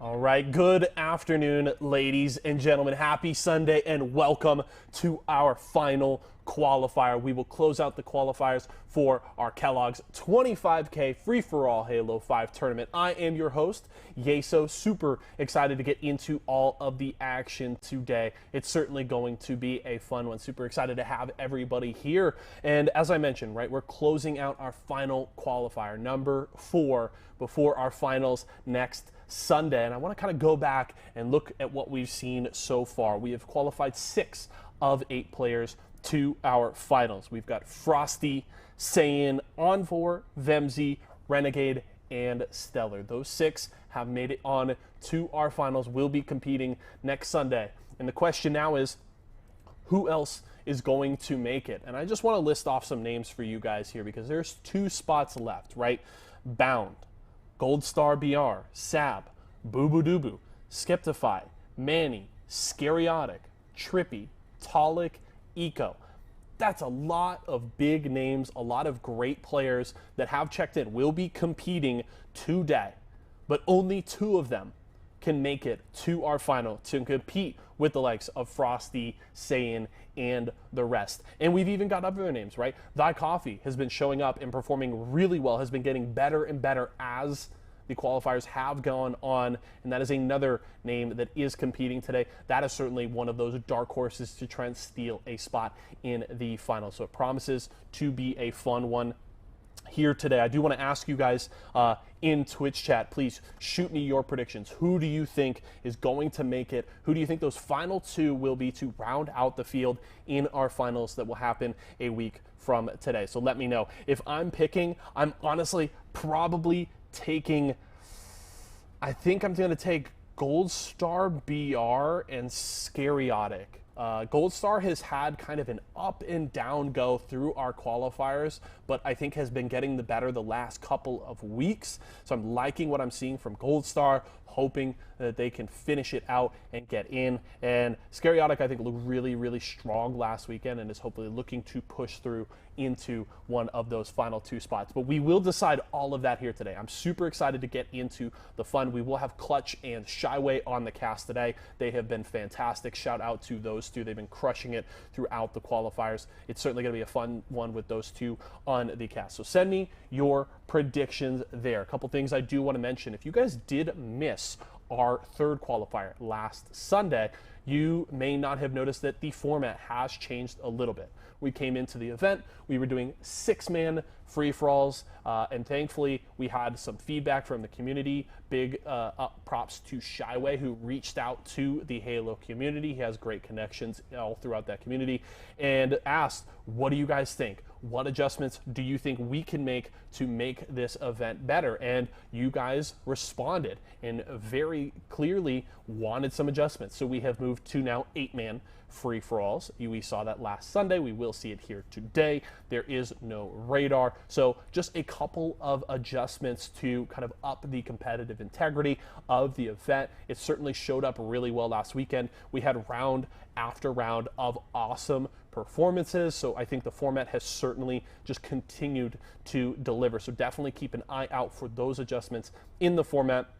All right, good afternoon, ladies and gentlemen. Happy Sunday and welcome to our final qualifier. We will close out the qualifiers for our Kellogg's 25K free-for-all Halo 5 tournament. I am your host, Yeso. Super excited to get into all of the action today. It's certainly going to be a fun one. Super excited to have everybody here. And as I mentioned, right, we're closing out our final qualifier, number 4, before our finals next Sunday. And I want to kind of go back and look at what we've seen so far. We have qualified 6 of 8 players to our finals. We've got Frosty, Saiyan, Envor, Vemzy, Renegade, and Stellar. Those 6 have made it on to our finals. We'll be competing next Sunday. And the question now is, who else is going to make it? And I just want to list off some names for you guys here because there's 2 spots left, right? Bound, Gold Star BR, Sab, Boo Boo Doo Boo, Skeptify, Manny, Scariotic, Trippy, Talik, Eco. That's a lot of big names, a lot of great players that have checked in. Will be competing today, but only 2 of them can make it to our final to compete with the likes of Frosty, Saiyan, and the rest. And we've even got other names, right? Thy Coffee has been showing up and performing really well, has been getting better and better as the qualifiers have gone on, and that is another name that is competing today. That is certainly one of those dark horses to try and steal a spot in the final. So it promises to be a fun one here today. I do want to ask you guys in Twitch chat, please shoot me your predictions. Who do you think is going to make it? Who do you think those final 2 will be to round out the field in our finals that will happen a week from today? So let me know. If I'm picking, I'm honestly probably taking, I think I'm going to take Gold Star BR and Scariotic. Gold Star has had kind of an up and down go through our qualifiers, but I think has been getting the better the last couple of weeks. So I'm liking what I'm seeing from Gold Star, hoping that they can finish it out and get in. And Scariotic, I think, looked really, really strong last weekend and is hopefully looking to push through into one of those final 2 spots. But we will decide all of that here today. I'm super excited to get into the fun. We will have Clutch and Shyway on the cast today. They have been fantastic. Shout out to those 2. They've been crushing it throughout the qualifiers. It's certainly going to be a fun one with those 2 on the cast. So send me your predictions there. A couple things I do want to mention. If you guys did miss our 3rd qualifier last Sunday, you may not have noticed that the format has changed a little bit. We came into the event, we were doing 6-man free-for-alls, and thankfully we had some feedback from the community. Big props to Shyway, who reached out to the Halo community. He has great connections all throughout that community, and asked, what do you guys think? What adjustments do you think we can make to make this event better? And you guys responded and very clearly wanted some adjustments. So we have moved moved to now 8-man free-for-alls. We saw that last Sunday. We will see it here today. There is no radar. So just a couple of adjustments to kind of up the competitive integrity of the event. It certainly showed up really well last weekend. We had round after round of awesome performances. So I think the format has certainly just continued to deliver. So definitely keep an eye out for those adjustments in the format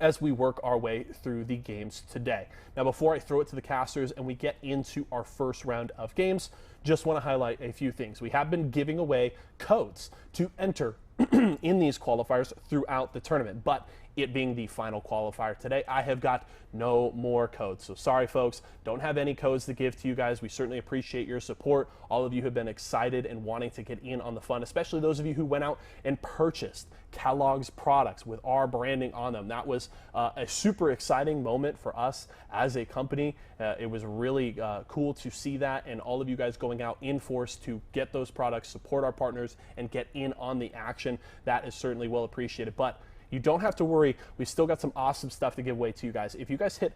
as we work our way through the games today. Now, before I throw it to the casters and we get into our first round of games, just want to highlight a few things. We have been giving away codes to enter in these qualifiers throughout the tournament, but it being the final qualifier today, I have got no more codes. So sorry, folks, don't have any codes to give to you guys. We certainly appreciate your support. All of you have been excited and wanting to get in on the fun, especially those of you who went out and purchased Kellogg's products with our branding on them. That was a super exciting moment for us as a company. It was really cool to see that, and all of you guys going out in force to get those products, support our partners, and get in on the action. That is certainly well appreciated. But you don't have to worry. We've still got some awesome stuff to give away to you guys. If you guys hit !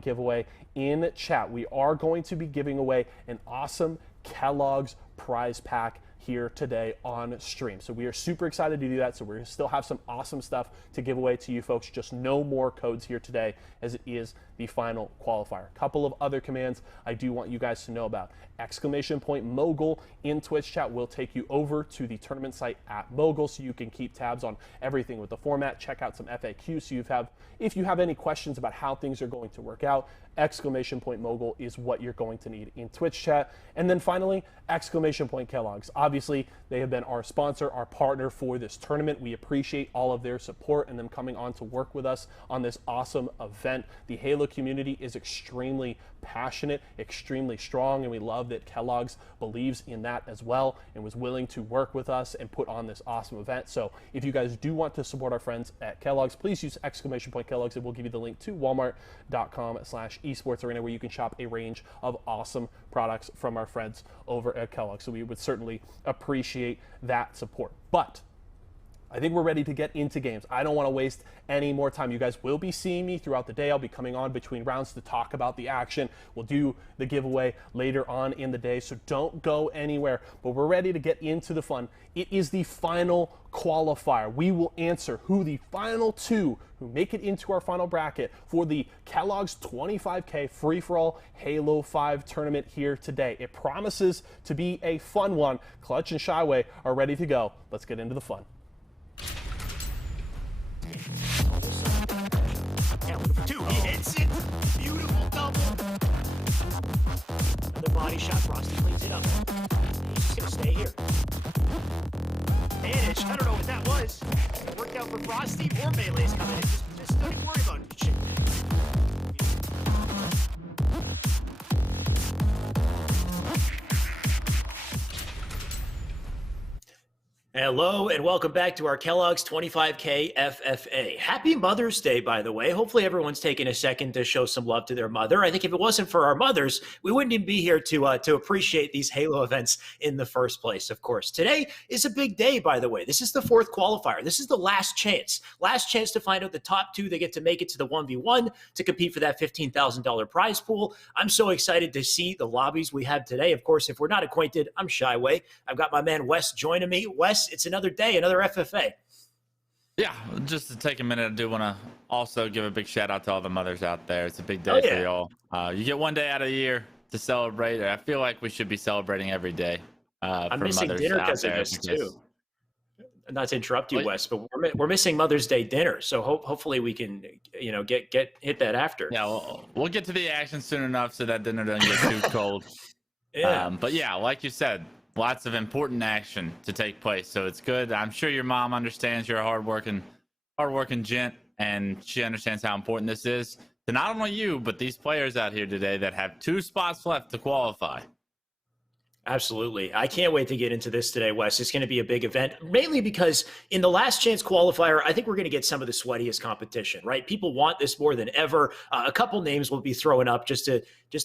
giveaway in chat, we are going to be giving away an awesome Kellogg's prize pack here today on stream. So we are super excited to do that. So we're going to still have some awesome stuff to give away to you folks. Just no more codes here today, as it is the final qualifier. A couple of other commands I do want you guys to know about. !Mogul in Twitch chat will take you over to the tournament site at Mogul, so you can keep tabs on everything with the format. Check out some FAQs so if you have any questions about how things are going to work out. !Mogul is what you're going to need in Twitch chat. And then finally, !Kellogg's. Obviously, they have been our sponsor, our partner for this tournament. We appreciate all of their support and them coming on to work with us on this awesome event. The Halo community is extremely passionate, extremely strong, and we love that Kellogg's believes in that as well and was willing to work with us and put on this awesome event. So if you guys do want to support our friends at Kellogg's, please use !Kellogg's, and we'll give you the link to walmart.com/esports arena, where you can shop a range of awesome products from our friends over at Kellogg. So we would certainly appreciate that support. But I think we're ready to get into games. I don't want to waste any more time. You guys will be seeing me throughout the day. I'll be coming on between rounds to talk about the action. We'll do the giveaway later on in the day, so don't go anywhere. But we're ready to get into the fun. It is the final qualifier. We will answer who the final two who make it into our final bracket for the Kellogg's 25K free-for-all Halo 5 tournament here today. It promises to be a fun one. Clutch and Shyway are ready to go. Let's get into the fun. Two, he hits it. Beautiful double. Another body shot. Frosty cleans it up. He's just gonna stay here. Managed. I don't know what that was. It worked out for Frosty. More melee's coming in. Just don't even worry about it. Shit. Hello and welcome back to our Kellogg's 25K FFA. Happy Mother's Day, by the way. Hopefully everyone's taking a second to show some love to their mother. I think if it wasn't for our mothers, we wouldn't even be here to appreciate these Halo events in the first place, of course. Today is a big day, by the way. This is the fourth qualifier. This is the last chance. Last chance to find out the top two that get to make it to the 1v1 to compete for that $15,000 prize pool. I'm so excited to see the lobbies we have today. Of course, if we're not acquainted, I'm Shyway. I've got my man Wes joining me. Wes, it's another day, another FFA. Yeah, just to take a minute, I do want to also give a big shout out to all the mothers out there. It's a big day for y'all. You get one day out of the year to celebrate. I feel like we should be celebrating every day. I'm missing dinner because of this too. Not to interrupt you, Wes, but we're missing Mother's Day dinner. So hopefully we can, get hit that after. Yeah, we'll get to the action soon enough so that dinner doesn't get too cold. Yeah. But yeah, like you said, lots of important action to take place, so it's good. I'm sure your mom understands you're a hardworking gent, and she understands how important this is to not only you, but these players out here today that have 2 spots left to qualify. Absolutely. I can't wait to get into this today, Wes. It's going to be a big event, mainly because in the last chance qualifier, I think we're going to get some of the sweatiest competition, right? People want this more than ever. A couple names will be throwing up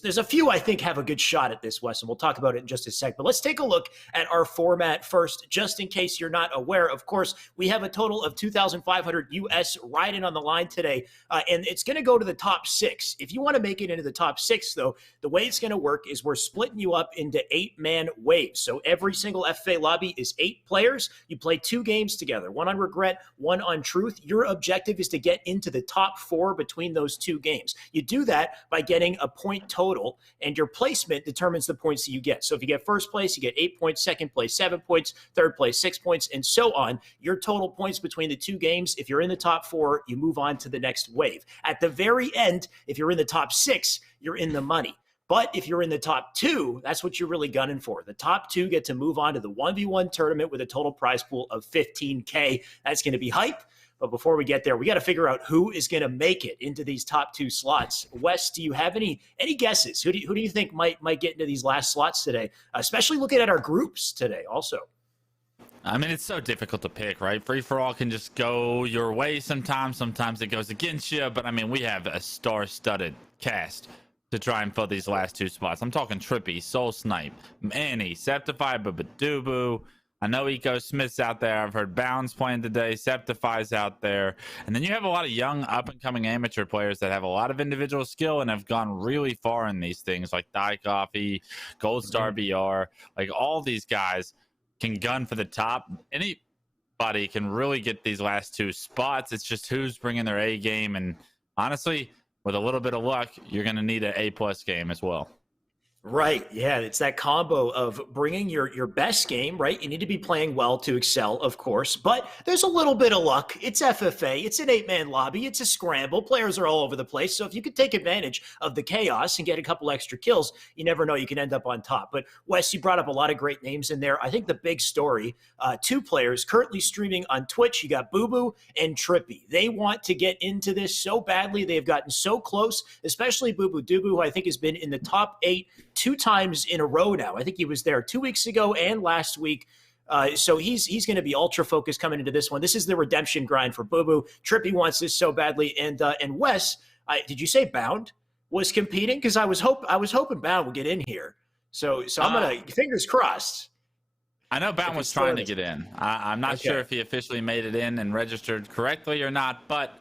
there's a few I think have a good shot at this, Wes, and we'll talk about it in just a sec. But let's take a look at our format first, just in case you're not aware. Of course, we have a total of 2,500 US riding on the line today, and it's going to go to the top 6. If you want to make it into the top 6, though, the way it's going to work is we're splitting you up into 8-man waves. So every single FFA lobby is 8 players. You play 2 games together, one on regret, one on truth. Your objective is to get into the top 4 between those 2 games. You do that by getting a point total, and your placement determines the points that you get. So if you get first place, you get 8 points, second place, 7 points, third place, 6 points, and so on. Your total points between the 2 games, if you're in the top 4, you move on to the next wave. At the very end, if you're in the top 6, you're in the money. But if you're in the top 2, that's what you're really gunning for. The top 2 get to move on to the 1v1 tournament with a total prize pool of $15K. That's going to be hype. But before we get there, we got to figure out who is going to make it into these top 2 slots. Wes, do you have any guesses? Who do you think might get into these last slots today? Especially looking at our groups today also. I mean, it's so difficult to pick, right? Free-for-all can just go your way sometimes. Sometimes it goes against you. But, I mean, we have a star-studded cast to try and fill these last 2 spots. I'm talking Trippy, Soul Snipe, Manny, Septify, Babadooboo. I know Eco Smith's out there. I've heard Bounds playing today. Septify's out there. And then you have a lot of young up-and-coming amateur players that have a lot of individual skill and have gone really far in these things, like Die Coffee, Gold Star BR. Like, all these guys can gun for the top. Anybody can really get these last 2 spots. It's just who's bringing their A game. And honestly, with a little bit of luck, you're going to need an A+ game as well. Right. Yeah. It's that combo of bringing your best game, right? You need to be playing well to excel, of course, but there's a little bit of luck. It's FFA. It's an 8-man lobby. It's a scramble. Players are all over the place. So if you could take advantage of the chaos and get a couple extra kills, you never know, you can end up on top. But Wes, you brought up a lot of great names in there. I think the big story, 2 players currently streaming on Twitch. You got Boo Boo and Trippy. They want to get into this so badly. They've gotten so close, especially Boo Boo Doo Boo, who I think has been in the top 8 2 times in a row now. I think he was there 2 weeks ago and last week. So he's going to be ultra focused coming into this one. This is the redemption grind for Boo Boo. Trippy wants this so badly. And Wes, did you say Bound was competing? Because I was hoping Bound would get in here. So I'm gonna fingers crossed. I know Bound was trying to get in. I'm not sure if he officially made it in and registered correctly or not, but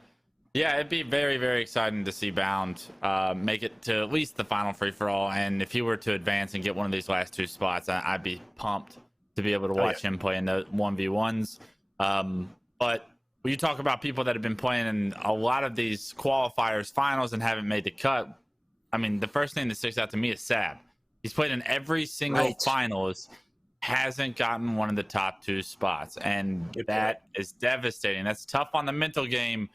yeah, it'd be very, very exciting to see Bound make it to at least the final free-for-all. And if he were to advance and get one of these last 2 spots, I'd be pumped to be able to watch him play in the 1v1s. But when you talk about people that have been playing in a lot of these qualifiers, finals, and haven't made the cut, I mean, the first thing that sticks out to me is Sab. He's played in every single finals, hasn't gotten one of the top 2 spots. And that is devastating. That's tough on the mental game.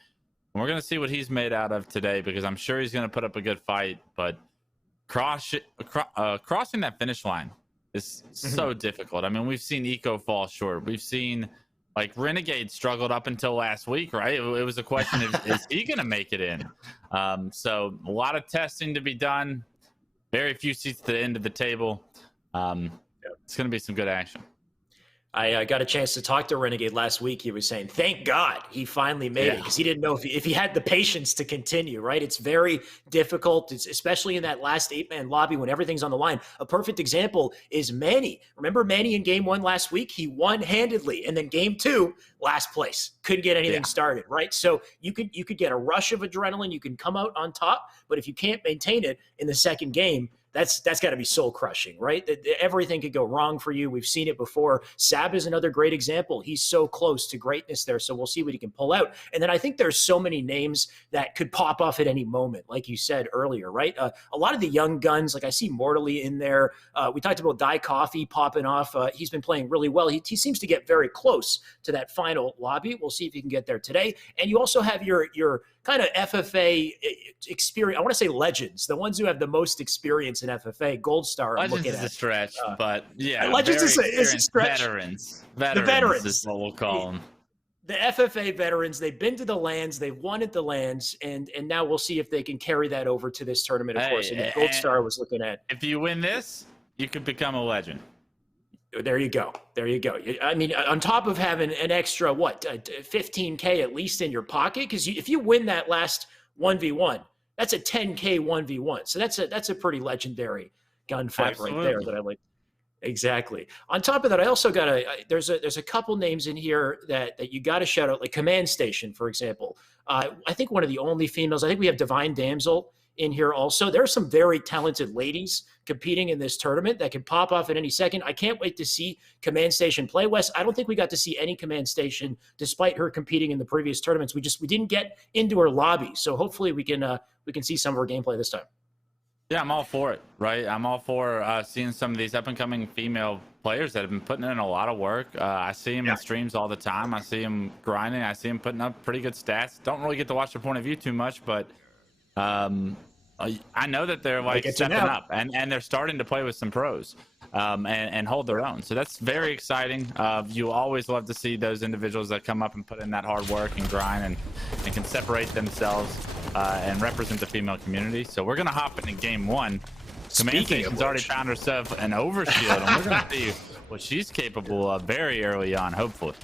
We're going to see what he's made out of today, because I'm sure he's going to put up a good fight. But crossing that finish line is so difficult. I mean, we've seen Eco fall short. We've seen, like, Renegade struggled up until last week, right? It was a question of, is he going to make it in? So a lot of testing to be done. Very few seats to the end of the table. It's going to be some good action. I got a chance to talk to Renegade last week. He was saying, thank God he finally made it, because he didn't know if he had the patience to continue, right? It's very difficult, especially in that last 8-man lobby when everything's on the line. A perfect example is Manny. Remember Manny in game 1 last week? He won handedly. And then game 2, last place. Couldn't get anything started, right? So you could get a rush of adrenaline. You can come out on top. But if you can't maintain it in the second game, that's got to be soul crushing, right? Everything could go wrong for you. We've seen it before. Sab is another great example. He's so close to greatness there. So we'll see what he can pull out. And then I think there's so many names that could pop off at any moment, like you said earlier, right? A lot of the young guns, like I see Mortally in there. We talked about Die Coffee popping off. He's been playing really well. He seems to get very close to that final lobby. We'll see if he can get there today. And you also have your kind of FFA experience. I want to say legends, the ones who have the most experience in FFA. Gold Star. Legends is a stretch, but yeah, Legends is a stretch. Veterans. The veterans is what we'll call them. The FFA veterans. They've been to the lands. They've won at the lands, and now we'll see if they can carry that over to this tournament. Of course, and Gold Star was looking at. If you win this, you could become a legend. There you go. There you go. I mean, on top of having an extra, 15K at least in your pocket, because if you win that last 1v1, that's a 10K 1v1. So that's a pretty legendary gunfight right there that I like. Exactly. On top of that, I also got there's a couple names in here that you got to shout out, like Command Station, for example. I think one of the only females. I think we have Divine Damsel in here also. There are some very talented ladies competing in this tournament that can pop off at any second. I can't wait to see Command Station play. Wes, I don't think we got to see any Command Station despite her competing in the previous tournaments. We didn't get into her lobby. So hopefully we can see some of her gameplay this time. Yeah, I'm all for it, right? I'm all for seeing some of these up-and-coming female players that have been putting in a lot of work. I see them in streams all the time. I see them grinding. I see them putting up pretty good stats. Don't really get to watch their point of view too much, but I know that they're like stepping up and they're starting to play with some pros and hold their own. So that's very exciting. You always love to see those individuals that come up and put in that hard work and grind and can separate themselves and represent the female community. So we're going to hop into game one. Command Station's already found herself an overshield, and we're going to see what she's capable of very early on, hopefully.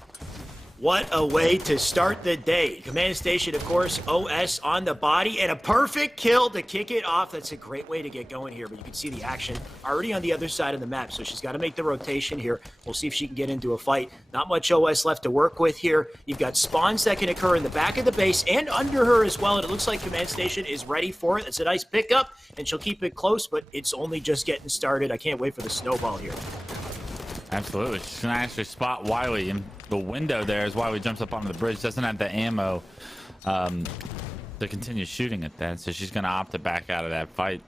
What a way to start the day. Command Station, of course, OS on the body, and a perfect kill to kick it off. That's a great way to get going here, but you can see the action already on the other side of the map, so she's got to make the rotation here. We'll see if she can get into a fight. Not much OS left to work with here. You've got spawns that can occur in the back of the base and under her as well, and it looks like Command Station is ready for it. It's a nice pickup, and she'll keep it close, but it's only just getting started. I can't wait for the snowball here. Absolutely. She's going to actually spot Wiley in the window there as Wiley jumps up onto the bridge. Doesn't have the ammo to continue shooting at that, so she's going to opt to back out of that fight.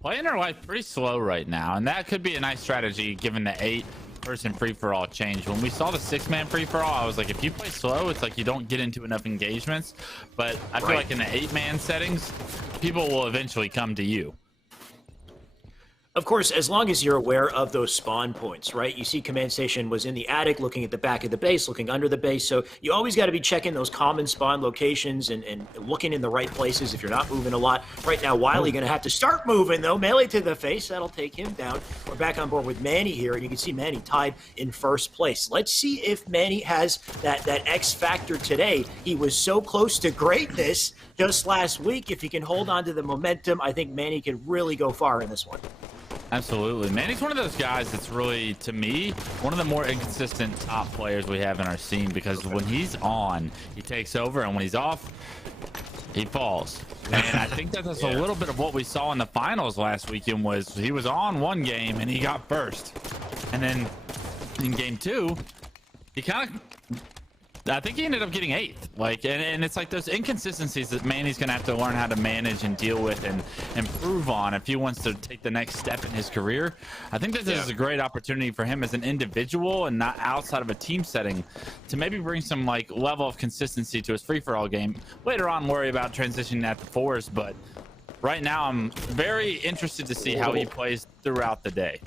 Playing her life pretty slow right now, and that could be a nice strategy given the 8-person free-for-all change. When we saw the 6-man free-for-all, I was like, if you play slow, it's like you don't get into enough engagements. But I feel like in the 8-man settings, people will eventually come to you. Of course, as long as you're aware of those spawn points, right? You see Command Station was in the attic, looking at the back of the base, looking under the base. So you always got to be checking those common spawn locations and looking in the right places if you're not moving a lot. Right now, Wiley going to have to start moving, though. Melee to the face. That'll take him down. We're back on board with Manny here, and you can see Manny tied in first place. Let's see if Manny has that X factor today. He was so close to greatness just last week. If he can hold on to the momentum, I think Manny can really go far in this one. Absolutely. Manny's one of those guys that's really, to me, one of the more inconsistent top players we have in our scene, because when he's on, he takes over, and when he's off, he falls. And I think that's a little bit of what we saw in the finals last weekend. Was he was on one game and he got burst, and then in game 2 he I think he ended up getting 8th. Like, and it's like those inconsistencies that Manny's gonna have to learn how to manage and deal with and improve on if he wants to take the next step in his career. I think that this is a great opportunity for him as an individual and not outside of a team setting to maybe bring some like level of consistency to his free-for-all game. Later on, worry about transitioning at the 4s, but right now I'm very interested to see how he plays throughout the day.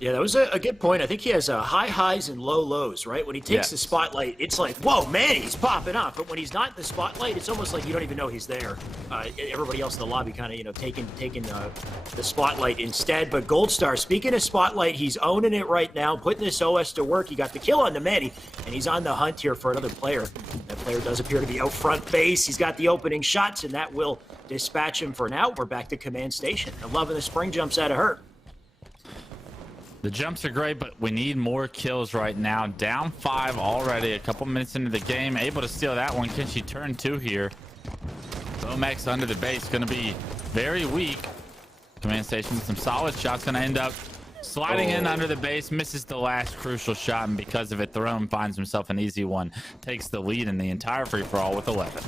Yeah, that was a good point. I think he has high highs and low lows, right? When he takes the spotlight, it's like, whoa, man, he's popping off. But when he's not in the spotlight, it's almost like you don't even know he's there. Everybody else in the lobby kind of, taking the spotlight instead. But Gold Star, speaking of spotlight, he's owning it right now, putting this OS to work. He got the kill on the Manny, and he's on the hunt here for another player. That player does appear to be out front base. He's got the opening shots, and that will dispatch him for now. We're back to Command Station. I'm loving the spring jumps out of her. The jumps are great, but we need more kills right now. Down 5 already, a couple minutes into the game. Able to steal that one. Can she turn 2 here? Bomex under the base, going to be very weak. Command Station with some solid shots. Going to end up sliding in under the base. Misses the last crucial shot, and because of it, Throne finds himself an easy one. Takes the lead in the entire free-for-all with 11.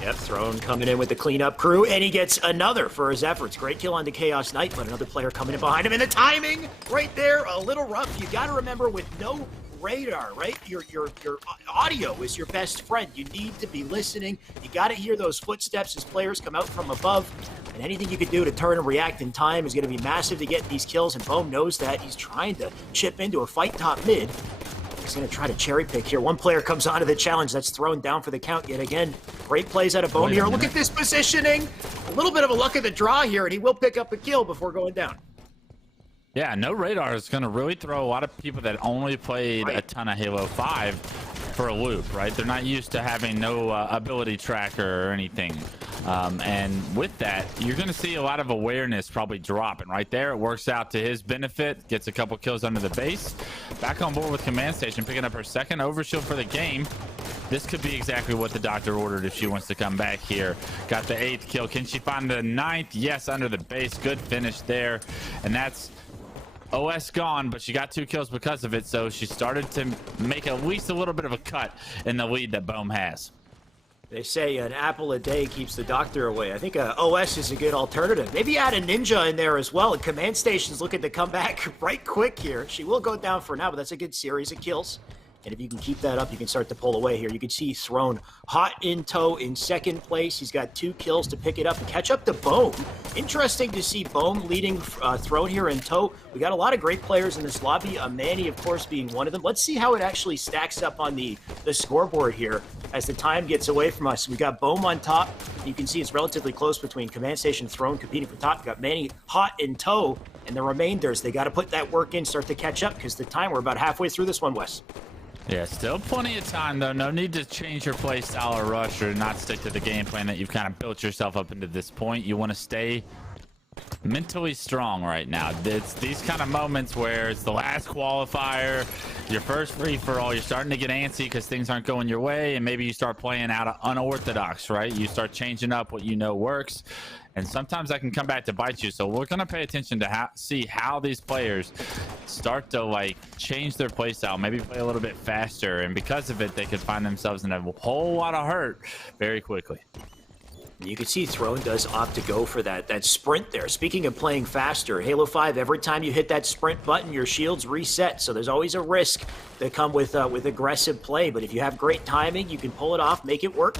Yep, Throne coming in with the cleanup crew, and he gets another for his efforts. Great kill on the Chaos Knight, but another player coming in behind him, and the timing right there, a little rough. You got to remember, with no radar, right? Your audio is your best friend. You need to be listening. You got to hear those footsteps as players come out from above, and anything you can do to turn and react in time is going to be massive to get these kills, and Bohm knows that. He's trying to chip into a fight top mid. He's going to try to cherry pick here. One player comes onto the challenge. That's thrown down for the count yet again. Great plays out of Bohm here. Look at this positioning. A little bit of a luck of the draw here, and he will pick up a kill before going down. Yeah, no radar is going to really throw a lot of people that only played a ton of Halo 5 for a loop, right? They're not used to having no ability tracker or anything. And with that, you're going to see a lot of awareness probably dropping right there. It works out to his benefit, gets a couple kills under the base. Back on board with Command Station, picking up her second overshield for the game. This could be exactly what the doctor ordered if she wants to come back here. Got the 8th kill. Can she find the 9th? Yes, under the base. Good finish there. And that's OS gone, but she got 2 kills because of it, so she started to make at least a little bit of a cut in the lead that Bohm has. They say an apple a day keeps the doctor away. I think OS is a good alternative. Maybe add a ninja in there as well, and Command Station's looking to come back right quick here. She will go down for now, but that's a good series of kills. And if you can keep that up, you can start to pull away here. You can see Throne hot in tow in second place. He's got 2 kills to pick it up and catch up to Bohm. Interesting to see Bohm leading Throne here in tow. We got a lot of great players in this lobby. Manny, of course, being one of them. Let's see how it actually stacks up on the scoreboard here as the time gets away from us. We got Bohm on top. You can see it's relatively close between Command Station, Throne competing for top. We got Manny hot in tow, and the remainders, they got to put that work in, start to catch up, because the time, we're about halfway through this one, Wes. Yeah, still plenty of time, though. No need to change your play style or rush or not stick to the game plan that you've kind of built yourself up into this point. You want to stay mentally strong right now. It's these kind of moments where it's the last qualifier, your first free-for-all, you're starting to get antsy because things aren't going your way, and maybe you start playing out unorthodox, right? You start changing up what you know works, and sometimes that can come back to bite you. So we're going to pay attention to see how these players start to like change their play style, maybe play a little bit faster, and because of it, they could find themselves in a whole lot of hurt very quickly. You can see Throne does opt to go for that sprint there. Speaking of playing faster, Halo 5, every time you hit that sprint button, your shields reset. So there's always a risk that come with aggressive play. But if you have great timing, you can pull it off, make it work,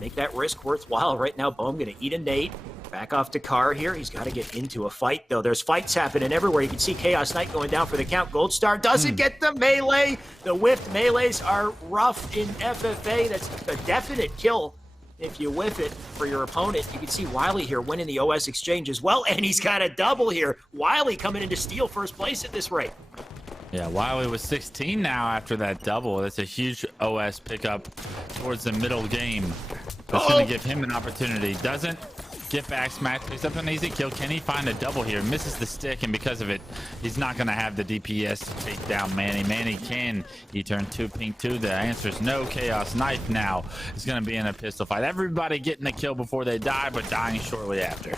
make that risk worthwhile. Right now, Bohm going to eat a nade. Back off to Carr here. He's got to get into a fight, though. There's fights happening everywhere. You can see Chaos Knight going down for the count. Gold Star doesn't get the melee. The whiffed melees are rough in FFA. That's a definite kill if you whiff it for your opponent. You can see Wiley here winning the OS exchange as well, and he's got a double here. Wiley coming in to steal first place at this rate. Yeah, Wiley was 16 now after that double. That's a huge OS pickup towards the middle game. That's going to give him an opportunity. Doesn't get back smack, picks up an easy kill. Can he find a double here? Misses the stick, and because of it, he's not going to have the DPS to take down Manny. Manny, can he turn 2 pink 2? The answer is no. Chaos Knife now is going to be in a pistol fight. Everybody getting the kill before they die, but dying shortly after.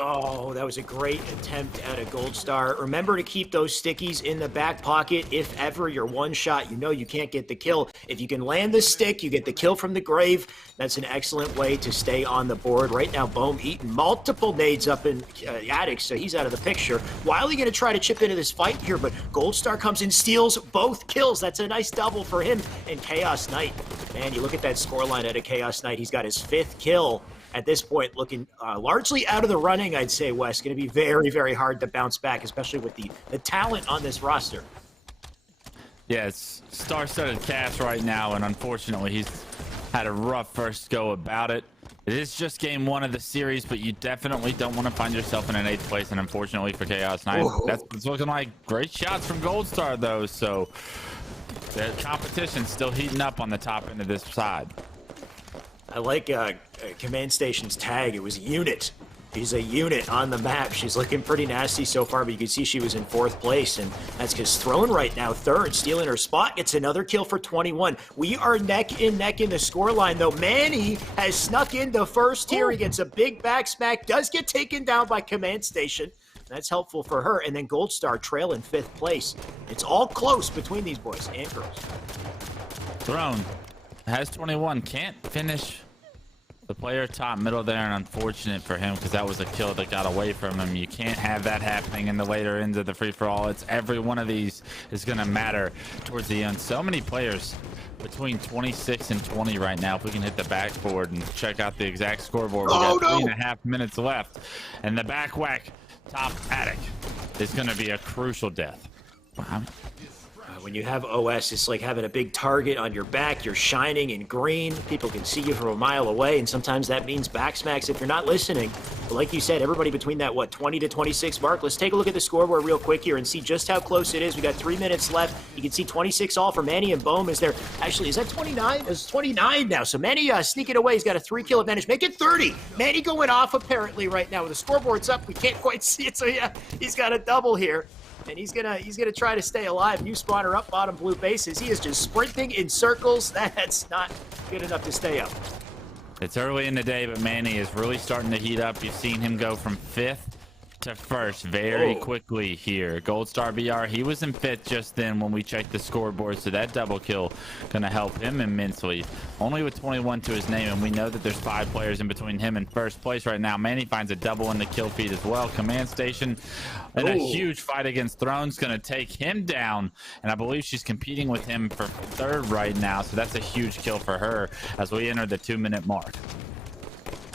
Oh, that was a great attempt at a gold star. Remember to keep those stickies in the back pocket. If ever you're one shot, you know you can't get the kill. If you can land the stick, you get the kill from the grave. That's an excellent way to stay on the board. Right now, Bohm eating multiple nades up in attic, so he's out of the picture. Wiley going to try to chip into this fight here, but Gold Star comes in, steals both kills. That's a nice double for him and Chaos Knight. Man, you look at that scoreline at a Chaos Knight. He's got his 5th kill. At this point, looking largely out of the running, I'd say, Wes. Going to be very, very hard to bounce back, especially with the talent on this roster. Yeah, it's star-studded cast right now, and unfortunately, he's had a rough first go about it. It is just game 1 of the series, but you definitely don't want to find yourself in an 8th place, and unfortunately for Chaos Knight, that's what's looking like. Great shots from Gold Star, though, so the competition's still heating up on the top end of this side. I like Command Station's tag. It was unit. She's a unit on the map. She's looking pretty nasty so far, but you can see she was in 4th place, and that's because Throne right now 3rd, stealing her spot, gets another kill for 21. We are neck in the scoreline, though. Manny has snuck into first here. He gets a big back smack, does get taken down by Command Station. That's helpful for her, and then Gold Star trailing 5th place. It's all close between these boys and girls. Throne has 21, can't finish the player top middle there, and unfortunate for him because that was a kill that got away from him. You can't have that happening in the later ends of the free-for-all. It's every one of these is going to matter towards the end. So many players between 26 and 20 right now. If we can hit the backboard and check out the exact scoreboard, we got 3.5 minutes left, and the back whack top attic is going to be a crucial death. Wow. When you have OS, it's like having a big target on your back. You're shining in green. People can see you from a mile away, and sometimes that means backsmacks if you're not listening. But like you said, everybody between that, 20 to 26 mark. Let's take a look at the scoreboard real quick here and see just how close it is. We got 3 minutes left. You can see 26 all for Manny and Bohm. Is that 29? It's 29 now. So Manny sneaking away. He's got a 3-kill advantage. Make it 30. Manny going off apparently right now. The scoreboard's up. We can't quite see it. So yeah, he's got a double here. And he's gonna try to stay alive. New spawner up, bottom blue bases. He is just sprinting in circles. That's not good enough to stay up. It's early in the day, but Manny is really starting to heat up. You've seen him go from 5th to 1st very quickly here. Gold Star BR, he was in 5th just then when we checked the scoreboard, so that double kill gonna help him immensely. Only with 21 to his name, and we know that there's 5 players in between him and 1st place right now. Manny finds a double in the kill feed as well. Command Station in a huge fight against Throne's gonna take him down, and I believe she's competing with him for 3rd right now, so that's a huge kill for her as we enter the 2-minute mark.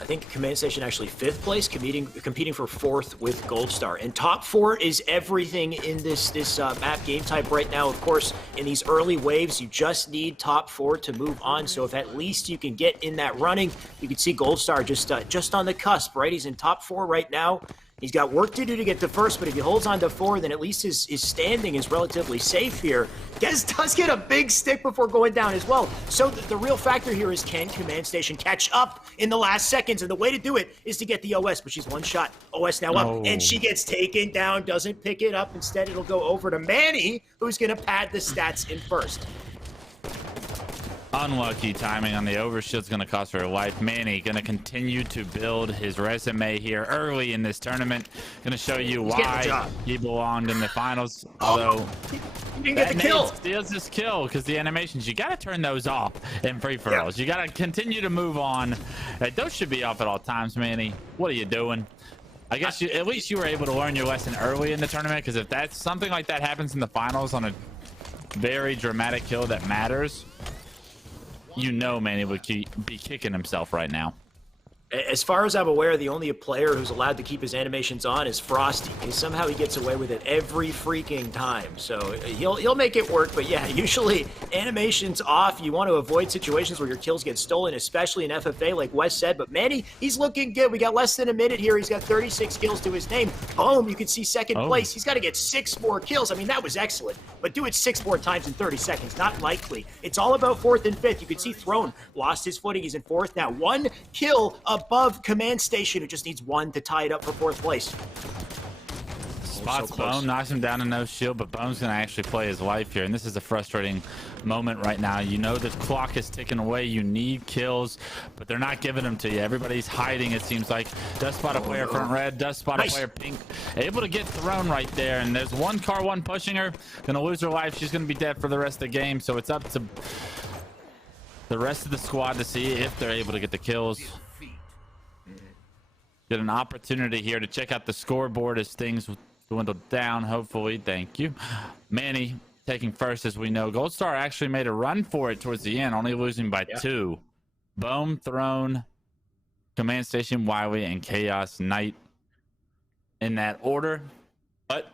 I think Command Station actually 5th place, competing for 4th with Gold Star. And top 4 is everything in this map game type right now. Of course, in these early waves, you just need top 4 to move on. So if at least you can get in that running, you can see Gold Star just on the cusp, right? He's in top 4 right now. He's got work to do to get to 1st, but if he holds on to 4, then at least his standing is relatively safe here. Guess does get a big stick before going down as well. So the real factor here is, can Command Station catch up in the last seconds? And the way to do it is to get the OS, but she's one shot. OS now up, and she gets taken down, doesn't pick it up. Instead, it'll go over to Manny, who's going to pad the stats in 1st. Unlucky timing on the overshield's going to cost her life. Manny going to continue to build his resume here early in this tournament. Going to show you why he belonged in the finals. Although he didn't get the kill. Steals this kill because the animations, you got to turn those off in free-for-alls. You got to continue to move on. Those should be off at all times, Manny. What are you doing? I guess at least you were able to learn your lesson early in the tournament, because if that's something like that happens in the finals on a very dramatic kill that matters, you know Manny would be kicking himself right now. As far as I'm aware, the only player who's allowed to keep his animations on is Frosty. Somehow he gets away with it every freaking time. So he'll make it work. But yeah, usually animations off. You want to avoid situations where your kills get stolen, especially in FFA, like Wes said. But Manny, he's looking good. We got less than a minute here. He's got 36 kills to his name. Boom, you can see 2nd place. He's got to get 6 more kills. I mean, that was excellent. But do it 6 more times in 30 seconds. Not likely. It's all about 4th and 5th. You can see Throne lost his footing. He's in 4th now. 1 kill above Command Station, who just needs 1 to tie it up for 4th place. Spots Bone, knocks him down to no shield, but Bone's going to actually play his life here, and this is a frustrating moment right now. You know the clock is ticking away. You need kills, but they're not giving them to you. Everybody's hiding, it seems like. Does spot a player front red, does spot a player pink. Able to get thrown right there, and there's one car one pushing her. Going to lose her life. She's going to be dead for the rest of the game, so it's up to the rest of the squad to see if they're able to get the kills. Get an opportunity here to check out the scoreboard as things dwindle down, hopefully. Thank you. Manny taking 1st, as we know. Gold Star actually made a run for it towards the end, only losing by 2. Bohm, Throne, Command Station, Wiley, and Chaos Knight in that order. But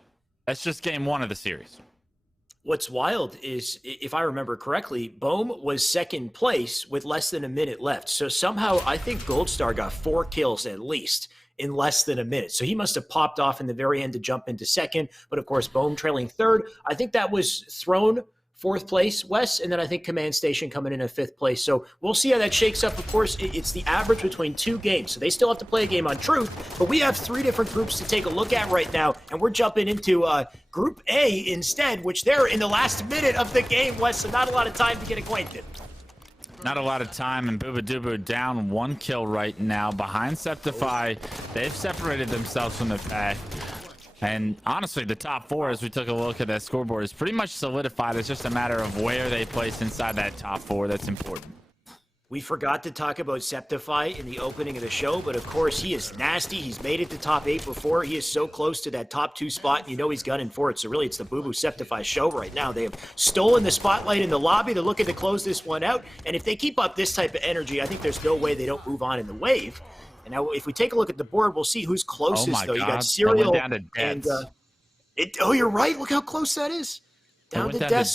that's just game 1 of the series. What's wild is, if I remember correctly, Bohm was 2nd place with less than a minute left. So somehow I think Gold Star got 4 kills at least in less than a minute. So he must have popped off in the very end to jump into 2nd. But of course, Bohm trailing 3rd. I think that was Throne 4th place, Wes, and then I think Command Station coming in at 5th place. So we'll see how that shakes up. Of course, it's the average between 2 games, so they still have to play a game on Truth, but we have 3 different groups to take a look at right now, and we're jumping into Group A instead, which they're in the last minute of the game, Wes, so not a lot of time to get acquainted. Not a lot of time, and Booba Dooba down 1 kill right now behind Septify. They've separated themselves from the pack. And honestly, the top 4, as we took a look at that scoreboard, is pretty much solidified. It's just a matter of where they place inside that top 4 that's important. We forgot to talk about Septify in the opening of the show, but of course he is nasty. He's made it to top 8 before. He is so close to that top 2 spot, and you know he's gunning for it. So really, it's the Boo Boo Septify show right now. They have stolen the spotlight in the lobby. They're looking to close this one out, and if they keep up this type of energy, I think there's no way they don't move on in the wave. And now, if we take a look at the board, we'll see who's closest, though. You got Serial and... oh, you're right. Look how close that is. Down to death.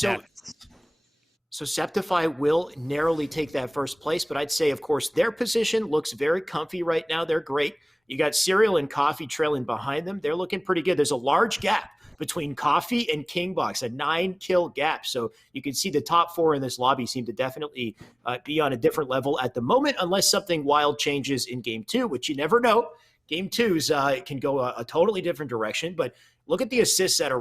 So Septify will narrowly take that first place, but I'd say, of course, their position looks very comfy right now. They're great. You got Cereal and Coffee trailing behind them. They're looking pretty good. There's a large gap between Coffee and Kingbox, a 9-kill gap. So you can see the top 4 in this lobby seem to definitely be on a different level at the moment, unless something wild changes in Game 2, which you never know. Game 2s can go a totally different direction, but look at the assists at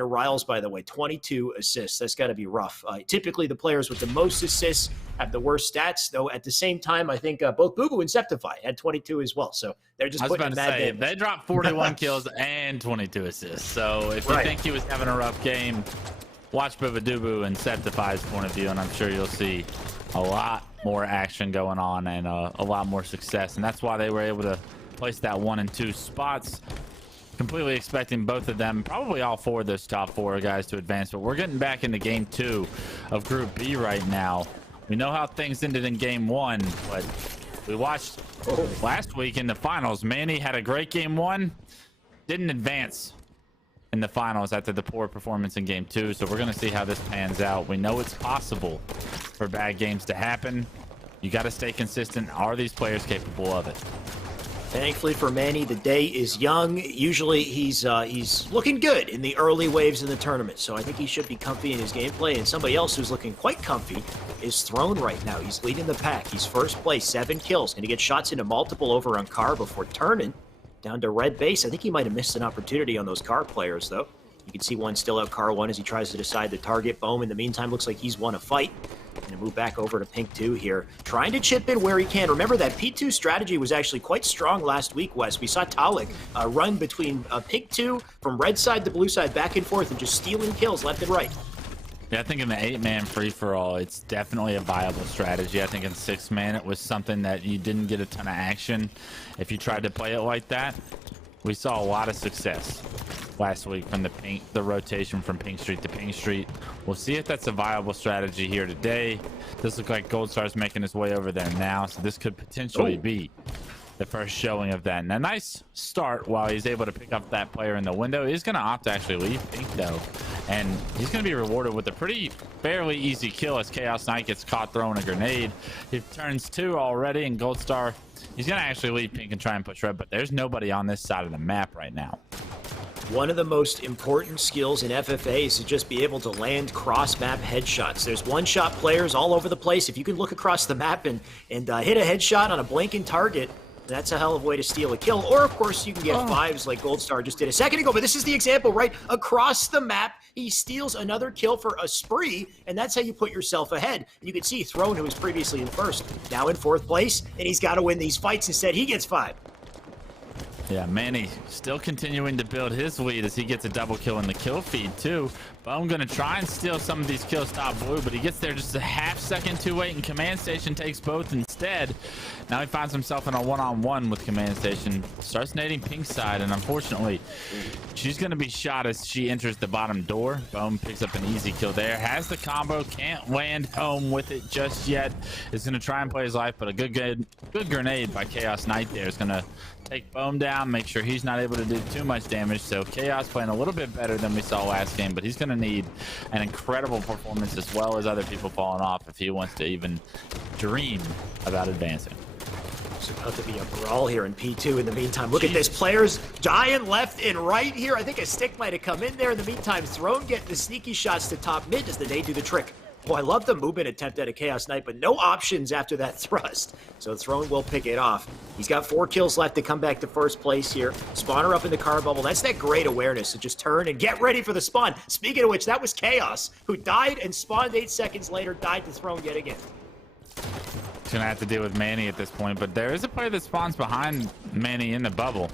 Riles, by the way, 22 assists. That's got to be rough. Typically, the players with the most assists have the worst stats, though at the same time, I think both Boo Boo and Septify had 22 as well. So they're just putting in mad damage. They dropped 41 kills and 22 assists. So if you think he was having a rough game, watch Boo Boo and Septify's point of view, and I'm sure you'll see a lot more action going on and a lot more success. And that's why they were able to place that 1 and 2 spots. Completely expecting both of them, probably all 4 of those top 4 guys to advance, but we're getting back into game 2 of Group B right now. We know how things ended in game 1, but we watched last week in the finals. Manny had a great game 1, didn't advance in the finals after the poor performance in game 2, so we're going to see how this pans out. We know it's possible for bad games to happen. You got to stay consistent. Are these players capable of it? Thankfully for Manny, the day is young. Usually he's looking good in the early waves in the tournament, so I think he should be comfy in his gameplay. And somebody else who's looking quite comfy is Throne right now. He's leading the pack. He's first place, 7 kills. Going to get shots into multiple over on Car before turning down to red base. I think he might have missed an opportunity on those Car players, though. You can see one still out Car 1 as he tries to decide the target. Bohm, in the meantime, looks like he's won a fight. Going to move back over to Pink 2 here, trying to chip in where he can. Remember that P2 strategy was actually quite strong last week, Wes. We saw Talik run between Pink 2 from red side to blue side, back and forth, and just stealing kills left and right. Yeah, I think in the 8-man free-for-all, it's definitely a viable strategy. I think in 6-man, it was something that you didn't get a ton of action if you tried to play it like that. We saw a lot of success last week from the rotation from Pink Street to Pink Street. We'll see if that's a viable strategy here today. Does look like Goldstar's making his way over there now, so this could potentially be the first showing of that. And a nice start while he's able to pick up that player in the window. He's going to opt to actually leave Pink, though, and he's going to be rewarded with a pretty fairly easy kill as Chaos Knight gets caught throwing a grenade. He turns 2 already, and Goldstar, he's going to actually leave Pink and try and push red, but there's nobody on this side of the map right now. One of the most important skills in FFA is to just be able to land cross-map headshots. There's one-shot players all over the place. If you can look across the map and hit a headshot on a blanking target, that's a hell of a way to steal a kill. Or, of course, you can get 5s like Goldstar just did a second ago. But this is the example, right? Across the map, he steals another kill for a spree, and that's how you put yourself ahead. And you can see Throne, who was previously in first, now in 4th place, and he's got to win these fights. Instead, he gets 5. Yeah, Manny still continuing to build his lead as he gets a double kill in the kill feed too. Bohm gonna try and steal some of these kills top blue, but he gets there just a half second too late, and Command Station takes both instead. Now he finds himself in a one-on-one with Command Station. Starts nading Pink side, and unfortunately, she's gonna be shot as she enters the bottom door. Bohm picks up an easy kill there. Has the combo, can't land home with it just yet. Is gonna try and play his life, but a good grenade by Chaos Knight there is gonna take Bohm down, make sure he's not able to do too much damage. So Chaos playing a little bit better than we saw last game, but he's going to need an incredible performance as well as other people falling off if he wants to even dream about advancing. It's about to be a brawl here in P2 in the meantime. Look at this. Players dying left and right here. I think a stick might have come in there. In the meantime, Throne getting the sneaky shots to top mid. Does the nade do the trick? Well, I love the movement attempt at a Chaos Knight, but no options after that thrust. So Throne will pick it off. He's got 4 kills left to come back to first place here. Spawner up in the car bubble. That's that great awareness to just turn and get ready for the spawn. Speaking of which, that was Chaos, who died and spawned 8 seconds later, died to Throne yet again. He's going to have to deal with Manny at this point, but there is a player that spawns behind Manny in the bubble.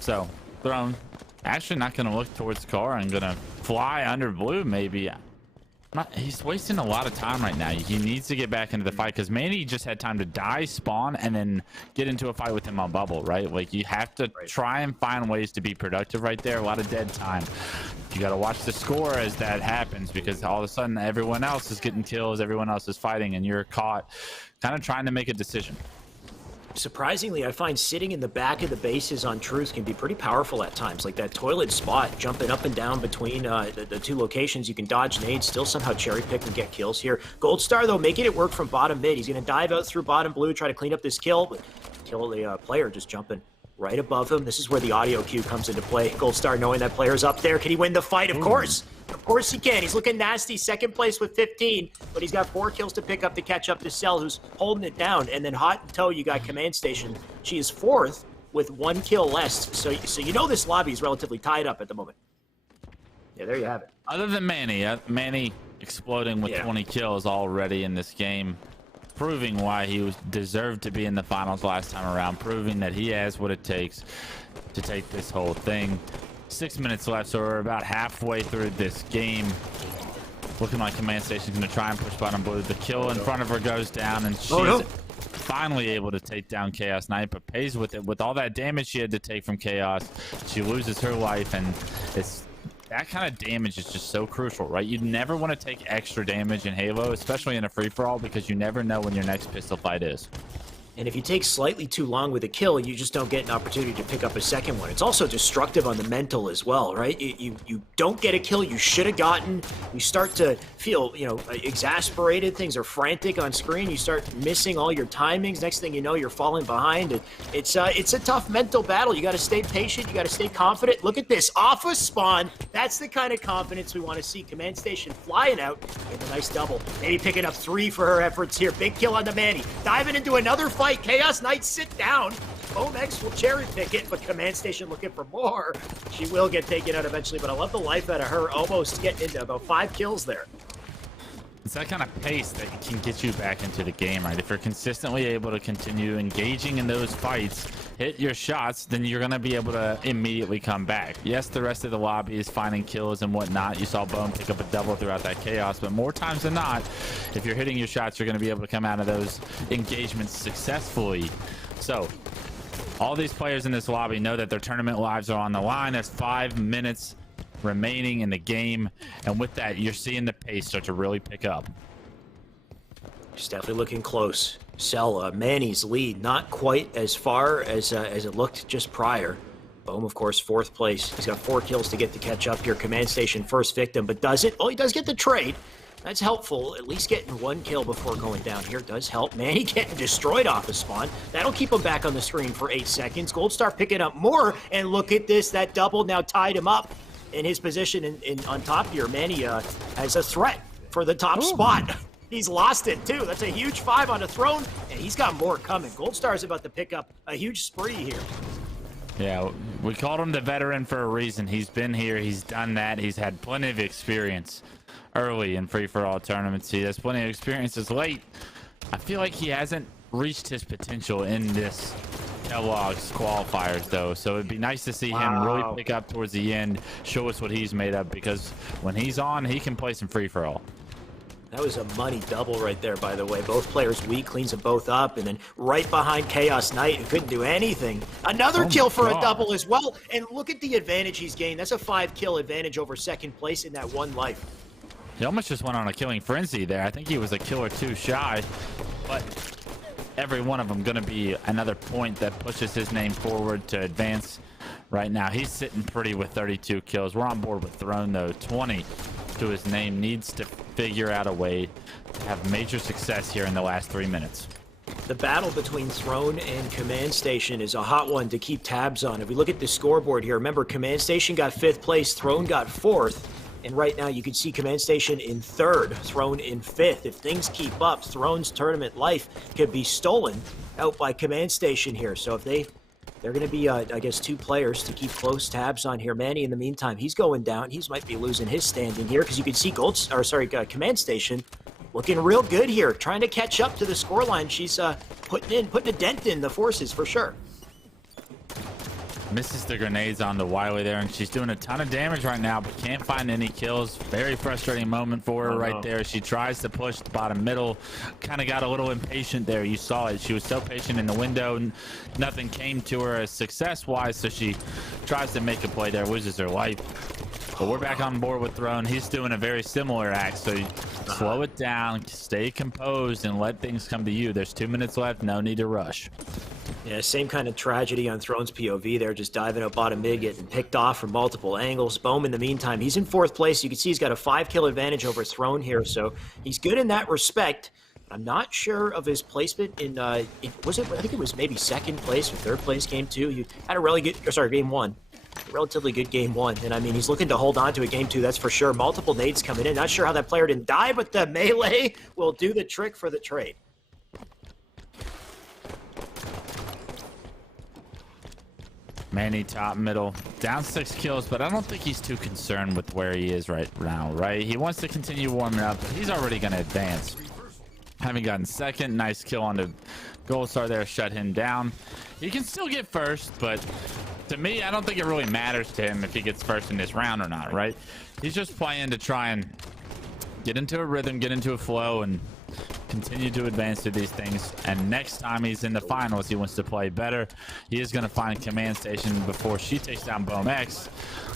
So, Throne actually not going to look towards the car and going to fly under blue maybe. He's wasting a lot of time right now. He needs to get back into the fight because Manny just had time to die, spawn, and then get into a fight with him on bubble, right? Like, you have to try and find ways to be productive right there. A lot of dead time. You got to watch the score as that happens because all of a sudden everyone else is getting kills, everyone else is fighting, and you're caught kind of trying to make a decision. surprisingly, I find sitting in the back of the bases on Truth can be pretty powerful at times. Like that toilet spot, jumping up and down between the two locations. You can dodge nades, still somehow cherry pick and get kills here. Gold Star, though, making it work from bottom mid. He's going to dive out through bottom blue, try to clean up this kill, but kill the player just jumping right above him. This is where the audio cue comes into play. Gold Star knowing that player's up there. Can he win the fight? Of course. Of course he can. He's looking nasty. Second place with 15, but he's got 4 kills to pick up to catch up to Cell, who's holding it down. And then hot in tow, you got Command Station. She is 4th with 1 kill less. So you know this lobby is relatively tied up at the moment. Yeah, there you have it. Other than Manny exploding with 20 kills already in this game, proving why he deserved to be in the finals last time around, proving that he has what it takes to take this whole thing. 6 minutes left, so we're about halfway through this game. Looking like Command Station's going to try and push bottom blue. The kill in front of her goes down, and she's finally able to take down Chaos Knight, but pays with it. With all that damage she had to take from Chaos, she loses her life, and that kind of damage is just so crucial, right? You never want to take extra damage in Halo, especially in a free-for-all, because you never know when your next pistol fight is. And if you take slightly too long with a kill, you just don't get an opportunity to pick up a second one. It's also destructive on the mental as well, right? You don't get a kill you should have gotten. You start to feel, exasperated. Things are frantic on screen. You start missing all your timings. Next thing you know, you're falling behind. It's a tough mental battle. You got to stay patient. You got to stay confident. Look at this. Off a spawn. That's the kind of confidence we want to see. Command Station flying out with a nice double. Maybe picking up 3 for her efforts here. Big kill on the Manny. Diving into another fight. Chaos Knight, sit down. Omex will cherry pick it, but Command Station looking for more. She will get taken out eventually, but I love the life out of her, almost getting into about 5 kills there. It's that kind of pace that can get you back into the game, right? If you're consistently able to continue engaging in those fights, hit your shots, then you're going to be able to immediately come back. Yes, the rest of the lobby is finding kills and whatnot. You saw Bone pick up a double throughout that chaos, but more times than not, if you're hitting your shots, you're going to be able to come out of those engagements successfully. So all these players in this lobby know that their tournament lives are on the line. There's 5 minutes remaining in the game, and with that, you're seeing the pace start to really pick up. She's definitely looking close. Cell, Manny's lead, not quite as far as it looked just prior. Boom, of course, 4th place. He's got 4 kills to get to catch up here. Command Station first victim, but does it? Oh, he does get the trade. That's helpful. At least getting 1 kill before going down here does help. Manny getting destroyed off the spawn. That'll keep him back on the screen for 8 seconds. Gold Star picking up more, and look at this. That double now tied him up in his position on top here. Manny has a threat for the top spot. He's lost it too. That's a huge 5 on the throne, and he's got more coming. Gold Star's about to pick up a huge spree here. Yeah, we called him the veteran for a reason. He's been here, he's done that, he's had plenty of experience early in free-for-all tournaments. He has plenty of experiences late. I feel like he hasn't reached his potential in this Kellogg's qualifiers though, so it'd be nice to see him really pick up towards the end, show us what he's made of, because when he's on, he can play some free-for-all. That was a money double right there, by the way. Both players weak, cleans them both up, and then right behind Chaos Knight, who couldn't do anything. Another kill for a double as well, and look at the advantage he's gained. That's a 5-kill advantage over 2nd place in that 1 life. He almost just went on a killing frenzy there. I think he was a kill or 2 shy, but every one of them going to be another point that pushes his name forward to advance. Right now, he's sitting pretty with 32 kills. We're on board with Throne, though. 20 to his name. Needs to figure out a way to have major success here in the last 3 minutes. The battle between Throne and Command Station is a hot one to keep tabs on. If we look at the scoreboard here, remember, Command Station got 5th place, Throne got 4th. And right now, you can see Command Station in 3rd, Throne in 5th. If things keep up, Throne's tournament life could be stolen out by Command Station here. So if they're going to be, I guess, 2 players to keep close tabs on here. Manny, in the meantime, he's going down. He might be losing his standing here, because you can see Command Station looking real good here, trying to catch up to the scoreline. She's putting a dent in the forces for sure. Misses the grenades on the Wiley there, and she's doing a ton of damage right now, but can't find any kills. Very frustrating moment for her right there. She tries to push the bottom middle, kind of got a little impatient there. You saw it. She was so patient in the window. Nothing came to her as success-wise, so she tries to make a play there, loses her life. But we're back on board with Throne. He's doing a very similar act, so you slow it down, stay composed, and let things come to you. There's 2 minutes left. No need to rush. Yeah, same kind of tragedy on Throne's POV there, just diving up bottom mid, getting picked off from multiple angles. Bohm, in the meantime, he's in 4th place. You can see he's got a 5-kill advantage over Throne here, so he's good in that respect. I'm not sure of his placement in, I think it was maybe 2nd place or 3rd place game 2. He had a really good, game 1. Relatively good game 1, and I mean, he's looking to hold on to a game 2, that's for sure. Multiple nades coming in. Not sure how that player didn't die, but the melee will do the trick for the trade. Manny top middle, down 6 kills, but I don't think he's too concerned with where he is right now, right? He wants to continue warming up, but he's already going to advance. Having gotten 2nd, nice kill on the gold star there, shut him down. He can still get 1st, but to me, I don't think it really matters to him if he gets 1st in this round or not, right? He's just playing to try and get into a rhythm, get into a flow, and continue to advance through these things. And next time he's in the finals, he wants to play better. He is going to find command station before she takes down Bohm X.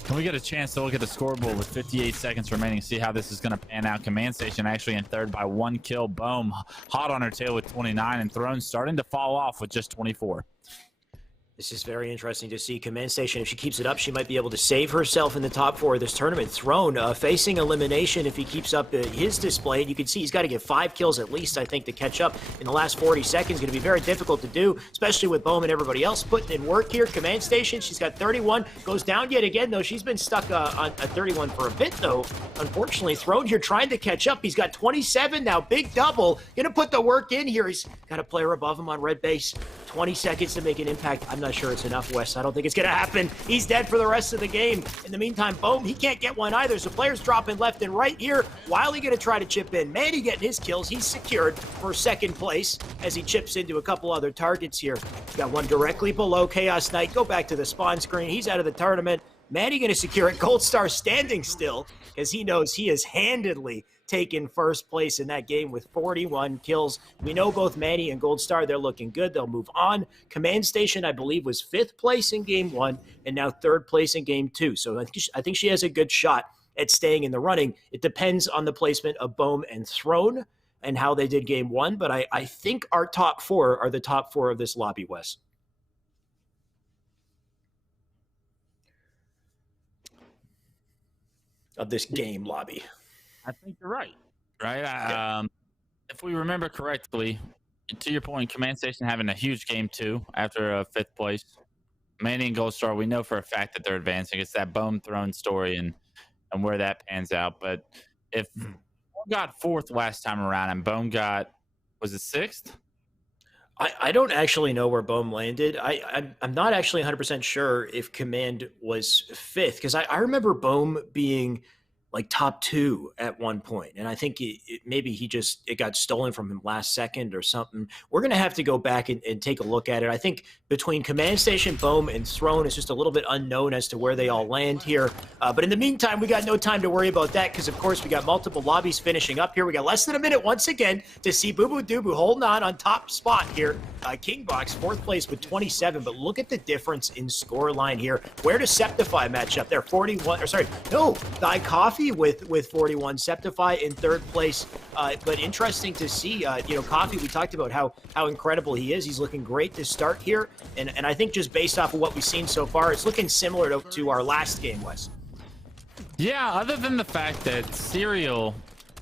Can we get a chance to look at the scoreboard with 58 seconds remaining, see how this is going to pan out? Command station actually in 3rd by 1 kill. Bohm hot on her tail with 29, and Throne starting to fall off with just 24. This is very interesting to see. Command Station, if she keeps it up, she might be able to save herself in the top 4 of this tournament. Throne facing elimination if he keeps up his display. And you can see he's got to get 5 kills at least, I think, to catch up in the last 40 seconds. Going to be very difficult to do, especially with Bohm and everybody else putting in work here. Command Station, she's got 31. Goes down yet again, though. She's been stuck on 31 for a bit, though. Unfortunately, Throne here trying to catch up. He's got 27 now. Big double. Going to put the work in here. He's got a player above him on red base. 20 seconds to make an impact. I'm not sure it's enough, Wes. I don't think it's going to happen. He's dead for the rest of the game. In the meantime, Bohm, he can't get one either. So players dropping left and right here. Wiley going to try to chip in. Manny getting his kills. He's secured for 2nd place as he chips into a couple other targets here. Got one directly below Chaos Knight. Go back to the spawn screen. He's out of the tournament. Manny going to secure it. Gold Star standing still because he knows he is handedly taken 1st place in that game with 41 kills. We know both Manny and Gold Star, they're looking good. They'll move on. Command Station, I believe, was 5th place in game 1 and now 3rd place in game 2. So I think she has a good shot at staying in the running. It depends on the placement of Bohm and Throne and how they did game 1, but I think our top 4 are the top 4 of this lobby, Wes. Of this game lobby. I think you're right. If we remember correctly, to your point, Command Station having a huge game 2 after 5th place. Manny and Gold Star, we know for a fact that they're advancing. It's that Bohm Throne story and where that pans out. But if Bohm got 4th last time around and Bohm got, was it 6th? I don't actually know where Bohm landed. I'm not actually 100% sure if Command was 5th because I remember Bohm being like top 2 at one point, and I think maybe it got stolen from him last second or something. We're gonna have to go back and take a look at it. I think between Command Station, Bohm, and Throne, it's just a little bit unknown as to where they all land here. But in the meantime, we got no time to worry about that because, of course, we got multiple lobbies finishing up here. We got less than a minute once again to see Boo Boo Doo Boo holding on top spot here. Kingbox, 4th place with 27, but look at the difference in scoreline here. Where does Septify match up? They're 41, or sorry, no, Die Coffee with 41, Septify in 3rd place. But interesting to see, Coffee, we talked about how incredible he is. He's looking great to start here. And I think just based off of what we've seen so far, it's looking similar to our last game, Wes. Yeah, other than the fact that Serial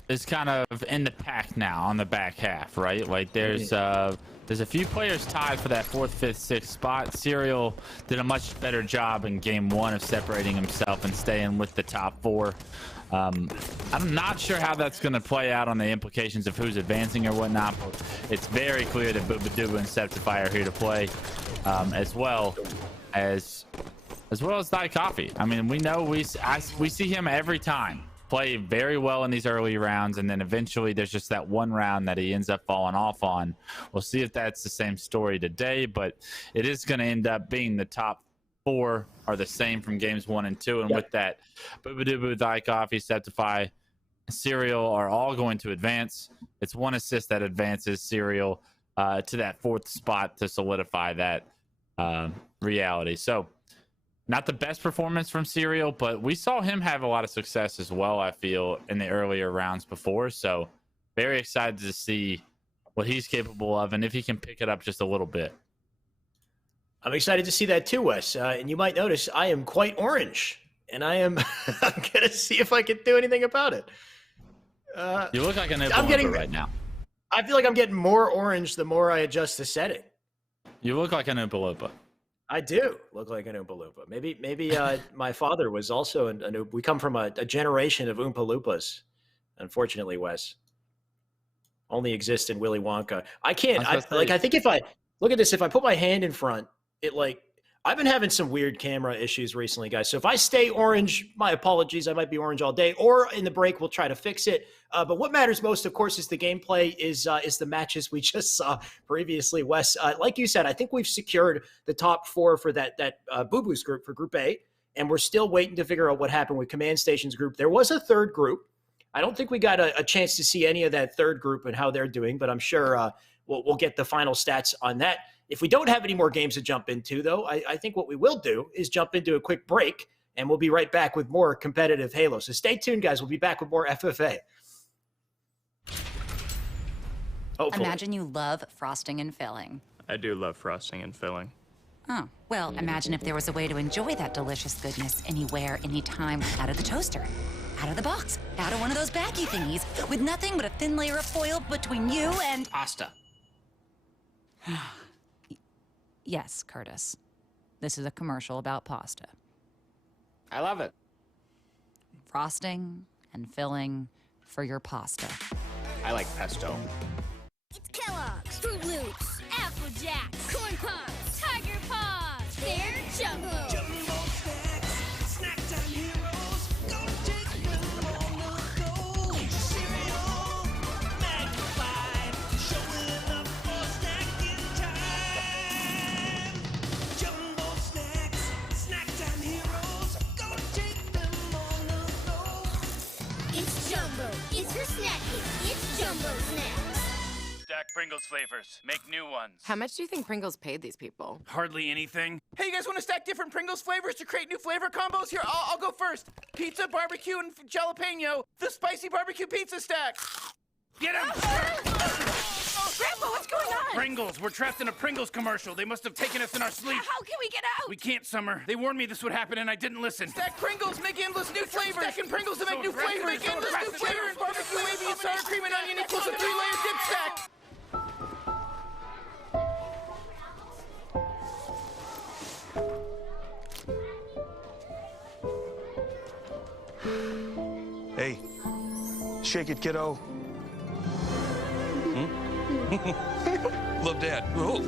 is kind of in the pack now on the back half, right? Like there's a few players tied for that 4th, 5th, 6th spot. Serial did a much better job in game 1 of separating himself and staying with the top 4. I'm not sure how that's going to play out on the implications of who's advancing or whatnot, but it's very clear that Booba Dooba and Septify are here to play, as well as Die Coffee. I mean, we know we see him every time play very well in these early rounds, and then eventually there's just that one round that he ends up falling off on. We'll see if that's the same story today, but it is going to end up being the top 4 are the same from games 1 and 2, and with that, Booba Die Coffee, Septify, Serial are all going to advance. It's one assist that advances Serial to that 4th spot to solidify that reality. So not the best performance from Serial, but we saw him have a lot of success as well, I feel, in the earlier rounds before. So very excited to see what he's capable of and if he can pick it up just a little bit. I'm excited to see that too, Wes. And you might notice I am quite orange, and I'm going to see if I can do anything about it. You look like an Oompa right now. I feel like I'm getting more orange the more I adjust the setting. You look like an Oompa Loompa. I do look like an Oompa Loompa. Maybe my father was also an Oompa. We come from a generation of Oompa Loompas. Unfortunately, Wes, only exist in Willy Wonka. I can't. I think if I look at this, if I put my hand in front, I've been having some weird camera issues recently, guys. So if I stay orange, my apologies. I might be orange all day, or in the break, we'll try to fix it. But what matters most, of course, is the gameplay, is the matches we just saw previously, Wes. Like you said, I think we've secured the top 4 for that Boo Boos group for Group A, and we're still waiting to figure out what happened with Command Station's group. There was a third group. I don't think we got a chance to see any of that third group and how they're doing, but I'm sure we'll get the final stats on that. If we don't have any more games to jump into, though, I think what we will do is jump into a quick break, and we'll be right back with more competitive Halo. So stay tuned, guys. We'll be back with more FFA. Hopefully. Imagine you love frosting and filling. I do love frosting and filling. Oh, well, imagine if there was a way to enjoy that delicious goodness anywhere, anytime, out of the toaster, out of the box, out of one of those baggy thingies, with nothing but a thin layer of foil between you and... Pasta. Yes, Curtis. This is a commercial about pasta. I love it. Frosting and filling for your pasta. I like pesto. It's Kellogg's, Fruit Loops, Apple Jacks, Corn Pops, Tiger Paws. They're Jumbo. Jumbo snacks, snack time heroes. Go take them on the go. Cereal, magnified, showing up for snacking time. Jumbo snacks, snack time heroes. Go take them on the go. It's Jumbo. It's for snacking. It's Jumbo Snacks. Stack Pringles flavors. Make new ones. How much do you think Pringles paid these people? Hardly anything. Hey, you guys want to stack different Pringles flavors to create new flavor combos? Here, I'll go first. Pizza, barbecue, and jalapeno. The spicy barbecue pizza stack. Get him! Grandpa, what's going on? Pringles. We're trapped in a Pringles commercial. They must have taken us in our sleep. How can we get out? We can't, Summer. They warned me this would happen and I didn't listen. Stack Pringles, make endless new flavors. Stacking Pringles to make new flavors. Make endless new flavors. Barbecue, wavy, and sour cream and onion equals a 3-layer dip stack. Hey, shake it, kiddo. Love Dad. Oh.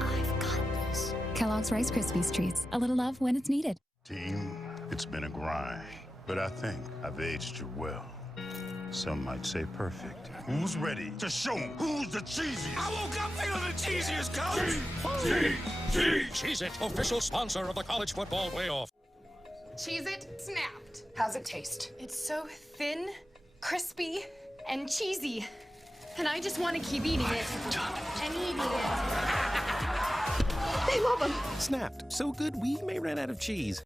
I've got this. Kellogg's Rice Krispies Treats. A little love when it's needed. Team, it's been a grind, but I think I've aged you well. Some might say perfect. Who's ready to show 'em who's the cheesiest? I woke up feeling the cheesiest, coach. Cheez-It, official sponsor of the college football playoff. Cheez-It snapped. How's it taste? It's so thin, crispy, and cheesy. And I just want to keep eating it. And eating it. They love them. Snapped. So good we may run out of cheese.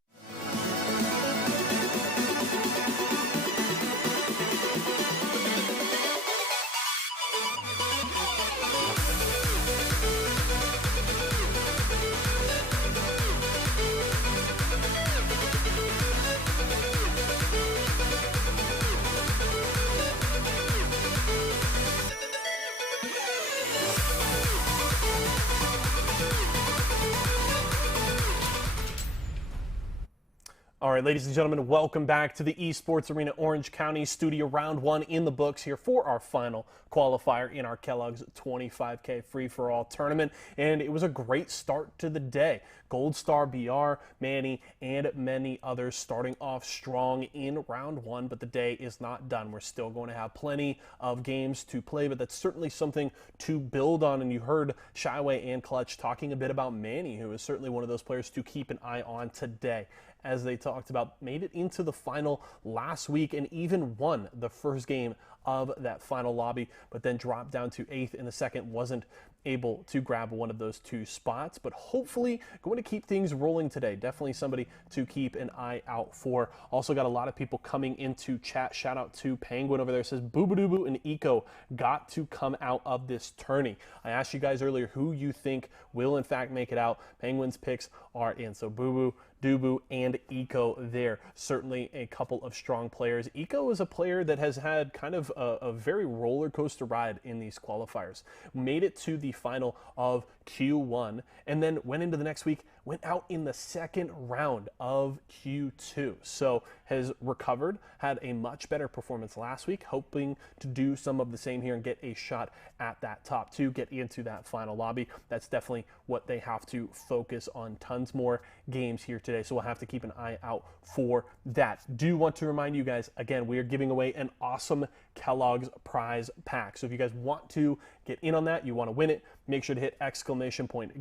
All right, ladies and gentlemen, welcome back to the Esports Arena Orange County Studio. Round 1 in the books here for our final qualifier in our Kellogg's 25K free-for-all tournament. And it was a great start to the day. Gold Star, BR, Manny, and many others starting off strong in round 1, but the day is not done. We're still going to have plenty of games to play, but that's certainly something to build on. And you heard Shyway and Clutch talking a bit about Manny, who is certainly one of those players to keep an eye on today. As they talked about, made it into the final last week and even won the first game of that final lobby, but then dropped down to 8th in the second, wasn't able to grab one of those 2 spots, but hopefully going to keep things rolling today. Definitely somebody to keep an eye out for. Also got a lot of people coming into chat. Shout out to Penguin over there. Says Boobadoobu and Eco got to come out of this tourney. I asked you guys earlier who you think will in fact make it out. Penguin's picks are in. So Boo Dubu and Eco there. Certainly a couple of strong players. Eco is a player that has had kind of a very roller coaster ride in these qualifiers. Made it to the final of Q1 and then went into the next week, went out in the second round of Q2. So has recovered, had a much better performance last week, hoping to do some of the same here and get a shot at that top 2, get into that final lobby. That's definitely what they have to focus on. Tons more games here today, so we'll have to keep an eye out for that. Do want to remind you guys, again, we are giving away an awesome Kellogg's prize pack. So if you guys want to get in on that, you want to win it, make sure to hit !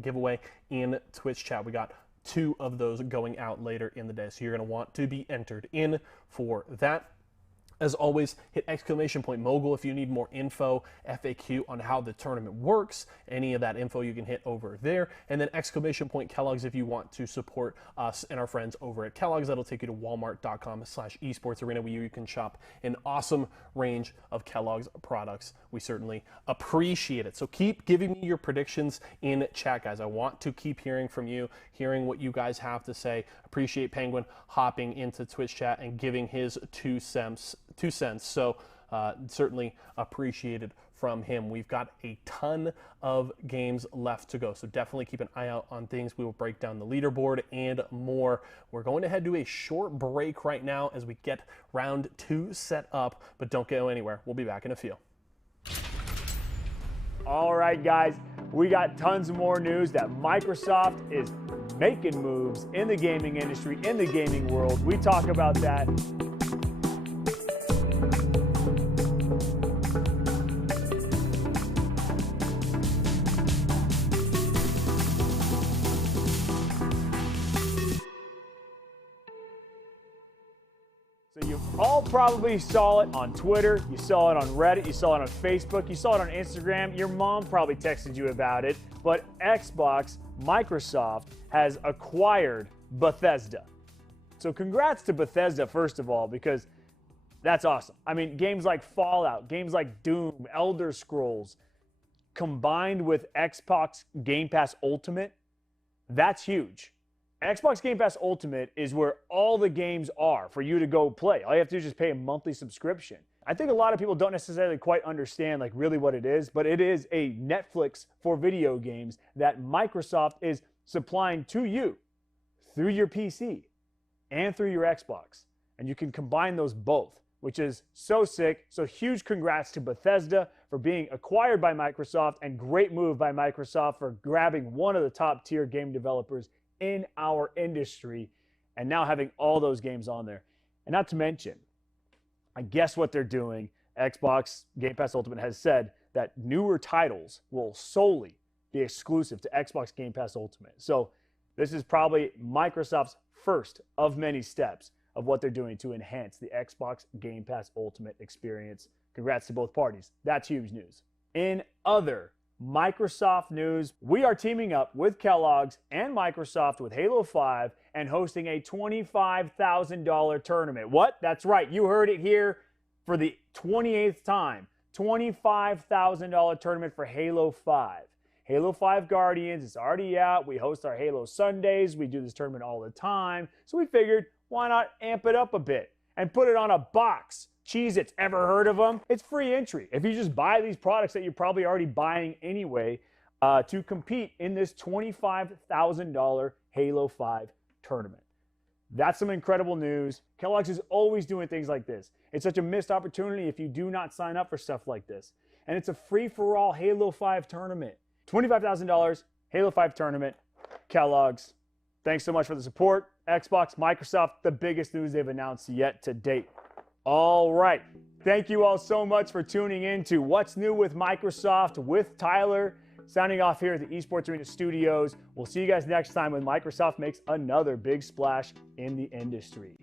giveaway in Twitch chat. We got 2 of those going out later in the day, so you're going to want to be entered in for that. As always, hit !Mogul if you need more info, FAQ on how the tournament works. Any of that info you can hit over there. And then !Kellogg's if you want to support us and our friends over at Kellogg's. That'll take you to walmart.com/esportsarena where you can shop an awesome range of Kellogg's products. We certainly appreciate it. So keep giving me your predictions in chat, guys. I want to keep hearing from you, hearing what you guys have to say. Appreciate Penguin hopping into Twitch chat and giving his 2 cents. So certainly appreciated from him. We've got a ton of games left to go, so definitely keep an eye out on things. We will break down the leaderboard and more. We're going to head to a short break right now as we get round 2 set up, but don't go anywhere. We'll be back in a few. All right, guys, we got tons more news that Microsoft is making moves in the gaming industry, in the gaming world. We talk about that. So you all probably saw it on Twitter, you saw it on Reddit, you saw it on Facebook, you saw it on Instagram, your mom probably texted you about it, but Microsoft has acquired Bethesda. So congrats to Bethesda, first of all, because that's awesome. I mean, games like Fallout, games like Doom, Elder Scrolls, combined with Xbox Game Pass Ultimate, that's huge. Xbox Game Pass Ultimate is where all the games are for you to go play. All you have to do is just pay a monthly subscription. I think a lot of people don't necessarily quite understand like really what it is, but it is a Netflix for video games that Microsoft is supplying to you through your PC and through your Xbox. And you can combine those both, which is so sick. So huge congrats to Bethesda for being acquired by Microsoft, and great move by Microsoft for grabbing one of the top tier game developers in our industry and now having all those games on there. And not to mention, I guess what they're doing, Xbox Game Pass Ultimate has said that newer titles will solely be exclusive to Xbox Game Pass Ultimate. So this is probably Microsoft's first of many steps of what they're doing to enhance the Xbox Game Pass Ultimate experience. Congrats to both parties. That's huge news. In other Microsoft news, we are teaming up with Kellogg's and Microsoft with Halo 5 and hosting a $25,000 tournament. What? That's right. You heard it here for the 28th time. $25,000 tournament for Halo 5. Halo 5 Guardians is already out. We host our Halo Sundays. We do this tournament all the time. So we figured, why not amp it up a bit and put it on a box? Cheez-Its, ever heard of them? It's free entry. If you just buy these products that you're probably already buying anyway to compete in this $25,000 Halo 5 tournament. That's some incredible news. Kellogg's is always doing things like this. It's such a missed opportunity if you do not sign up for stuff like this. And it's a free-for-all Halo 5 tournament. $25,000 Halo 5 tournament, Kellogg's. Thanks so much for the support. Xbox, Microsoft, the biggest news they've announced yet to date. All right. Thank you all so much for tuning in to What's New with Microsoft with Tyler. Signing off here at the Esports Arena Studios. We'll see you guys next time when Microsoft makes another big splash in the industry.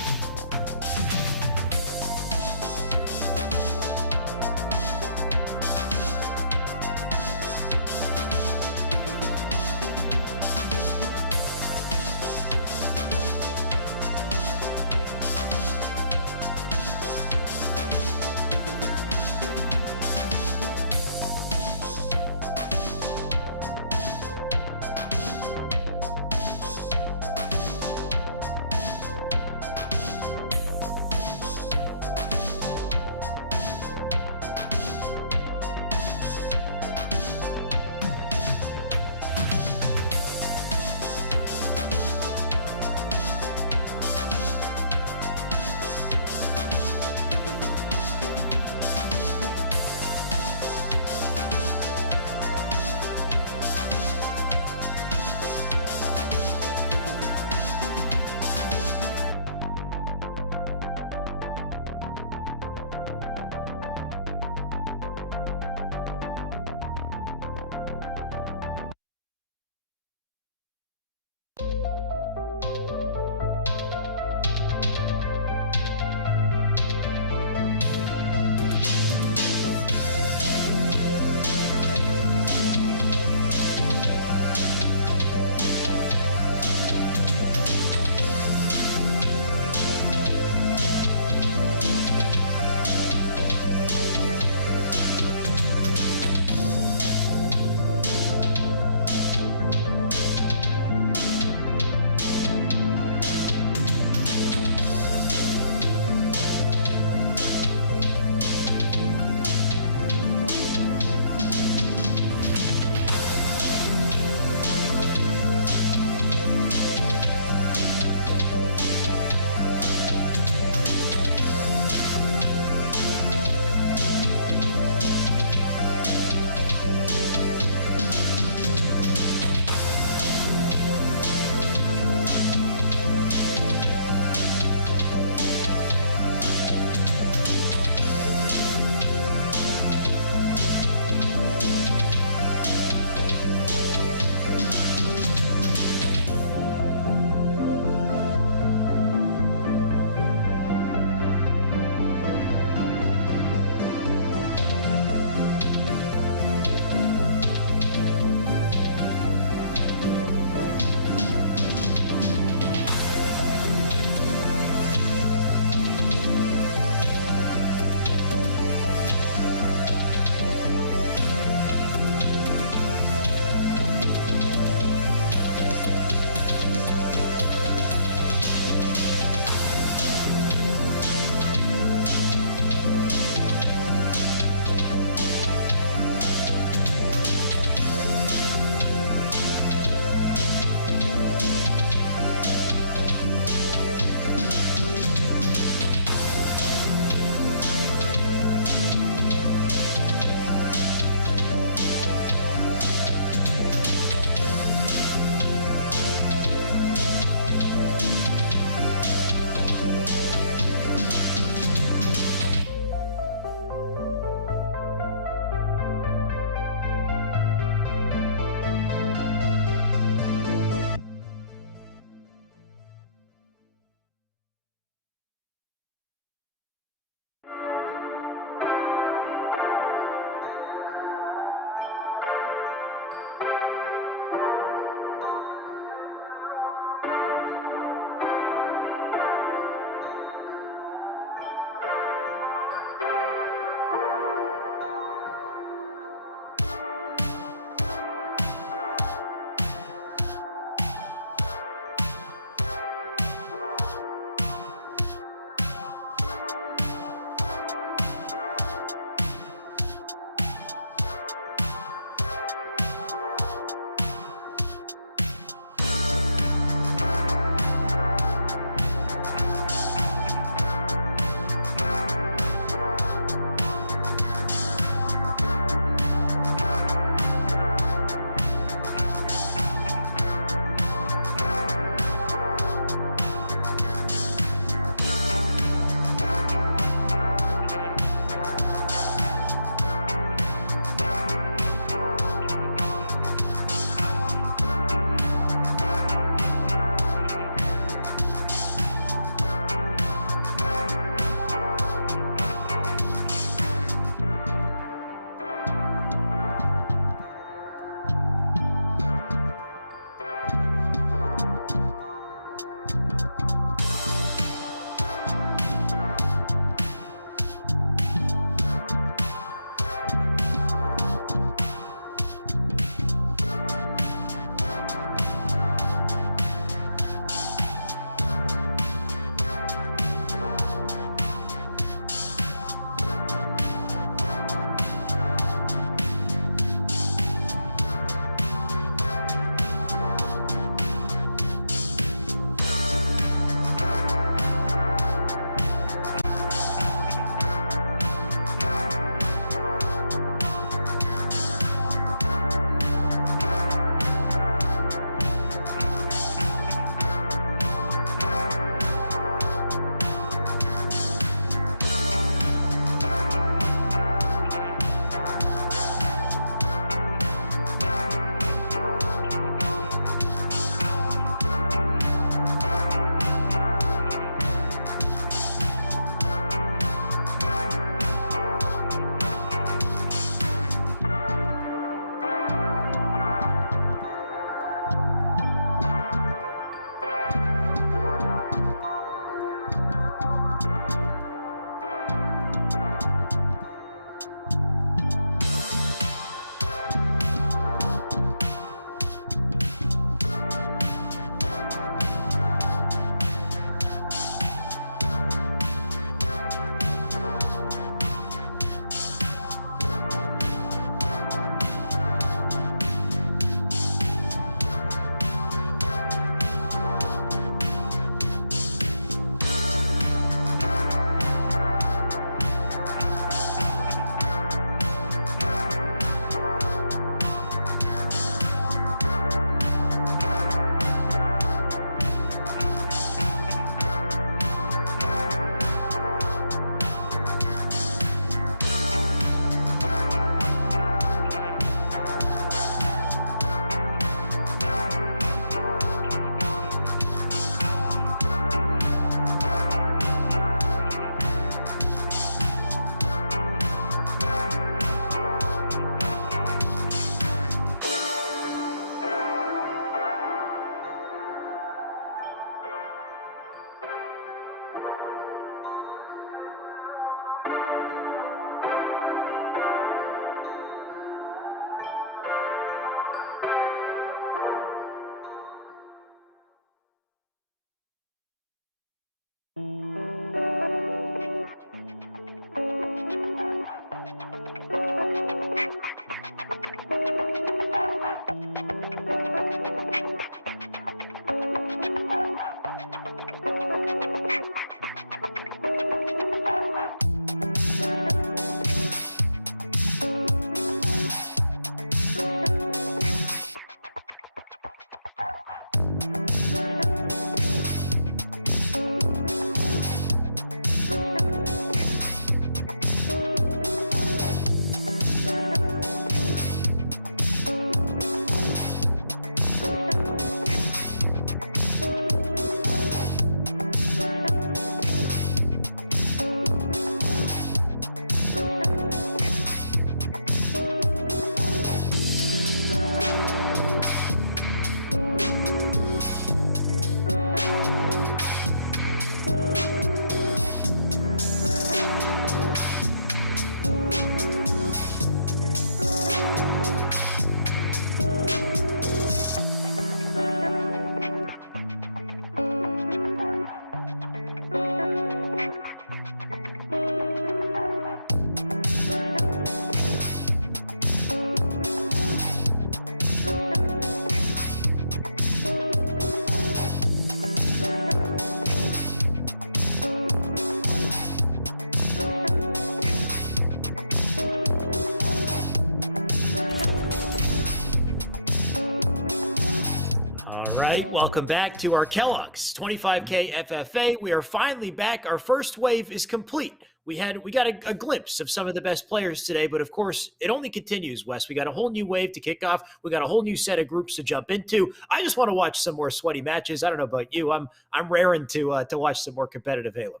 All right, welcome back to our Kellogg's 25K FFA. We are finally back. Our first wave is complete. We got a glimpse of some of the best players today, but of course, it only continues, Wes. We got a whole new wave to kick off. We got a whole new set of groups to jump into. I just want to watch some more sweaty matches. I don't know about you. I'm raring to watch some more competitive Halo.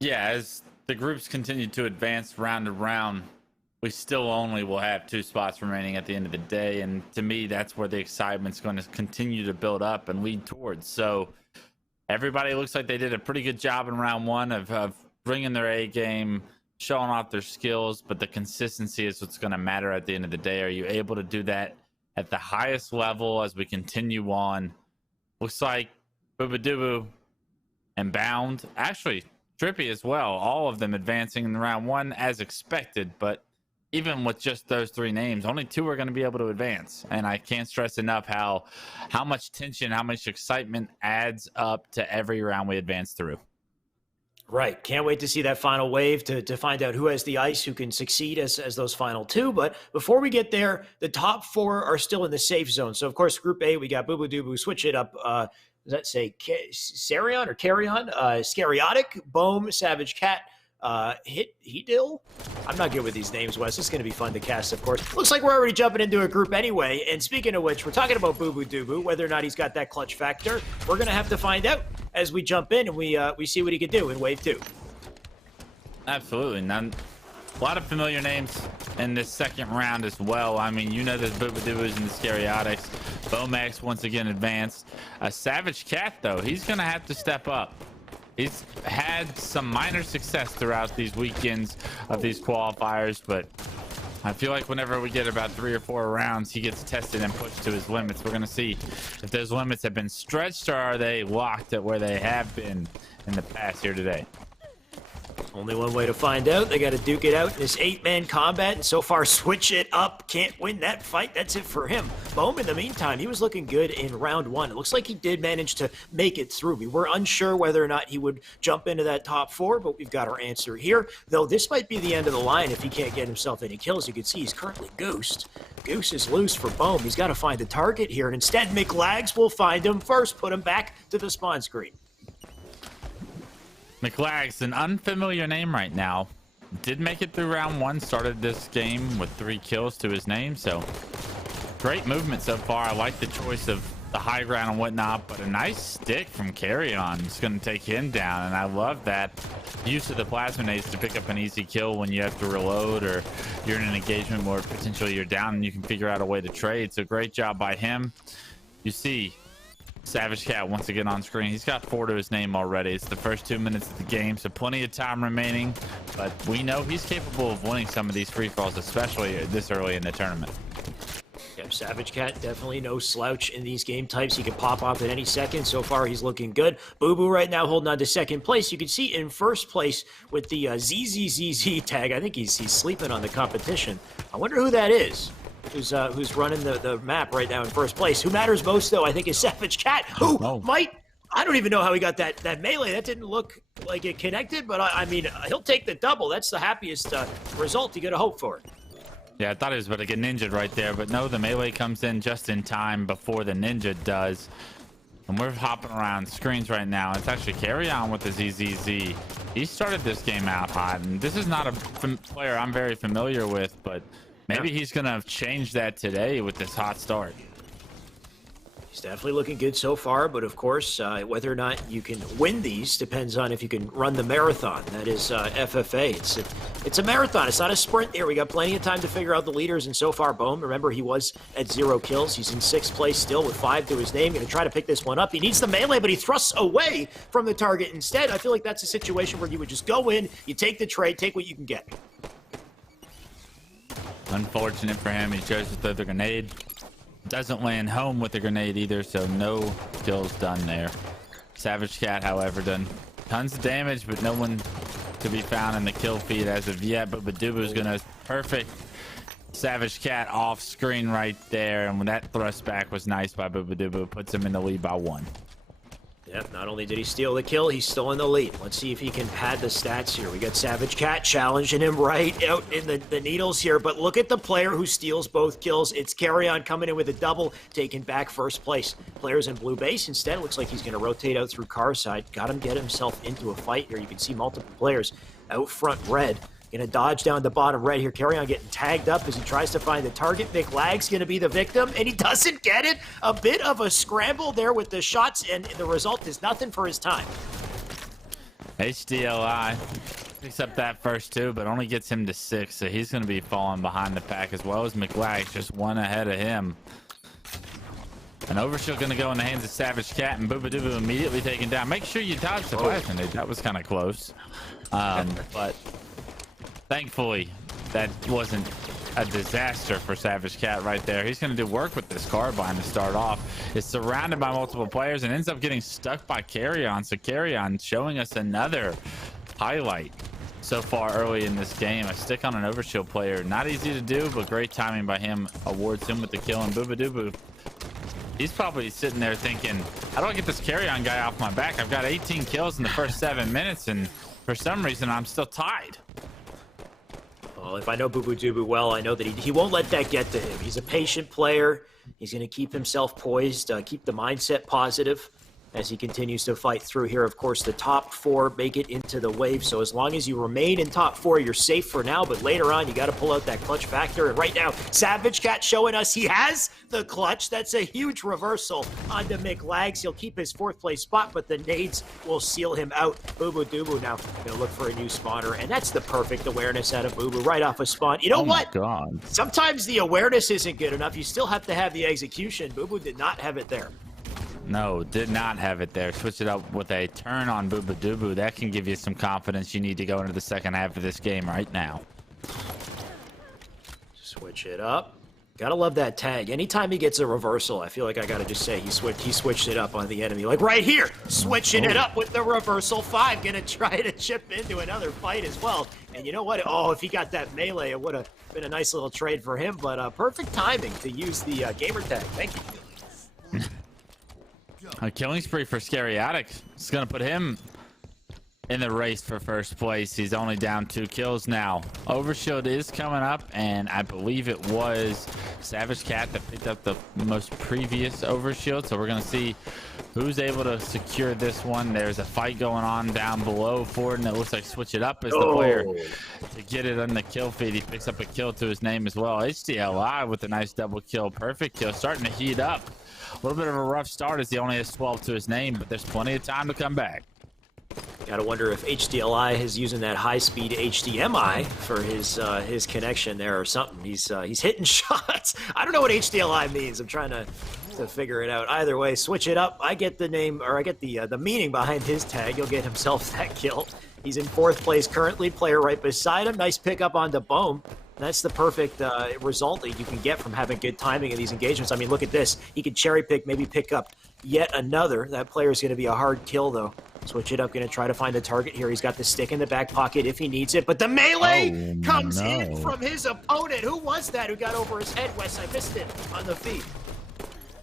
Yeah, as the groups continue to advance round to round, we still only will have 2 spots remaining at the end of the day. And to me, that's where the excitement's going to continue to build up and lead towards. So everybody looks like they did a pretty good job in round 1 of bringing their A game, showing off their skills, but the consistency is what's going to matter at the end of the day. Are you able to do that at the highest level as we continue on? Looks like Boobadooboo and Bound, actually Trippy as well, all of them advancing in round 1 as expected, but even with just those 3 names, only 2 are going to be able to advance. And I can't stress enough how much tension, how much excitement adds up to every round we advance through. Right. Can't wait to see that final wave to find out who has the ice, who can succeed as those final 2. But before we get there, the top 4 are still in the safe zone. So, of course, Group A, we got Boobadooboo, switch it up. Does that say Sarion or Carrion? Scariotic, Bohm, Savage Cat, Hidil. I'm not good with these names, Wes. It's going to be fun to cast, of course. Looks like we're already jumping into a group anyway. And speaking of which, we're talking about Boobadooboo, whether or not he's got that clutch factor. We're going to have to find out as we jump in and we see what he can do in Wave 2. Absolutely. A lot of familiar names in this second round as well. I mean, you know there's Boobadooboo's and the Scariotics. Bomax once again advanced. A Savage Cat, though, he's going to have to step up. He's had some minor success throughout these weekends of these qualifiers, but I feel like whenever we get about 3 or 4 rounds, he gets tested and pushed to his limits. We're going to see if those limits have been stretched or are they locked at where they have been in the past here today. Only one way to find out. They got to duke it out in this 8-man combat, and so far switch it up. Can't win that fight. That's it for him. Bohm, in the meantime, he was looking good in round 1. It looks like he did manage to make it through. We were unsure whether or not he would jump into that top 4, but we've got our answer here. Though this might be the end of the line if he can't get himself any kills. You can see he's currently goosed. Goose is loose for Bohm. He's got to find a target here, and instead McLags will find him first, put him back to the spawn screen. McLags, an unfamiliar name right now. Did make it through round 1, started this game with 3 kills to his name, so great movement so far. I like the choice of the high ground and whatnot, but a nice stick from Carrion. It's going to take him down, and I love that use of the plasma nades to pick up an easy kill when you have to reload or you're in an engagement where potentially you're down and you can figure out a way to trade. So great job by him. You see Savage Cat once again on screen. He's got 4 to his name already. It's the first 2 minutes of the game, so plenty of time remaining. But we know he's capable of winning some of these free-for-alls, especially this early in the tournament. Yep, Savage Cat, definitely no slouch in these game types. He can pop off at any second. So far, he's looking good. Boo Boo right now holding on to second place. You can see in first place with the ZZZZ tag. I think he's sleeping on the competition. I wonder who that is. Who's running the map right now in first place. Who matters most, though, I think, is Savage Cat, who might... I don't even know how he got that melee. That didn't look like it connected, but I mean, he'll take the double. That's the happiest result you got to hope for. Yeah, I thought he was about to get ninja'd right there, but no, the melee comes in just in time before the ninja does. And we're hopping around screens right now. It's actually Carry On with the ZZZ. He started this game out hot, and this is not a player I'm very familiar with, but maybe he's going to change that today with this hot start. He's definitely looking good so far, but of course, whether or not you can win these depends on if you can run the marathon. That is FFA. It's a marathon. It's not a sprint here. We got plenty of time to figure out the leaders, and so far, Bohm, remember, he was at 0 kills. He's in 6th place still with 5 to his name. Going to try to pick this one up. He needs the melee, but he thrusts away from the target instead. I feel like that's a situation where you would just go in, you take the trade, take what you can get. Unfortunate for him. He chose to throw the grenade. Doesn't land home with the grenade either, so no kills done there. Savage Cat, however, done tons of damage, but no one to be found in the kill feed as of yet. But Badubu's gonna perfect Savage Cat off screen right there, and when that thrust back was nice by Badubu, puts him in the lead by 1. Yep, not only did he steal the kill, he's still in the lead. Let's see if he can pad the stats here. We got Savage Cat challenging him right out in the needles here, but look at the player who steals both kills. It's Carry On coming in with a double, taking back first place. Players in blue base. Instead, it looks like he's going to rotate out through car side. Got him get himself into a fight here. You can see multiple players out front red. Gonna dodge down the bottom red here. Carry On getting tagged up as he tries to find the target. McLag's gonna be the victim, and he doesn't get it. A bit of a scramble there with the shots, and the result is nothing for his time. HDLI picks up that first 2, but only gets him to 6, so he's gonna be falling behind the pack as well as McLag, just 1 ahead of him. An overshield gonna go in the hands of Savage Cat, and Boobadubu immediately taken down. Make sure you dodge the flash grenade. That was kind of close, but thankfully, that wasn't a disaster for Savage Cat right there. He's going to do work with this carbine to start off. Is surrounded by multiple players and ends up getting stuck by Carry On. So Carry On showing us another highlight so far early in this game. A stick on an overshield player. Not easy to do, but great timing by him. Awards him with the kill. And Boobadubu, he's probably sitting there thinking, how do I get this Carry On guy off my back? I've got 18 kills in the first 7 minutes, and for some reason, I'm still tied. Well, if I know Boobadubu well, I know that he won't let that get to him. He's a patient player. He's going to keep himself poised, keep the mindset positive as he continues to fight through here. Of course, the top 4 make it into the wave, so as long as you remain in top 4, you're safe for now, but later on, you got to pull out that clutch factor, and right now, Savage Cat showing us he has the clutch. That's a huge reversal onto McLags. He'll keep his 4th place spot, but the nades will seal him out. Boobadubu now going to look for a new spawner, and that's the perfect awareness out of Boo Boo right off a spawn. You know what? God. Sometimes the awareness isn't good enough. You still have to have the execution. Boo Boo did not have it there. No, did not have it there. Switch it up with a turn on Boobadubu. That can give you some confidence you need to go into the second half of this game right now. Switch it up. Gotta love that tag. Anytime he gets a reversal, I feel like I gotta just say he switched it up on the enemy. Like right here, switching it up with the reversal 5. Gonna try to chip into another fight as well. And you know what? Oh, if he got that melee, it would have been a nice little trade for him. But perfect timing to use the gamer tag. Thank you. A killing spree for Scary Attic. It's going to put him in the race for first place. He's only down 2 kills now. Overshield is coming up, and I believe it was Savage Cat that picked up the most previous overshield. So we're going to see who's able to secure this one. There's a fight going on down below for it, and it looks like Switch It Up is the player to get it on the kill feed. He picks up a kill to his name as well. HDLI with a nice double kill. Perfect kill. Starting to heat up. A little bit of a rough start as he only has 12 to his name, but there's plenty of time to come back. Gotta wonder if HDLI is using that high-speed HDMI for his connection there or something. He's hitting shots. I don't know what HDLI means. I'm trying to to figure it out. Either way, switch it up. I get the name, or I get the meaning behind his tag. He'll get himself that kill. He's in 4th place currently. Player right beside him. Nice pickup on the Bohm. That's the perfect result that you can get from having good timing in these engagements. I mean, look at this. He could cherry pick, maybe pick up yet another. That player is going to be a hard kill, though. Switch it up, going to try to find the target here. He's got the stick in the back pocket if he needs it, but the melee comes in from his opponent. Who was that who got over his head, Wes? I missed it on the feed.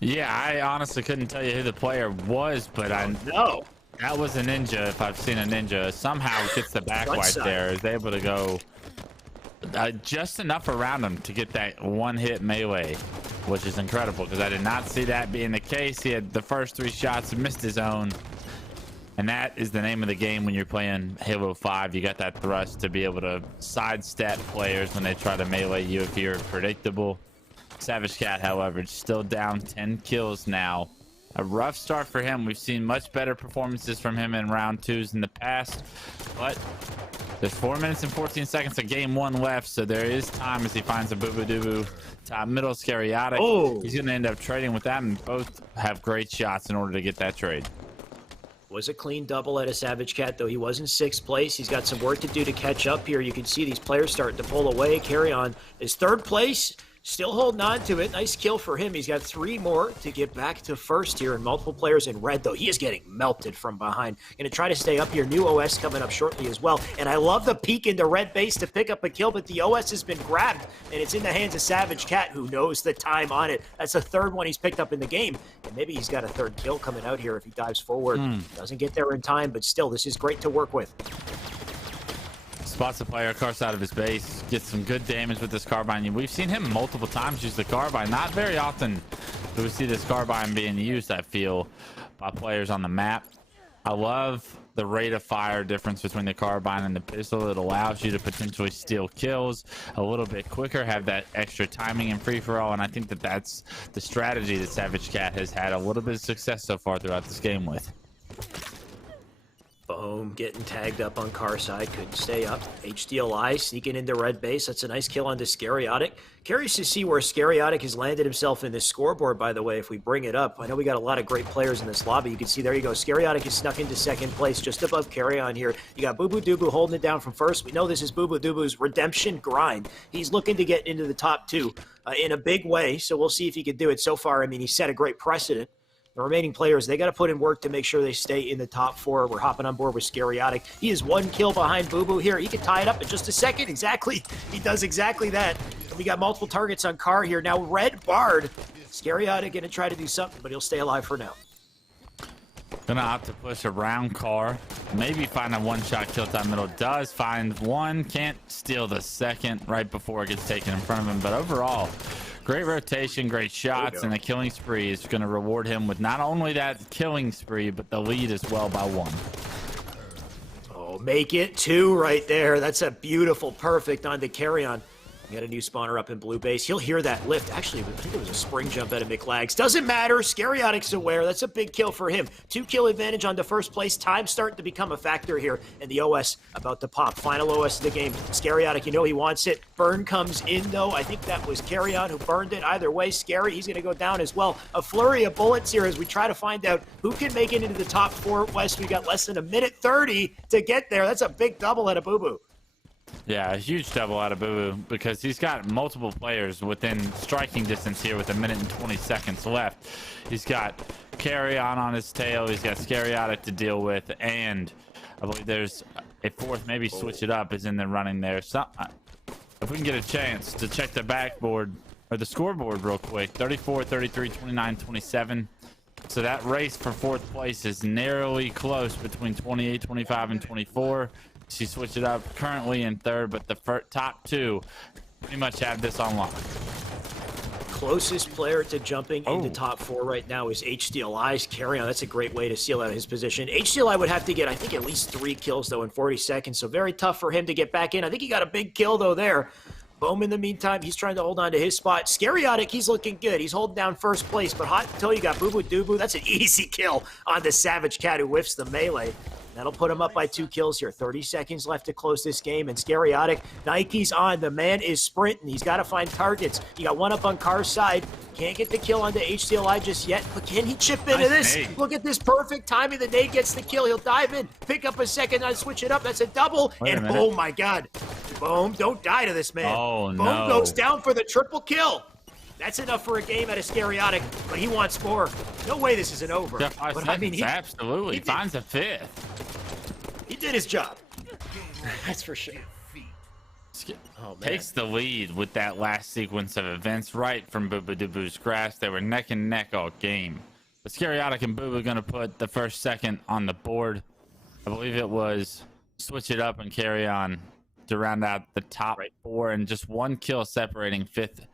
Yeah, I honestly couldn't tell you who the player was, but I know that was a ninja. If I've seen a ninja, somehow gets the back right there, is able to go just enough around him to get that one-hit melee, which is incredible because I did not see that being the case. He had the first 3 shots, missed his own, and that is the name of the game when you're playing Halo 5. You got that thrust to be able to sidestep players when they try to melee you if you're predictable. Savage Cat, however, still down 10 kills now. A rough start for him. We've seen much better performances from him in round 2s in the past, but there's 4 minutes and 14 seconds of game 1 left, so there is time as he finds a boo-boo-doo-boo top middle Scariatic. He's going to end up trading with that, and both have great shots in order to get that trade. Was a clean double at a Savage Cat, though. He was in 6th place. He's got some work to do to catch up here. You can see these players starting to pull away. Carry on is 3rd place. Still holding on to it. Nice kill for him. He's got 3 more to get back to 1st here, and multiple players in red, though. He is getting melted from behind. Going to try to stay up here. New OS coming up shortly as well. And I love the peek into red base to pick up a kill, but the OS has been grabbed, and it's in the hands of Savage Cat, who knows the time on it. That's the 3rd one he's picked up in the game, and maybe he's got a 3rd kill coming out here if he dives forward. Doesn't get there in time, but still, this is great to work with. Spots the player, carts out of his base, gets some good damage with this carbine. We've seen him multiple times use the carbine. Not very often do we see this carbine being used, I feel, by players on the map. I love the rate of fire difference between the carbine and the pistol. It allows you to potentially steal kills a little bit quicker, have that extra timing and free-for-all, and I think that that's the strategy that Savage Cat has had a little bit of success so far throughout this game with. Boom, getting tagged up on car side, couldn't stay up. HDLI sneaking into red base. That's a nice kill on the Scariatic. Curious to see where Scariatic has landed himself in this scoreboard, by the way, if we bring it up. I know we got a lot of great players in this lobby. You can see, there you go. Scariatic is snuck into 2nd place, just above Carry On here. You got Boo Boo Doo Boo holding it down from 1st. We know this is Boo Boo Doo Boo's redemption grind. He's looking to get into the top 2 in a big way, so we'll see if he can do it. So far, I mean, he set a great precedent. The remaining players, they got to put in work to make sure they stay in the top 4. We're hopping on board with Scariatic. He is 1 kill behind Boo Boo here. He can tie it up in just a second. Exactly. He does exactly that. And we got multiple targets on Car here. Now, Red Bard. Scariatic going to try to do something, but he'll stay alive for now. Gonna opt to push around Car. Maybe find a 1-shot kill time middle. Does find 1. Can't steal the 2nd right before it gets taken in front of him. But overall, great rotation, great shots, and the killing spree is going to reward him with not only that killing spree, but the lead as well by 1. Oh, make it 2 right there. That's a beautiful, perfect on the Carry On. We got a new spawner up in blue base. He'll hear that lift. Actually, I think it was a spring jump out of McLags. Doesn't matter. Scariatic's aware. That's a big kill for him. 2 kill advantage on the 1st place. Time starting to become a factor here. And the OS about to pop. Final OS of the game. Scariatic, you know he wants it. Burn comes in, though. I think that was Carry On who burned it. Either way, Scary, he's going to go down as well. A flurry of bullets here as we try to find out who can make it into the top 4. West, we got less than a minute 30 to get there. That's a big double at a Boo Boo. Yeah, a huge double out of Boo Boo because he's got multiple players within striking distance here with 1 minute and 20 seconds left. He's got Carry On his tail. He's got Scariatic to deal with, and I believe there's a 4th, maybe switch it up, is in the running there. So, if we can get a chance to check the backboard or the scoreboard real quick, 34, 33, 29, 27. So that race for 4th place is narrowly close between 28, 25, and 24. She switched it up, currently in 3rd, but the top 2 pretty much have this on lock. Closest player to jumping into top 4 right now is HDLI's Carry On. That's a great way to seal out his position. HDLI would have to get, I think, at least 3 kills, though, in 40 seconds, so very tough for him to get back in. I think he got a big kill, though, there. Bohm, in the meantime, he's trying to hold on to his spot. Scariatic, he's looking good. He's holding down 1st place, but hot until you got Boo Boo Doo Boo. That's an easy kill on the Savage Cat who whiffs the melee. That'll put him up by 2 kills here. 30 seconds left to close this game, and Scariotic, Nike's on. The man is sprinting. He's got to find targets. He got one up on Carr's side. Can't get the kill onto HDLI just yet, but can he chip into this? Nade. Look at this perfect timing. The nade gets the kill. He'll dive in, pick up a second, and switch it up. That's a double, and oh my God. Boom, don't die to this man. Oh, Boom no. goes down for the triple kill. That's enough for a game out of Scariotic, but he wants more. No way this isn't over. Yeah, 5 But I mean, seconds, absolutely. He finds a 5th. He did his job. That's for sure. Oh, man. Takes the lead with that last sequence of events right from Boo Boo Doo grass. They were neck and neck all game. But Scariotic and Boo Boo going to put the first second on the board. I believe it was switch it up and carry on to round out the top 4, and just 1 kill separating 5th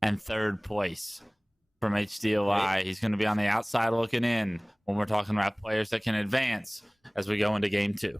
and 3rd place from HDLI. He's going to be on the outside looking in when we're talking about players that can advance as we go into game 2.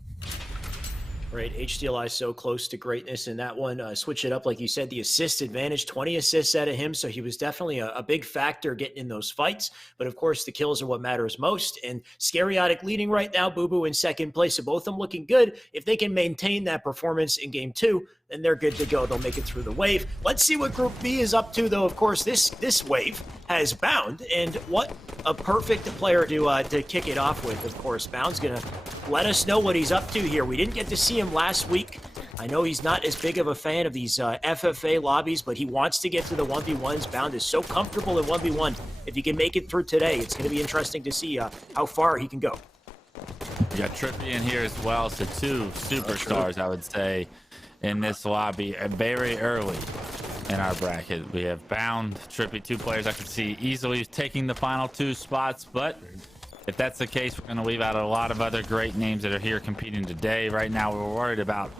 Right, HDLI so close to greatness in that one. Switch it up, like you said, the assist advantage, 20 assists out of him, so he was definitely a big factor getting in those fights. But of course, the kills are what matters most. And Scariotic leading right now, Boo Boo in 2nd place, so both of them looking good. If they can maintain that performance in game 2, then they're good to go. They'll make it through the wave. Let's see what Group B is up to, though. Of course, this wave has Bound, and what a perfect player to kick it off with. Of course, Bound's gonna let us know what he's up to here. We didn't get to see him last week. I know he's not as big of a fan of these FFA lobbies, but he wants to get to the 1v1s. Bound is so comfortable in 1v1. If he can make it through today, it's going to be interesting to see how far he can go. We got Trippy in here as well, so 2 superstars, I would say, in this lobby very early in our bracket. We have Bound, Trippy, 2 players I could see easily taking the final 2 spots, but if that's the case, we're going to leave out a lot of other great names that are here competing today. Right now, we're worried about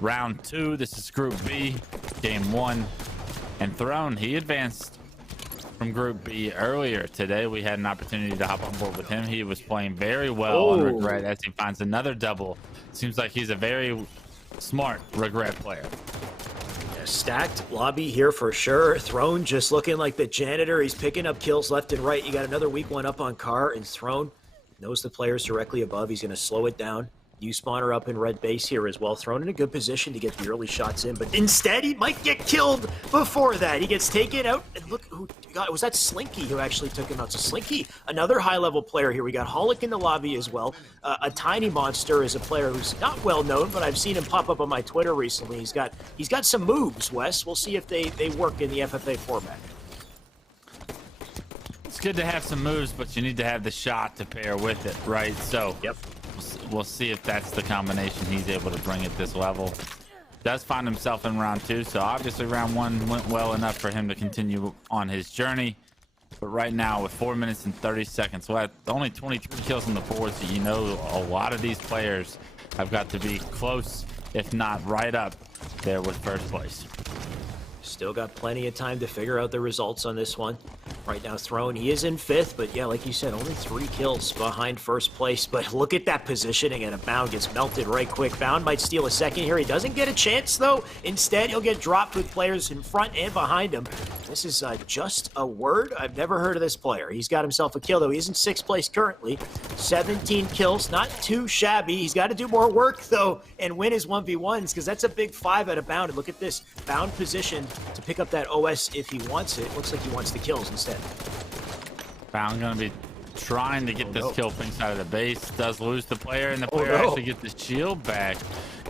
round 2. This is Group B, game 1. And Throne, he advanced from Group B earlier today. We had an opportunity to hop on board with him. He was playing very well on Regret as he finds another double. Seems like he's a very smart Regret player. Stacked lobby here for sure. Throne just looking like the janitor. He's picking up kills left and right. You got another weak one up on Carr, and Throne knows the players directly above. He's going to slow it down. New spawner up in red base here as well. Thrown in a good position to get the early shots in, but instead he might get killed before that. He gets taken out, and look who got, was that Slinky who actually took him out. So Slinky, another high-level player here. We got Holic in the lobby as well. A Tiny Monster is a player who's not well known, but I've seen him pop up on my Twitter recently. He's got some moves, Wes. We'll see if they work in the FFA format. It's good to have some moves, but you need to have the shot to pair with it, right? So yep. We'll see if that's the combination he's able to bring at this level. Does find himself in round 2, so obviously round 1 went well enough for him to continue on his journey. But right now, with 4 minutes and 30 seconds left, only 23 kills on the board, so you know a lot of these players have got to be close, if not right up there with first place. Still got plenty of time to figure out the results on this one. Right now, Throne, he is in 5th, but yeah, like you said, only 3 kills behind first place. But look at that positioning, and a Bound gets melted right quick. Bound might steal a second here. He doesn't get a chance, though. Instead, he'll get dropped with players in front and behind him. This is just a word. I've never heard of this player. He's got himself a kill, though. He's in 6th place currently. 17 kills, not too shabby. He's got to do more work, though, and win his 1v1s, because that's a big 5 out of Bound. And look at this. Bound position to pick up that OS if he wants it. Looks like he wants the kills instead. Bound gonna be trying to get this kill pink side of the base. Does lose the player, and the player actually gets the shield back.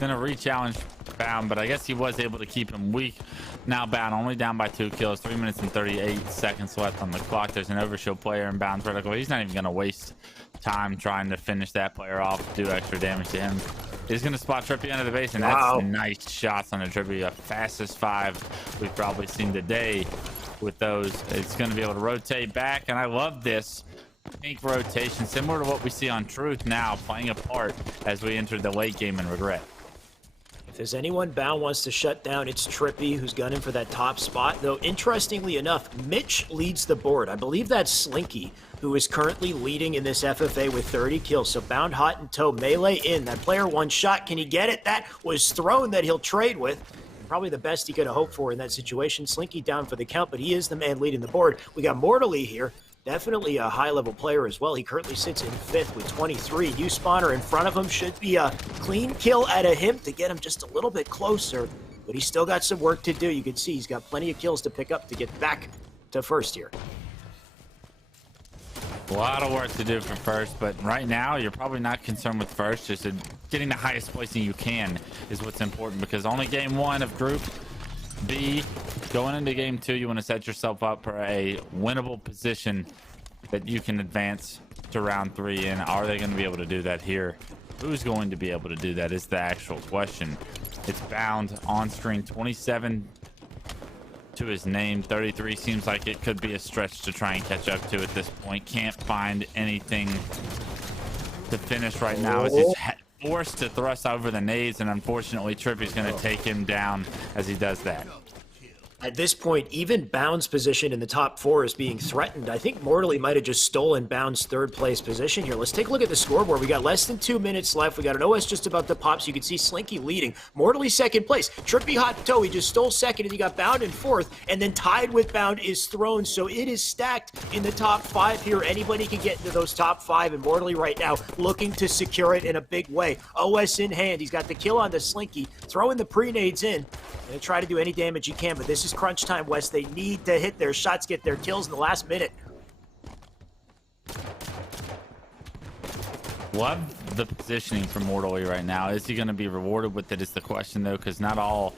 Gonna re-challenge Bound, but I guess he was able to keep him weak. Now Bound only down by 2 kills, 3 minutes and 38 seconds left on the clock. There's an overshield player in Bound's vertical. He's not even gonna waste time trying to finish that player off, do extra damage to him. He's gonna spot Trippy under the base, and that's nice shots on a Trippy. The fastest 5 we've probably seen today with those. It's gonna be able to rotate back, and I love this pink rotation, similar to what we see on Truth now, playing a part as we enter the late game in Regret. If there's anyone Bound wants to shut down, it's Trippy, who's gunning for that top spot. Though, interestingly enough, Mitch leads the board. I believe that's Slinky, who is currently leading in this FFA with 30 kills. So Bound hot and toe, melee in. That player one shot. Can he get it? That was Thrown that he'll trade with. Probably the best he could have hoped for in that situation. Slinky down for the count, but he is the man leading the board. We got Mortally here. definitely a high-level player as well. He currently sits in 5th with 23. New spawner in front of him should be a clean kill out of him to get him just a little bit closer, but he's still got some work to do. You can see he's got plenty of kills to pick up to get back to first here. A lot of work to do for first, but right now you're probably not concerned with first. Just getting the highest placing you can is what's important, because only game 1 of Group B. Going into game 2, you want to set yourself up for a winnable position that you can advance to round 3 in. Are they going to be able to do that here? Who's going to be able to do that is the actual question. It's Bound on screen, 27 to his name. 33 seems like it could be a stretch to try and catch up to at this point. Can't find anything to finish right now as he's forced to thrust over the nades, and unfortunately Trippy's going to take him down as he does that. At this point, even Bound's position in the top 4 is being threatened. I think Mortally might have just stolen Bound's 3rd place position here. Let's take a look at the scoreboard. We got less than 2 minutes left. We got an OS just about to pop, so you can see Slinky leading. Mortally 2nd place. Trippy hot toe. He just stole 2nd, and you got Bound in 4th. And then tied with Bound is Throne, so it is stacked in the top 5 here. Anybody can get into those top 5, and Mortally right now looking to secure it in a big way. OS in hand. He's got the kill on the Slinky, throwing the pre-nades in. And try to do any damage he can, but this is crunch time, Wes. They need to hit their shots, get their kills in the last minute. Love the positioning for Mortally right now. Is he going to be rewarded with it is the question, though, because not all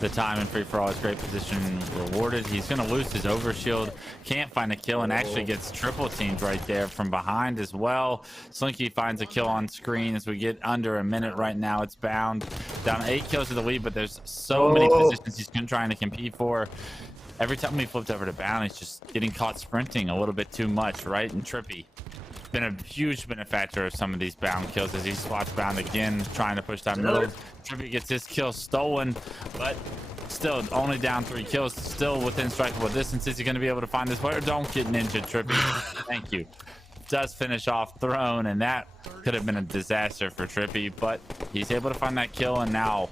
the time in free-for-all is great position rewarded. He's going to lose his overshield, can't find a kill, and actually gets triple teamed right there from behind as well. Slinky finds a kill on screen as we get under a minute right now. It's Bound down 8 kills to the lead, but there's so many positions he's trying to compete for. Every time we flipped over to Bound, he's just getting caught sprinting a little bit too much, right? And Trippy been a huge benefactor of some of these Bound kills as he spots Bound again, trying to push that middle. Trippy gets his kill stolen, but still only down 3 kills, still within strikeable distance. Is he going to be able to find this player? Don't get ninja, Trippy. Thank you. Does finish off Throne, and that could have been a disaster for Trippy, but he's able to find that kill, and now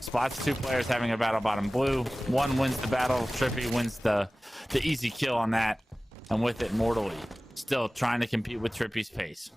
spots 2 players having a battle bottom blue. One wins the battle. Trippy wins the easy kill on that, and with it, Mortally still trying to compete with Trippy's pace.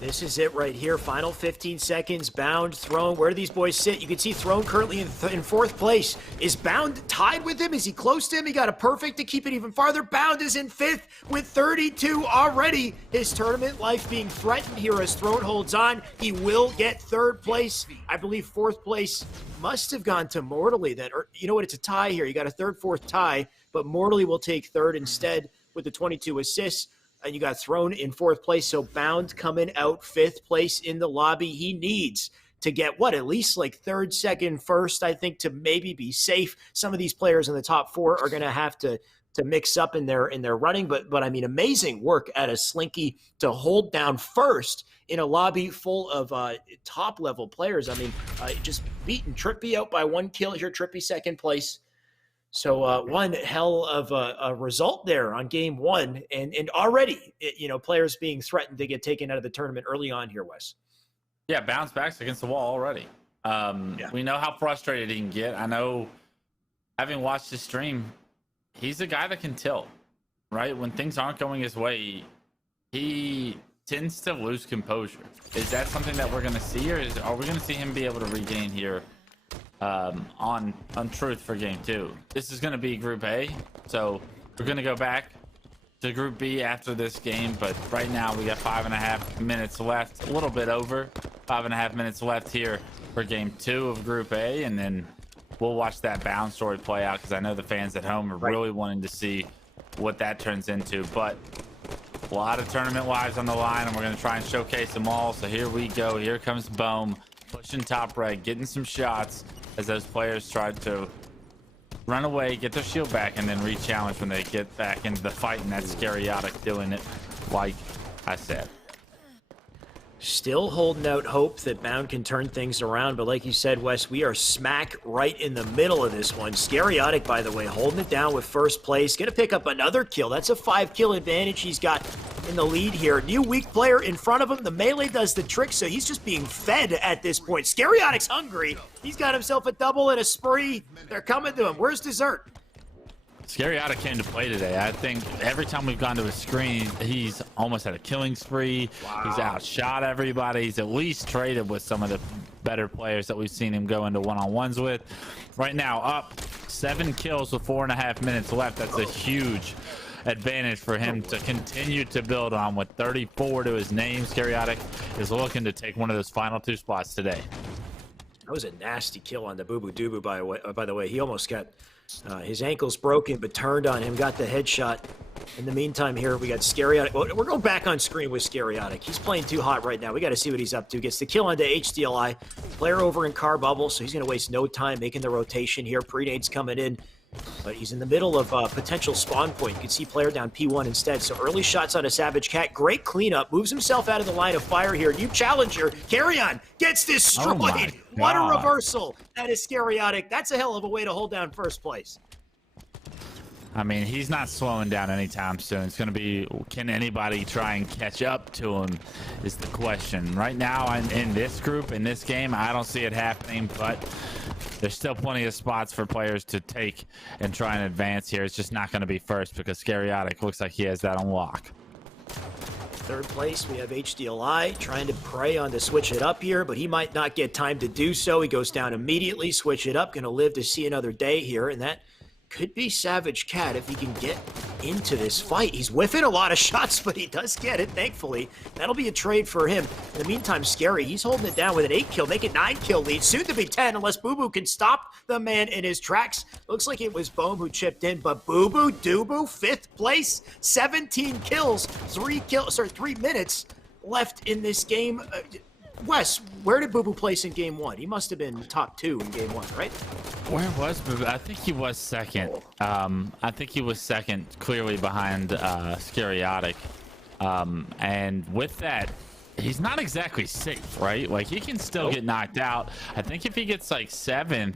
This is it right here. Final 15 seconds. Bound, Throne. Where do these boys sit? You can see Throne currently in 4th place. Is Bound tied with him? Is he close to him? He got a perfect to keep it even farther. Bound is in 5th with 32 already. His tournament life being threatened here as Throne holds on. He will get 3rd place. I believe 4th place must have gone to Mortally then. Or, you know what? It's a tie here. You got a 3rd, 4th tie, but Mortally will take 3rd instead with the 22 assists. And you got Throne in 4th place, so Bound coming out 5th place in the lobby. He needs to get, at least like 3rd, 2nd, 1st, I think, to maybe be safe. Some of these players in the top 4 are going to have to mix up in their running, but I mean, amazing work at a Slinky to hold down 1st in a lobby full of top-level players. I mean, just beating Trippy out by 1 kill here, Trippy 2nd place. So one hell of a result there on game 1, and already, players being threatened to get taken out of the tournament early on here, Wes. Yeah, bounce backs against the wall already. We know how frustrated he can get. I know, having watched his stream, he's a guy that can tilt, right? When things aren't going his way, he tends to lose composure. Is that something that we're going to see, or are we going to see him be able to regain here on Truth for game 2? This is going to be Group A, so we're going to go back to Group B after this game, but right now we got 5.5 minutes left, a little bit over 5.5 minutes left here for game 2 of Group A, and then we'll watch that Bound story play out, because I know the fans at home are really wanting to see what that turns into. But a lot of tournament lives on the line, and we're going to try and showcase them all. So here we go. Here comes Bohm pushing top right, getting some shots as those players try to run away, get their shield back, and then re-challenge when they get back into the fight. And that's Scariatic doing it, like I said. Still holding out hope that Bound can turn things around, but like you said, Wes, we are smack right in the middle of this one. Scariatic, by the way, holding it down with 1st place. Gonna pick up another kill. That's a 5-kill advantage he's got in the lead here. New weak player in front of him. The melee does the trick, so he's just being fed at this point. Scariatic's hungry. He's got himself a double and a spree. They're coming to him. Where's dessert? Scariota came to play today. I think every time we've gone to a screen, he's almost had a killing spree. Wow. He's outshot everybody. He's at least traded with some of the better players that we've seen him go into one-on-ones with. Right now, up 7 kills with 4.5 minutes left. That's a huge advantage for him to continue to build on. With 34 to his name, Scariota is looking to take one of those final 2 spots today. That was a nasty kill on the Boo Boo Doo Boo, by the way. He almost got his ankles broken, but turned on him, got the headshot. In the meantime here, we got Scariota. Well, we're going back on screen with Scariota. He's playing too hot right now. We got to see what he's up to. Gets the kill onto HDLI. Player over in car bubble, so he's going to waste no time making the rotation here. Predate's coming in. But he's in the middle of a potential spawn point. You can see player down P1 instead. So early shots on a Savage Cat. Great cleanup. Moves himself out of the line of fire here. New challenger. Carry on. Gets destroyed. Oh what a reversal. That is Scariota. That's a hell of a way to hold down first place. I mean, he's not slowing down anytime soon. It's going to be, can anybody try and catch up to him is the question. Right now, in this group, in this game, I don't see it happening, but there's still plenty of spots for players to take and try and advance here. It's just not going to be first because Scariota looks like he has that on lock. Third place, we have HDLI trying to prey on to switch it up here, but he might not get time to do so. He goes down immediately, switch it up, going to live to see another day here, and that could be Savage Cat if he can get into this fight. He's whiffing a lot of shots, but he does get it, thankfully. That'll be a trade for him. In the meantime, Scary, he's holding it down with an 8-kill, make it 9-kill lead. Soon to be 10, unless Boo Boo can stop the man in his tracks. Looks like it was Bohm who chipped in, but Boo Boo Doo Boo, 5th place, 17 kills, 3 minutes left in this game. Wes, where did Boo Boo place in game 1? He must have been top 2 in game 1, right? Where was Boo Boo? I think he was second. I think he was second, clearly behind Scariota. And with that, he's not exactly safe, right? Like, he can still get knocked out. I think if he gets like 7th,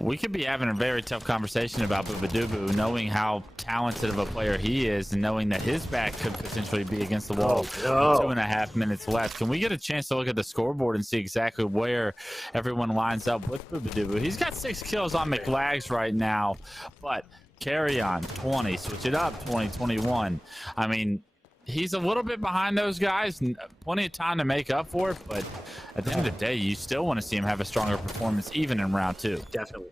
we could be having a very tough conversation about Boo Boo Doo Boo, knowing how talented of a player he is and knowing that his back could potentially be against the wall with 2.5 minutes left. Can we get a chance to look at the scoreboard and see exactly where everyone lines up with Boo Boo Doo Boo? He's got 6 kills on McLags right now, but carry on 20, switch it up 20, 21. I mean, he's a little bit behind those guys, and plenty of time to make up for it, but at the end of the day, you still want to see him have a stronger performance even in round 2. Definitely.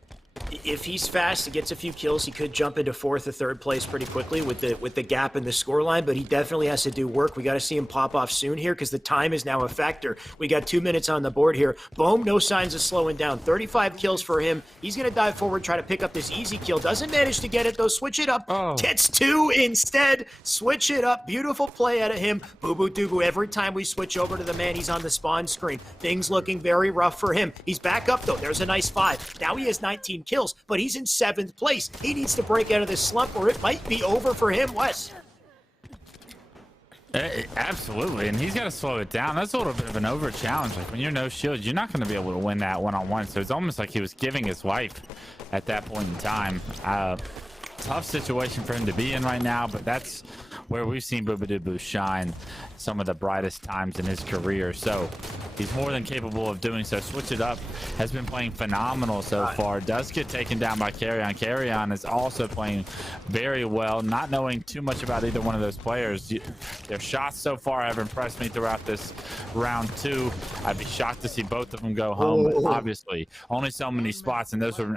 If he's fast and gets a few kills, he could jump into 4th or 3rd place pretty quickly with the gap in the scoreline, but he definitely has to do work. We got to see him pop off soon here because the time is now a factor. We got 2 minutes on the board here. Bohm, no signs of slowing down. 35 kills for him. He's going to dive forward, try to pick up this easy kill. Doesn't manage to get it, though. Switch it up. Gets 2 instead. Switch it up. Beautiful play out of him. Boo Boo Doo Boo. Every time we switch over to the man, he's on the spawn screen. Things looking very rough for him. He's back up, though. There's a nice 5. Now he has 19 kills, but he's in 7th place. He needs to break out of this slump or it might be over for him, Wes. Absolutely, and he's got to slow it down. That's a little bit of an over challenge. Like, when you're no shield, you're not going to be able to win that one-on-one. So it's almost like he was giving his life at that point in time. Tough situation for him to be in right now, but that's where we've seen Boo Boo Doo Boo shine some of the brightest times in his career. So he's more than capable of doing so. Switch it up has been playing phenomenal so far. Does get taken down by Carry On. Carry On is also playing very well. Not knowing too much about either one of those players. Their shots so far have impressed me throughout this round 2. I'd be shocked to see both of them go home, but obviously only so many spots, and those were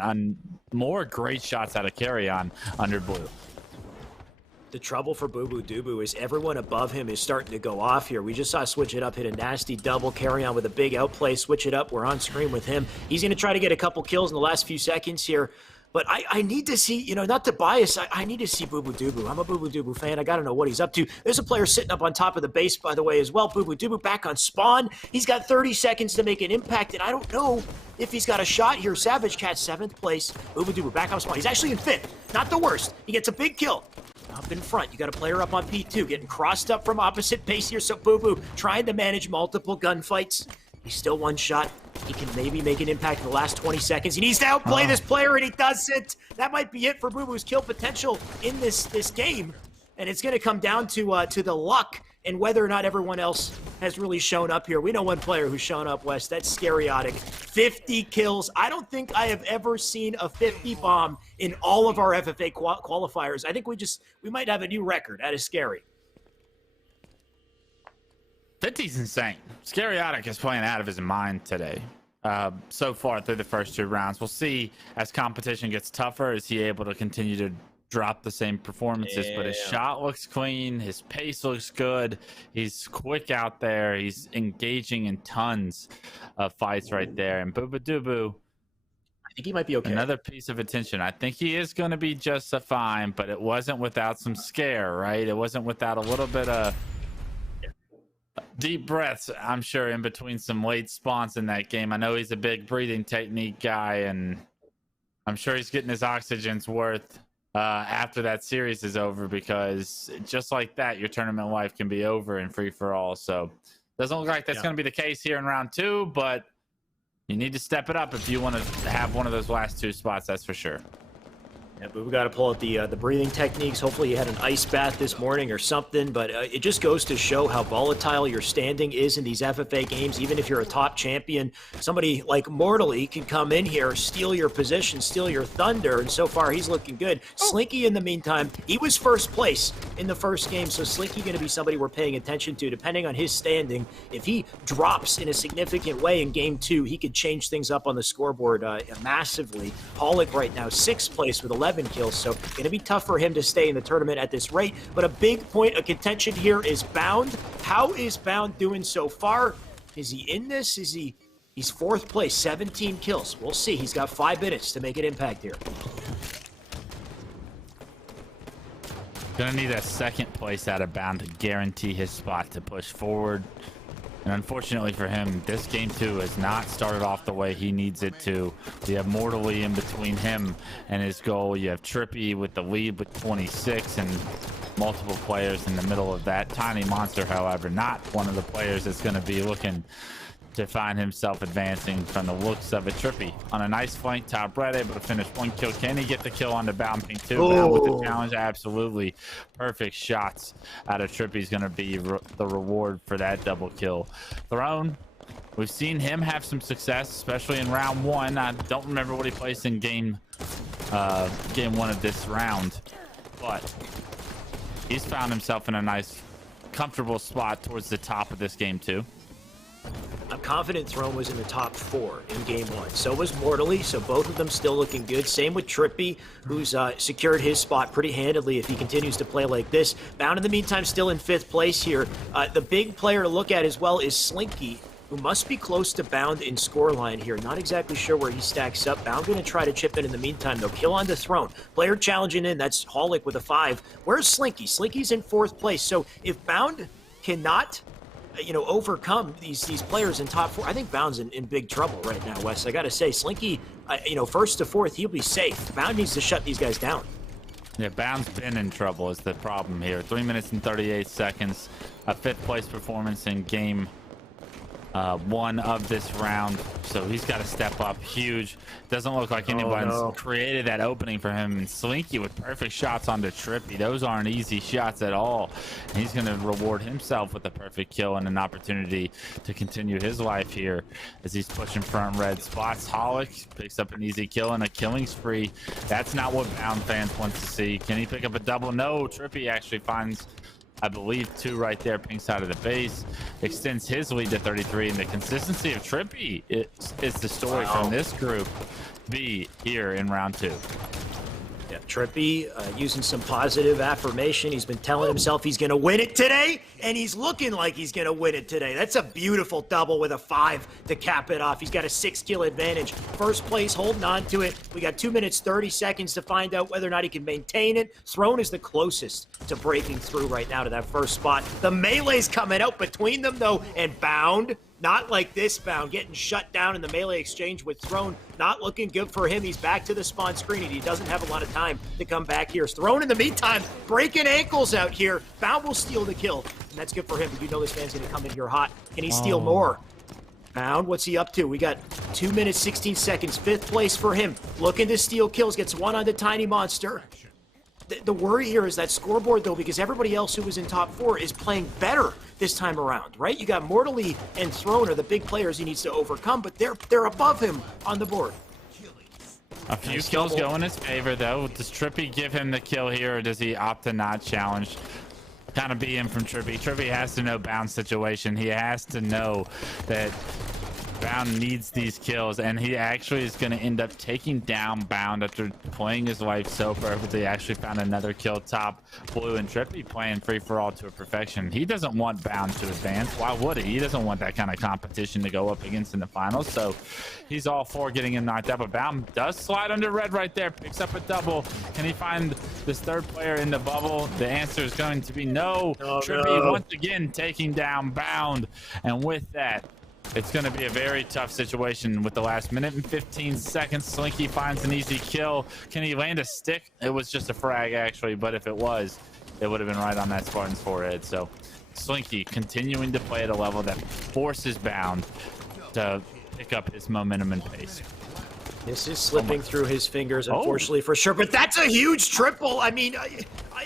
more great shots out of Carry On under blue. The trouble for Boo Boo Doo Boo is everyone above him is starting to go off here. We just saw Switch It Up hit a nasty double, Carry On with a big outplay. Switch It Up, we're on screen with him. He's going to try to get a couple kills in the last few seconds here. But I need to see, you know, not to bias, I need to see Boo Boo Doo Boo. I'm a Boo Boo Doo Boo fan. I got to know what he's up to. There's a player sitting up on top of the base, by the way, as well. Boo Boo Doo Boo back on spawn. He's got 30 seconds to make an impact, and I don't know if he's got a shot here. Savage Cat, 7th place. Boo Boo Doo Boo back on spawn. He's actually in 5th. Not the worst. He gets a big kill. Up in front, you got a player up on P2, getting crossed up from opposite base here. So Boo Boo trying to manage multiple gunfights. He's still one shot. He can maybe make an impact in the last 20 seconds. He needs to outplay this player, and he doesn't. That might be it for Boo Boo's kill potential in this game. And it's going to come down to the luck and whether or not everyone else has really shown up here. We know one player who's shown up, Wes. That's Scariotic. 50 kills. I don't think I have ever seen a 50 bomb in all of our FFA qualifiers. I think we might have a new record. That is scary. 50's insane. Scariotic is playing out of his mind today. So far through the first 2 rounds. We'll see as competition gets tougher, is he able to continue to drop the same performances, but his shot looks clean, his pace looks good, he's quick out there, he's engaging in tons of fights right there. And Boobadooboo, I think he might be okay. Another piece of attention. I think he is going to be just fine, but it wasn't without some scare, right? It wasn't without a little bit of deep breaths, I'm sure, in between some late spawns in that game. I know he's a big breathing technique guy, and I'm sure he's getting his oxygen's worth after that series is over, because just like that, your tournament life can be over in free-for-all. So doesn't look like that's going to be the case here in round 2, but you need to step it up if you want to have one of those last 2 spots, that's for sure. Yeah, but we got to pull out the breathing techniques. Hopefully you had an ice bath this morning or something, but it just goes to show how volatile your standing is in these FFA games. Even if you're a top champion, somebody like Mortally can come in here, steal your position, steal your thunder, and so far he's looking good. Slinky, in the meantime, he was first place in the first game, so Slinky going to be somebody we're paying attention to, depending on his standing. If he drops in a significant way in game 2, he could change things up on the scoreboard massively. Pollock right now, 6th place with 11 kills, so going to be tough for him to stay in the tournament at this rate. But a big point of contention here is Bound. How is Bound doing so far? Is he in this? He's 4th place, 17 kills. We'll see. He's got 5 minutes to make an impact here. Gonna need a 2nd place out of Bound to guarantee his spot to push forward. And unfortunately for him, this game 2 has not started off the way he needs it to. You have Mortally in between him and his goal. You have Trippy with the lead with 26 and multiple players in the middle of that. Tiny Monster, however, not one of the players that's going to be looking to find himself advancing from the looks of it. Trippy on a nice flank, top right, able to finish 1 kill. Can he get the kill on the Bound Pink 2? Bound with the challenge, absolutely. Perfect shots out of Trippy is going to be the reward for that double kill. Throne, we've seen him have some success, especially in round 1. I don't remember what he placed in game 1 of this round, but he's found himself in a nice, comfortable spot towards the top of this game 2. I'm confident Throne was in the top 4 in game 1. So was Mortally, so both of them still looking good. Same with Trippy, who's secured his spot pretty handily if he continues to play like this. Bound, in the meantime, still in 5th place here. The big player to look at as well is Slinky, who must be close to Bound in scoreline here. Not exactly sure where he stacks up. Bound going to try to chip in the meantime, though. Kill on the Throne. Player challenging in, that's Hollick with a 5. Where's Slinky? Slinky's in 4th place. So if Bound cannot overcome these players in top 4, I think Bound's in big trouble right now, Wes. I got to say, Slinky, 1st to 4th, he'll be safe. Bound needs to shut these guys down. Yeah, Bound's been in trouble is the problem here. 3 minutes and 38 seconds. A 5th place performance in game 1 of this round, so he's got to step up huge. Doesn't look like anyone's created that opening for him. And Slinky with perfect shots onto Trippy. Those aren't easy shots at all. And he's going to reward himself with a perfect kill and an opportunity to continue his life here as he's pushing front red spots. Hollick picks up an easy kill and a killing spree. That's not what Bound fans want to see. Can he pick up a double? No, Trippy actually finds, I believe, 2 right there, pink side of the base, extends his lead to 33, and the consistency of Trippy is the story from this group B here in round 2. Yeah, Trippy using some positive affirmation. He's been telling himself he's going to win it today, and he's looking like he's going to win it today. That's a beautiful double with a 5 to cap it off. He's got a 6-kill advantage. 1st place, holding on to it. We got 2 minutes, 30 seconds to find out whether or not he can maintain it. Throne is the closest to breaking through right now to that 1st spot. The melee's coming out between them, though, and Bound, not like this. Bound getting shut down in the melee exchange with Throne. Not looking good for him. He's back to the spawn screen, and he doesn't have a lot of time to come back here. Throne, in the meantime, breaking ankles out here. Bound will steal the kill, and that's good for him, but you know this man's going to come in here hot. Can he steal more? Bound, what's he up to? We got 2 minutes, 16 seconds. 5th place for him. Looking to steal kills. Gets 1 on the Tiny Monster. The worry here is that scoreboard, though, because everybody else who was in top 4 is playing better this time around, right? You got Mortally and Throne are the big players he needs to overcome, but they're above him on the board. A few kills go in his favor, though. Does Trippy give him the kill here, or does he opt to not challenge? Kind of be in from Trippy. Trippy has to know Bound's situation. He has to know that Bound needs these kills, and he actually is going to end up taking down Bound after playing his life so perfectly. Actually found another kill top blue, and Trippy playing free-for-all to a perfection. He doesn't want Bound to advance. Why would he? He doesn't want that kind of competition to go up against in the finals, so he's all for getting him knocked out. But Bound does slide under red right there, picks up a double. Can he find this third player in the bubble? The answer is going to be no. Trippy once again taking down Bound, and with that, it's going to be a very tough situation with the last minute and 15 seconds. Slinky finds an easy kill. Can he land a stick? It was just a frag, actually, but if it was, it would have been right on that Spartan's forehead. So Slinky continuing to play at a level that forces Bound to pick up his momentum and pace. This is slipping through his fingers, unfortunately, for sure. But that's a huge triple. I mean,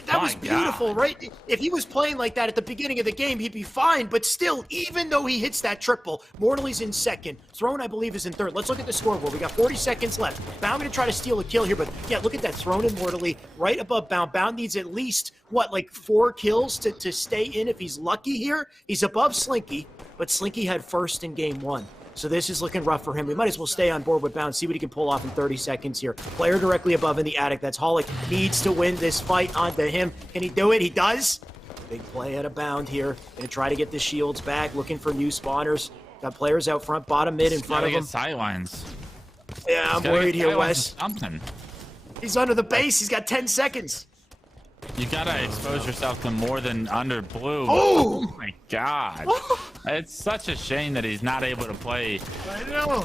that was beautiful, right? If he was playing like that at the beginning of the game, he'd be fine. But still, even though he hits that triple, Mortally's in second. Throne, I believe, is in third. Let's look at the scoreboard. We got 40 seconds left. Bound going to try to steal a kill here. But, yeah, look at that. Throne and Mortally right above Bound. Bound needs at least, what, like 4 kills to stay in if he's lucky here? He's above Slinky, but Slinky had first in game 1. So this is looking rough for him. We might as well stay on board with Bound, see what he can pull off in 30 seconds here. Player directly above in the attic. That's Hollick. Needs to win this fight onto him. Can he do it? He does. Big play out of Bound here. Going to try to get the shields back. Looking for new spawners. Got players out front, bottom mid in front of him. Sidelines. Yeah, I'm worried here, Wes. Something. He's under the base. He's got 10 seconds. You gotta expose yourself to more than under blue. Oh my god. It's such a shame that he's not able to play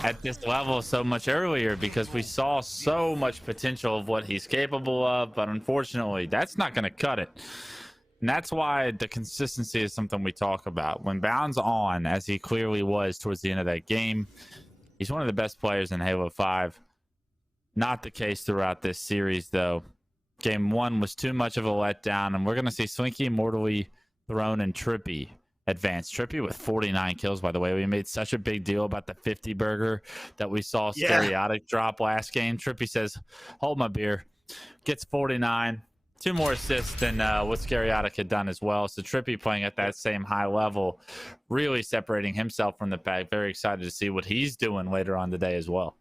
at this level so much earlier, because we saw so much potential of what he's capable of, but unfortunately that's not going to cut it. And that's why the consistency is something we talk about. When Bound's on, as he clearly was towards the end of that game, he's one of the best players in Halo 5. Not the case throughout this series, though. Game 1 was too much of a letdown, and we're going to see Slinky, Mortally, Throne, and Trippy advance. Trippy with 49 kills, by the way. We made such a big deal about the 50 burger that we saw Stereotic drop last game. Trippy says, hold my beer. Gets 49. 2 more assists than what Stereotic had done as well. So Trippy playing at that same high level, really separating himself from the pack. Very excited to see what he's doing later on today as well.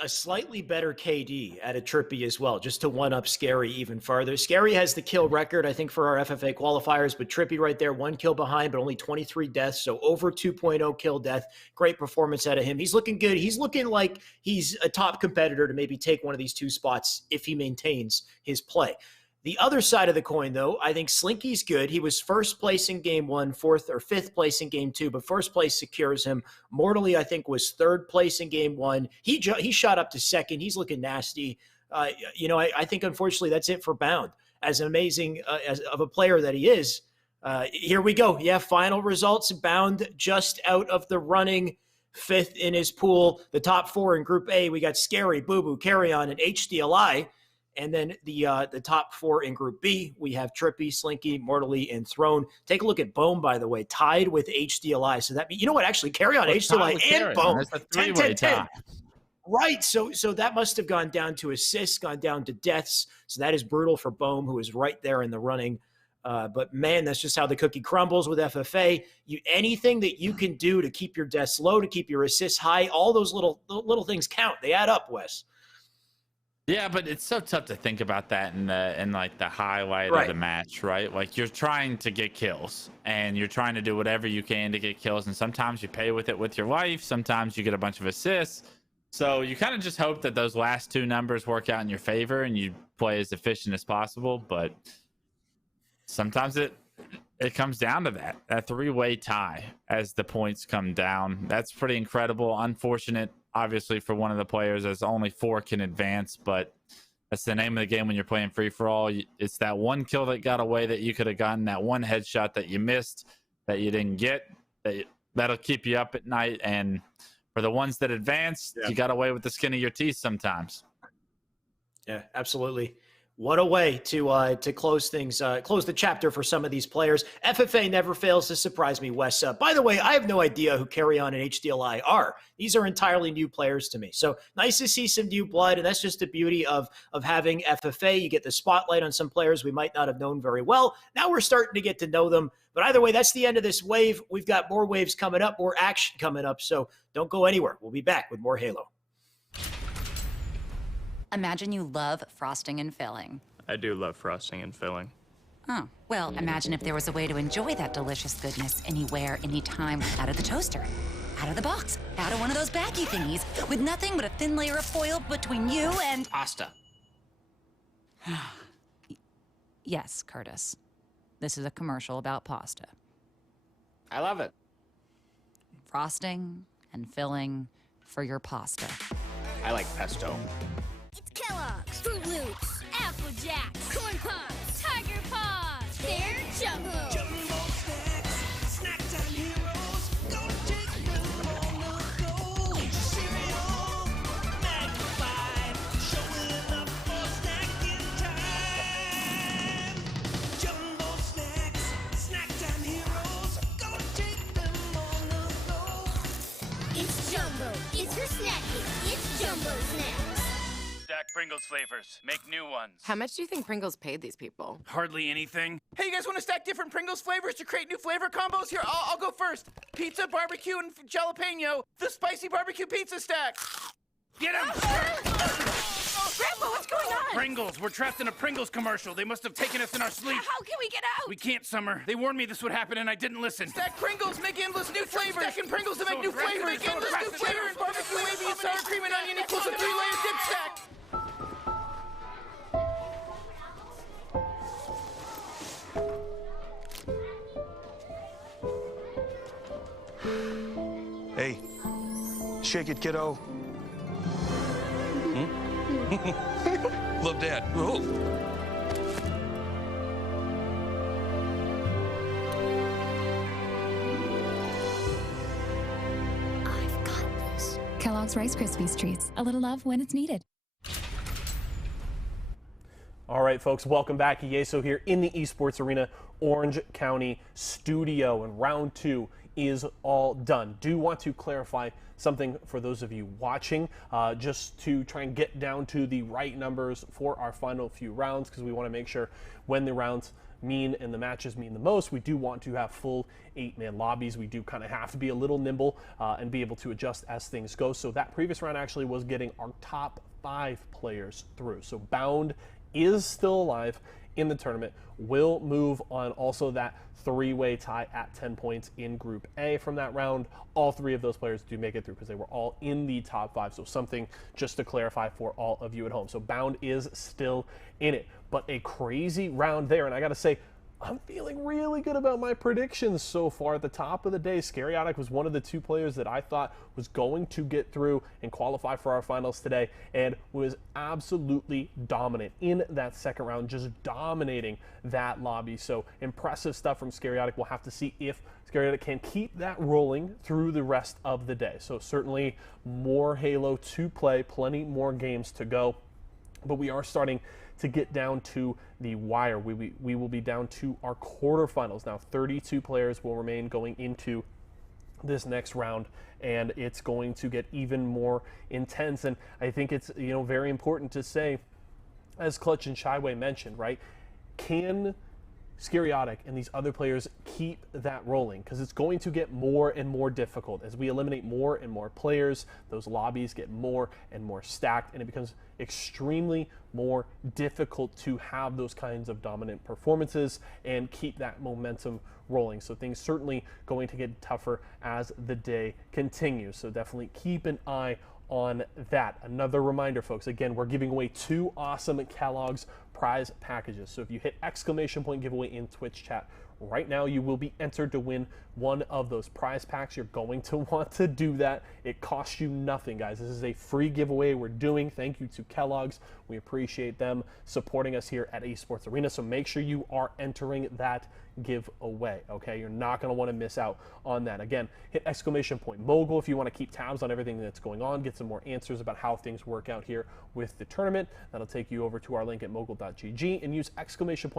A slightly better KD at a Trippy as well, just to one-up Scary even farther. Scary has the kill record, I think, for our FFA qualifiers, but Trippy right there, 1 kill behind, but only 23 deaths, so over 2.0 kill death. Great performance out of him. He's looking good. He's looking like he's a top competitor to maybe take one of these 2 spots if he maintains his play. The other side of the coin, though, I think Slinky's good. He was first place in game 1, 4th or 5th place in game 2, but first place secures him. Mortally, I think, was 3rd place in game 1. He shot up to 2nd. He's looking nasty. I think, unfortunately, that's it for Bound. As amazing as of a player that he is, here we go. Yeah, final results. Bound just out of the running, 5th in his pool. The top 4 in Group A, we got Scary, Boo Boo, Carry On, and HDLI. And then the top 4 in Group B, we have Trippy, Slinky, Mortally, and Throne. Take a look at Bohm, by the way, tied with HDLI. So that, you know what, actually, Carry On, HDLI, and Bohm. 10-10-10. Right, so that must have gone down to assists, gone down to deaths. So that is brutal for Bohm, who is right there in the running. But, man, that's just how the cookie crumbles with FFA. Anything that you can do to keep your deaths low, to keep your assists high, all those little things count. They add up, Wes. Yeah, but it's so tough to think about that in like the highlight of the match, right? Like, you're trying to get kills and you're trying to do whatever you can to get kills, and sometimes you pay with it with your life, sometimes you get a bunch of assists. So you kind of just hope that those last 2 numbers work out in your favor and you play as efficient as possible, but sometimes it comes down to that 3-way tie as the points come down. That's pretty incredible. Unfortunate, obviously, for one of the players, as only 4 can advance, but that's the name of the game when you're playing free-for-all. It's that 1 kill that got away that you could have gotten, that 1 headshot that you missed, that you didn't get, that'll keep you up at night. And for the ones that advanced, you got away with the skin of your teeth sometimes. Yeah, absolutely. What a way to close things, close the chapter for some of these players. FFA never fails to surprise me, Wes. By the way, I have no idea who Carry On and HDLI are. These are entirely new players to me. So nice to see some new blood, and that's just the beauty of having FFA. You get the spotlight on some players we might not have known very well. Now we're starting to get to know them. But either way, that's the end of this wave. We've got more waves coming up, more action coming up. So don't go anywhere. We'll be back with more Halo. Imagine you love frosting and filling. I do love frosting and filling. Oh, well, imagine if there was a way to enjoy that delicious goodness anywhere, anytime, out of the toaster, out of the box, out of one of those baggy thingies, with nothing but a thin layer of foil between you and... Pasta. Yes, Curtis. This is a commercial about pasta. I love it. Frosting and filling for your pasta. I like pesto. It's Kellogg's, Fruit Loops, Apple Jacks, Corn Pops, Tiger Paws. They're Jumbo. Jumbo snacks, snack time heroes. Go take them on the go. Cereal, magnified, showing up for snacking time. Jumbo snacks, snack time heroes. Go take them on the go. It's Jumbo. It's for snacking. It's Jumbo Snacks. Stack Pringles flavors. Make new ones. How much do you think Pringles paid these people? Hardly anything. Hey, you guys want to stack different Pringles flavors to create new flavor combos? Here, I'll go first. Pizza, barbecue, and jalapeno. The spicy barbecue pizza stack. Get him! Grandpa, what's going on? Pringles. We're trapped in a Pringles commercial. They must have taken us in our sleep. How can we get out? We can't, Summer. They warned me this would happen and I didn't listen. Stack Pringles, make endless new flavors. Stacking Pringles to make new flavors. Make endless new flavors. Barbecue, wavy, and sour cream and onion equals a 3-layer dip stack. Hey, shake it, kiddo. Love Dad. Oh. I've got this. Kellogg's Rice Krispies Treats. A little love when it's needed. All right, folks, welcome back. Yeso here in the Esports Arena, Orange County studio, and round 2 is all done. Do want to clarify something for those of you watching, just to try and get down to the right numbers for our final few rounds, because we want to make sure when the rounds mean and the matches mean the most, we do want to have full 8-man lobbies. We do kind of have to be a little nimble and be able to adjust as things go. So that previous round actually was getting our top 5 players through. So Bound is still alive in the tournament, will move on also that 3-way tie at 10 points in Group A from that round. All 3 of those players do make it through because they were all in the top 5. So something just to clarify for all of you at home. So Bound is still in it, but a crazy round there. And I got to say, I'm feeling really good about my predictions so far at the top of the day. Scariotic was one of the 2 players that I thought was going to get through and qualify for our finals today, and was absolutely dominant in that second round, just dominating that lobby. So impressive stuff from Scariotic. We'll have to see if Scariotic can keep that rolling through the rest of the day. So certainly more Halo to play, plenty more games to go, but we are starting to get down to the wire. We will be down to our quarterfinals now. 32 players will remain going into this next round, and it's going to get even more intense. And I think it's, you know, very important to say, as Clutch and Shyway mentioned, right? Can Scariotic and these other players keep that rolling? Because it's going to get more and more difficult as we eliminate more and more players. Those lobbies get more and more stacked, and it becomes extremely more difficult to have those kinds of dominant performances and keep that momentum rolling. So things certainly going to get tougher as the day continues. So definitely keep an eye on that. Another reminder, folks, again, we're giving away 2 awesome Kellogg's prize packages. So if you hit exclamation point giveaway in Twitch chat right now you will be entered to win one of those prize packs. You're going to want to do that. It costs you nothing, guys. This is a free giveaway we're doing. Thank you to Kellogg's. We appreciate them supporting us here at Esports Arena. So make sure you are entering that giveaway, okay? You're not going to want to miss out on that. Again, hit !mogul if you want to keep tabs on everything that's going on, get some more answers about how things work out here with the tournament. That'll take you over to our link at mogul.gg, and use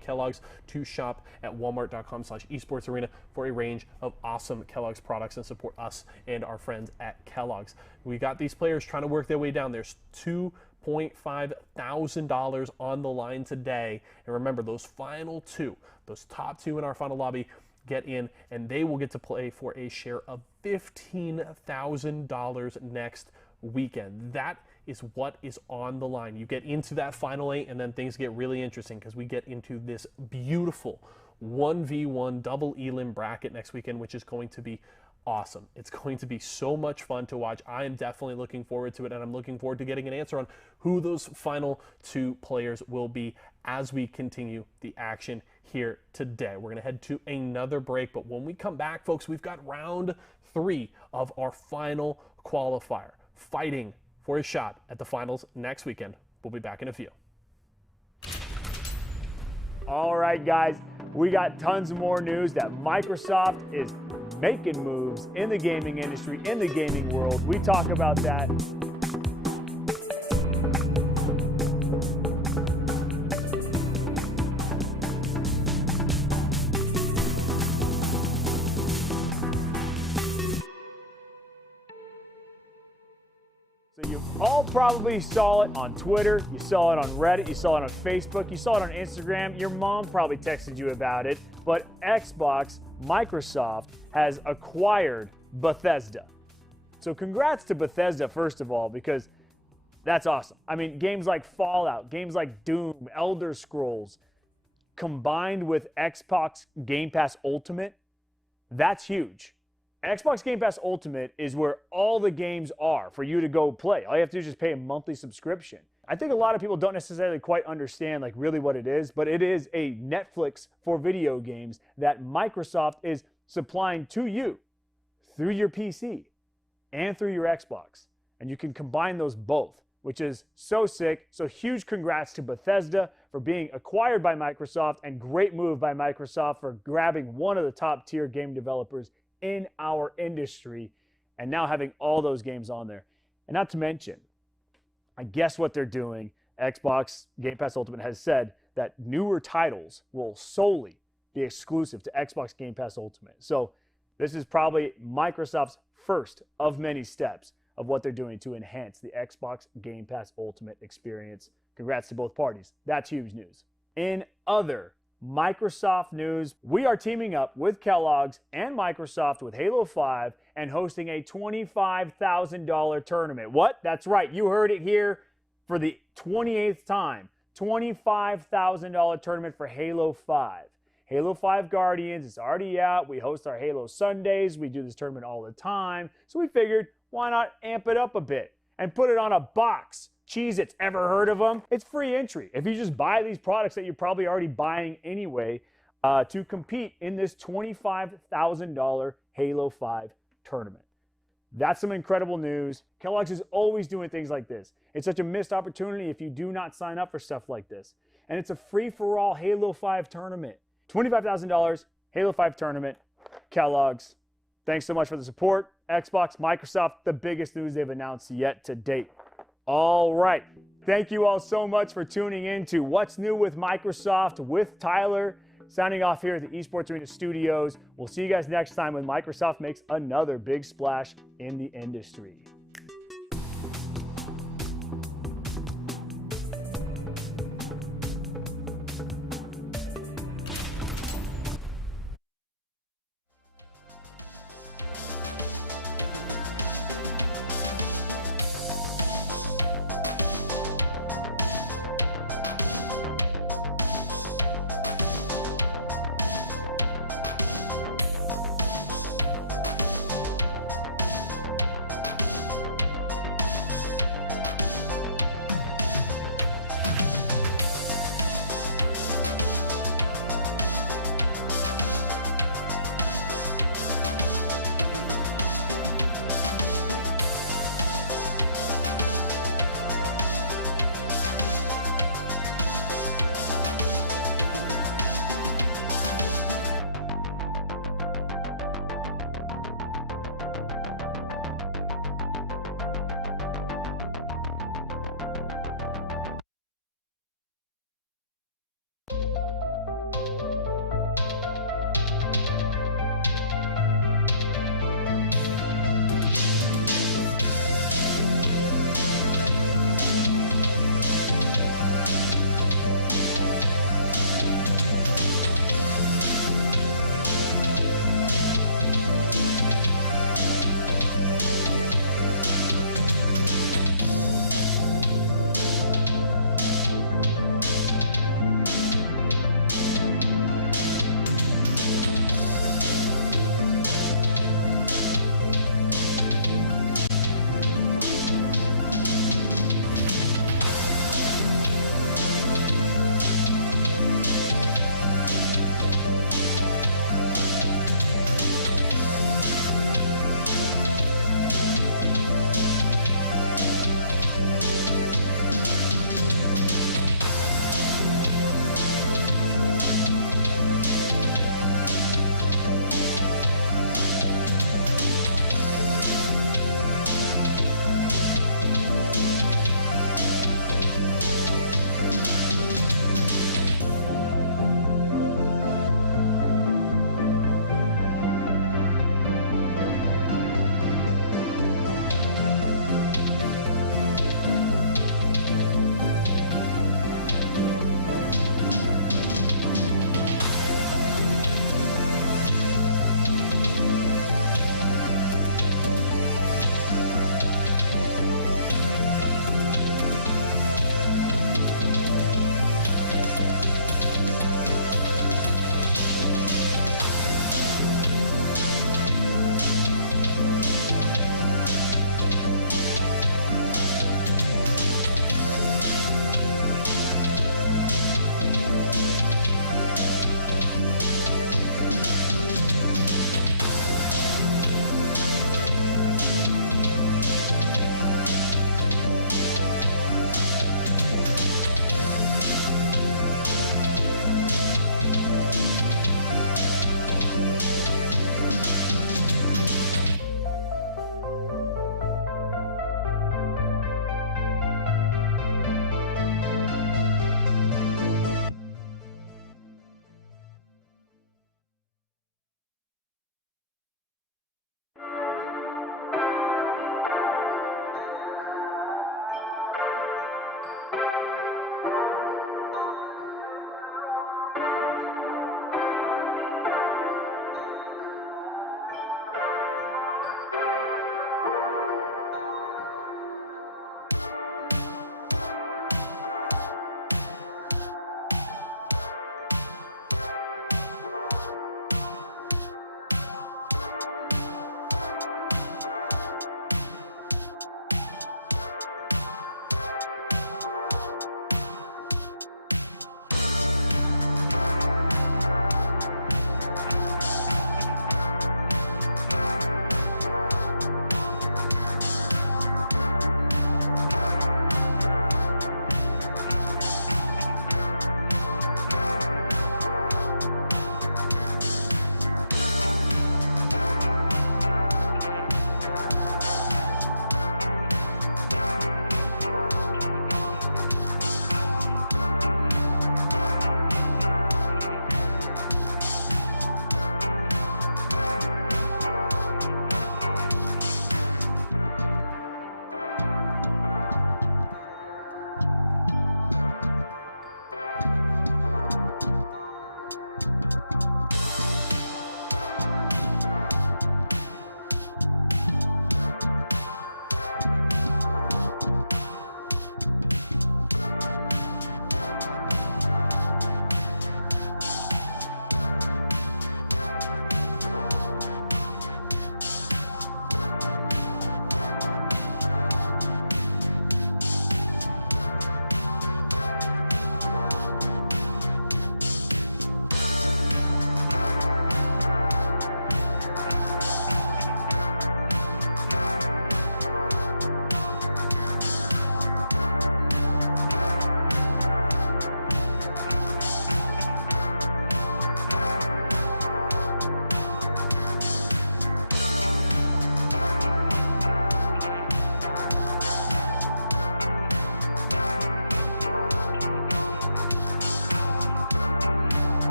!Kellogg's to shop at walmart.com/esportsarena for a range of awesome Kellogg's products and support us and our friends at Kellogg's. We got these players trying to work their way down. There's $2.5 thousand on the line today. And remember, those final two, those top two in our final lobby, get in, and they will get to play for a share of $15,000 next weekend. That is what is on the line. You get into that final 8, and then things get really interesting because we get into this beautiful 1v1 double elim bracket next weekend, which is going to be awesome. It's going to be so much fun to watch. I am definitely looking forward to it, and I'm looking forward to getting an answer on who those final two players will be as we continue the action here today. We're going to head to another break, but when we come back, folks, we've got round 3 of our final qualifier, fighting for a shot at the finals next weekend. We'll be back in a few. All right, guys, we got tons more news that Microsoft is making moves in the gaming industry, in the gaming world. We talk about that. So you all probably saw it on Twitter, you saw it on Reddit, you saw it on Facebook, you saw it on Instagram. Your mom probably texted you about it, but Microsoft has acquired Bethesda. So congrats to Bethesda, first of all, because that's awesome. I mean, games like Fallout, games like Doom, Elder Scrolls, combined with Xbox Game Pass Ultimate, that's huge. Xbox Game Pass Ultimate is where all the games are for you to go play. All you have to do is just pay a monthly subscription. I think a lot of people don't necessarily quite understand like really what it is, but it is a Netflix for video games that Microsoft is supplying to you through your PC and through your Xbox. And you can combine those both, which is so sick. So huge congrats to Bethesda for being acquired by Microsoft, and great move by Microsoft for grabbing one of the top tier game developers in our industry and now having all those games on there. And not to mention, I guess what they're doing, Xbox Game Pass Ultimate has said that newer titles will solely be exclusive to Xbox Game Pass Ultimate. So this is probably Microsoft's first of many steps of what they're doing to enhance the Xbox Game Pass Ultimate experience. Congrats to both parties. That's huge news. In other Microsoft news, we are teaming up with Kellogg's and Microsoft with Halo 5 and hosting a $25,000 tournament. What? That's right. You heard it here for the 28th time. $25,000 tournament for Halo 5. Halo 5 Guardians is already out. We host our Halo Sundays. We do this tournament all the time. So we figured, why not amp it up a bit and put it on a box? Cheez-Its, ever heard of them? It's free entry. If you just buy these products that you're probably already buying anyway to compete in this $25,000 Halo 5 tournament. That's some incredible news. Kellogg's is always doing things like this. It's such a missed opportunity if you do not sign up for stuff like this. And it's a free-for-all Halo 5 tournament. $25,000 Halo 5 tournament. Kellogg's. Thanks so much for the support. Xbox, Microsoft, the biggest news they've announced yet to date. All right. Thank you all so much for tuning in to What's New with Microsoft with Tyler. Signing off here at the Esports Arena Studios. We'll see you guys next time when Microsoft makes another big splash in the industry.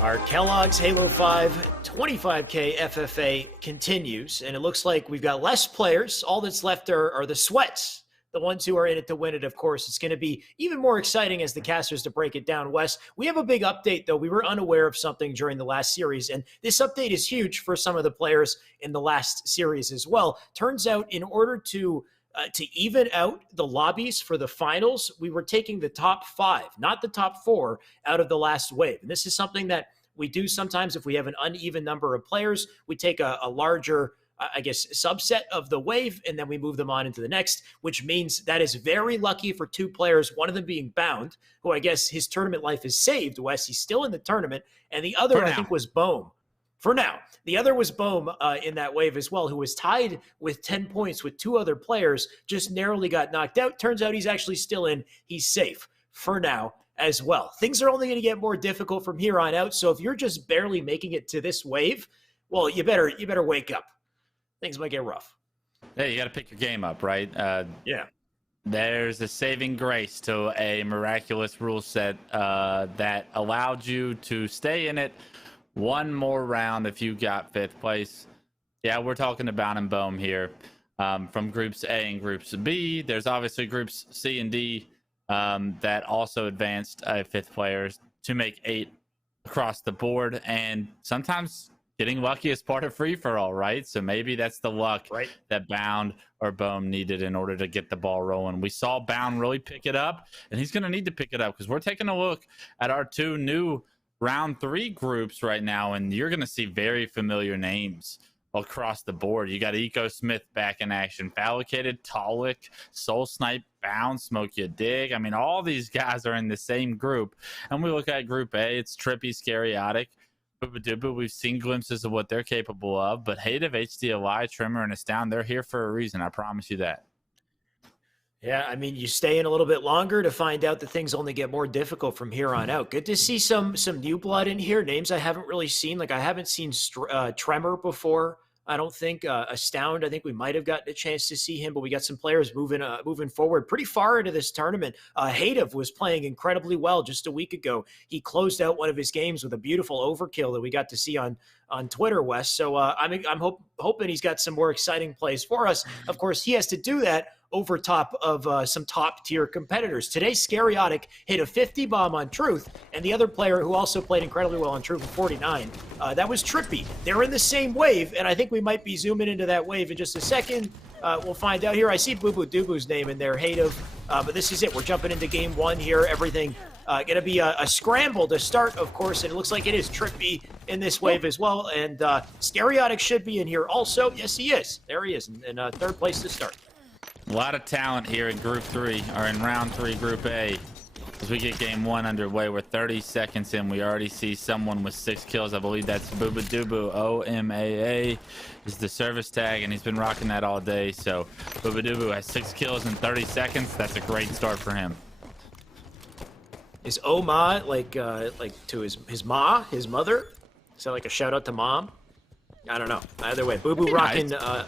Our Kellogg's Halo 5 25K FFA continues, and it looks like we've got less players. All that's left are the sweats, the ones who are in it to win it, of course. It's going to be even more exciting as the casters to break it down. Wes, we have a big update, though. We were unaware of something during the last series, and this update is huge for some of the players in the last series as well. Turns out, in order to even out the lobbies for the finals, we were taking the top 5, not the top 4, out of the last wave. And this is something that we do sometimes if we have an uneven number of players. We take a larger, I guess, subset of the wave, and then we move them on into the next, which means that is very lucky for 2 players, one of them being Bound, who I guess his tournament life is saved, Wes. He's still in the tournament, and the other, I think, was Bohm. For now. The other was Bohm in that wave as well, who was tied with 10 points with 2 other players, just narrowly got knocked out. Turns out he's actually still in. He's safe for now as well. Things are only going to get more difficult from here on out, so if you're just barely making it to this wave, well, you better wake up. Things might get rough. Hey, you got to pick your game up, right? Yeah. There's a saving grace to a miraculous rule set that allowed you to stay in it one more round if you got 5th place. Yeah, we're talking about in Bohm here from groups A and groups B. There's obviously groups C and D that also advanced 5th players to make 8 across the board. And sometimes getting lucky is part of free-for-all, right? So maybe that's the luck that Bound or Bohm needed in order to get the ball rolling. We saw Bound really pick it up, and he's going to need to pick it up because we're taking a look at our 2 new round 3 groups right now, and you're going to see very familiar names across the board. You got Eco Smith back in action, Fallicated, Talik, Soul Snipe, Bound, Smoke Ya Dig. I mean, all these guys are in the same group. And we look at Group A, it's Trippy, Scaryotic, Booba We've seen glimpses of what they're capable of, but Hate of HDLI, Trimmer, and Astound, they're here for a reason. I promise you that. Yeah, I mean, you stay in a little bit longer to find out that things only get more difficult from here on out. Good to see some new blood in here, names I haven't really seen. Like, I haven't seen Tremor before, I don't think. Astound, I think we might have gotten a chance to see him, but we got some players moving forward pretty far into this tournament. Hatev was playing incredibly well just a week ago. He closed out one of his games with a beautiful overkill that we got to see on Twitter, Wes. So I'm hoping he's got some more exciting plays for us. Of course, he has to do that over top of some top-tier competitors. Today, Scaryotic hit a 50 bomb on Truth, and the other player who also played incredibly well on Truth with 49, that was Trippy. They're in the same wave, and I think we might be zooming into that wave in just a second. We'll find out here. I see Boo Boo Doobu's name in there, Hatev, but this is it. We're jumping into game 1 here. Everything going to be a scramble to start, of course, and it looks like it is Trippy in this wave as well, and Scaryotic should be in here also. Yes, he is. There he is, in 3rd place to start. A lot of talent here in Group 3, or in Round 3, Group A. As we get Game 1 underway, we're 30 seconds in. We already see someone with 6 kills. I believe that's Booba Doobu. OMAA is the service tag, and he's been rocking that all day. So Booba Doobu has 6 kills in 30 seconds. That's a great start for him. Is Oma like to his mother? Is that like a shout out to mom? I don't know. Either way, Boo Boo rocking. Nice.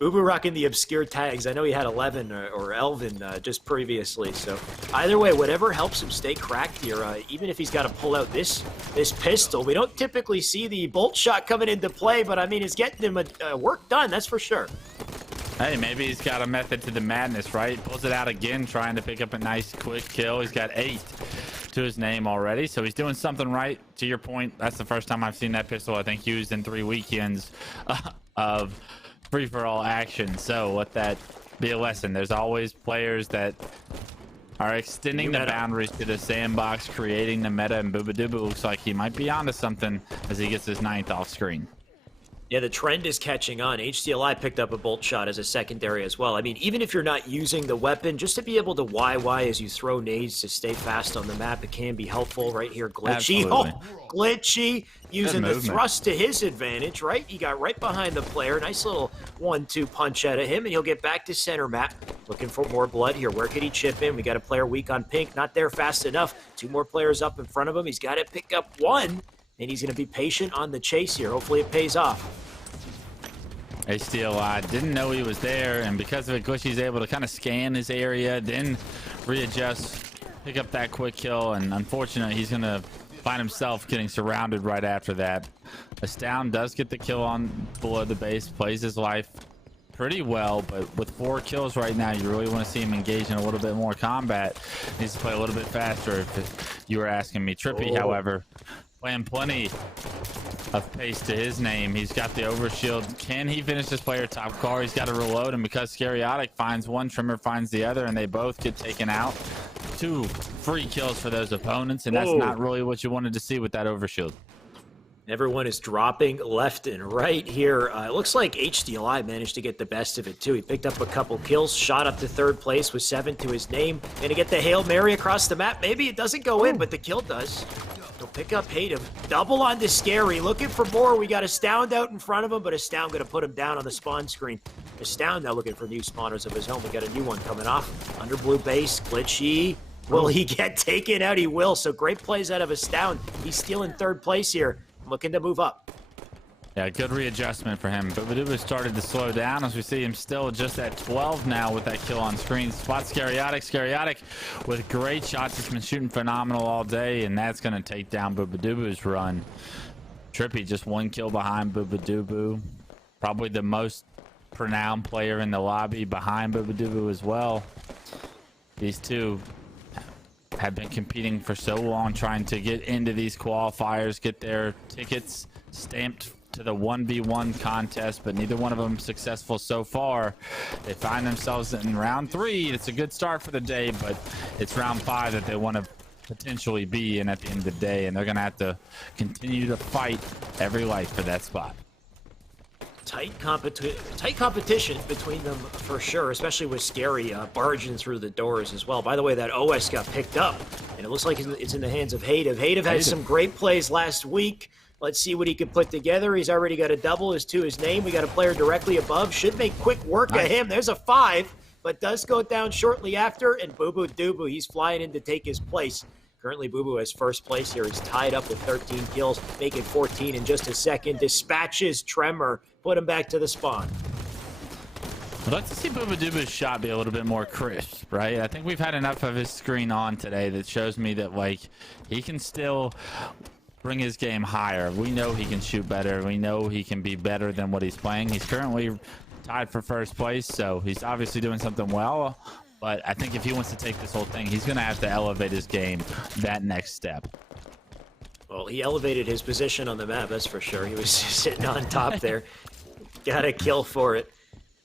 Boo Boo rocking the obscure tags. I know he had 11 or Elvin just previously. So either way, whatever helps him stay cracked here, even if he's got to pull out this pistol. We don't typically see the bolt shot coming into play, but I mean, it's getting him work done, that's for sure. Hey, maybe he's got a method to the madness, right? Pulls it out again, trying to pick up a nice quick kill. He's got 8 to his name already, so he's doing something right. To your point, that's the first time I've seen that pistol, I think, used in 3 weekends of free-for-all action. So let that be a lesson. There's always players that are extending the boundaries to the sandbox, creating the meta, and Booba Dooba looks like he might be onto something as he gets his 9th off screen. Yeah, the trend is catching on. HDLI picked up a bolt shot as a secondary as well. I mean, even if you're not using the weapon, just to be able to YY as you throw nades to stay fast on the map, it can be helpful. Right here, Glitchy. Absolutely. Oh, Glitchy using the thrust to his advantage, right? He got right behind the player. Nice little 1-2 punch out of him, and he'll get back to center map. Looking for more blood here. Where could he chip in? We got a player weak on pink. Not there fast enough. 2 more players up in front of him. He's got to pick up 1, and he's going to be patient on the chase here. Hopefully it pays off. HDLI didn't know he was there, and because of it, Glitchy's able to kind of scan his area, then readjust, pick up that quick kill, and unfortunately, he's going to find himself getting surrounded right after that. Astound does get the kill on below the base, plays his life pretty well, but with 4 kills right now, you really want to see him engage in a little bit more combat. Needs to play a little bit faster if you were asking me. Trippy, however, playing plenty of pace to his name. He's got the overshield. Can he finish this player top car? He's got to reload, and because Scariatic finds one, Trimmer finds the other, and they both get taken out. 2 free kills for those opponents, and that's not really what you wanted to see with that overshield. Everyone is dropping left and right here. It looks like HDLI managed to get the best of it, too. He picked up a couple kills, shot up to 3rd place with 7 to his name. Gonna get the Hail Mary across the map. Maybe it doesn't go in, but the kill does. He'll pick up Hayden. Double onto Scary. Looking for more. We got Astound out in front of him, but Astound gonna put him down on the spawn screen. Astound now looking for new spawners of his own. We got a new one coming off. Under blue base, Glitchy. Will he get taken out? He will. So great plays out of Astound. He's still in 3rd place here. Looking to move up. Yeah, good readjustment for him. But Baduba started to slow down as we see him still just at 12 now with that kill on screen. Spot Scariatic. Scariatic with great shots. He's been shooting phenomenal all day, and that's going to take down Boobadubu's run. Trippy just 1 kill behind Boobadubu. Probably the most renowned player in the lobby behind Boobadubu as well. These two have been competing for so long, trying to get into these qualifiers, get their tickets stamped to the 1v1 contest, but neither one of them successful so far. They find themselves in round 3. It's a good start for the day, but it's round 5 that they want to potentially be in at the end of the day, and they're going to have to continue to fight every life for that spot. Tight competition between them for sure, especially with Scary barging through the doors as well. By the way, that OS got picked up, and it looks like it's in the hands of Hayden. Hayden had some great plays last week. Let's see what he can put together. He's already got a double as to his name. We got a player directly above. Should make quick work of him. There's a 5, but does go down shortly after, and Boobadubu, he's flying in to take his place. Currently, Boo has 1st place here. He's tied up with 13 kills, making 14 in just a second. Dispatches Tremor, put him back to the spawn. I'd like to see Boobadubu's shot be a little bit more crisp, right? I think we've had enough of his screen on today that shows me that, like, he can still bring his game higher. We know he can shoot better. We know he can be better than what he's playing. He's currently tied for 1st place, so he's obviously doing something well. But I think if he wants to take this whole thing, he's going to have to elevate his game that next step. Well, he elevated his position on the map, that's for sure. He was sitting on top there. Got a kill for it.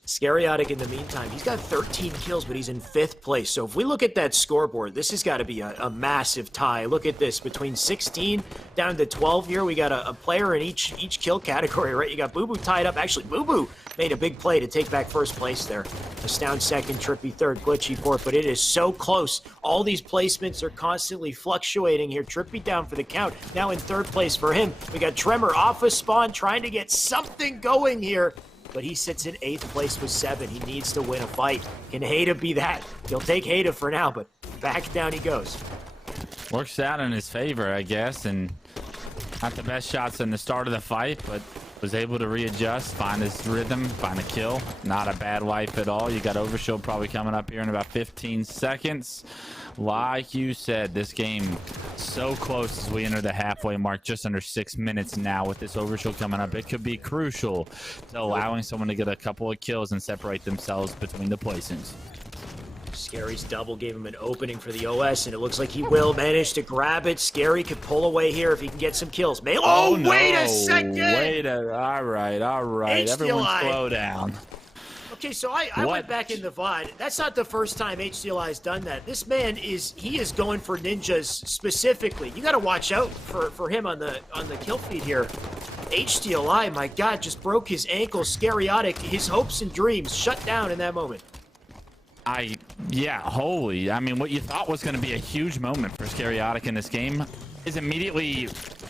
Scariatic in the meantime, he's got 13 kills, but he's in 5th place. So if we look at that scoreboard, this has got to be a massive tie. Look at this, between 16 down to 12 here. We got a player in each kill category, right? You got Boo Boo tied up. Actually, Boo Boo made a big play to take back 1st place there. Astound 2nd, Trippy 3rd, Glitchy 4th, but it is so close. All these placements are constantly fluctuating here. Trippy down for the count. Now in 3rd place for him. We got Tremor off a spawn, trying to get something going here. But he sits in 8th place with 7. He needs to win a fight. Can Hayda be that? He'll take Hayda for now, but back down he goes. Works out in his favor, I guess, and not the best shots in the start of the fight, but was able to readjust, find his rhythm, find a kill. Not a bad life at all. You got Overshield probably coming up here in about 15 seconds. Like you said, this game so close as we enter the halfway mark, just under 6 minutes now with this Overshield coming up. It could be crucial to allowing someone to get a couple of kills and separate themselves between the placings. Scary's double gave him an opening for the OS, and it looks like he will manage to grab it. Scary could pull away here if he can get some kills. Oh, no. Wait a second! All right. Everyone slow down. Okay, so I went back in the VOD. That's not the first time HDLI has done that. This man is going for ninjas specifically. You got to watch out for him on the kill feed here. HDLI, my God, just broke his ankle. Scariatic, his hopes and dreams shut down in that moment. Yeah, holy. I mean, what you thought was going to be a huge moment for Scariatic in this game is immediately,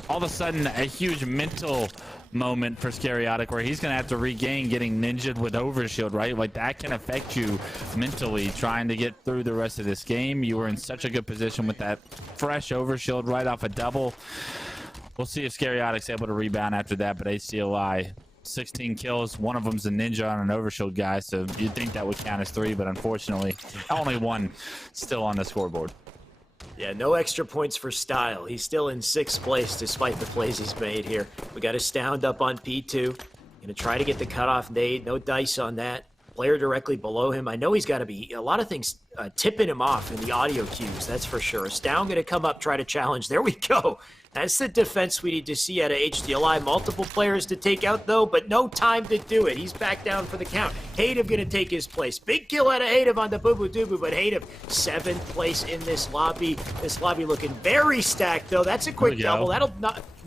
all of a sudden, a huge mental moment for Scariatic where he's going to have to regain getting ninja'd with Overshield, right? Like, that can affect you mentally trying to get through the rest of this game. You were in such a good position with that fresh Overshield right off a double. We'll see if Scariatic's able to rebound after that, but HDLI, 16 kills, one of them's a ninja on an Overshield guy, so you'd think that would count as 3, but unfortunately only 1 still on the scoreboard. Yeah, no extra points for style. He's still in 6th place despite the plays he's made here. We got Astound up on P2. Gonna try to get the cutoff nade. No dice on that. Player directly below him. I know he's got to be a lot of things tipping him off in the audio cues, that's for sure. Astound gonna come up, try to challenge. There we go. That's the defense we need to see out of HDLI. Multiple players to take out, though, but no time to do it. He's back down for the count. Hadev going to take his place. Big kill out of Hadev on the Boo Boo Doo, but Hadev 7th place in this lobby. This lobby looking very stacked, though. That's a quick double. That'll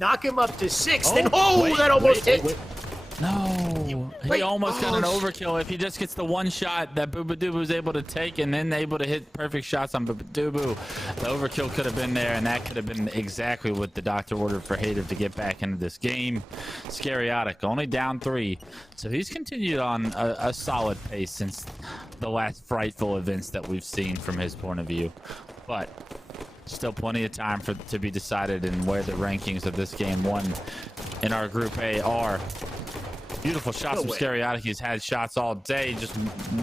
knock him up to 6th. And that almost hit. No, he almost got an overkill. If he just gets the one shot that Boo Boo Doo was able to take and then able to hit perfect shots on Boo Boo Doo, the overkill could have been there, and that could have been exactly what the doctor ordered for Hadev to get back into this game. Scariotic only down 3, so he's continued on a solid pace since the last frightful events that we've seen from his point of view, but still plenty of time to be decided in where the rankings of this game 1 in our Group A are. Beautiful shots from Scariotic. He's had shots all day, just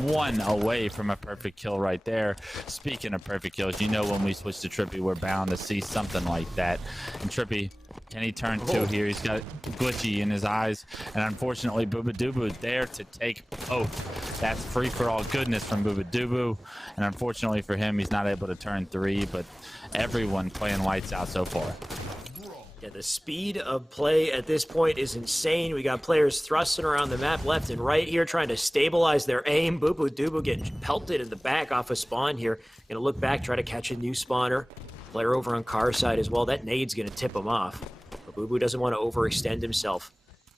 one away from a perfect kill right there. Speaking of perfect kills, you know when we switch to Trippy, we're bound to see something like that. And Trippy, can he turn 2 here? He's got glitchy in his eyes. And unfortunately, Boo Boo Doo Boo there to take both. That's free-for-all goodness from Boo Boo Doo Boo. And unfortunately for him, he's not able to turn 3, but everyone playing lights out so far. Yeah, the speed of play at this point is insane. We got players thrusting around the map left and right here, trying to stabilize their aim. Boo Boo Doo Boo getting pelted in the back off a spawn here. Gonna look back, try to catch a new spawner. Player over on car side as well. That nade's gonna tip him off. But Boo Boo doesn't want to overextend himself.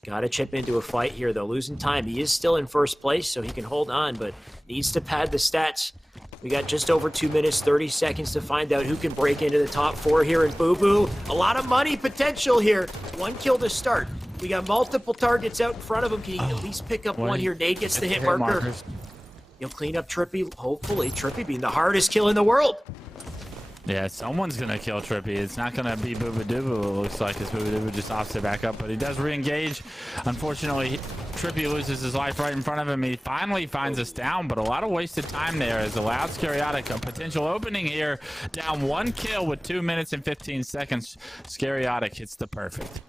Gotta chip into a fight here, though. Losing time. He is still in 1st place, so he can hold on, but needs to pad the stats. We got just over 2 minutes, 30 seconds to find out who can break into the top 4 here in Boo Boo. A lot of money potential here. 1 kill to start. We got multiple targets out in front of him. Can he at least pick up one here? Nade gets the hit marker. He'll clean up Trippy, hopefully. Trippy being the hardest kill in the world. Yeah, someone's going to kill Trippy. It's not going to be Boo Boo Doo Boo, it looks like. It's Boo Boo Doo Boo just offs it back up, but he does re-engage. Unfortunately, Trippy loses his life right in front of him. He finally finds us down, but a lot of wasted time there has allowed Scariotic a potential opening here. Down 1 kill with 2 minutes and 15 seconds. Scariotic hits the perfect.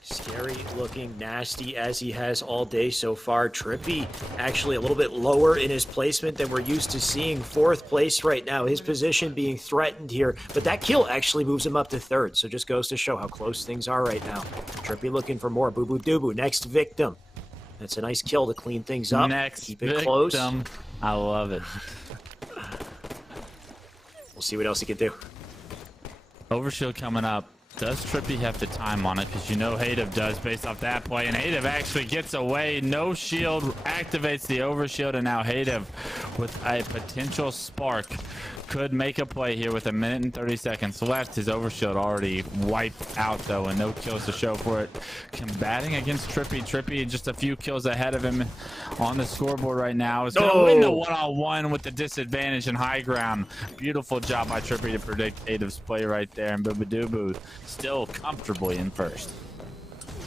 Scary looking, nasty as he has all day so far. Trippy actually a little bit lower in his placement than we're used to seeing. 4th place right now. His position being threatened here, but that kill actually moves him up to 3rd. So just goes to show how close things are right now. Trippy looking for more. Boo Boo Doo Boo, next victim. That's a nice kill to clean things up. Keep it close. I love it. We'll see what else he can do. Overshield coming up. Does Trippy have the time on it? Because you know Hadev does based off that play. And Hadev actually gets away. No shield activates the overshield. And now Hadev with a potential spark could make a play here with 1 minute and 30 seconds left. His overshield already wiped out though, and no kills to show for it. Combating against Trippy. Trippy just a few kills ahead of him on the scoreboard right now. Is going to win the one-on-one with the disadvantage and high ground. Beautiful job by Trippy to predict Hadev's play right there. And Boo Boo Doo Boo still comfortably in 1st.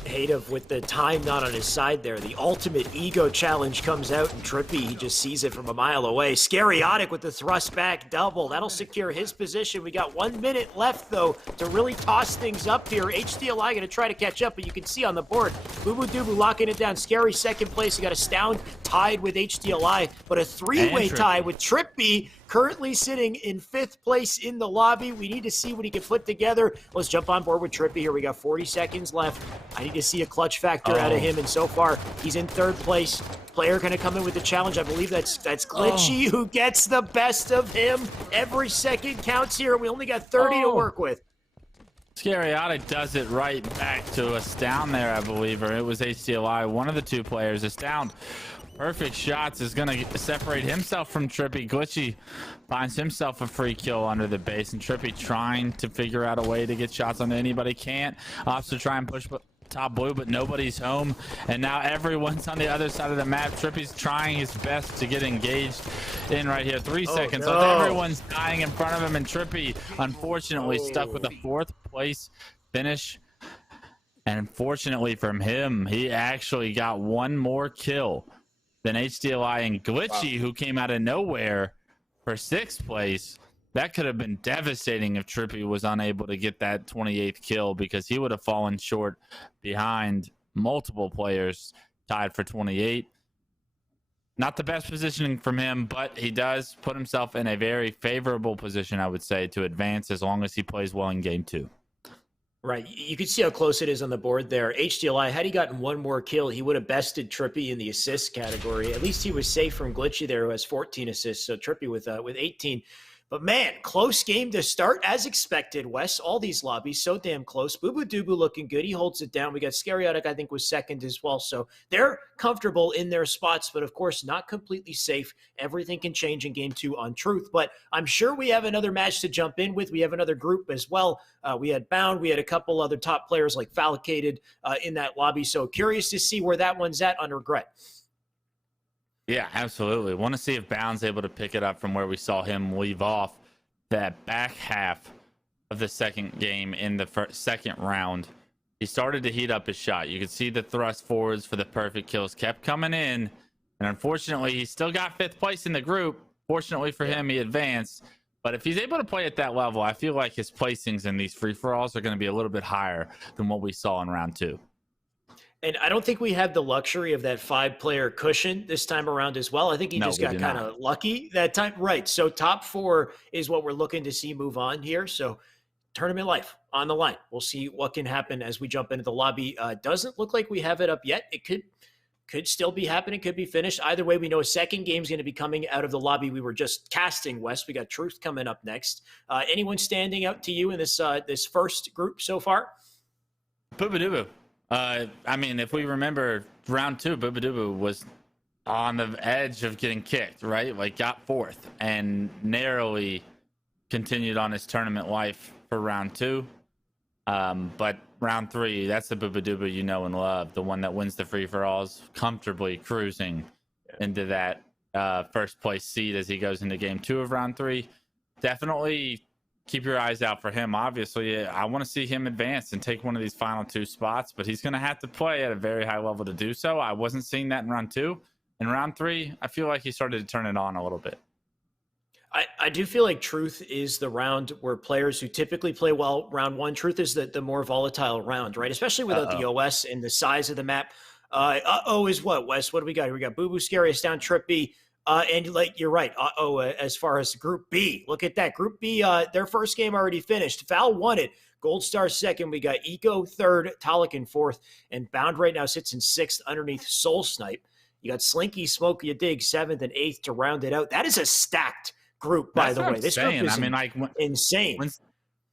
Hadev with the time not on his side there. The ultimate ego challenge comes out, and Trippy, he just sees it from a mile away. Scariotic with the thrust back double. That'll secure his position. We got 1 minute left, though, to really toss things up here. HDLI going to try to catch up, but you can see on the board, Boo Boo Doo Boo locking it down. Scary 2nd place. He got Astound tied with HDLI, but a 3-way tie with Trippy currently sitting in 5th place in the lobby. We need to see what he can put together. Let's jump on board with Trippy here. We got 40 seconds left. I need to see a clutch factor out of him, and so far he's in 3rd place. Player going to come in with the challenge. I believe that's Glitchy who gets the best of him. Every second counts here. We only got 30 to work with. Scariotic does it right back to Astound there, I believe, or it was HDLI, one of the 2 players. Astound, perfect shots, is going to separate himself from Trippy. Glitchy finds himself a free kill under the base, and Trippy trying to figure out a way to get shots on anybody. Can't. Opts to try and push top blue, but nobody's home, and now everyone's on the other side of the map. Trippy's trying his best to get engaged in right here. 3 seconds left. Everyone's dying in front of him, and Trippy unfortunately stuck with a 4th place finish. And unfortunately from him, he actually got 1 more kill than HDLI and Glitchy, who came out of nowhere for 6th place. That could have been devastating if Trippy was unable to get that 28th kill, because he would have fallen short behind multiple players tied for 28. Not the best positioning from him, but he does put himself in a very favorable position, I would say, to advance as long as he plays well in game 2. Right. You can see how close it is on the board there. HDLI, had he gotten one more kill, he would have bested Trippy in the assist category. At least he was safe from Glitchy there, who has 14 assists. So Trippy with 18. But man, close game to start as expected, Wes. All these lobbies so damn close. Boo Boo Doo Boo looking good. He holds it down. We got Scariotic, I think, was second as well. So they're comfortable in their spots, but of course not completely safe. Everything can change in game 2 on Truth. But I'm sure we have another match to jump in with. We have another group as well. We had Bound. We had a couple other top players like Falcated in that lobby. So curious to see where that one's at on Regret. Yeah, absolutely. Want to see if Bound's able to pick it up from where we saw him leave off that back half of the second game in the second round. He started to heat up his shot. You could see the thrust forwards for the perfect kills kept coming in. And unfortunately, he still got 5th place in the group. Fortunately for him, he advanced. But if he's able to play at that level, I feel like his placings in these free-for-alls are going to be a little bit higher than what we saw in round 2. And I don't think we have the luxury of that 5-player cushion this time around as well. I think he just got kind of lucky that time. Right. So top 4 is what we're looking to see move on here. So tournament life on the line. We'll see what can happen as we jump into the lobby. Doesn't look like we have it up yet. It could still be happening, could be finished. Either way, we know a second game is going to be coming out of the lobby we were just casting, Wes. We got Truth coming up next. Anyone standing out to you in this this first group so far? Booba I mean, if we remember round 2, Booba was on the edge of getting kicked, right? Like got 4th and narrowly continued on his tournament life for round 2. But round 3, that's the Booba you know and love, the one that wins the free-for-alls, comfortably cruising into that first place seed as he goes into game 2 of round 3. Definitely keep your eyes out for him. Obviously, I want to see him advance and take one of these final 2 spots, but he's going to have to play at a very high level to do so. I wasn't seeing that in round 2. In round 3, I feel like he started to turn it on a little bit. I do feel like Truth is the round where players who typically play well round 1, Truth is the more volatile round, right? Especially without the OS and the size of the map. Is what, Wes? What do we got here? We got Boo Boo, Scariest down, Trippy. And like you're right. As far as Group B, look at that. Group B, their first game already finished. Val won it. Gold Star second. We got Eco third, Talik in 4th, and Bound right now sits in 6th underneath Soul Snipe. You got Slinky, Smoke Ya Dig 7th and 8th to round it out. That is a stacked group, by the way. This group is insane.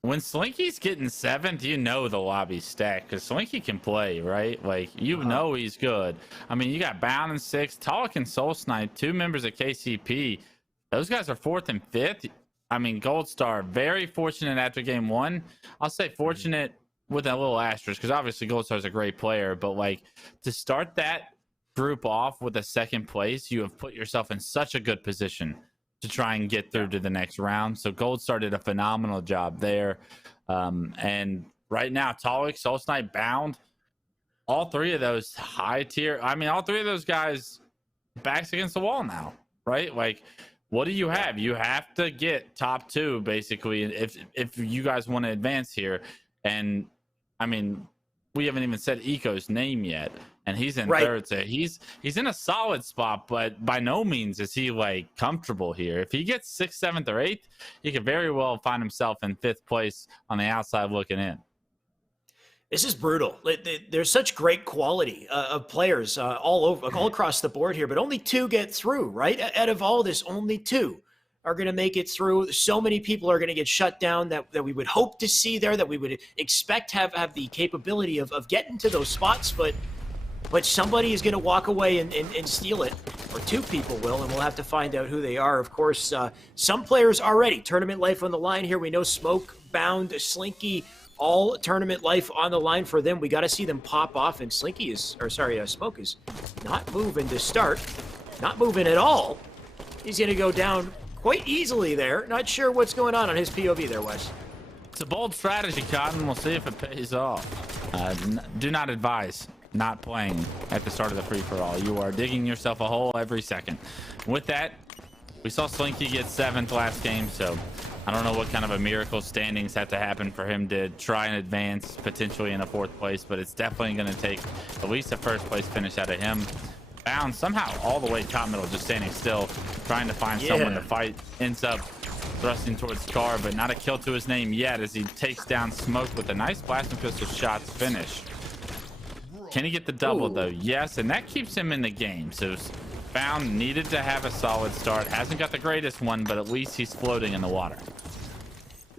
When Slinky's getting 7th, you know the lobby's stacked because Slinky can play, right? Like, you know he's good. I mean, you got Bound in 6th, Talik and Soul Snipe, 2 members of KCP. Those guys are 4th and 5th. I mean, Gold Star, very fortunate after game 1. I'll say fortunate with a little asterisk because obviously Gold Star's a great player, but like to start that group off with a 2nd place, you have put yourself in such a good position to try and get through to the next round. So Gold Star did a phenomenal job there. And right now, Talik, Soul Snipe, Bound, all 3 of those high tier. I mean, all 3 of those guys backs against the wall now, right? Like, what do you have? You have to get top 2 basically if you guys want to advance here. And I mean, we haven't even said Eco's name yet, and he's in 3rd. So he's in a solid spot, but by no means is he like comfortable here. If he gets 6th, 7th, or 8th, he could very well find himself in 5th place on the outside looking in. This is brutal. There's such great quality of players all across the board here, but only 2 get through, right? Out of all this, only 2 are going to make it through. So many people are going to get shut down that we would hope to see there, that we would expect have the capability of getting to those spots, but somebody is going to walk away and steal it, or 2 people will, and we'll have to find out who they are. Of course, some players already, tournament life on the line here. We know Smoke, Bound, Slinky, all tournament life on the line for them. We got to see them pop off, and Smoke is not moving to start, not moving at all. He's going to go down quite easily there. Not sure what's going on his POV there, Wes. It's a bold strategy, Cotton. We'll see if it pays off. Do not advise not playing at the start of the free-for-all. You are digging yourself a hole every second. With that, we saw Slinky get 7th last game, so I don't know what kind of a miracle standings have to happen for him to try and advance potentially in a 4th place, but it's definitely going to take at least a 1st place finish out of him. Bound somehow all the way top middle, just standing still, trying to find someone to fight. Ends up thrusting towards Car, but not a kill to his name yet as he takes down Smoke with a nice blasting pistol shots finish. Can he get the double though? Yes, and that keeps him in the game. So Bound needed to have a solid start. Hasn't got the greatest one, but at least he's floating in the water.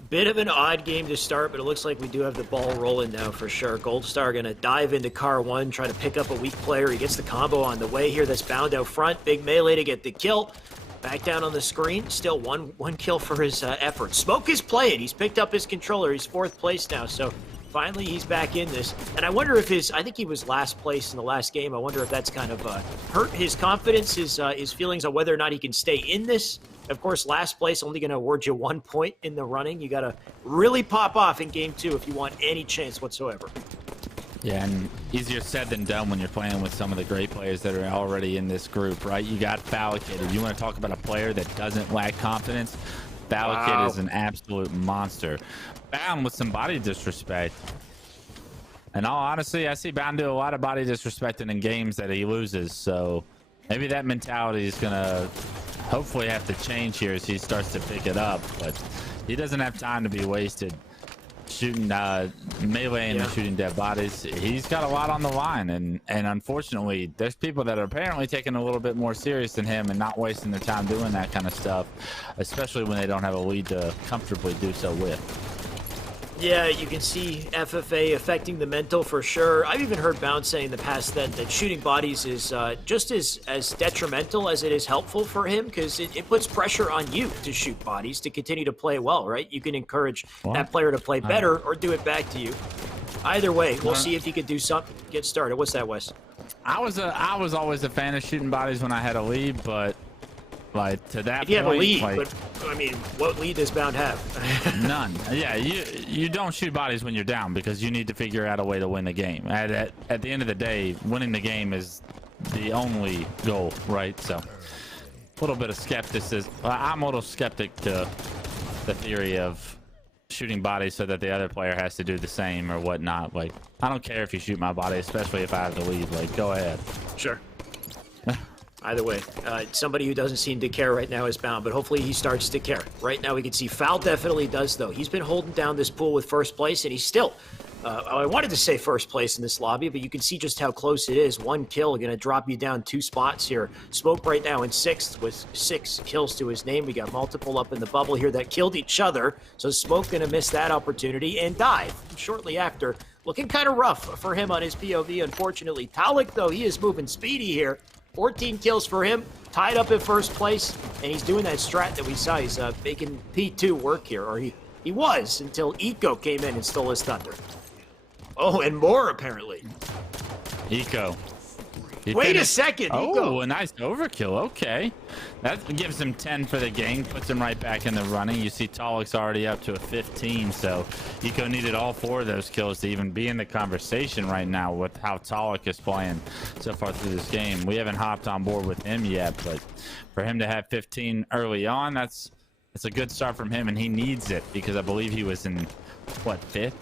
Bit of an odd game to start, but it looks like we do have the ball rolling now for sure. Gold Star gonna dive into car 1, try to pick up a weak player. He gets the combo on the way here. That's Bound out front. Big melee to get the kill. Back down on the screen. Still one kill for his effort. Smoke is playing. He's picked up his controller. He's 4th place now, so finally he's back in this. And I wonder if I think he was last place in the last game. I wonder if that's kind of hurt his confidence, his feelings on whether or not he can stay in this. Of course, last place only going to award you 1 point in the running. You got to really pop off in game 2 if you want any chance whatsoever. Yeah, and easier said than done when you're playing with some of the great players that are already in this group, right? You got Fallicated. You want to talk about a player that doesn't lack confidence? Fallicated is an absolute monster. Bound with some body disrespect. In all honesty, I see Bound do a lot of body disrespecting in games that he loses, so maybe that mentality is going to hopefully have to change here as he starts to pick it up, but he doesn't have time to be wasted shooting melee and shooting dead bodies. He's got a lot on the line, and unfortunately there's people that are apparently taking a little bit more serious than him and not wasting their time doing that kind of stuff, especially when they don't have a lead to comfortably do so with. Yeah, you can see FFA affecting the mental for sure. I've even heard Bound say in the past that shooting bodies is just as detrimental as it is helpful for him, because it puts pressure on you to shoot bodies to continue to play well, right? You can encourage that player to play better or do it back to you. Either way, we'll see if he can do something. Get started. What's that, Wes? I was always a fan of shooting bodies when I had a lead, but like to that if you point, have a lead, like, but I mean, what lead does Bound have? None. Yeah, you don't shoot bodies when you're down because you need to figure out a way to win the game. At the end of the day, winning the game is the only goal, right? So a little bit of skepticism. I'm a little skeptic to the theory of shooting bodies so that the other player has to do the same or whatnot. Like, I don't care if you shoot my body, especially if I have the lead. Like, go ahead. Sure. Either way, somebody who doesn't seem to care right now is Bound, but hopefully he starts to care. Right now we can see Foul definitely does, though. He's been holding down this pool with 1st place, and he's still, I wanted to say 1st place in this lobby, but you can see just how close it is. 1 kill going to drop you down 2 spots here. Smoke right now in 6th with 6 kills to his name. We got multiple up in the bubble here that killed each other, so Smoke going to miss that opportunity and dive shortly after. Looking kind of rough for him on his POV, unfortunately. Talik, though, he is moving speedy here. 14 kills for him, tied up in 1st place, and he's doing that strat that we saw. He's making P2 work here, or he was until Eco came in and stole his thunder. Oh, and more apparently. Eco. Wait a second, Eco. Oh, a nice overkill. Okay. That gives him 10 for the game, puts him right back in the running. You see Talik's already up to a 15, so Eco needed all 4 of those kills to even be in the conversation right now with how Talik is playing so far through this game. We haven't hopped on board with him yet, but for him to have 15 early on, that's a good start from him, and he needs it because I believe he was in, what, 5th?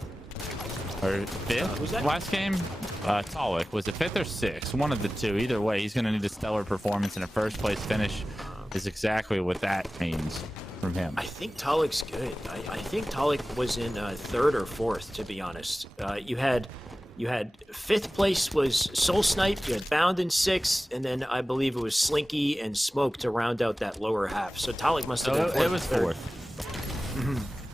Or 5th last game? Talik. Was it 5th or 6th? One of the two. Either way, he's going to need a stellar performance, and a 1st place finish is exactly what that means from him. I think Talik's good. I think Talik was in 3rd or 4th, to be honest. You had 5th place was Soul Snipe, you had Bound in 6th, and then I believe it was Slinky and Smoke to round out that lower half. So Talik must have been 4th. It was 4th.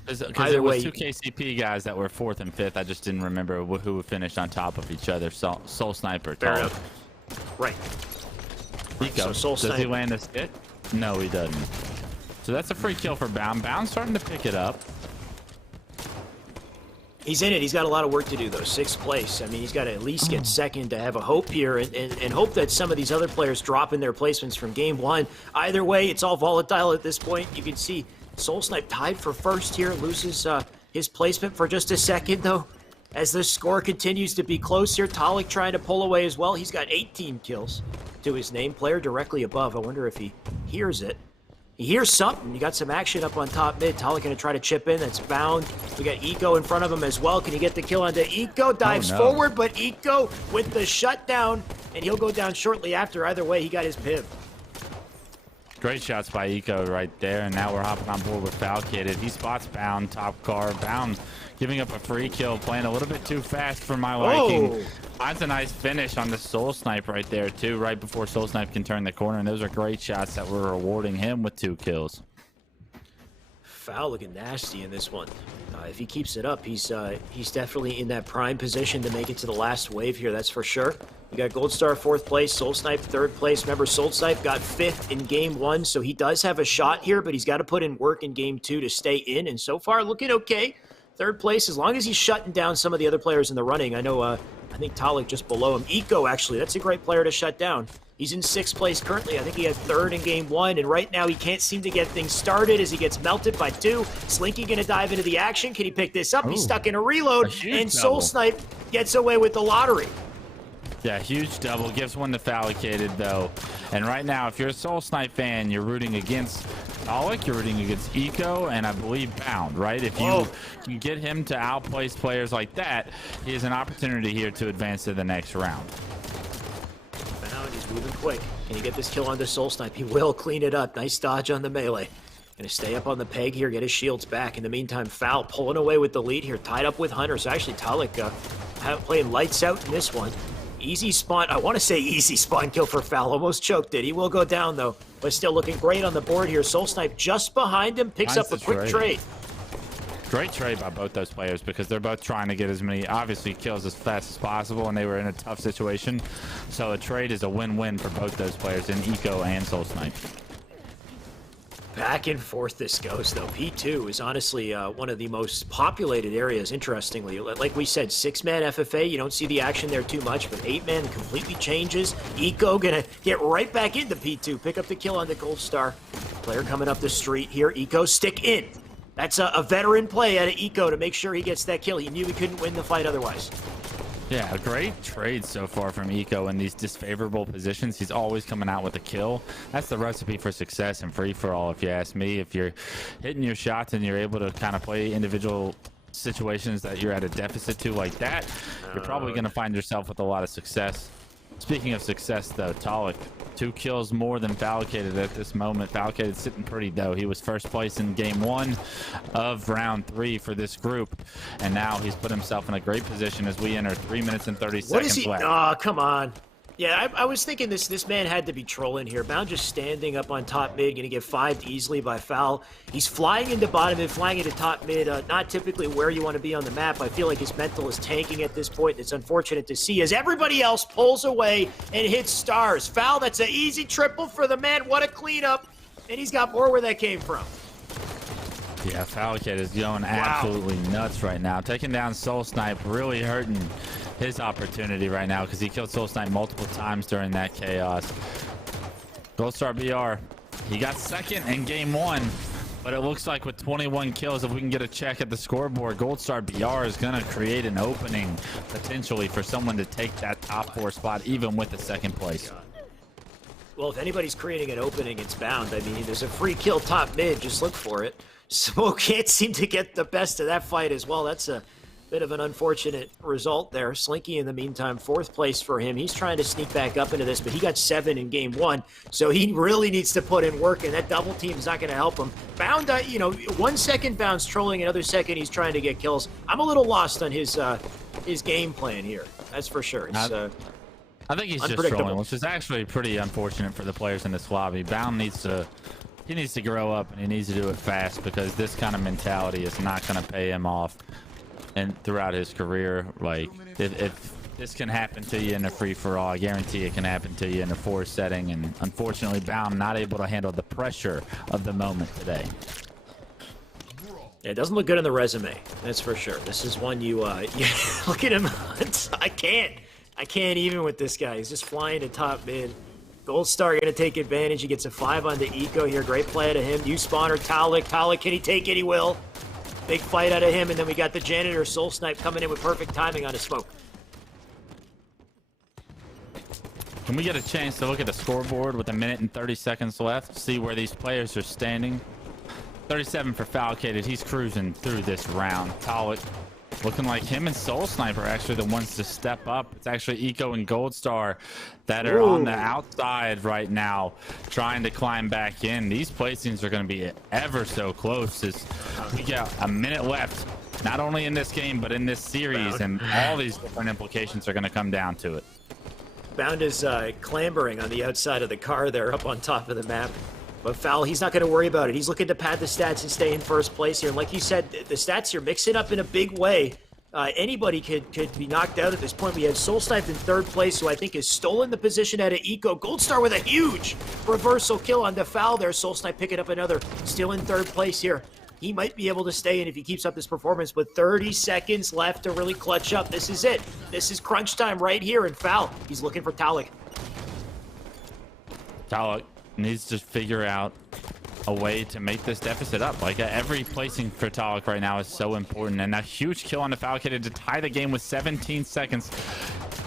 Because there was 2 KCP guys that were 4th and 5th. I just didn't remember who finished on top of each other. Soul Sniper. Right. Eco. So Does he land this hit? No, he doesn't. So that's a free kill for Bound. Bound's starting to pick it up. He's in it. He's got a lot of work to do, though. 6th place. I mean, he's got to at least get 2nd to have a hope here and hope that some of these other players drop in their placements from game 1. Either way, it's all volatile at this point. You can see Soul Snipe tied for 1st here, loses his placement for just a second, though. As the score continues to be close here, Talik trying to pull away as well. He's got 18 kills to his name. Player directly above. I wonder if he hears it. He hears something. You got some action up on top mid. Talik gonna try to chip in. That's bound. We got Eco in front of him as well. Can he get the kill onto Eco? Dives forward, but Eco with the shutdown, and he'll go down shortly after. Either way, he got his piv. Great shots by Eco right there, and now we're hopping on board with Falcated. He spots Bound, top car. Bound giving up a free kill, playing a little bit too fast for my liking. Finds a nice finish on the Soul Snipe right there, too, right before Soul Snipe can turn the corner, and those are great shots that were rewarding him with 2 kills. Foul looking nasty in this one. If he keeps it up, he's definitely in that prime position to make it to the last wave here, that's for sure. We got Gold Star 4th place, Soul Snipe 3rd place. Remember, Soul Snipe got 5th in game 1, so he does have a shot here, but he's got to put in work in game 2 to stay in, and so far looking okay. 3rd place, as long as he's shutting down some of the other players in the running. I know, I think Talik just below him. Eco, actually, that's a great player to shut down. He's in 6th place currently. I think he had 3rd in game 1, and right now he can't seem to get things started as he gets melted by 2. Slinky gonna dive into the action. Can he pick this up? He's stuck in a reload, and Soul Snipe gets away with the lottery. Yeah, huge double. Gives one to Falcated, though. And right now, if you're a Soul Snipe fan, you're rooting against Talik, you're rooting against Eco, and I believe Bound, right? If you can get him to outplace players like that, he has an opportunity here to advance to the next round. Bound, he's moving quick. Can he get this kill onto Soul Snipe? He will clean it up. Nice dodge on the melee. Gonna stay up on the peg here, get his shields back. In the meantime, Foul pulling away with the lead here, tied up with Hunter. So actually, Talik playing lights out in this one. Easy spawn, I want to say easy spawn kill for Foul. Almost choked it. He will go down, though. But still looking great on the board here. Soul Snipe just behind him, picks up a quick trade. Great trade by both those players because they're both trying to get as many, obviously, kills as fast as possible, and they were in a tough situation. So a trade is a win-win for both those players in Eco and Soul Snipe. Back and forth this goes, though. P2 is honestly one of the most populated areas, interestingly. Like we said, 6-man FFA, you don't see the action there too much, but 8-man completely changes. Eco gonna get right back into P2, pick up the kill on the Gold Star. Player coming up the street here, Eco stick in. That's a veteran play out of Eco to make sure he gets that kill. He knew he couldn't win the fight otherwise. Yeah, a great trade so far from Eco in these disfavorable positions. He's always coming out with a kill. That's the recipe for success and free-for-all, if you ask me. If you're hitting your shots and you're able to kind of play individual situations that you're at a deficit to like that, you're probably going to find yourself with a lot of success. Speaking of success, though, Talik, 2 kills more than Falcated at this moment. Falcated sitting pretty, though. He was 1st place in game 1 of round 3 for this group, and now he's put himself in a great position as we enter 3 minutes and 30 seconds left. What is he? Oh, come on. Yeah, I was thinking this man had to be trolling here. Bound just standing up on top mid, gonna get 5'd easily by Foul. He's flying into bottom mid, flying into top mid, not typically where you want to be on the map. I feel like his mental is tanking at this point. It's unfortunate to see as everybody else pulls away and hits stars. Foul, that's an easy triple for the man. What a cleanup. And he's got more where that came from. Yeah, Falcated is going absolutely nuts right now. Taking down Soul Snipe, really hurting his opportunity right now because he killed Soul Snipe multiple times during that chaos. Gold Star BR, he got 2nd in game 1, but it looks like with 21 kills, if we can get a check at the scoreboard, Gold Star BR is going to create an opening potentially for someone to take that top 4 spot even with the 2nd place. Well, if anybody's creating an opening, it's Bound. I mean, there's a free kill top mid. Just look for it. Smoke can't seem to get the best of that fight as well. That's a bit of an unfortunate result there. Slinky, in the meantime, 4th place for him. He's trying to sneak back up into this, but he got 7 in game 1, so he really needs to put in work, and that double team is not going to help him. Bound, 1 second Bound's trolling, another second he's trying to get kills. I'm a little lost on his game plan here. That's for sure. It's, I think he's just trolling, which is actually pretty unfortunate for the players in this lobby. Bound needs to grow up, and he needs to do it fast because this kind of mentality is not going to pay him off and throughout his career. Like, if this can happen to you in a free-for-all, I guarantee it can happen to you in a 4 setting, and unfortunately Bound not able to handle the pressure of the moment today. Yeah, it doesn't look good on the resume, that's for sure. This is one you look at him. I can't even with this guy. He's just flying to top mid. Gold Star going to take advantage. He gets a 5 on the Eco here. Great play out of him. You spawner Talik. Talik, can he take it? He will. Big fight out of him, and then we got the Janitor Soul Snipe coming in with perfect timing on his smoke. Can we get a chance to look at the scoreboard with 1 minute and 30 seconds left? See where these players are standing. 37 for Falcated. He's cruising through this round. Talik looking like him and Soul Sniper are actually the ones to step up. It's actually Eco and Goldstar that are on the outside right now, trying to climb back in. These placings are going to be ever so close as we got 1 minute left, not only in this game, but in this series, and all these different implications are going to come down to it. Bound is clambering on the outside of the car there up on top of the map. But Foul, he's not going to worry about it. He's looking to pad the stats and stay in first place here. And like you said, the stats here mix it up in a big way. Anybody could be knocked out at this point. We had Soul Snipe in third place, who I think has stolen the position out of Eco. Goldstar with a huge reversal kill on the Foul there. Soul Snipe picking up another, still in third place here. He might be able to stay in if he keeps up his performance, with 30 seconds left to really clutch up. This is it. This is crunch time right here. And Foul, he's looking for Talik. Talik needs to figure out a way to make this deficit up. Like every placing for Talik right now is so important, and a huge kill on the Falcated to tie the game with 17 seconds.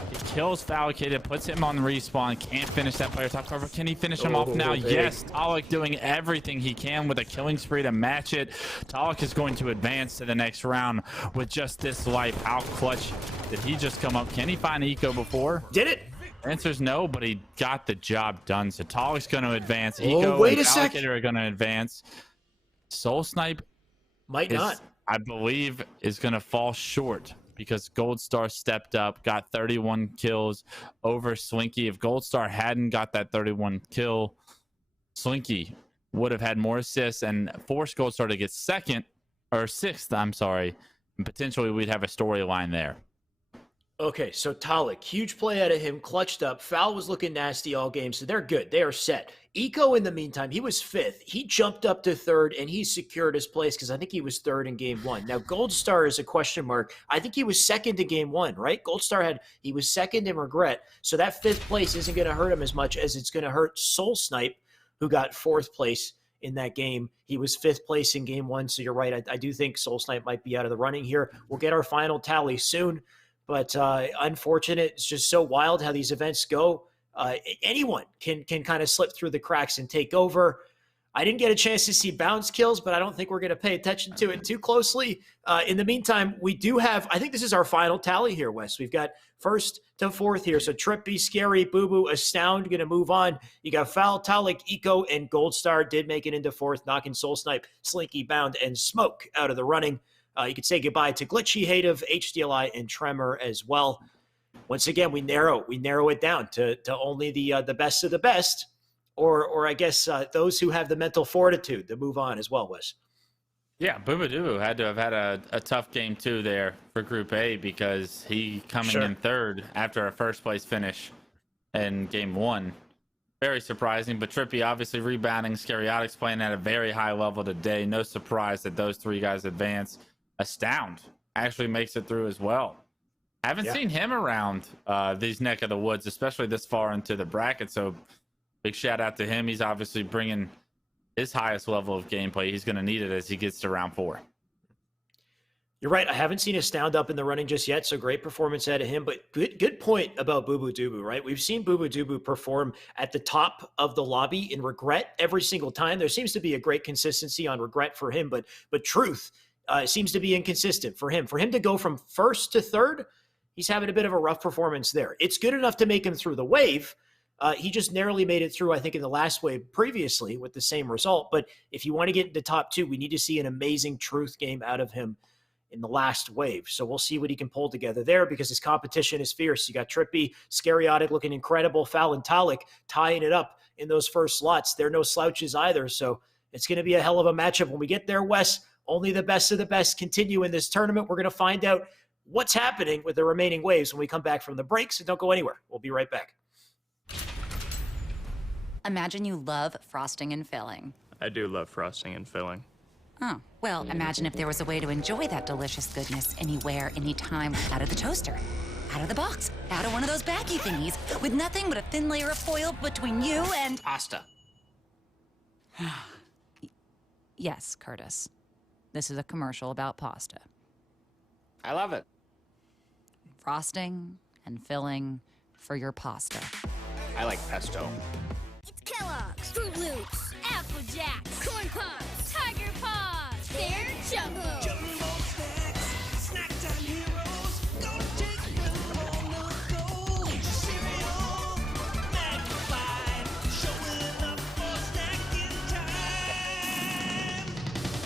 He kills Falcated, puts him on respawn, can't finish that player top cover. Can he finish him off now? Yes, Talik doing everything he can with a killing spree to match it. Talik is going to advance to the next round with just this life. How clutch did he just come up? Can he find Eco before? Did it? Answer's no, but he got the job done. So Talik's going to advance. Eco and Falcated are going to advance. Soul Snipe might not. I believe is going to fall short because Goldstar stepped up, got 31 kills over Slinky. If Goldstar hadn't got that 31 kill, Slinky would have had more assists and forced Goldstar to get sixth, I'm sorry. And potentially we'd have a storyline there. Okay, so Talik, huge play out of him, clutched up. Foul was looking nasty all game, so they're good. They are set. Eco, in the meantime, he was 5th. He jumped up to 3rd, and he secured his place because I think he was 3rd in game 1. Now, Goldstar is a question mark. I think he was 2nd in game 1, right? Goldstar he was 2nd in Regret, so that 5th place isn't going to hurt him as much as it's going to hurt Soul Snipe, who got 4th place in that game. He was 5th place in game 1, so you're right. I do think Soul Snipe might be out of the running here. We'll get our final tally soon. But unfortunate, it's just so wild how these events go. Anyone can kind of slip through the cracks and take over. I didn't get a chance to see bounce kills, but I don't think we're going to pay attention to it too closely. In the meantime, we do have, I think this is our final tally here, Wes. We've got 1st to 4th here. So Trippy, Scary, Boo Boo, Astound going to move on. You got Foul, Talik, Eco, and Goldstar did make it into 4th, knocking Soul Snipe, Slinky, Bound, and Smoke out of the running. You could say goodbye to Glitchy, Hative, HDLI, and Tremor as well. Once again, we narrow it down to only the best of the best, or I guess those who have the mental fortitude to move on as well, Wes. Yeah, Boobadooboo had to have had a tough game too there for Group A because he coming in 3rd after a 1st place finish in game 1. Very surprising, but Trippy obviously rebounding. Scariotics playing at a very high level today. No surprise that those 3 guys advance. Astound actually makes it through as well. Haven't seen him around these neck of the woods, especially this far into the bracket. So big shout out to him. He's obviously bringing his highest level of gameplay. He's going to need it as he gets to round 4. You're right. I haven't seen Astound up in the running just yet, so great performance out of him. But good point about Boobadooboo, right? We've seen Boobadooboo perform at the top of the lobby in Regret every single time. There seems to be a great consistency on Regret for him, but Truth seems to be inconsistent for him. For him to go from 1st to 3rd, he's having a bit of a rough performance there. It's good enough to make him through the wave. He just narrowly made it through, I think, in the last wave previously with the same result. But if you want to get into top 2, we need to see an amazing Truth game out of him in the last wave. So we'll see what he can pull together there because his competition is fierce. You got Trippy, Scariotic looking incredible, Foul and Talik tying it up in those first slots. They're no slouches either. So it's going to be a hell of a matchup when we get there, Wes. Only the best of the best continue in this tournament. We're going to find out what's happening with the remaining waves when we come back from the break, so don't go anywhere. We'll be right back. Imagine you love frosting and filling. I do love frosting and filling. Oh, well, imagine if there was a way to enjoy that delicious goodness anywhere, anytime, out of the toaster, out of the box, out of one of those baggy thingies, with nothing but a thin layer of foil between you and... Pasta. Yes, Curtis. This is a commercial about pasta. I love it. Frosting and filling for your pasta. I like pesto. It's Kellogg's, Fruit Loops, Apple Jacks, Corn Pops, Tiger Paws. They're Jumbo. Jumbo snacks, snack time heroes. Go take them on the go. Cereal, magnified, showing up for snacking time.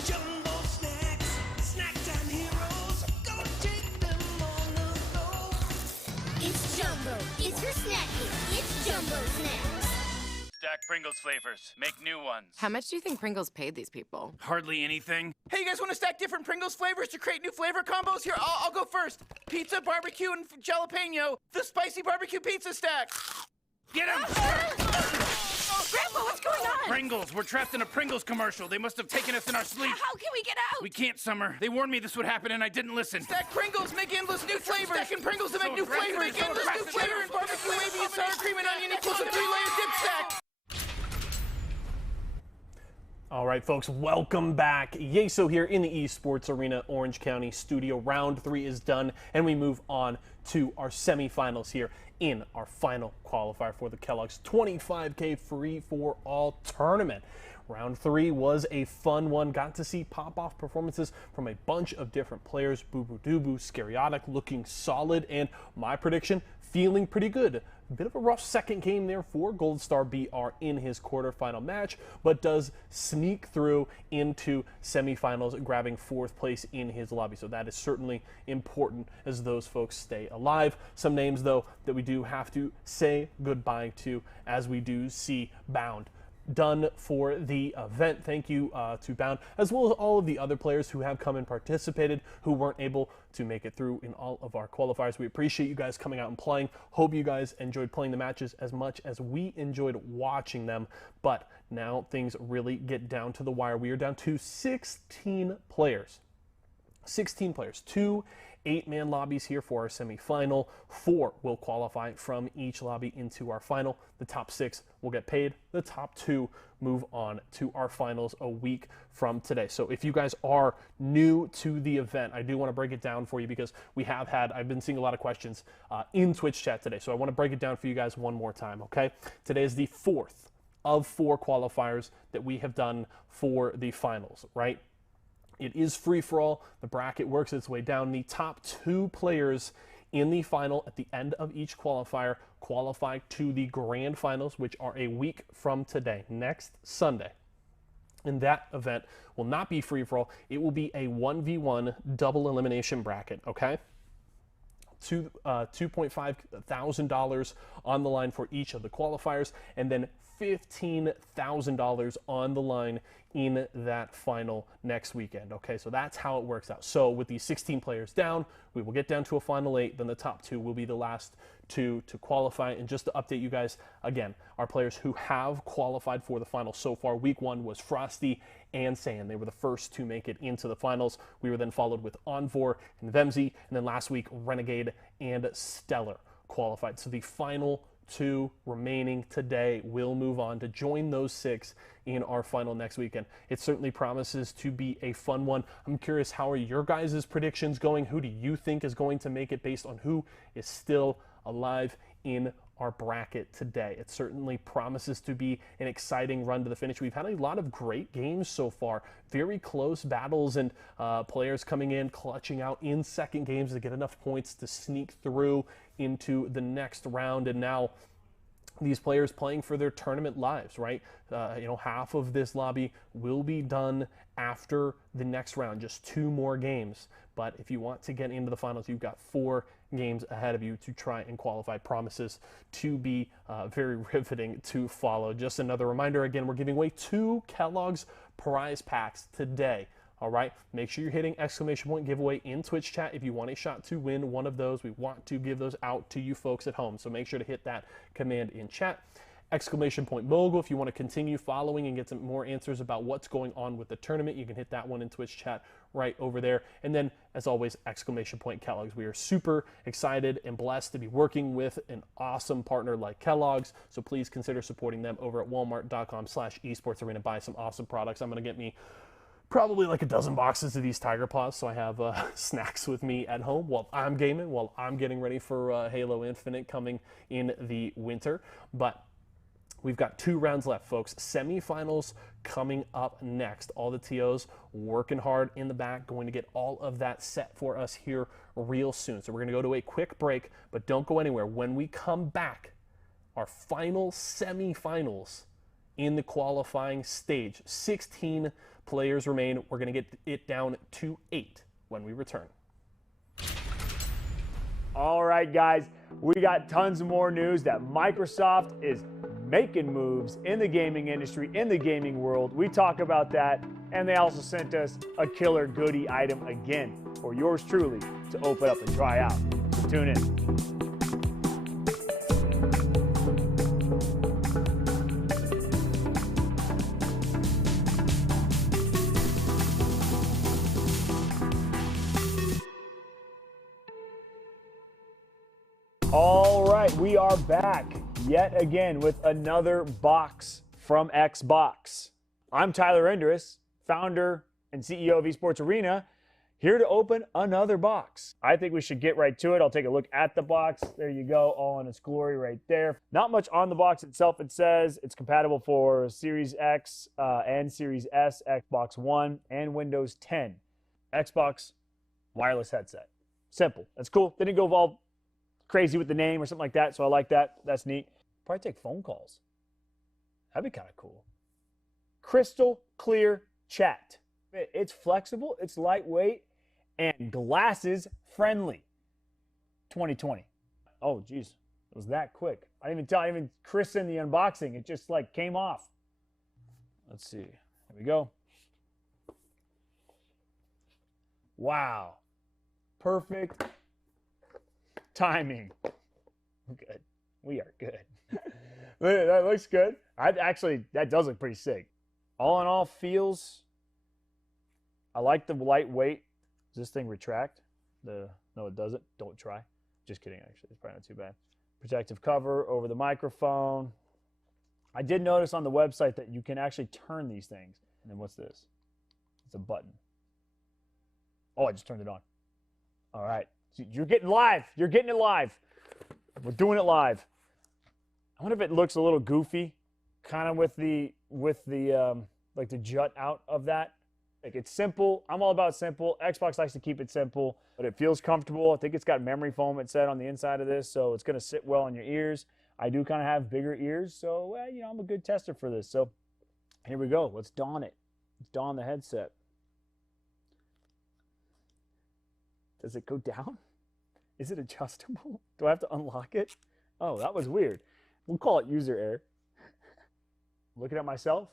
Jumbo snacks, snack time heroes. Go take them on the go. It's Jumbo. It's for snacking. It's Jumbo Snacks. Stack Pringles flavors. Make new ones. How much do you think Pringles paid these people? Hardly anything. Hey, you guys want to stack different Pringles flavors to create new flavor combos? Here, I'll go first. Pizza, barbecue, and jalapeno. The spicy barbecue pizza stack. Get him! Grandpa, what's going on? Pringles. We're trapped in a Pringles commercial. They must have taken us in our sleep. How can we get out? We can't, Summer. They warned me this would happen and I didn't listen. Stack Pringles, make endless new flavors. Stacking Pringles to make new flavors. Make endless new flavor and barbecue, wavy, and sour cream and onion equals a 3-layer dip stack. All right, folks, welcome back. Yeso here in the Esports Arena, Orange County studio. Round 3 is done, and we move on to our semifinals here in our final qualifier for the Kellogg's 25K free-for-all tournament. Round 3 was a fun one. Got to see pop-off performances from a bunch of different players. Boo Boo Doo Scariatic looking solid, and my prediction, feeling pretty good. A bit of a rough second game there for Gold Star BR in his quarterfinal match, but does sneak through into semifinals, grabbing 4th place in his lobby. So that is certainly important as those folks stay alive. Some names, though, that we do have to say goodbye to as we do see Bound done for the event. Thank you to Bound, as well as all of the other players who have come and participated who weren't able to make it through in all of our qualifiers. We appreciate you guys coming out and playing. Hope you guys enjoyed playing the matches as much as we enjoyed watching them. But now things really get down to the wire. We are down to 16 players. 16 players, 2 8-man lobbies here for our semifinal. 4 will qualify from each lobby into our final. The top 6 will get paid. The top 2 move on to our finals a week from today. So if you guys are new to the event, I do want to break it down for you because I've been seeing a lot of questions in Twitch chat today. So I want to break it down for you guys one more time, okay? Today is the 4th of 4 qualifiers that we have done for the finals, right? It is free-for-all. The bracket works its way down. The top 2 players in the final at the end of each qualifier qualify to the grand finals, which are a week from today, next Sunday. And that event will not be free-for-all. It will be a 1v1 double elimination bracket, okay? $2.5 thousand on the line for each of the qualifiers, and then $15,000 on the line in that final next weekend. Okay, so that's how it works out. So with these 16 players down, we will get down to a final 8, then the top 2 will be the last 2 to qualify. And just to update you guys, again, our players who have qualified for the finals so far, week 1 was Frosty and Sand. They were the first to make it into the finals. We were then followed with Envor and Vemzy, and then last week, Renegade and Stellar qualified. So the final 2 remaining today will move on to join those 6 in our final next weekend. It certainly promises to be a fun one. I'm curious, how are your guys' predictions going? Who do you think is going to make it based on who is still alive in our bracket today? It certainly promises to be an exciting run to the finish. We've had a lot of great games so far, very close battles, and players coming in, clutching out in second games to get enough points to sneak through into the next round. And now these players playing for their tournament lives, right? Half of this lobby will be done after the next round, just 2 more games. But if you want to get into the finals, you've got 4 games ahead of you to try and qualify. Promises to be very riveting to follow. Just another reminder, again, we're giving away 2 Kellogg's prize packs today. All right, make sure you're hitting ! giveaway in Twitch chat if you want a shot to win one of those. We want to give those out to you folks at home, so make sure to hit that command in chat. !Mogul if you want to continue following and get some more answers about what's going on with the tournament. You can hit that one in Twitch chat right over there. And then, as always, !Kellogg's. We are super excited and blessed to be working with an awesome partner like Kellogg's, so please consider supporting them over at walmart.com/esportsarena. Buy some awesome products. I'm going to get me probably like a dozen boxes of these Tiger Paws, so I have snacks with me at home while I'm gaming, while I'm getting ready for Halo Infinite coming in the winter. But we've got 2 rounds left, folks. Semifinals coming up next. All the TOs working hard in the back, going to get all of that set for us here real soon. So we're going to go to a quick break, but don't go anywhere. When we come back, our final semifinals in the qualifying stage. 16 players remain. We're going to get it down to 8 when we return. All right, guys, we got tons more news that Microsoft is making moves in the gaming industry, in the gaming world. We talk about that, and they also sent us a killer goodie item again for yours truly to open up and try out. So tune in. All right, we are back yet again with another box from Xbox. I'm Tyler Endress, founder and CEO of Esports Arena, here to open another box. I think we should get right to it. I'll take a look at the box. There you go, all in its glory right there. Not much on the box itself. It says it's compatible for Series X and Series S, Xbox One, and Windows 10. Xbox wireless headset. Simple. That's cool. They didn't go all crazy with the name or something like that, so I like that. That's neat. Probably take phone calls. That'd be kind of cool. Crystal clear chat. It's flexible, it's lightweight, and glasses friendly. 2020. Oh, geez. It was that quick. I didn't even christen the unboxing. It just like came off. Let's see. Here we go. Wow. Perfect timing. Good. We are good. That looks good. That does look pretty sick. All in all, I like the lightweight. Does this thing retract? No, it doesn't. Don't try. Just kidding, actually. It's probably not too bad. Protective cover over the microphone. I did notice on the website that you can actually turn these things. And then what's this? It's a button. Oh, I just turned it on. All right. You're getting live. You're getting it live. We're doing it live. I wonder if it looks a little goofy, kind of with the like the jut out of that. Like, it's simple. I'm all about simple. Xbox likes to keep it simple, but it feels comfortable. I think it's got memory foam, it said, on the inside of this, so it's going to sit well on your ears. I do kind of have bigger ears, so I'm a good tester for this. So here we go. Let's don it. Let's don the headset. Does it go down? Is it adjustable? Do I have to unlock it? Oh, that was weird. We'll call it user error. Looking at myself.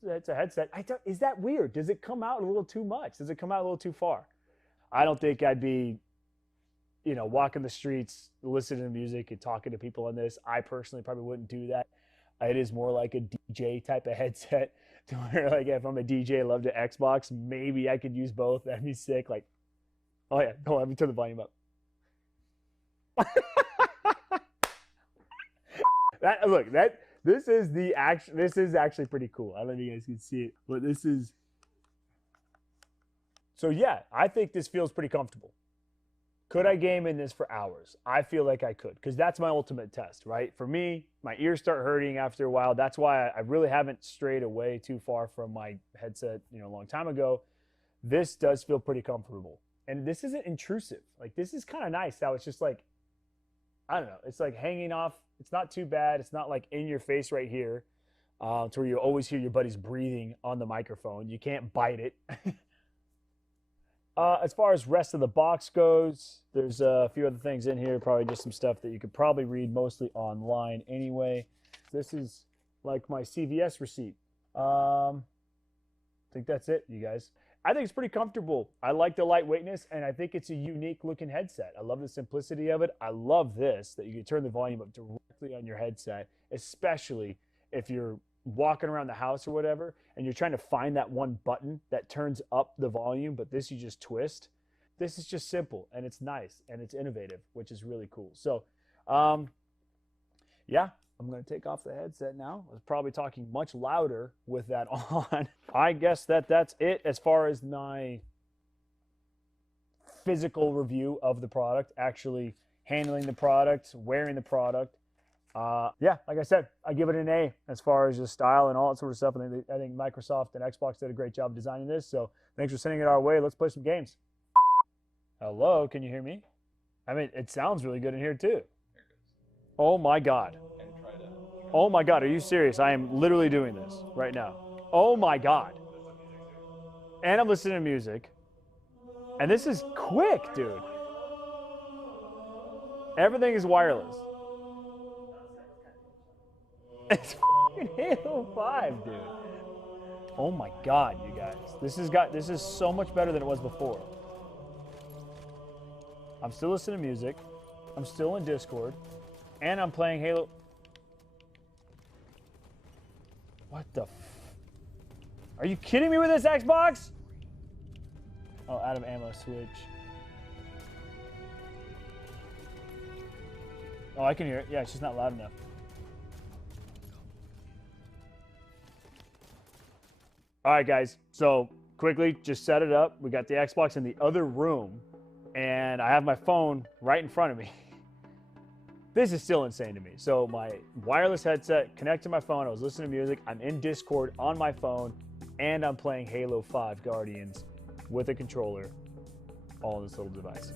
It's a headset. Is that weird? Does it come out a little too much? Does it come out a little too far? I don't think I'd be, walking the streets, listening to music and talking to people on this. I personally probably wouldn't do that. It is more like a DJ type of headset to where, like, if I'm a DJ, I love to Xbox, maybe I could use both. That'd be sick. Like, oh yeah, hold on, let me turn the volume up. This is actually pretty cool. I don't know if you guys can see it, but this is. So yeah, I think this feels pretty comfortable. Could I game in this for hours? I feel like I could, because that's my ultimate test, right? For me, my ears start hurting after a while. That's why I really haven't strayed away too far from my headset, a long time ago. This does feel pretty comfortable. And this isn't intrusive. Like, this is kind of nice how it's just like, I don't know. It's like hanging off. It's not too bad. It's not like in your face right here to where you always hear your buddies breathing on the microphone. You can't bite it. As far as rest of the box goes, there's a few other things in here. Probably just some stuff that you could probably read mostly online anyway. This is like my CVS receipt. I think that's it, you guys. I think it's pretty comfortable. I like the lightweightness, and I think it's a unique looking headset. I love the simplicity of it. I love this, that you can turn the volume up directly on your headset, especially if you're walking around the house or whatever, and you're trying to find that one button that turns up the volume, but this you just twist. This is just simple, and it's nice, and it's innovative, which is really cool. So, yeah, I'm going to take off the headset now. I was probably talking much louder with that on. I guess that's it as far as my physical review of the product, actually handling the product, wearing the product. Yeah, like I said, I give it an A as far as just style and all that sort of stuff. And I think Microsoft and Xbox did a great job designing this. So thanks for sending it our way. Let's play some games. Hello, can you hear me? I mean, it sounds really good in here too. Oh my God. Oh my God, are you serious? I am literally doing this right now. Oh my God. And I'm listening to music. And this is quick, dude. Everything is wireless. It's fucking Halo 5, dude. Oh my God, you guys. This is so much better than it was before. I'm still listening to music. I'm still in Discord. And I'm playing Halo. What the Are you kidding me with this Xbox? Oh, out of ammo switch. Oh, I can hear it. Yeah, it's just not loud enough. All right, guys. So quickly, just set it up. We got the Xbox in the other room, and I have my phone right in front of me. This is still insane to me. So my wireless headset connected to my phone. I was listening to music. I'm in Discord on my phone, and I'm playing Halo 5 Guardians with a controller, all in this little device.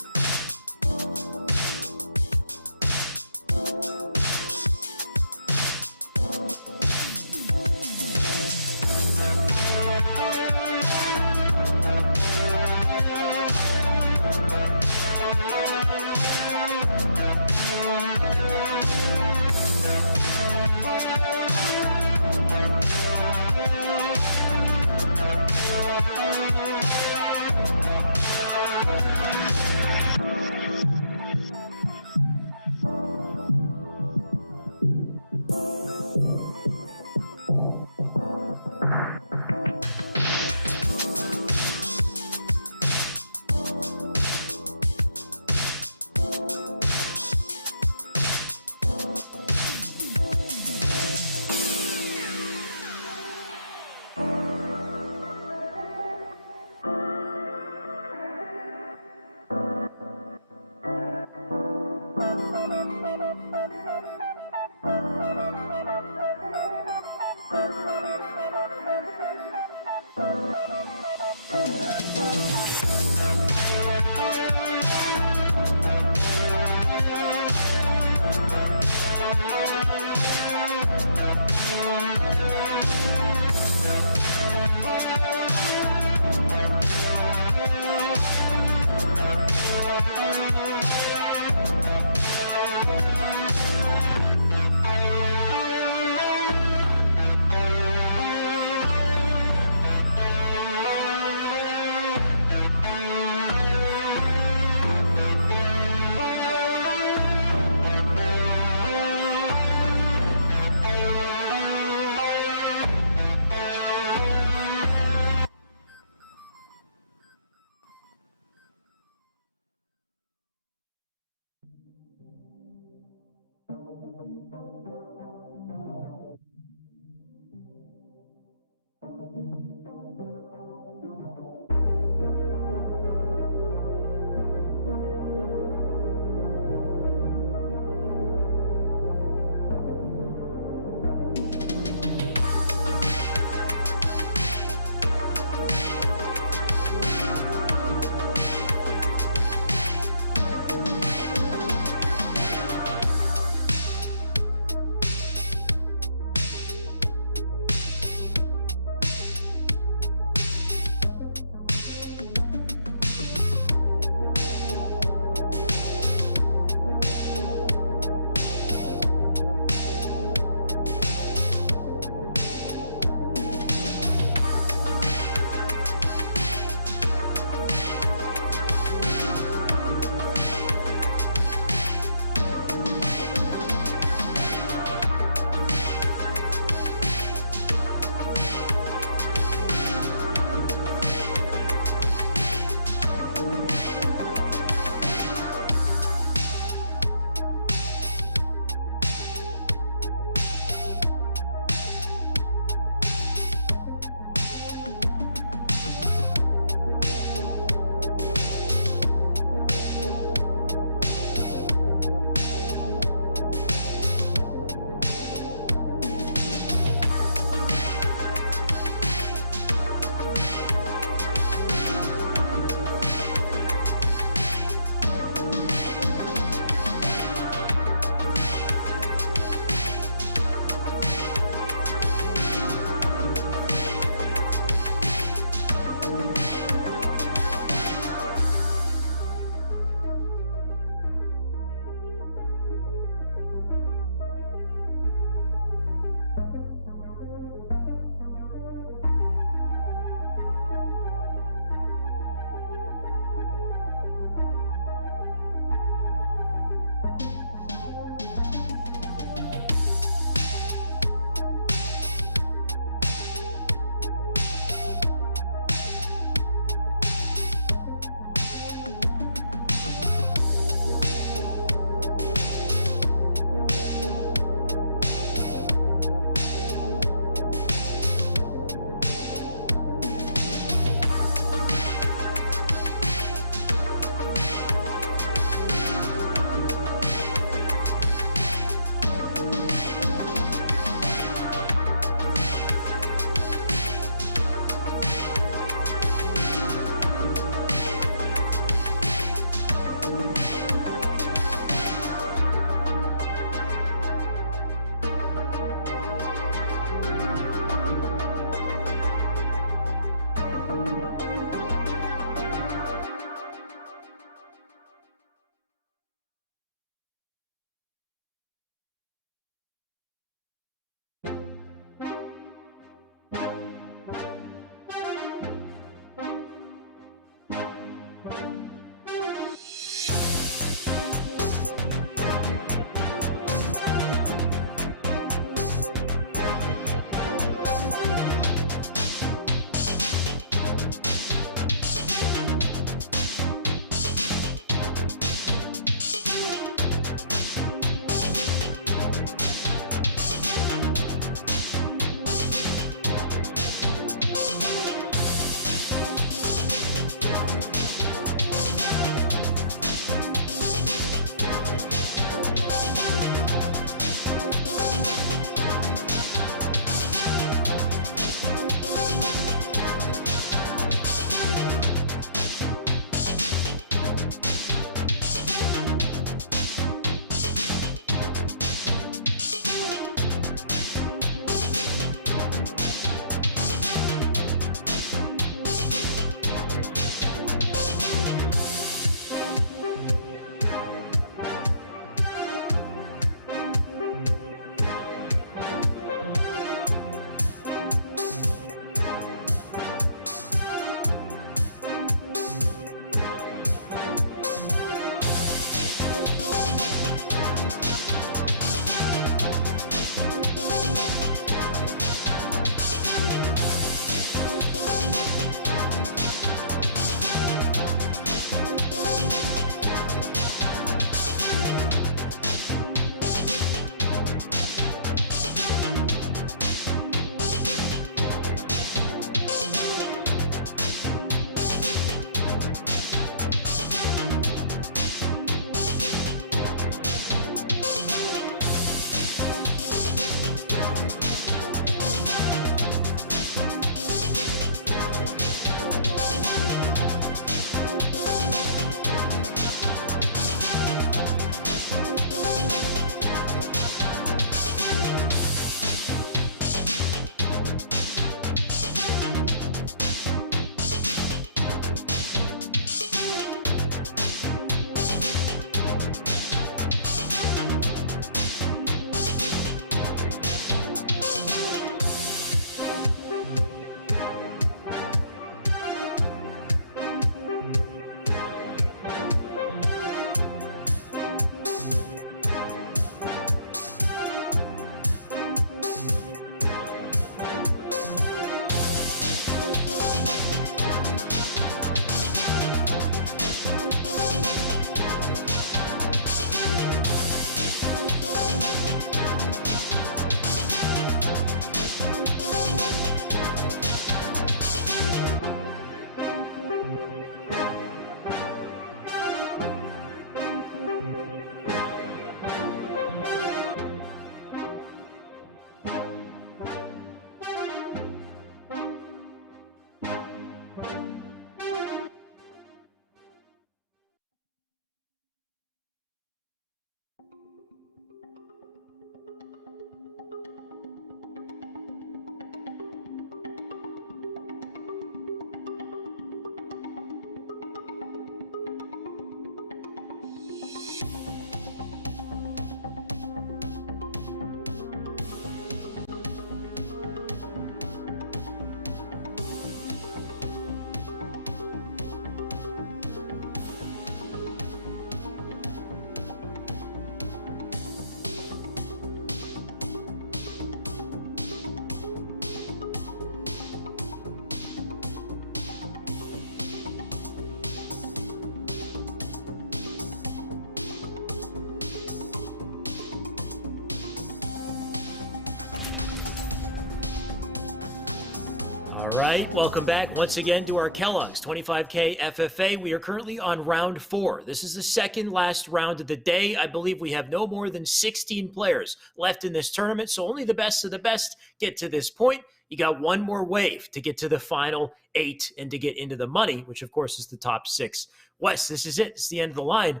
All right, welcome back once again to our Kellogg's 25K FFA. We are currently on round 4. This is the second last round of the day. I believe we have no more than 16 players left in this tournament, so only the best of the best get to this point. You got one more wave to get to the final 8 and to get into the money, which of course is the top 6. Wes, this is it. It's the end of the line.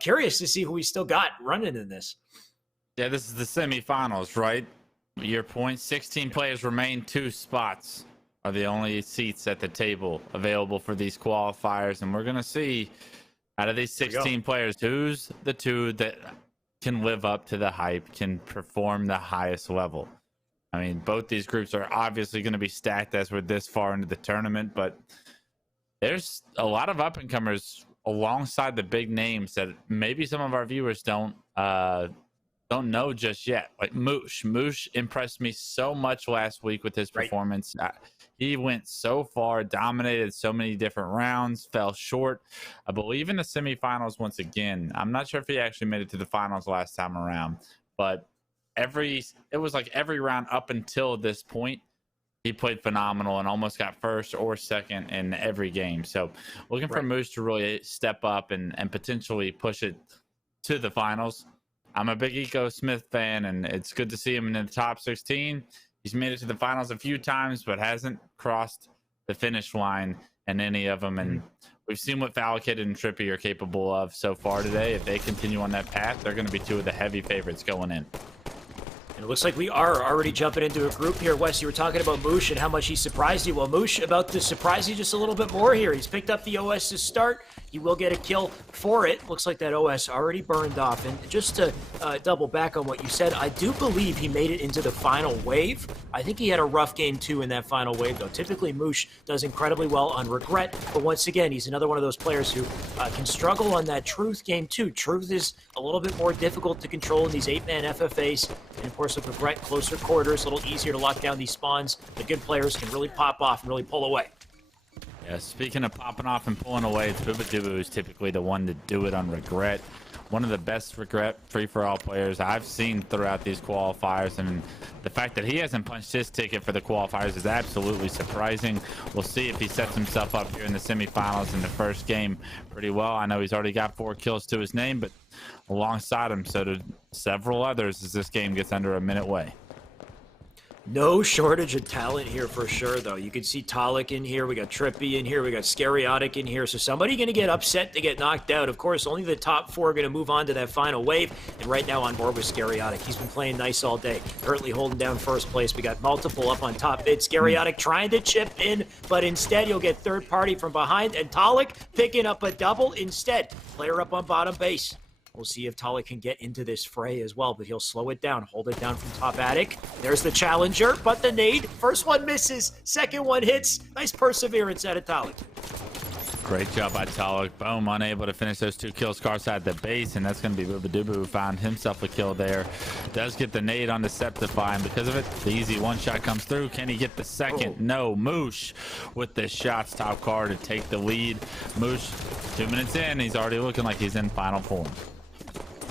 Curious to see who we still got running in this. Yeah, this is the semifinals, right? Your point, 16 players remain, 2 spots are the only seats at the table available for these qualifiers. And we're going to see out of these 16 players, who's the 2 that can live up to the hype, can perform the highest level. I mean, both these groups are obviously going to be stacked as we're this far into the tournament, but there's a lot of up-and-comers alongside the big names that maybe some of our viewers don't know just yet. Like Moosh impressed me so much last week with his performance. He went so far, dominated so many different rounds, fell short, I believe, in the semifinals once again. I'm not sure if he actually made it to the finals last time around, but it was like every round up until this point he played phenomenal and almost got first or second in every game. So looking for Moose to really step up and potentially push it to the finals. I'm a big Eco Smith fan, and it's good to see him in the top 16. He's made it to the finals a few times, but hasn't crossed the finish line in any of them. And we've seen what Falcon and Trippy are capable of so far today. If they continue on that path, they're going to be two of the heavy favorites going in. And it looks like we are already jumping into a group here. Wes, you were talking about Moosh and how much he surprised you. Well, Moosh about to surprise you just a little bit more here. He's picked up the OS to start. He will get a kill for it. Looks like that OS already burned off. And just to double back on what you said, I do believe he made it into the final wave. I think he had a rough game too in that final wave, though. Typically, Moosh does incredibly well on Regret. But once again, he's another one of those players who can struggle on that Truth game too. Truth is a little bit more difficult to control in these 8-man FFAs. And of course, with Regret, closer quarters, a little easier to lock down these spawns. The good players can really pop off and really pull away. Yeah, speaking of popping off and pulling away, it's Boobadooboo who's typically the one to do it on Regret. One of the best Regret free-for-all players I've seen throughout these qualifiers, and the fact that he hasn't punched his ticket for the qualifiers is absolutely surprising. We'll see if he sets himself up here in the semifinals in the first game pretty well. I know he's already got 4 kills to his name, but alongside him, so do several others as this game gets under a minute way. No shortage of talent here for sure, though. You can see Talik in here. We got Trippy in here. We got Scariotic in here. So somebody going to get upset to get knocked out. Of course, only the top 4 are going to move on to that final wave. And right now on board with Scariotic. He's been playing nice all day. Currently holding down first place. We got multiple up on top mid. Scariotic trying to chip in, but instead you'll get third party from behind. And Talik picking up a double instead. Player up on bottom base. We'll see if Talik can get into this fray as well, but he'll slow it down, hold it down from top attic. There's the challenger, but the nade. First one misses, second one hits. Nice perseverance out of Talik. Great job by Talik. Boom, unable to finish those 2 kills carside the base, and that's going to be Boobadooboo who found himself a kill there. Does get the nade on Deceptify, and because of it, the easy one shot comes through. Can he get the second? No. Moosh with the shots top car to take the lead. Moosh, 2 minutes in, he's already looking like he's in final form.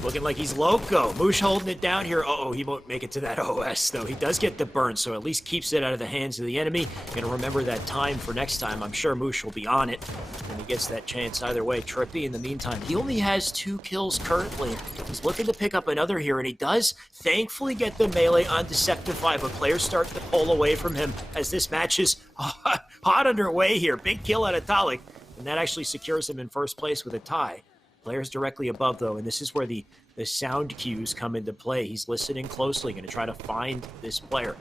Looking like he's loco. Moosh holding it down here. Uh-oh, he won't make it to that OS, though. He does get the burn, so at least keeps it out of the hands of the enemy. Gonna remember that time for next time. I'm sure Moosh will be on it when he gets that chance either way. Trippy, in the meantime, he only has 2 kills currently. He's looking to pick up another here, and he does thankfully get the melee on Deceptify, but players start to pull away from him as this match is hot underway here. Big kill out of Talik, and that actually secures him in first place with a tie. Players directly above, though, and this is where the sound cues come into play. He's listening closely, going to try to find this player.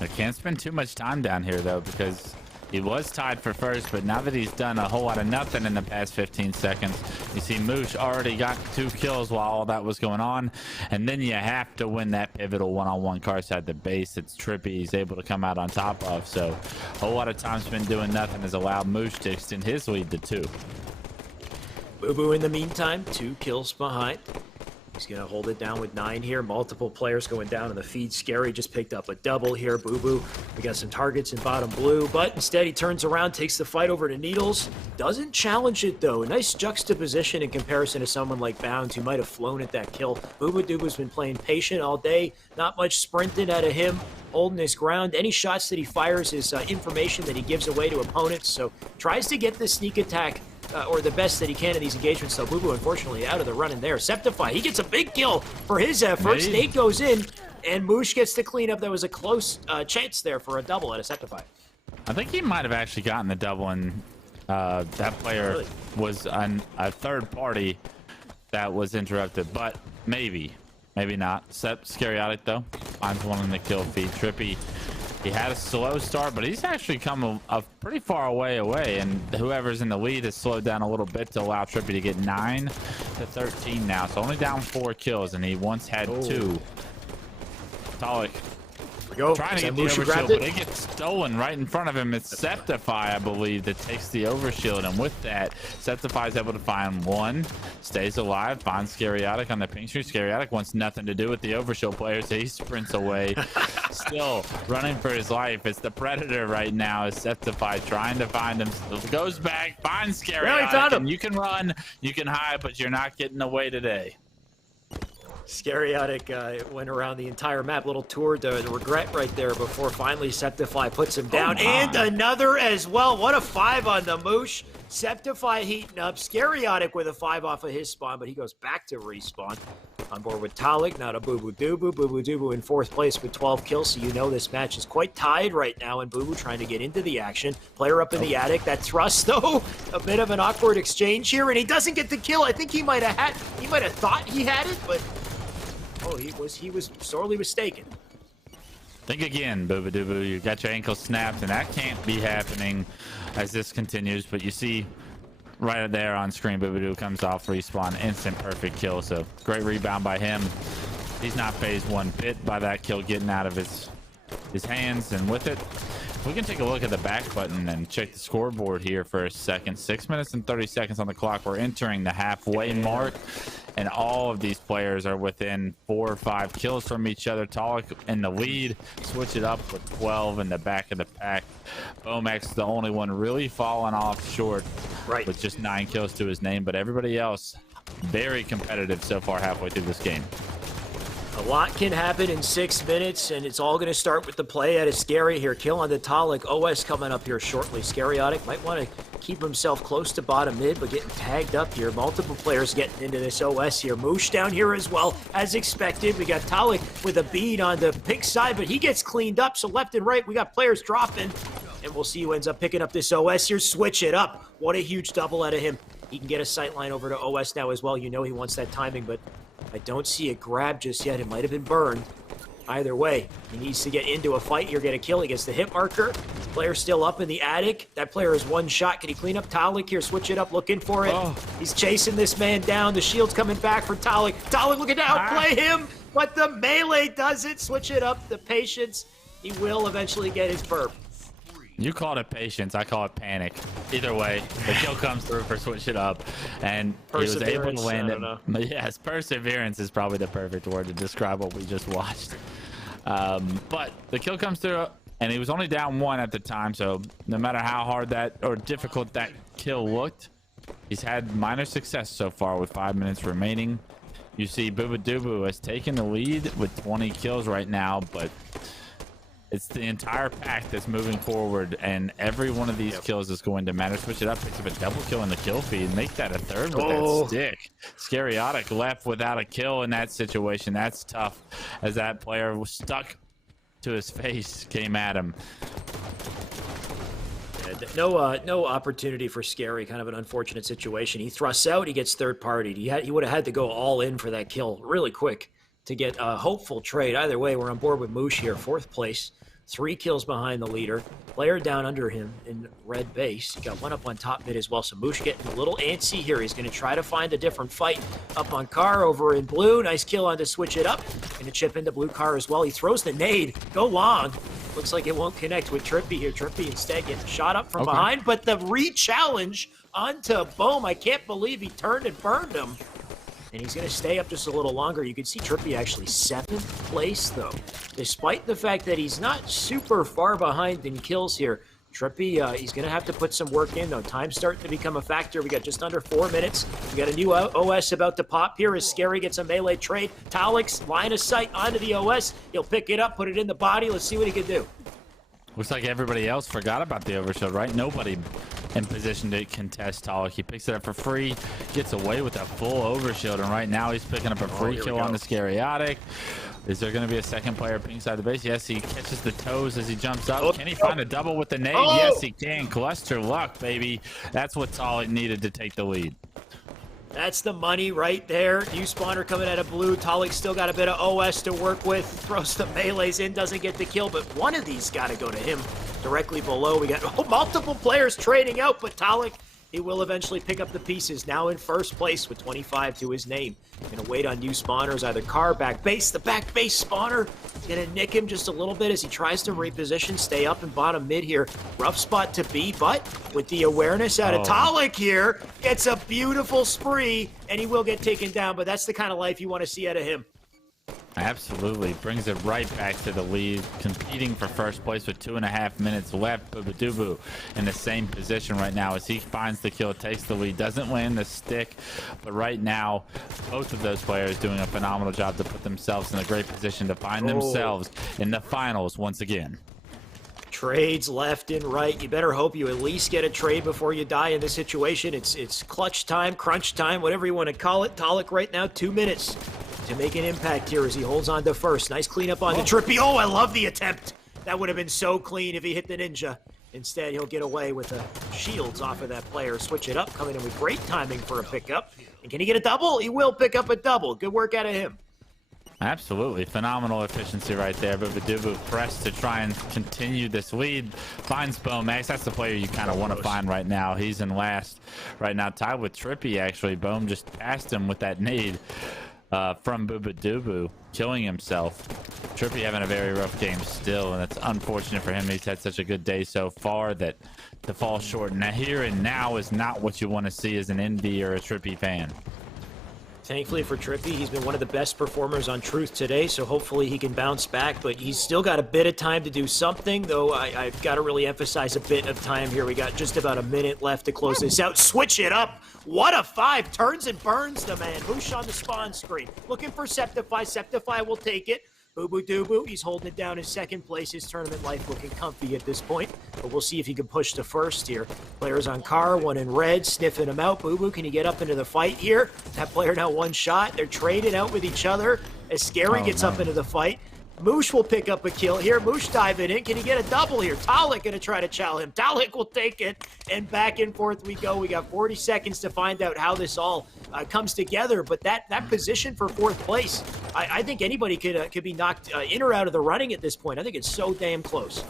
I can't spend too much time down here, though, because he was tied for first, but now that he's done a whole lot of nothing in the past 15 seconds, you see Moosh already got 2 kills while all that was going on, and then you have to win that pivotal one-on-one carside the base. It's Trippy he's able to come out on top of, so a whole lot of time spent doing nothing has allowed Moosh to extend his lead to 2. Boo Boo in the meantime, 2 kills behind. He's going to hold it down with 9 here. Multiple players going down in the feed. Scary just picked up a double here. Boo Boo, we got some targets in bottom blue, but instead he turns around, takes the fight over to Needles. Doesn't challenge it, though. A nice juxtaposition in comparison to someone like Bounds, who might have flown at that kill. Boobadooboo's been playing patient all day. Not much sprinting out of him, holding his ground. Any shots that he fires is information that he gives away to opponents, so tries to get the sneak attack or the best that he can in these engagements. So Boo Boo, unfortunately, out of the running there. Septify, he gets a big kill for his efforts. Nate goes in, and Moosh gets the cleanup. That was a close chance there for a double out of Septify. I think he might have actually gotten the double, and that player was a third party that was interrupted, but maybe not. Scariotic, though, finds one in the kill feed. Trippy, he had a slow start, but he's actually come a pretty far away, and whoever's in the lead has slowed down a little bit to allow Trippy to get 9 to 13 now. So only down 4 kills, and he once had 2. Talik we go. Trying to get the overshield, but it gets stolen right in front of him. It's Septify, I believe, that takes the overshield. And with that, Septify is able to find one, stays alive, finds Scariotic on the pink streak. Scariotic wants nothing to do with the overshield player, so he sprints away. Still running for his life. It's the Predator right now. Is Septify trying to find him. Goes back, finds Scariotic. And you can run, you can hide, but you're not getting away today. Scariotic went around the entire map, little tour the regret right there before finally Septify puts him down. And another as well. What a 5 on the Moosh. Septify heating up. Scariotic with a 5 off of his spawn, but he goes back to respawn. On board with Talik, now to Boo Boo Doo-Boo. Boo Boo Doo-Boo in 4th place with 12 kills, so you know this match is quite tied right now, and Boo Boo trying to get into the action. Player up in the attic. That thrust, though, a bit of an awkward exchange here, and he doesn't get the kill. I think he might have thought he had it, but oh, he was sorely mistaken. Think again, Boo Boo Doo-Boo. You got your ankle snapped, and that can't be happening as this continues, but you see right there on screen, Boo Boo Doo comes off respawn, instant perfect kill. So great rebound by him. He's not phased one bit by that kill getting out of his hands. And with it, we can take a look at the back button and check the scoreboard here for a second. 6 minutes and 30 seconds on the clock. We're entering the halfway mark, and all of these players are within 4 or 5 kills from each other. Talik in the lead, switch it up with 12 in the back of the pack. Bomax, the only one really falling off short, with just 9 kills to his name, but everybody else very competitive so far halfway through this game. A lot can happen in 6 minutes, and it's all going to start with the play out of Scary here. Kill on the Talik. OS coming up here shortly. Scariotic might want to keep himself close to bottom mid, but getting tagged up here. Multiple players getting into this OS here. Moosh down here as well, as expected. We got Talik with a bead on the pink side, but he gets cleaned up, so left and right, we got players dropping, and we'll see who ends up picking up this OS here. Switch it up. What a huge double out of him. He can get a sight line over to OS now as well. You know he wants that timing, but I don't see a grab just yet. It might have been burned. Either way, he needs to get into a fight here, get a kill. He gets the hit marker. Player still up in the attic. That player is one shot. Can he clean up Talik here? Switch it up, looking for it. He's chasing this man down. The shield's coming back for Talik. Talik looking to outplay him, but the melee does it. Switch it up, the patience. He will eventually get his burp. You call it patience, I call it panic. Either way, the kill comes through for switch it up, and he was able to land it. Yes, perseverance is probably the perfect word to describe what we just watched. But the kill comes through, and he was only down 1 at the time, so no matter how hard that or difficult that kill looked, he's had minor success so far with 5 minutes remaining. You see Boo Boo Doo-Boo has taken the lead with 20 kills right now, but it's the entire pack that's moving forward, and every one of these kills is going to matter. Switch it up, picks up a double kill in the kill feed, make that a 3rd with that stick. Scariotic left without a kill in that situation. That's tough, as that player was stuck to his face, came at him. No opportunity for Scary. Kind of an unfortunate situation. He thrusts out, he gets third-partied. He would have had to go all in for that kill really quick to get a hopeful trade. Either way, we're on board with Moosh here, 4th place. 3 kills behind the leader. Player down under him in red base. He got 1 up on top mid as well. So Moosh getting a little antsy here. He's going to try to find a different fight. Up on Car over in blue. Nice kill on to switch it up. Going to chip into blue Car as well. He throws the nade. Go long. Looks like it won't connect with Trippy here. Trippy instead getting shot up from behind. But the re-challenge onto Boom. I can't believe he turned and burned him. And he's going to stay up just a little longer. You can see Trippy actually 7th place, though. Despite the fact that he's not super far behind in kills here, Trippy, he's going to have to put some work in, though. Time's starting to become a factor. We got just under 4 minutes. We got a new OS about to pop here as Scary gets a melee trade. Talik's line of sight onto the OS. He'll pick it up, put it in the body. Let's see what he can do. Looks like everybody else forgot about the overshield, right? Nobody in position to contest Talik. He picks it up for free, gets away with a full overshield, and right now he's picking up a free kill on the Scariotic. Is there going to be a second player pink side of the base? Yes, he catches the toes as he jumps up. Can he find a double with the nade? Yes, he can. Cluster luck, baby. That's what Talik needed to take the lead. That's the money right there. New spawner coming out of blue. Talik still got a bit of OS to work with. Throws the melees in, doesn't get the kill, but one of these got to go to him directly below. We got multiple players trading out, but Talik he will eventually pick up the pieces. Now in first place with 25 to his name. Gonna wait on new spawners, either car, back base. The back base spawner gonna nick him just a little bit as he tries to reposition, stay up in bottom mid here. Rough spot to be, but with the awareness out of Talik here, gets a beautiful spree, and he will get taken down, but that's the kind of life you want to see out of him. Absolutely. Brings it right back to the lead, competing for first place with 2.5 minutes left. Bubudubu in the same position right now as he finds the kill, takes the lead, doesn't land the stick, but right now both of those players doing a phenomenal job to put themselves in a great position to find themselves in the finals once again. Trades left and right. You better hope you at least get a trade before you die in this situation. It's clutch time, crunch time, whatever you want to call it. Talik right now, 2 minutes to make an impact here as he holds on to first. Nice cleanup on the Trippy. Oh, I love the attempt. That would have been so clean if he hit the ninja. Instead, he'll get away with the shields off of that player. Switch it up, coming in with great timing for a pickup. And can he get a double? He will pick up a double. Good work out of him. Absolutely. Phenomenal efficiency right there. Bubudubu pressed to try and continue this lead. Finds Bomax. That's the player you kind of want to find right now. He's in last right now, tied with Trippy, actually. Bohm just passed him with that nade from Bubudubu, killing himself. Trippy having a very rough game still, and it's unfortunate for him. He's had such a good day so far that to fall short now here and now is not what you want to see as an ND or a Trippy fan. Thankfully for Trippy, he's been one of the best performers on Truth today, so hopefully he can bounce back, but he's still got a bit of time to do something, though I've got to really emphasize a bit of time here. We got just about a minute left to close this out. Switch it up! What a 5! Turns and burns the man. Boosh on the spawn screen. Looking for Septify. Septify will take it. Bubudubu, he's holding it down in second place. His tournament life looking comfy at this point, but we'll see if he can push to first here. Players on car, one in red, sniffing him out. Bubu, can he get up into the fight here? That player now one shot. They're trading out with each other as Scary gets up into the fight. Moosh will pick up a kill here. Moosh diving in. Can he get a double here? Talik going to try to chow him. Talik will take it, and back and forth we go. We got 40 seconds to find out how this all comes together, but that position for fourth place, I think anybody could be knocked in or out of the running at this point. I think it's so damn close.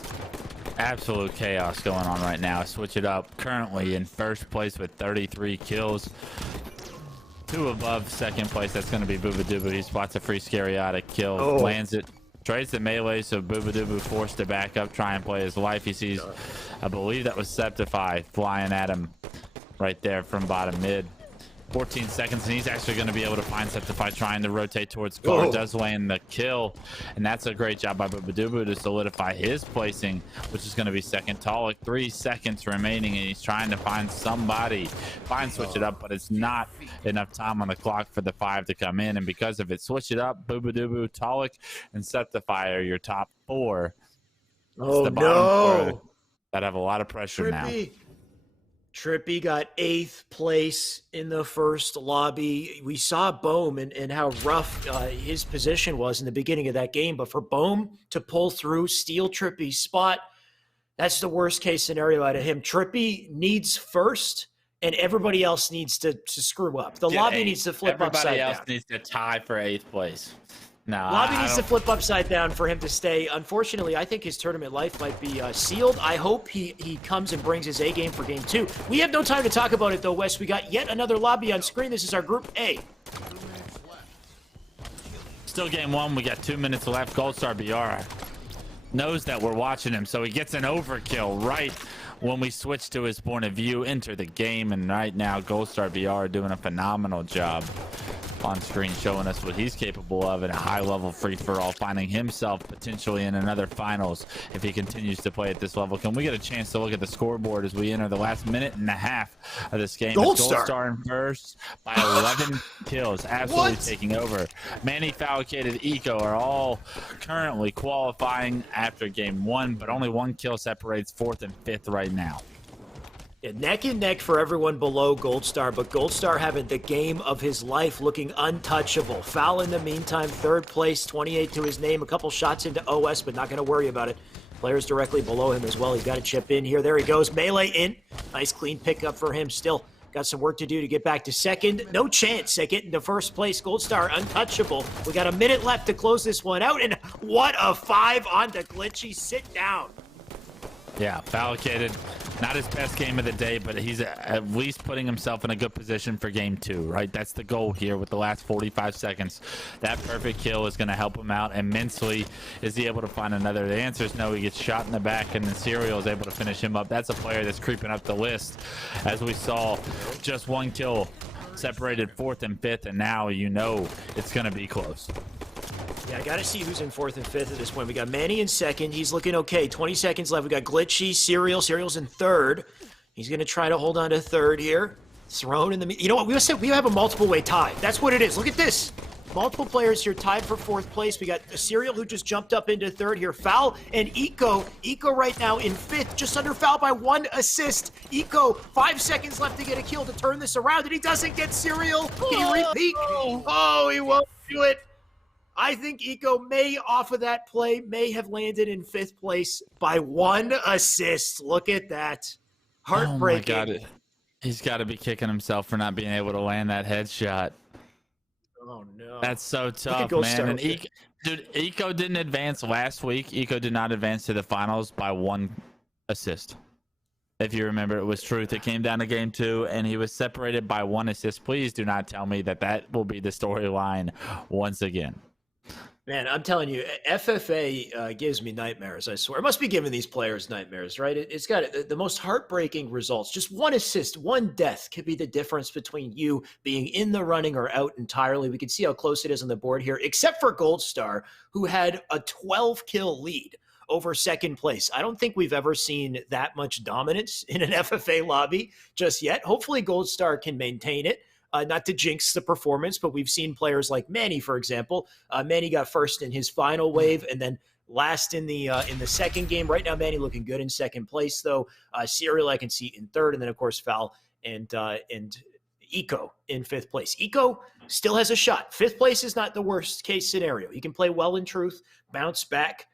Absolute chaos going on right now. Switch it up. Currently in first place with 33 kills. 2 above second place. That's going to be Bubudubu. He spots a free Scary out of kill. Lands it. Trades the melee, so Bubudubu forced to back up, try and play his life. He sees, I believe that was Septify flying at him right there from bottom mid. 14 seconds, and he's actually going to be able to find Septify trying to rotate towards guard. Does land the kill, and that's a great job by Bubudubu to solidify his placing, which is going to be second. Talik, 3 seconds remaining, and he's trying to find somebody. Switch it up, but it's not enough time on the clock for the 5 to come in, and because of it, switch it up. Bubudubu, Talik, and Septify are your top 4. Oh, the bottom 4 that have a lot of pressure now. Trippy got 8th place in the first lobby. We saw Bohm and how rough his position was in the beginning of that game. But for Bohm to pull through, steal Trippy's spot, that's the worst case scenario out of him. Trippy needs first, and everybody else needs to screw up. The lobby needs to flip upside down. Everybody else needs to tie for 8th place. No, lobby needs to flip upside down for him to stay. Unfortunately, I think his tournament life might be sealed. I hope he comes and brings his A game for game 2. We have no time to talk about it, though, Wes. We got yet another lobby on screen. This is our Group A. Still game 1. We got 2 minutes left. Goldstar BR knows that we're watching him, so he gets an overkill right when we switch to his point of view, enter the game, and right now Goldstar BR doing a phenomenal job on screen, showing us what he's capable of in a high-level free-for-all, finding himself potentially in another finals if he continues to play at this level. Can we get a chance to look at the scoreboard as we enter the last minute and a half of this game? Goldstar in first by 11 kills, absolutely taking over. Manny, Falcated, Eco are all currently qualifying after game 1, but only 1 kill separates 4th and 5th right now. Yeah, neck and neck for everyone below Goldstar, but Goldstar having the game of his life, looking untouchable. Foul in the meantime, 3rd place, 28 to his name, a couple shots into OS, but not going to worry about it. Players directly below him as well. He's got to chip in here. There he goes. Melee in. Nice clean pickup for him. Still got some work to do to get back to second. No chance at getting to first place. Goldstar untouchable. We got a minute left to close this one out, and what a 5 on the Glitchy. Sit down. Yeah, Falcated Not his best game of the day, but he's at least putting himself in a good position for game 2, right? That's the goal here with the last 45 seconds. That perfect kill is going to help him out immensely. Is he able to find another? The answer is no. He gets shot in the back, and then Serial is able to finish him up. That's a player that's creeping up the list. As we saw, just 1 kill separated 4th and 5th, and now you know it's going to be close. Yeah, I got to see who's in 4th and 5th at this point. We got Manny in 2nd. He's looking okay. 20 seconds left. We got Glitchy, Serial. Serial's in 3rd. He's going to try to hold on to 3rd here. Thrown in the... You know what? We said we have a multiple-way tie. That's what it is. Look at this. Multiple players here tied for 4th place. We got a Serial who just jumped up into 3rd here. Foul and Eco. Eco right now in 5th, just under Foul by 1 assist. Eco, 5 seconds left to get a kill to turn this around, and he doesn't get Serial. Can he repeat? Oh, he won't do it. I think Eco may, off of that play, may have landed in 5th place by 1 assist. Look at that. Heartbreaking. Oh my God. He's got to be kicking himself for not being able to land that headshot. Oh, no. That's so tough, man. And Eco didn't advance last week. Eco did not advance to the finals by 1 assist. If you remember, it was truth. It came down to game 2, and he was separated by 1 assist. Please do not tell me that that will be the storyline once again. Man, I'm telling you, FFA gives me nightmares, I swear. It must be giving these players nightmares, right? It's got the most heartbreaking results. Just 1 assist, 1 death could be the difference between you being in the running or out entirely. We can see how close it is on the board here, except for Gold Star, who had a 12-kill lead over 2nd place. I don't think we've ever seen that much dominance in an FFA lobby just yet. Hopefully Gold Star can maintain it. Not to jinx the performance, but we've seen players like Manny, for example. Manny got 1st in his final wave, and then last in the 2nd game. Right now, Manny looking good in 2nd place, though. Serial I can see in 3rd, and then of course Foul and Eco in 5th place. Eco still has a shot. 5th place is not the worst case scenario. He can play well in truth, bounce back.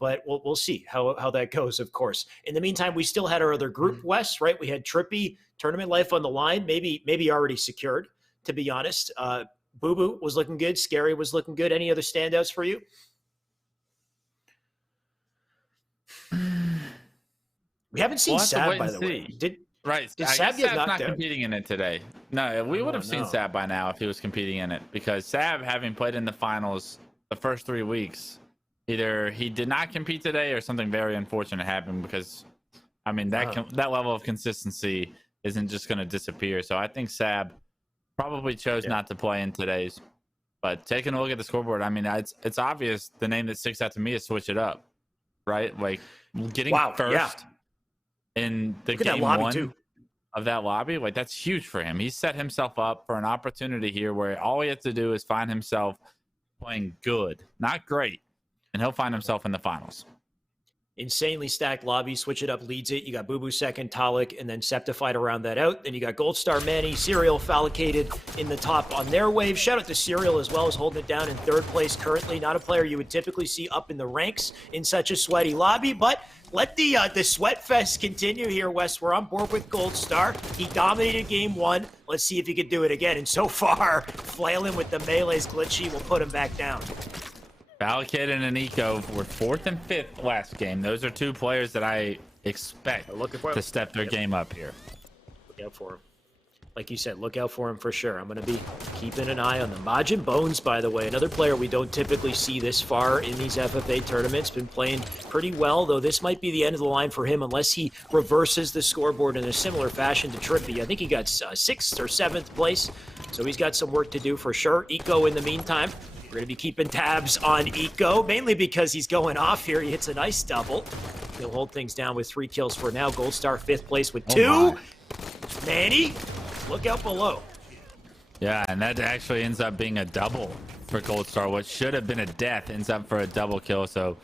But we'll see how that goes, of course. In the meantime, we still had our other group, Wes, right? We had Trippy, tournament life on the line, maybe already secured, to be honest. Boo Boo was looking good. Scary was looking good. Any other standouts for you? We haven't seen Sab, by the way. Did Sab get knocked out? Competing in it today. No, we would have seen Sab by now if he was competing in it, because Sab, having played in the finals the first 3 weeks, either he did not compete today or something very unfortunate happened, because, I mean, that level of consistency isn't just going to disappear. So I think Sab probably chose not to play in today's. But taking a look at the scoreboard, I mean, it's obvious the name that sticks out to me is Switch It Up, right? Like, getting first in the game 1 of that lobby, like, that's huge for him. He set himself up for an opportunity here where all he has to do is find himself playing good, not great, and he'll find himself in the finals. Insanely stacked lobby. Switch It Up leads it. You got Boo Boo 2nd, Talik, and then Septified around that out. Then you got Gold Star, Manny, Serial, Fallicated in the top on their wave. Shout out to Serial as well as holding it down in 3rd place currently. Not a player you would typically see up in the ranks in such a sweaty lobby, but let the sweat fest continue here, Wes. We're on board with Gold Star. He dominated game 1. Let's see if he can do it again. And so far, flailing with the melees, Glitchy will put him back down. Fallicated and Eco were 4th and 5th last game. Those are 2 players that I expect to step their game up here. Look out for him. Like you said, look out for him for sure. I'm going to be keeping an eye on them. Majin Bones, by the way, another player we don't typically see this far in these FFA tournaments. Been playing pretty well, though this might be the end of the line for him unless he reverses the scoreboard in a similar fashion to Trippy. I think he got 6th or 7th place, so he's got some work to do for sure. Eco, in the meantime, we're going to be keeping tabs on Eco, mainly because he's going off here. He hits a nice double. He'll hold things down with 3 kills for now. Gold Star 5th place with 2. Manny, look out below. Yeah, and that actually ends up being a double for Gold Star. What should have been a death ends up for a double kill. So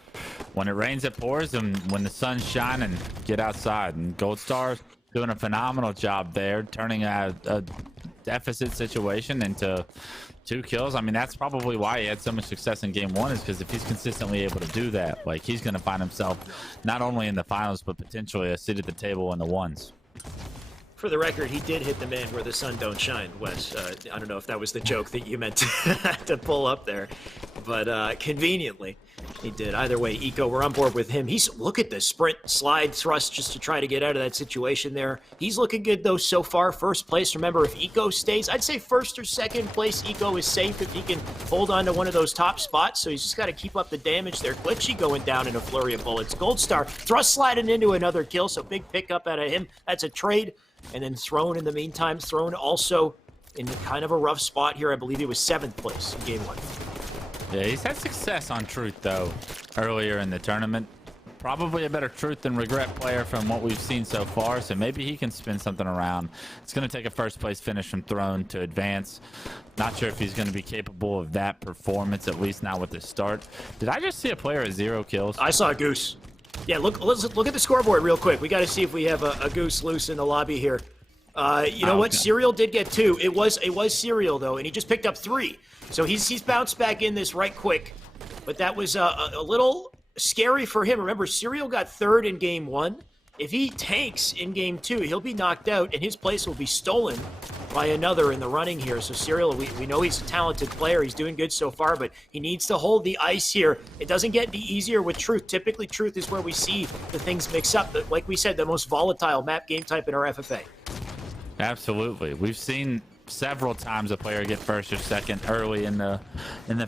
when it rains, it pours, and when the sun's shining, get outside. And Gold Star's doing a phenomenal job there, turning a deficit situation into 2 kills. I mean, that's probably why he had so much success in game 1, is because if he's consistently able to do that, like, he's going to find himself not only in the finals, but potentially a seat at the table in the ones. For the record, he did hit the man where the sun don't shine, Wes. I don't know if that was the joke that you meant to pull up there. but conveniently he did. Either way, Eco, we're on board with him. Look at the sprint, slide, thrust just to try to get out of that situation there. He's looking good, though, so far. First place. Remember, if Eco stays, I'd say first or second place, Eco is safe if he can hold on to one of those top spots. So he's just got to keep up the damage there. Glitchy going down in a flurry of bullets. Gold Star thrust sliding into another kill, so big pickup out of him. That's a trade. And then Throne in the meantime. Throne also in kind of a rough spot here. I believe he was 7th place in game 1. Yeah, he's had success on Truth, though, earlier in the tournament. Probably a better Truth than Regret player from what we've seen so far, so maybe he can spin something around. It's going to take a first-place finish from Throne to advance. Not sure if he's going to be capable of that performance, at least not with the start. Did I just see a player at 0 kills? I saw a Goose. Yeah, look at the scoreboard real quick. We got to see if we have a Goose loose in the lobby here. You know what? Serial did get 2. It was Serial, though, and he just picked up 3. So he's bounced back in this right quick. But that was a little scary for him. Remember, Serial got 3rd in game 1. If he tanks in game 2, he'll be knocked out, and his place will be stolen by another in the running here. So Serial, we know he's a talented player. He's doing good so far, but he needs to hold the ice here. It doesn't get any easier with Truth. Typically, Truth is where we see the things mix up. Like we said, the most volatile map game type in our FFA. Absolutely. We've seen several times a player get first or second early in the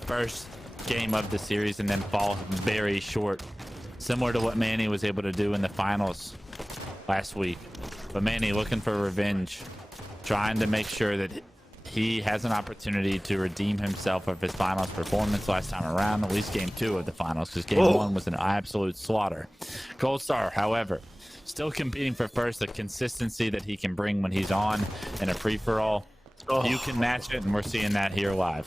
first game of the series and then fall very short, similar to what Manny was able to do in the finals last week. But Manny looking for revenge, trying to make sure that he has an opportunity to redeem himself of his finals performance last time around, at least game 2 of the finals, because game 1 was an absolute slaughter. Gold Star, however, still competing for first. The consistency that he can bring when he's on in a free-for-all, you can match it, and we're seeing that here live.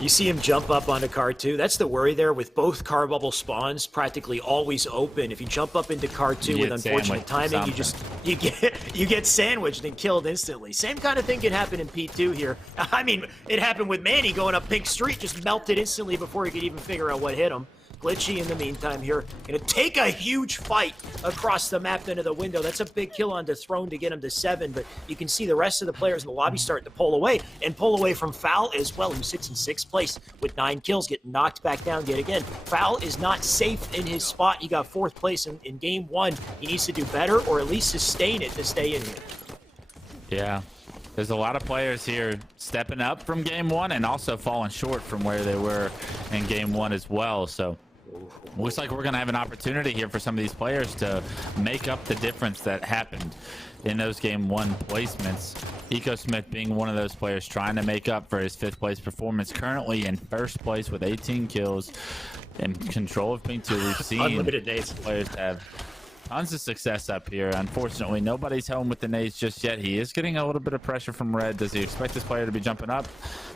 You see him jump up onto car 2. That's the worry there with both car bubble spawns practically always open. If you jump up into car 2 with unfortunate timing, you get sandwiched and killed instantly. Same kind of thing can happen in P2 here. I mean, it happened with Manny going up Pink Street, just melted instantly before he could even figure out what hit him. Glitchy in the meantime here. Gonna take a huge fight across the map into the window. That's a big kill onto Throne to get him to 7, but you can see the rest of the players in the lobby starting to pull away, and pull away from Foul as well, who sits in 6th place with 9 kills, getting knocked back down yet again. Foul is not safe in his spot. He got 4th place in game 1. He needs to do better, or at least sustain it to stay in here. Yeah. There's a lot of players here stepping up from game 1 and also falling short from where they were in game 1 as well. So looks like we're going to have an opportunity here for some of these players to make up the difference that happened in those game 1 placements. Eco Smith being one of those players trying to make up for his 5th place performance, currently in 1st place with 18 kills and control of Pink 2. We've seen unlimited nades. Players have tons of success up here. Unfortunately, nobody's home with the nades just yet. He is getting a little bit of pressure from Red. Does he expect this player to be jumping up?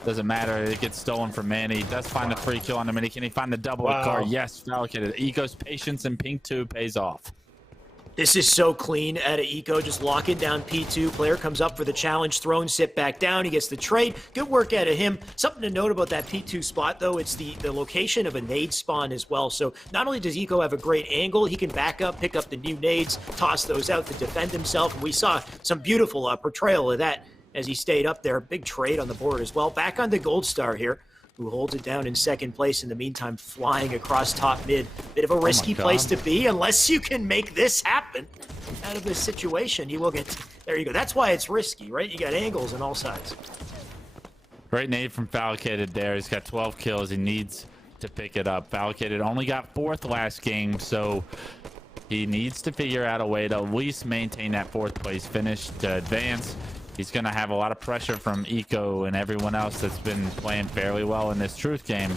Doesn't matter. It gets stolen from Manny. He does find the free kill on him. And can he find the double car? Yes, allocated. Eco's patience in Pink 2 pays off. This is so clean out of Eco, just locking down P2. Player comes up for the challenge, Throne sit back down. He gets the trade. Good work out of him. Something to note about that P2 spot, though, it's the location of a nade spawn as well. So not only does Eco have a great angle, he can back up, pick up the new nades, toss those out to defend himself. And we saw some beautiful portrayal of that as he stayed up there. Big trade on the board as well. Back on the Gold Star here, who holds it down in 2nd place in the meantime, flying across top mid. Bit of a risky place to be, unless you can make this happen out of this situation. You will get, there you go. That's why it's risky, right? You got angles on all sides. Great nade from Falcated there. He's got 12 kills. He needs to pick it up. Falcated only got 4th last game, so he needs to figure out a way to at least maintain that 4th place finish to advance. He's going to have a lot of pressure from Eco and everyone else that's been playing fairly well in this Truth game.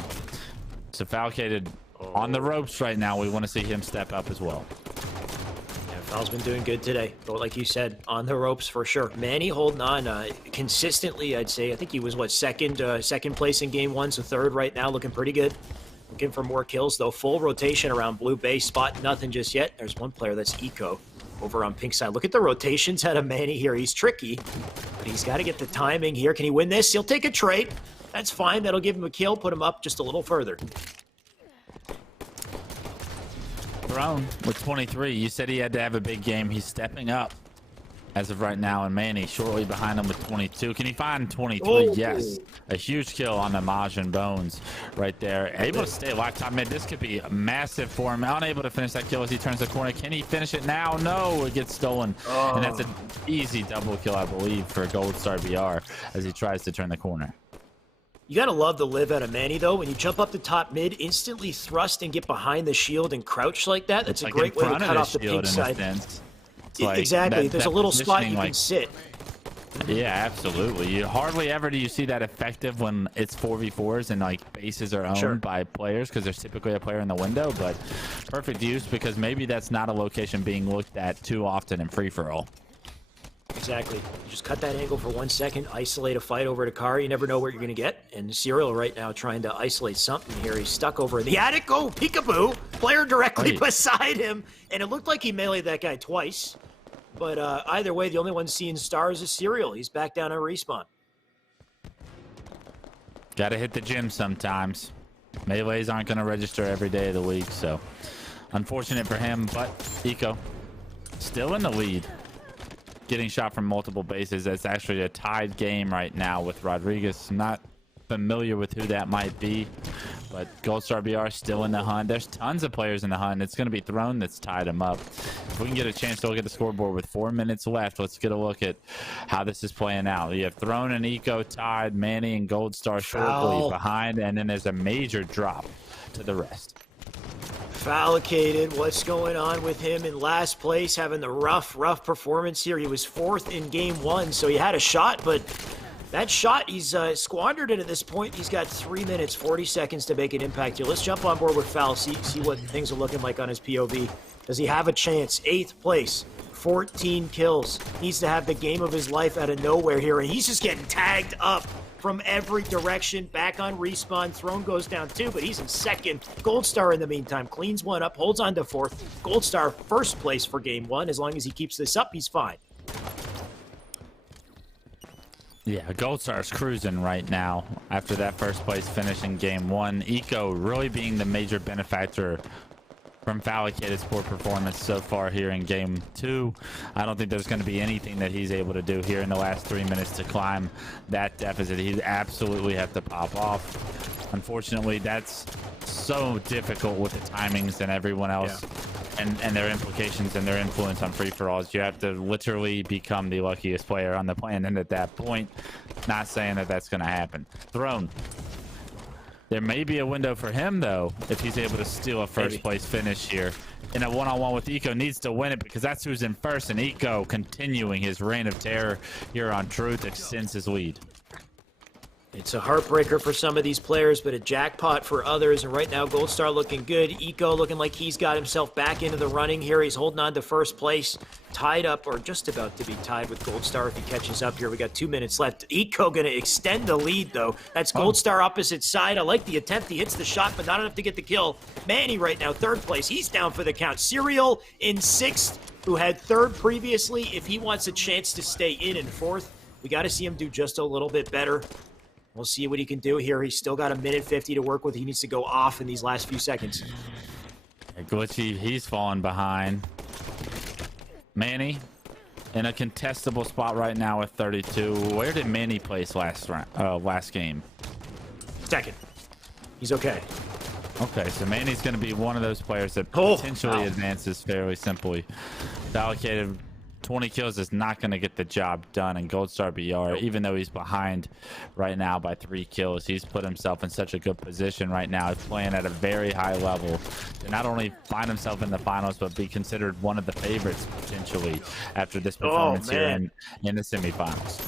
So Falcated on the ropes right now. We want to see him step up as well. Yeah, Fal's been doing good today. But like you said, on the ropes for sure. Manny holding on consistently, I'd say. I think he was, what, second place in game 1, so 3rd right now, looking pretty good. Looking for more kills, though. Full rotation around blue base. Spot nothing just yet. There's one player, that's Eco, over on pink side. Look at the rotations out of Manny here. He's tricky, but he's got to get the timing here. Can he win this? He'll take a trade. That's fine. That'll give him a kill, put him up just a little further. Throne with 23. You said he had to have a big game. He's stepping up as of right now, and Manny shortly behind him with 22. Can he find 23? Oh. Yes. A huge kill on the Majin Bones right there. Able to stay alive top mid. This could be massive for him. Unable to finish that kill as he turns the corner. Can he finish it now? No, it gets stolen. And that's an easy double kill, I believe, for Gold Star BR as he tries to turn the corner. You gotta love the live out of Manny, though. When you jump up the top mid, instantly thrust and get behind the shield and crouch like that, that's a great way to cut off the pink side. Exactly. There's a little spot you can sit. Yeah, absolutely. You hardly ever do you see that effective when it's 4v4s and like bases are owned by players, because there's typically a player in the window, but perfect use because maybe that's not a location being looked at too often in free-for-all. Exactly. You just cut that angle for 1 second, isolate a fight over to Car. You never know what you're going to get. And Serial right now trying to isolate something here. He's stuck over in the attic. Oh, peekaboo. Player directly beside him. And it looked like he meleeed that guy twice. But either way, the only one seeing stars is Serial. He's back down on respawn. Got to hit the gym sometimes. Melees aren't going to register every day of the week, so unfortunate for him. But Eco still in the lead. Getting shot from multiple bases. It's actually a tied game right now with Rodriguez. I'm not familiar with who that might be, but Gold Star BR still in the hunt. There's tons of players in the hunt. It's going to be Throne that's tied him up. If we can get a chance to look at the scoreboard with 4 minutes left, let's get a look at how this is playing out. You have Throne and Eco tied, Manny and Gold Star shortly behind, and then there's a major drop to the rest. Fallicated, what's going on with him in last place, having the rough performance here. He was 4th in game 1, so he had a shot, but that shot, he's squandered it at this point. He's got 3 minutes, 40 seconds to make an impact here. Let's jump on board with Foul, see what things are looking like on his POV. Does he have a chance? 8th place, 14 kills. Needs to have the game of his life out of nowhere here, and he's just getting tagged up from every direction. Back on respawn. Throne goes down 2, but he's in 2nd. Gold Star in the meantime cleans 1 up, holds on to 4th. Gold Star 1st place for game 1. As long as he keeps this up, he's fine. Yeah, Gold Star's cruising right now after that 1st place finish in game 1. Eco really being the major benefactor from Fallicated's poor performance so far here in game 2. I don't think there's going to be anything that he's able to do here in the last 3 minutes to climb that deficit. He'd absolutely have to pop off. Unfortunately, that's so difficult with the timings and everyone else and their implications and their influence on free-for-alls. You have to literally become the luckiest player on the planet at that point. Not saying that that's going to happen. Throne. There may be a window for him, though, if he's able to steal a 1st place finish here. In a one-on-one with Eco, needs to win it because that's who's in 1st, and Eco continuing his reign of terror here on Truth extends his lead. It's a heartbreaker for some of these players, but a jackpot for others. And right now, Gold Star looking good. Eco looking like he's got himself back into the running here. He's holding on to 1st place. Tied up, or just about to be tied with Gold Star if he catches up here. We got 2 minutes left. Eco going to extend the lead, though. That's Gold Star opposite side. I like the attempt. He hits the shot, but not enough to get the kill. Manny right now, 3rd place. He's down for the count. Serial in 6th, who had 3rd previously. If he wants a chance to stay in 4th, we got to see him do just a little bit better. We'll see what he can do here. He's still got 1:50 to work with. He needs to go off in these last few seconds. Glitchy, he's falling behind. Manny in a contestable spot right now with 32. Where did Manny place last game? 2nd. He's okay. Okay, so Manny's going to be one of those players that potentially advances fairly simply. The allocated 20 kills is not going to get the job done in Gold Star BR, even though he's behind right now by 3 kills. He's put himself in such a good position right now. He's playing at a very high level to not only find himself in the finals, but be considered one of the favorites potentially after this performance here in the semifinals.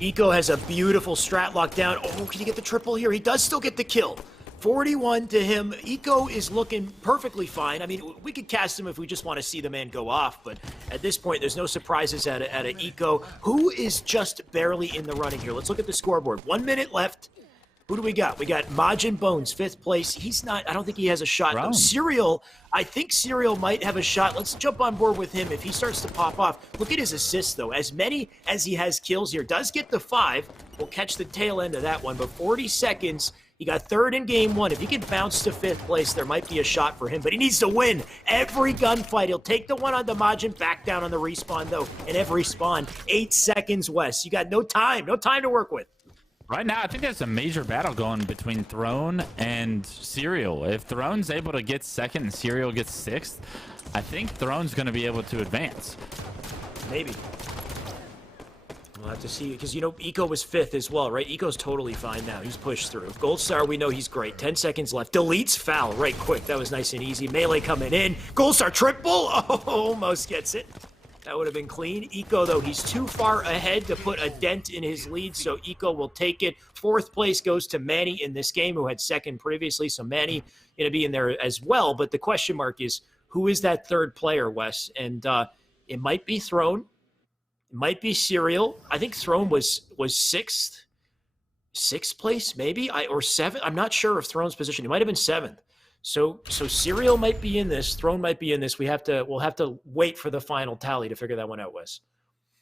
Eco has a beautiful strat locked down. Oh, can he get the triple here? He does still get the kill. 41 to him. Eco is looking perfectly fine. I mean, we could cast him if we just want to see the man go off, but at this point, there's no surprises out of Eco, who is just barely in the running here. Let's look at the scoreboard. 1 minute left. Who do we got? We got Majin Bones, 5th place. He's not, I don't think he has a shot. Serial, I think Serial might have a shot. Let's jump on board with him if he starts to pop off. Look at his assists, though. As many as he has kills here. Does get the 5. We'll catch the tail end of that one, but 40 seconds. He got third in game one. If he can bounce to fifth place, there might be a shot for him, but he needs to win every gunfight. He'll take the one on Demajin, back down on the respawn, though, and every spawn, 8 seconds, Wes. You got no time to work with. Right now, I think there's a major battle going between Throne and Serial. If Throne's able to get second and Serial gets sixth, I think Throne's going to be able to advance. Maybe. We'll have to see, because, Eco was fifth as well, right? Eco's totally fine now. He's pushed through. Gold Star, we know he's great. 10 seconds left. Deletes foul right quick. That was nice and easy. Melee coming in. Gold Star triple. Oh, almost gets it. That would have been clean. Eco, though, he's too far ahead to put a dent in his lead, so Eco will take it. Fourth place goes to Manny in this game, who had second previously, so Manny going to be in there as well. But the question mark is, who is that third player, Wes? And it might be Throne. It might be Serial. I think Throne was sixth place, maybe, or seventh. I'm not sure of Throne's position. He might have been seventh. So Serial might be in this. Throne might be in this. We'll have to wait for the final tally to figure that one out, Wes.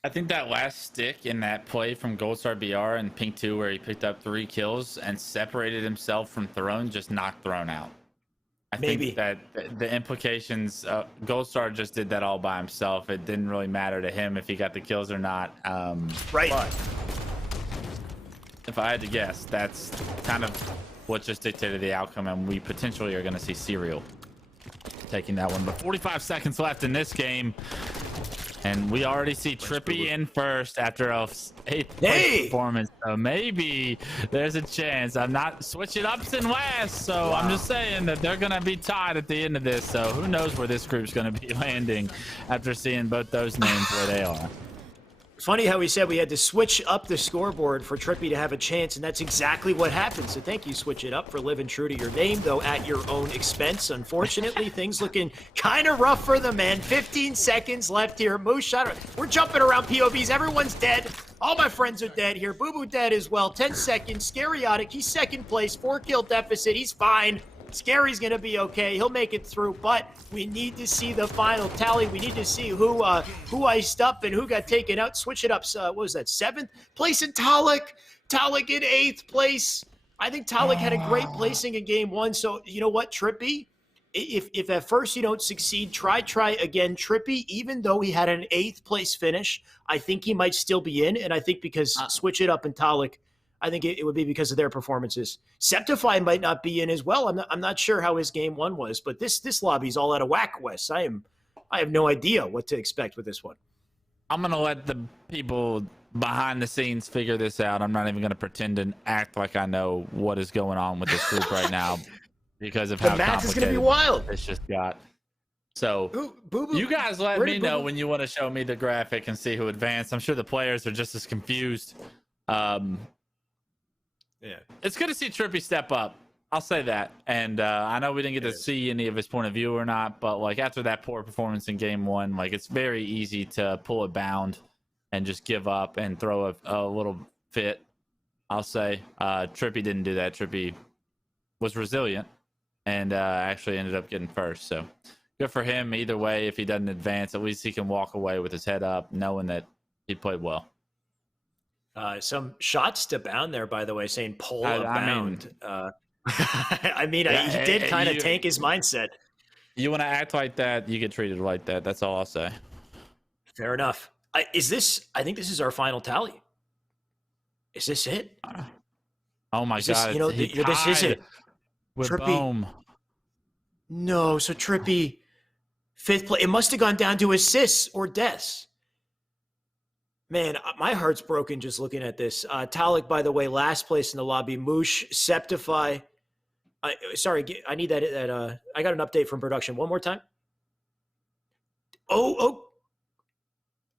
I think that last stick in that play from Goldstar BR and Pink 2 where he picked up 3 kills and separated himself from Throne just knocked Throne out. I think that the implications, Goldstar just did that all by himself. It didn't really matter to him if he got the kills or not. Right. But if I had to guess, that's kind of what just dictated the outcome, and we potentially are going to see Serial taking that one. But 45 seconds left in this game, and we already see Trippy in first after a 8th place performance. So maybe there's a chance. I'm not switching ups and West, so I'm just saying that they're going to be tied at the end of this. So who knows where this group's going to be landing after seeing both those names where they are. Funny how he said we had to switch up the scoreboard for Trippy to have a chance, and that's exactly what happened. So thank you, Switch It Up, for living true to your name, though at your own expense. Unfortunately, things looking kind of rough for the man. 15 seconds left here. Moose shot. We're jumping around POVs. Everyone's dead. All my friends are dead here. Boo Boo dead as well. 10 seconds. Scariotic. He's second place. 4-kill deficit. He's fine. Scary's going to be okay. He'll make it through, but we need to see the final tally. We need to see who iced up and who got taken out. Switch It Up. What was that, 7th place in Talik? Talik in 8th place. I think Talik had a great placing in game 1. So you know what, Trippy? If at first you don't succeed, try again. Trippy, even though he had an 8th place finish, I think he might still be in. And I think because Switch It Up and Talik, I think it would be because of their performances. Septify might not be in as well. I'm not sure how his game 1 was, but this lobby's all out of whack, Wes. I have no idea what to expect with this one. I'm gonna let the people behind the scenes figure this out. I'm not even gonna pretend and act like I know what is going on with this group right now because of how math is gonna be wild. It's just got. So you guys let me know when you want to show me the graphic and see who advanced. I'm sure the players are just as confused. Yeah, it's good to see Trippy step up. I'll say that. And I know we didn't get to see any of his point of view or not, but like after that poor performance in game 1, like it's very easy to pull a bound and just give up and throw a little fit. I'll say Trippy didn't do that. Trippy was resilient and actually ended up getting first. So good for him. Either way, if he doesn't advance, at least he can walk away with his head up, knowing that he played well. Some shots to Bound there, by the way, saying pull a Bound. I mean, he did kind of tank his mindset. You want to act like that, you get treated like that. That's all I'll say. Fair enough. I think this is our final tally. Is this it? Oh my God! This is it. With Trippy. Boom. No, so Trippy, 5th place. It must have gone down to assists or deaths. Man, my heart's broken just looking at this. Talik, by the way, last place in the lobby. Moosh, Septify. Sorry, I need that. I got an update from production. One more time. Oh.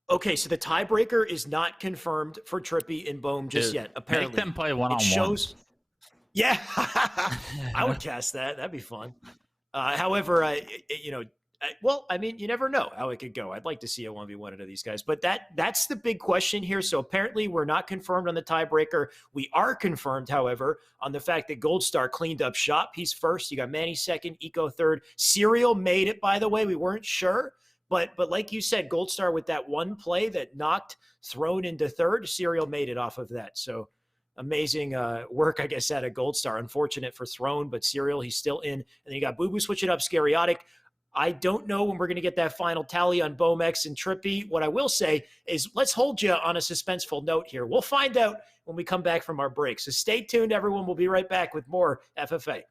Okay, so the tiebreaker is not confirmed for Trippy and Bohm just yet. Apparently, make them play one-on-one. It shows. Yeah, I would cast that. That'd be fun. However, I mean, you never know how it could go. I'd like to see a 1v1 of these guys, but that's the big question here. So apparently we're not confirmed on the tiebreaker. We are confirmed, however, on the fact that Gold Star cleaned up shop. He's first. You got Manny second, Eco third. Serial made it, by the way. We weren't sure, but like you said, Gold Star with that one play that knocked Throne into third, Serial made it off of that. So amazing work, I guess, out of Gold Star. Unfortunate for Throne, but Serial, he's still in. And then you got Boo Boo switching up, Scariatic. I don't know when we're going to get that final tally on Bomex and Trippy. What I will say is let's hold you on a suspenseful note here. We'll find out when we come back from our break. So stay tuned, everyone. We'll be right back with more FFA.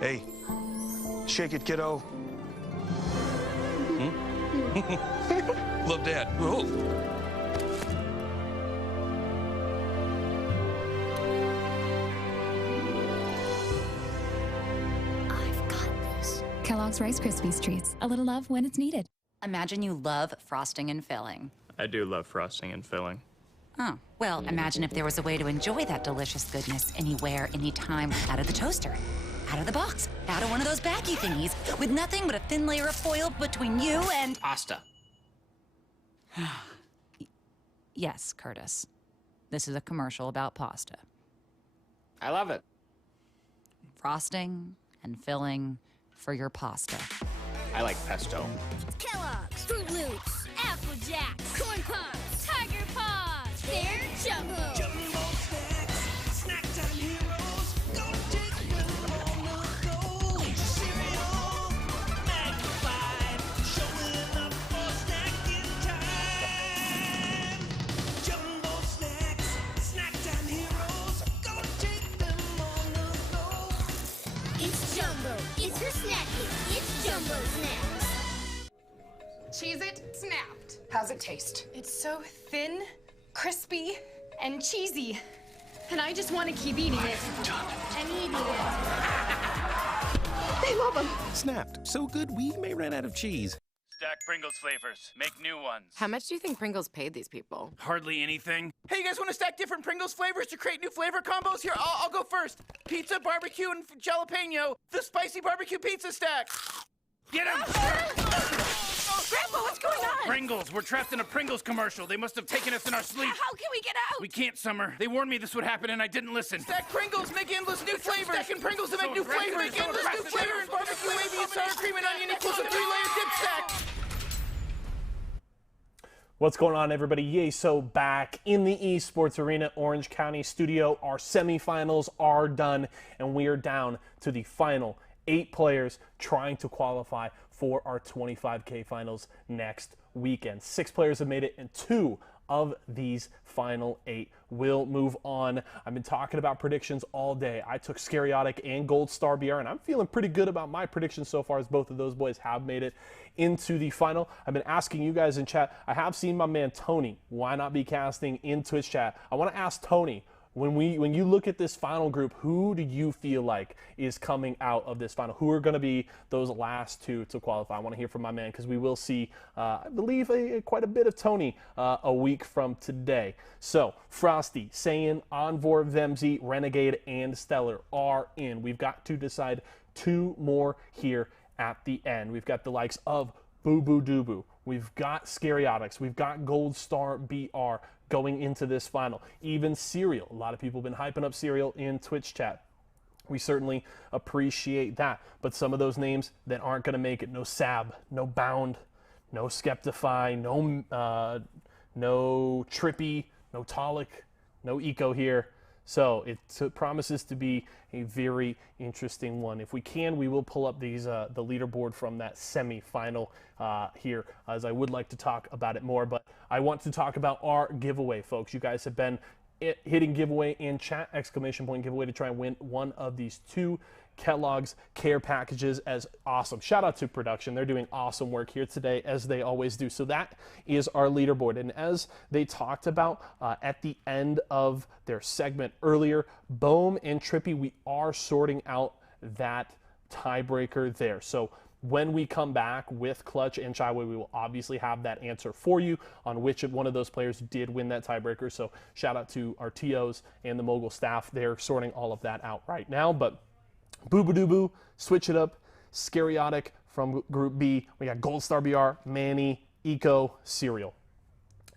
Hey, shake it, kiddo. Love Dad. Oh. I've got this. Kellogg's Rice Krispies Treats. A little love when it's needed. Imagine you love frosting and filling. I do love frosting and filling. Oh, well, imagine if there was a way to enjoy that delicious goodness anywhere, anytime, out of the toaster, out of the box, out of one of those baggy thingies, with nothing but a thin layer of foil between you and... Pasta. Yes, Curtis. This is a commercial about pasta. I love it. Frosting and filling for your pasta. I like pesto. Kellogg's, Fruit Loops, Apple Jacks, Corn Pops, Tiger Paws. They're Jumbo. Jumbo snacks, snack time heroes. Go take them on the go. Cereal, magnified, showing up for snacking time. Jumbo snacks, snack time heroes. Go take them on the go. It's Jumbo. It's your snacking. It's Jumbo Snacks. Cheez-It snapped. How's it taste? It's so thin, crispy, and cheesy. And I just want to keep eating it. And eating it. They love them. Snapped. So good we may run out of cheese. Stack Pringles flavors. Make new ones. How much do you think Pringles paid these people? Hardly anything. Hey, you guys want to stack different Pringles flavors to create new flavor combos? Here, I'll go first. Pizza, barbecue, and jalapeno. The spicy barbecue pizza stack. Get him! Grandpa, what's going on? Pringles. We're trapped in a Pringles commercial. They must have taken us in our sleep. How can we get out? We can't, Summer. They warned me this would happen and I didn't listen. Stack Pringles, make endless new flavors. Stacking Pringles to make new flavors. Make endless new flavors. Barbecue, wavy, and sour cream and onion equals a 3-layer dip stack. What's going on, everybody? Yay, so back in the Esports Arena, Orange County studio. Our semifinals are done, and we are down to the final 8 players trying to qualify for our 25K finals next weekend. 6 players have made it, and 2 of these final 8 will move on. I've been talking about predictions all day. I took Scariatic and Gold Star BR, and I'm feeling pretty good about my predictions so far, as both of those boys have made it into the final. I've been asking you guys in chat. I have seen my man Tony, why not be casting in Twitch chat. I want to ask Tony, when you look at this final group, who do you feel like is coming out of this final? Who are going to be those last 2 to qualify? I want to hear from my man, because we will see, I believe, quite a bit of Tony a week from today. So Frosty, Saiyan, Envor, Vemzy, Renegade, and Stellar are in. We've got to decide 2 more here at the end. We've got the likes of Boo Boo Doo Boo. We've got Scariatics. We've got Gold Star BR going into this final. Even Serial. A lot of people have been hyping up Serial in Twitch chat. We certainly appreciate that. But some of those names that aren't going to make it, no Sab, no Bound, no Skeptify, no Trippy, no Tolic, no Eco here. So it promises to be a very interesting one. If we can, we will pull up these the leaderboard from that semi-final here, as I would like to talk about it more. But I want to talk about our giveaway, folks. You guys have been hitting giveaway in chat, exclamation point giveaway, to try and win one of these 2 Kellogg's care packages. As awesome. Shout out to production. They're doing awesome work here today, as they always do. So that is our leaderboard. And as they talked about at the end of their segment earlier, Bohm and Trippy, we are sorting out that tiebreaker there. So when we come back with Clutch and Chaiwei, we will obviously have that answer for you on which one of those players did win that tiebreaker. So shout out to our TOs and the Mogul staff. They're sorting all of that out right now. But Boo Boo Doo Boo, switch it up. Scariatic from Group B. We got Gold Star BR, Manny, Eco, Serial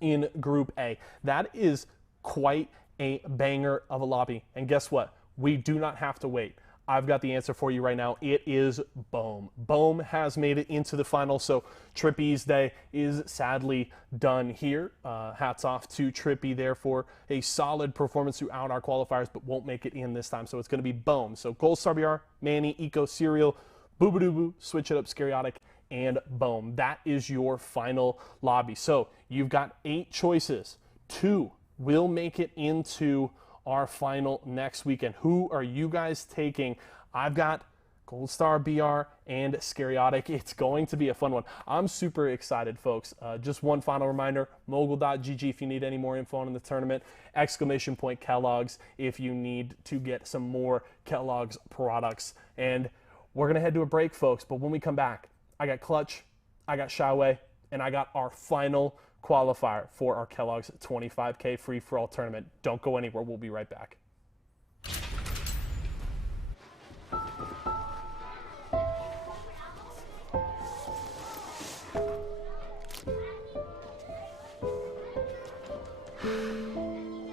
in Group A. That is quite a banger of a lobby. And guess what? We do not have to wait. I've got the answer for you right now. It is Bohm. Bohm has made it into the final, so Trippy's day is sadly done here. Hats off to Trippy there for a solid performance throughout our qualifiers, but won't make it in this time. So it's going to be Bohm. So Gold Star BR, Manny, Eco, Serial, Boobadoo, Switch It Up, Scariotic, and Bohm. That is your final lobby. So you've got 8 choices. 2 will make it into our final next weekend. Who are you guys taking? I've got Gold Star BR and Scariotic. It's going to be a fun one. I'm super excited, folks. Just one final reminder, mogul.gg if you need any more info on the tournament, ! Kellogg's if you need to get some more Kellogg's products. And we're going to head to a break, folks, but when we come back, I got Clutch, I got Xiaowei, and I got our final qualifier for our Kellogg's 25K free-for-all tournament. Don't go anywhere. We'll be right back.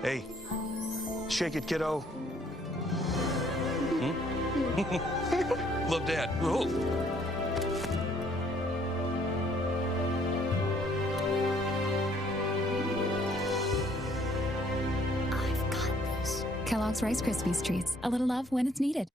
Hey, shake it, kiddo. Love Dad. Oh. Kellogg's Rice Krispies Treats. A little love when it's needed.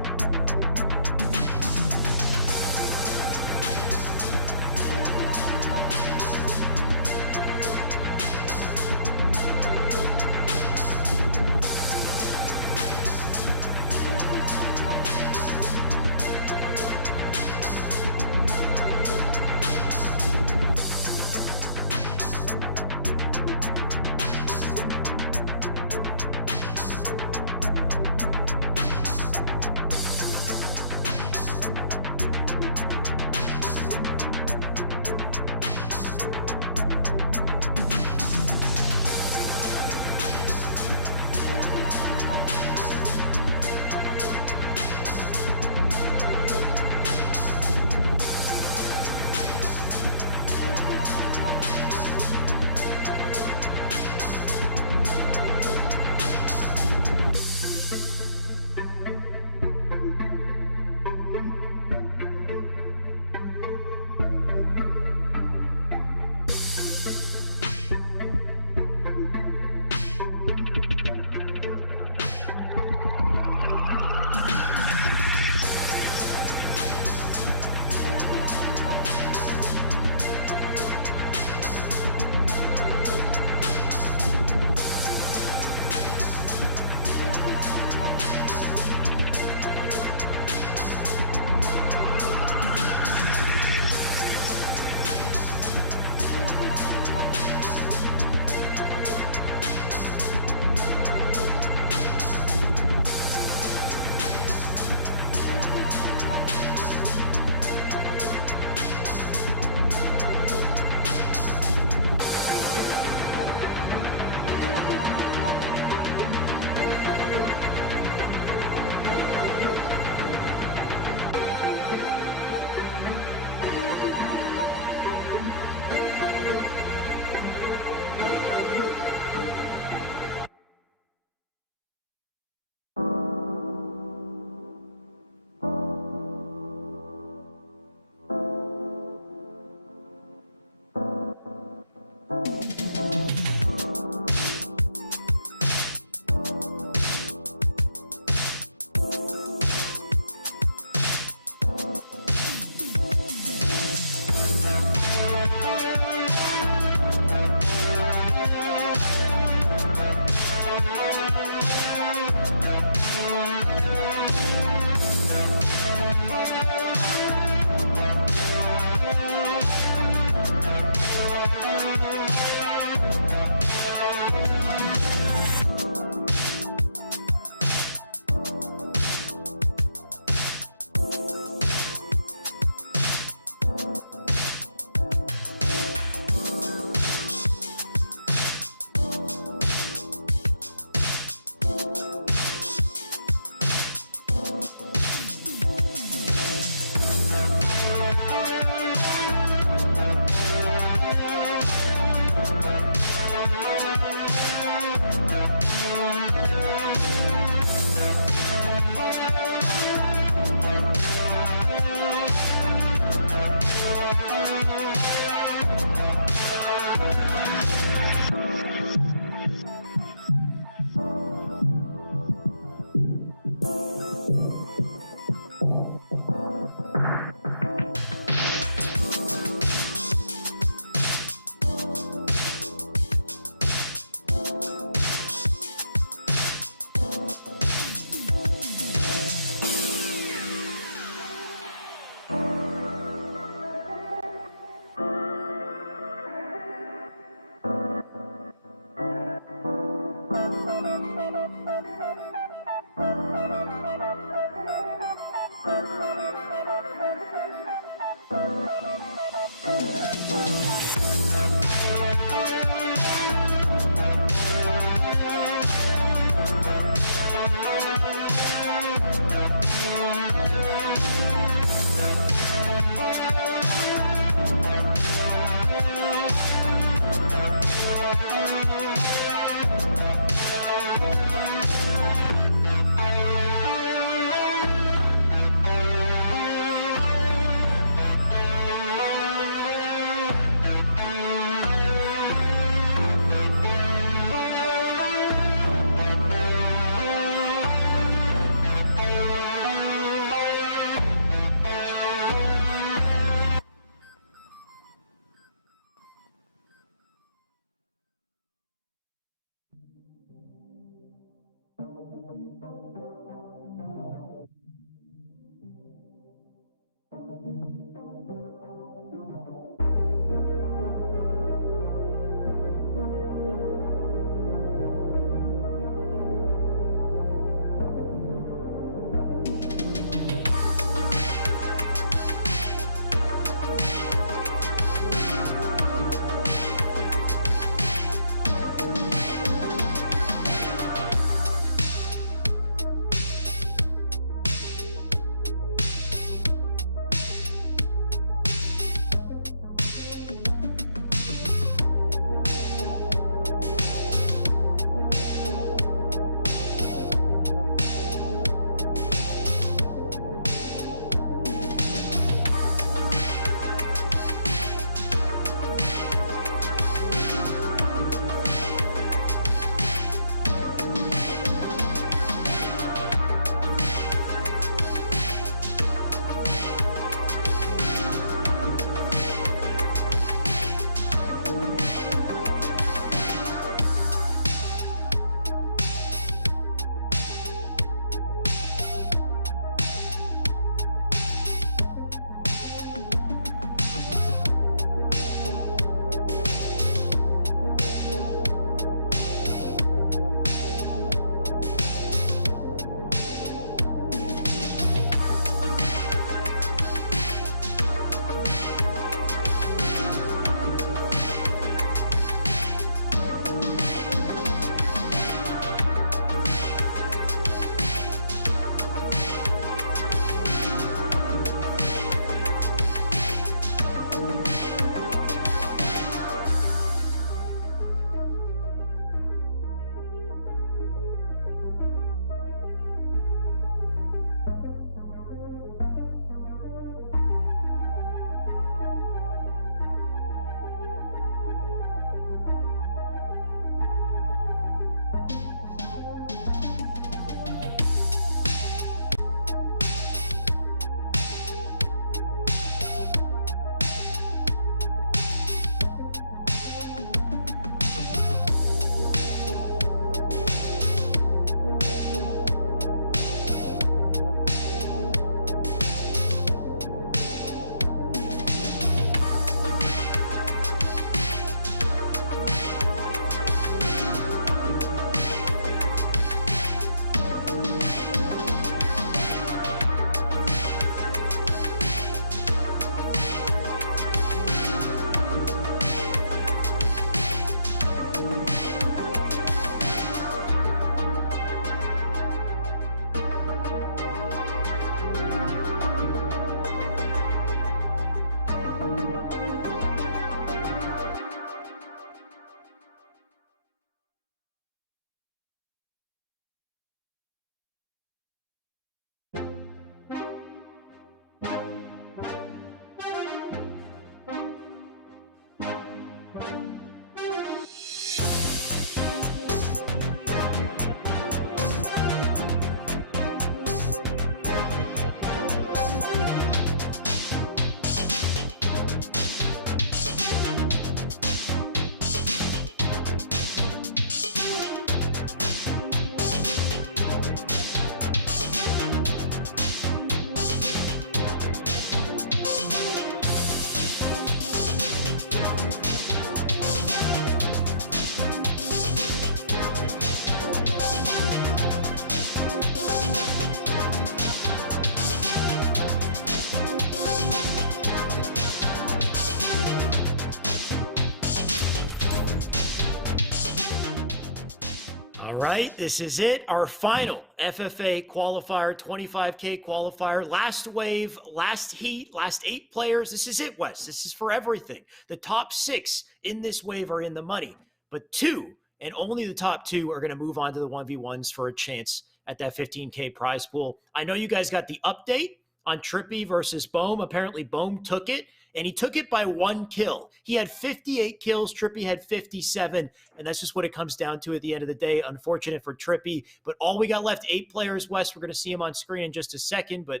right, this is it. Our final FFA qualifier, 25K qualifier. Last wave, last heat, last 8 players. This is it, Wes. This is for everything. The top 6 in this wave are in the money, but 2, and only the top 2, are going to move on to the 1v1s for a chance at that 15K prize pool. I know you guys got the update on Trippy versus Bohm. Apparently, Bohm took it, and he took it by 1 kill. He had 58 kills. Trippy had 57, and that's just what it comes down to at the end of the day. Unfortunate for Trippy, but all we got left, 8 players, Wes. We're going to see him on screen in just a second, but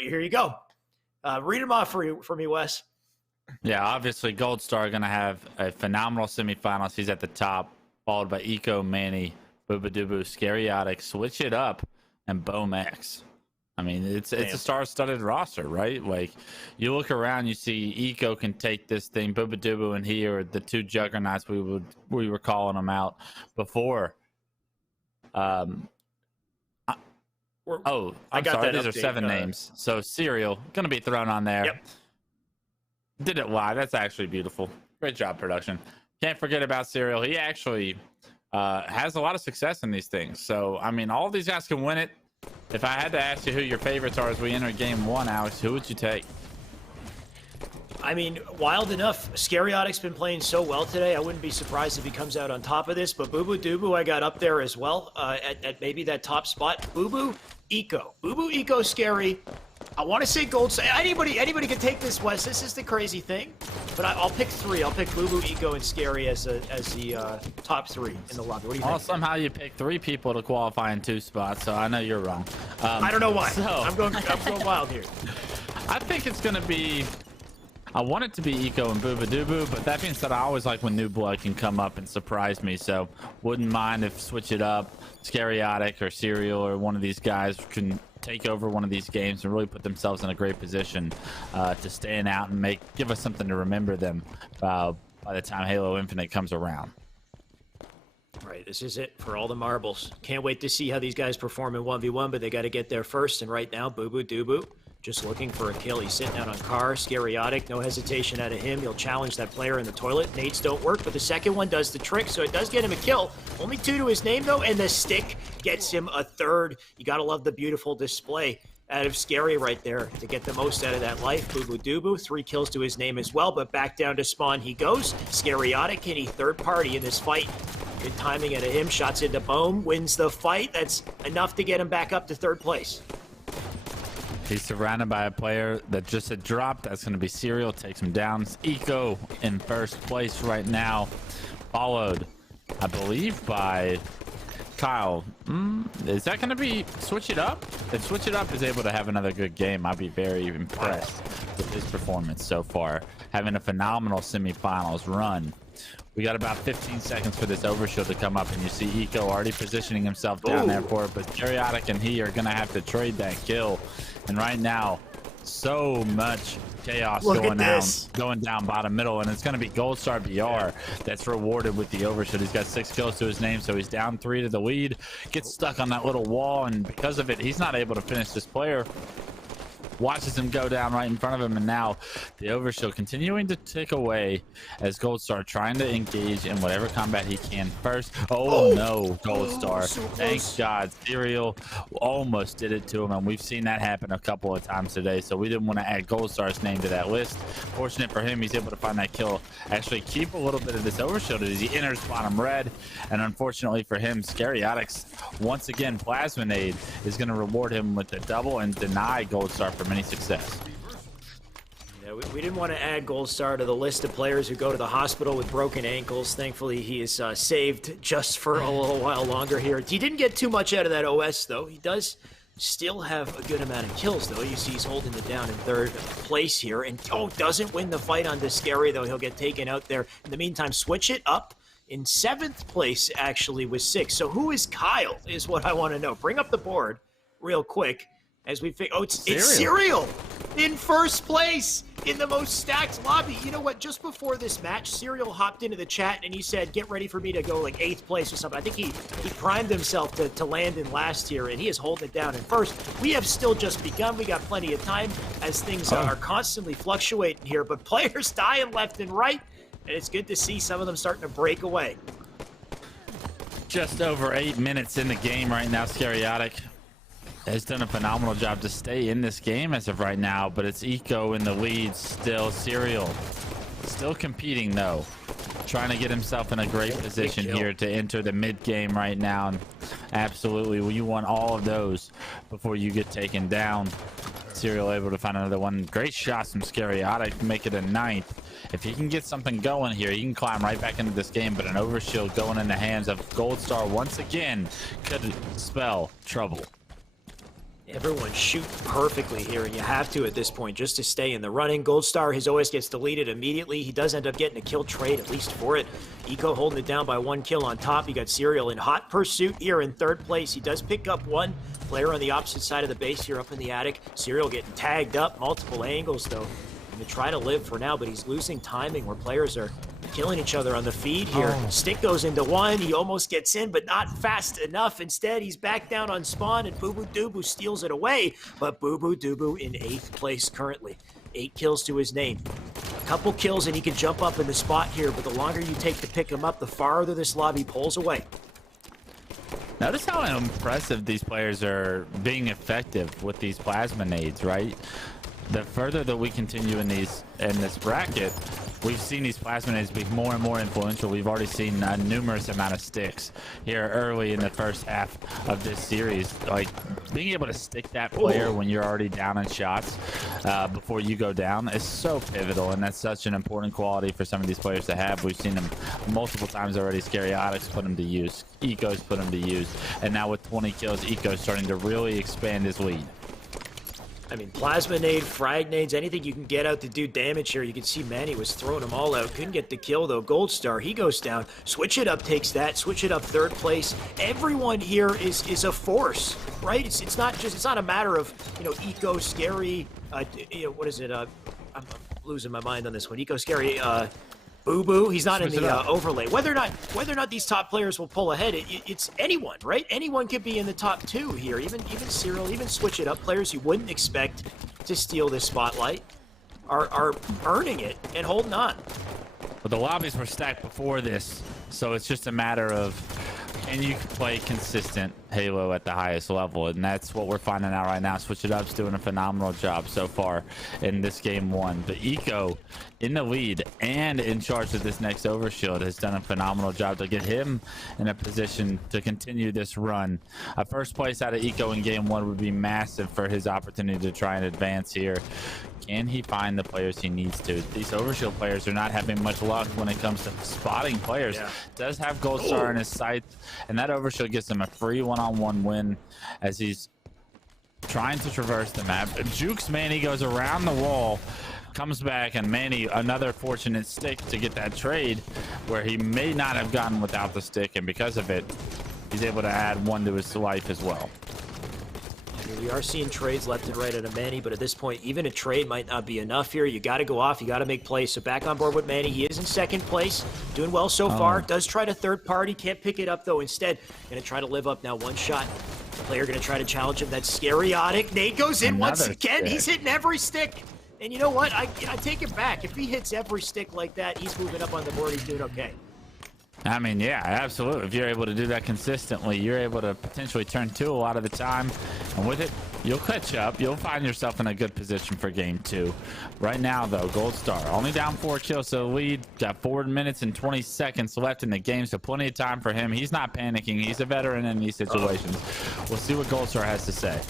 here you go. Read them off for me, Wes. Yeah, obviously, Gold Star going to have a phenomenal semifinals. He's at the top, followed by Eco, Manny, Boobadooboo, Scariotic, Switch It Up, and Bohm X. I mean, it's a star-studded roster, right? Like, you look around, you see Eco can take this thing. Boobadooboo and he are the 2 juggernauts we were calling them out before. I'm sorry, these are 7 names. So Serial gonna be thrown on there. Yep. Did it live. That's actually beautiful. Great job, production. Can't forget about Serial. He actually has a lot of success in these things. So I mean, all of these guys can win it. If I had to ask you who your favorites are as we enter game 1, Alex, who would you take? I mean, wild enough. Scariotic's been playing so well today. I wouldn't be surprised if he comes out on top of this. But Boobadooboo, I got up there as well at maybe that top spot. Boo Eco. Boo Eco, Scary. I want to say Gold Star. Anybody can take this, Wes. This is the crazy thing. But I'll pick 3. I'll pick Boo Eco, and Scary as the top 3 in the lobby. What do you think? Somehow you pick 3 people to qualify in 2 spots, so I know you're wrong. I don't know why. So, I'm going wild here. I think it's going to be... I want it to be Eco and Boobadooboo, but that being said, I always like when new blood can come up and surprise me, so wouldn't mind if Switch It Up, Scariotic, or Serial, or one of these guys can take over one of these games and really put themselves in a great position to stand out and give us something to remember them by the time Halo Infinite comes around. Right, this is it for all the marbles. Can't wait to see how these guys perform in 1v1, but they got to get there first, and right now, Boobadooboo just looking for a kill. He's sitting out on car. Scariotic, no hesitation out of him. He'll challenge that player in the toilet. Nades don't work, but the second one does the trick, so it does get him a kill. Only 2 to his name, though, and the stick gets him a 3rd. You gotta love the beautiful display out of Scary right there to get the most out of that life. Boobadooboo, 3 kills to his name as well, but back down to spawn he goes. Scariotic, can he third party in this fight? Good timing out of him. Shots into Bohm, wins the fight. That's enough to get him back up to 3rd place. He's surrounded by a player that just had dropped. That's going to be Serial. Takes him down. It's Eco in 1st place right now. Followed, I believe, by Kyle. Is that going to be Switch It Up? If Switch It Up is able to have another good game, I'd be very impressed with his performance so far. Having a phenomenal semifinals run. We got about 15 seconds for this overshield to come up, and you see Eco already positioning himself down there for it, but Scariotic and he are going to have to trade that kill. And right now, so much chaos going down bottom middle, and it's going to be Gold Star BR that's rewarded with the overshield. He's got 6 kills to his name, so he's down 3 to the lead. Gets stuck on that little wall, and because of it, he's not able to finish this player. Watches him go down right in front of him, and now the overshield continuing to tick away as Gold Star trying to engage in whatever combat he can first. Oh no, Gold Star. So thank God. Serial almost did it to him, and we've seen that happen a couple of times today, so we didn't want to add Gold Star's name to that list. Fortunate for him, he's able to find that kill. Actually keep a little bit of this overshield as he enters bottom red, and unfortunately for him, Scariotics, once again, Plasma Nade is going to reward him with the double and deny Gold Star from any success. Yeah, we didn't want to add Gold Star to the list of players who go to the hospital with broken ankles. Thankfully, he is saved just for a little while longer here. He didn't get too much out of that OS, though. He does still have a good amount of kills, though. You see he's holding it down in 3rd place here. And, doesn't win the fight on this Scary, though. He'll get taken out there. In the meantime, Switch It Up in 7th place, actually, with 6. So who is Kyle is what I want to know. Bring up the board real quick. As we think, it's Serial in 1st place in the most stacked lobby. You know what? Just before this match, Serial hopped into the chat and he said, "Get ready for me to go like 8th place or something." I think he primed himself to land in last year, and he is holding it down in 1st. We have still just begun. We got plenty of time as things are constantly fluctuating here, but players dying left and right, and it's good to see some of them starting to break away. just over 8 minutes in the game right now. Scariotic has done a phenomenal job to stay in this game as of right now, but it's Eco in the lead still. Serial still competing though, trying to get himself in a great position here to enter the mid game right now. And absolutely, you want all of those before you get taken down. Serial able to find another one. Great shots from Scariotic, make it a 9th. If he can get something going here, he can climb right back into this game, but an overshield going in the hands of Gold Star once again could spell trouble. Everyone shoot perfectly here, and you have to at this point just to stay in the running. Gold Star, his OS gets deleted immediately. He does end up getting a kill trade, at least for it. Eco holding it down by 1 kill on top. You got Serial in hot pursuit here in 3rd place. He does pick up 1 player on the opposite side of the base here up in the attic. Serial getting tagged up, multiple angles though. To try to live for now, but he's losing timing where players are killing each other on the feed here. Stick goes into 1. He almost gets in, but not fast enough. Instead, he's back down on spawn, and Boo Boo Doo steals it away. But Boo Boo Doo in 8th place currently. 8 kills to his name. A couple kills, and he can jump up in the spot here, but the longer you take to pick him up, the farther this lobby pulls away. Notice how impressive these players are being effective with these plasma nades, right? The further that we continue in this bracket, we've seen these plasma nades be more and more influential. We've already seen a numerous amount of sticks here early in the first half of this series. Like being able to stick that player when you're already down in shots before you go down is so pivotal, and that's such an important quality for some of these players to have. We've seen them multiple times already. Scariotics put them to use, Eco's put them to use, and now with 20 kills, Eco's starting to really expand his lead. I mean, plasma nade, frag nades, anything you can get out to do damage here. You can see Manny was throwing them all out. Couldn't get the kill, though. Gold Star, he goes down. Switch It Up takes that. Switch It Up 3rd place. Everyone here is a force, right? It's not a matter of, Eco, Scary, what is it? I'm losing my mind on this one. Eco, Scary, Boo Boo, he's not in the overlay. Whether or not these top players will pull ahead, it's anyone, right? Anyone could be in the top 2 here. Even Serial, even Switch It Up players you wouldn't expect to steal this spotlight are earning it and holding on. But the lobbies were stacked before this, so it's just a matter of can you play consistent Halo at the highest level, and that's what we're finding out right now. Switch It Up's doing a phenomenal job so far in this game 1. The Eco in the lead and in charge of this next overshield has done a phenomenal job to get him in a position to continue this run. A 1st place out of Eco in game 1 would be massive for his opportunity to try and advance here. Can he find the players he needs to? These overshield players are not having much luck when it comes to spotting players. Yeah. Does have Gold Star in his sights, and that overshield gives him a free one-on-one win as he's trying to traverse the map. Jukes Manny goes around the wall, comes back, and Manny another fortunate stick to get that trade where he may not have gotten without the stick, and because of it, he's able to add 1 to his life as well. We are seeing trades left and right out of Manny, but at this point, even a trade might not be enough here. You got to go off. You got to make plays. So back on board with Manny. He is in 2nd place, doing well so far. Does try to 3rd party. Can't pick it up, though. Instead, going to try to live up now. 1 shot. Player going to try to challenge him. That's Scariotic. Nate goes in once again. He's hitting every stick. And you know what? I take it back. If he hits every stick like that, he's moving up on the board. He's doing okay. I mean, yeah, absolutely. If you're able to do that consistently, you're able to potentially turn 2 a lot of the time. And with it, you'll catch up. You'll find yourself in a good position for game 2. Right now, though, Gold Star only down 4 kills, so the lead. Got 4 minutes and 20 seconds left in the game, so plenty of time for him. He's not panicking. He's a veteran in these situations. We'll see what Gold Star has to say.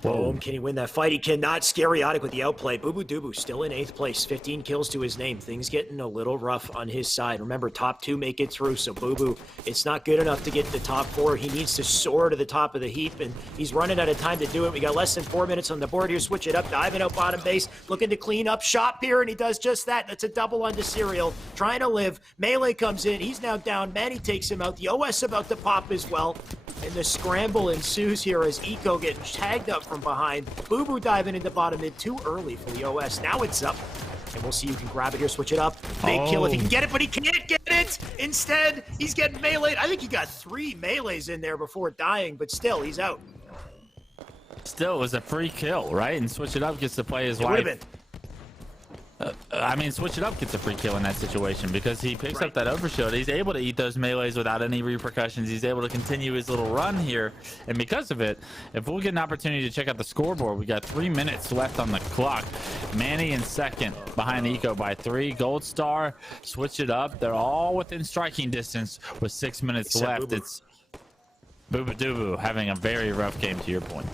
Boom. Can he win that fight? He cannot. Scariotic with the outplay. Boo Boo Doo still in 8th place. 15 kills to his name. Things getting a little rough on his side. Remember, top 2 make it through, so Boo Boo, it's not good enough to get to the top 4. He needs to soar to the top of the heap, and he's running out of time to do it. We got less than 4 minutes on the board here. Switch It Up, diving out bottom base, looking to clean up shop here, and he does just that. That's a double onto Serial. Trying to live. Melee comes in. He's now down. Manny takes him out. The OS about to pop as well. And the scramble ensues here as Eco getting tagged up from behind. Boo Boo diving into bottom mid too early for the OS. Now it's up. And we'll see who can grab it here. Switch it up. Big kill if he can get it, but he can't get it. Instead, he's getting meleeed. I think he got 3 melees in there before dying, but still, he's out. Still, it was a free kill, right? And Switch It Up gets to play his life. I mean, Switch It Up gets a free kill in that situation because he picks up that overshield. He's able to eat those melees without any repercussions. He's able to continue his little run here. And because of it, if we'll get an opportunity to check out the scoreboard, we got 3 minutes left on the clock. Manny in second, behind Eco by 3. Gold Star, Switch It Up. They're all within striking distance with 6 minutes left. It's Booba Doobu having a very rough game, to your point.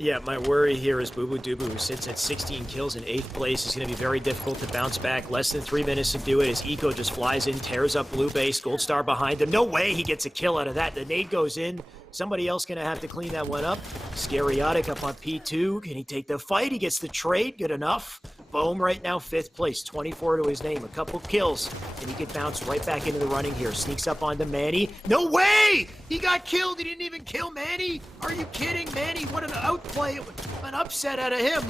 Yeah, my worry here is Boo Boo Doobu, who sits at 16 kills in 8th place, is going to be very difficult to bounce back. Less than 3 minutes to do it as Eco just flies in, tears up blue base, Gold Star behind him. No way he gets a kill out of that. The nade goes in. Somebody else going to have to clean that one up. Scariotic up on P2. Can he take the fight? He gets the trade. Good enough. Bohm right now, 5th place, 24 to his name. A couple kills, and he could bounce right back into the running here. Sneaks up onto Manny. No way! He got killed. He didn't even kill Manny. Are you kidding? Manny, what an outplay, an upset out of him.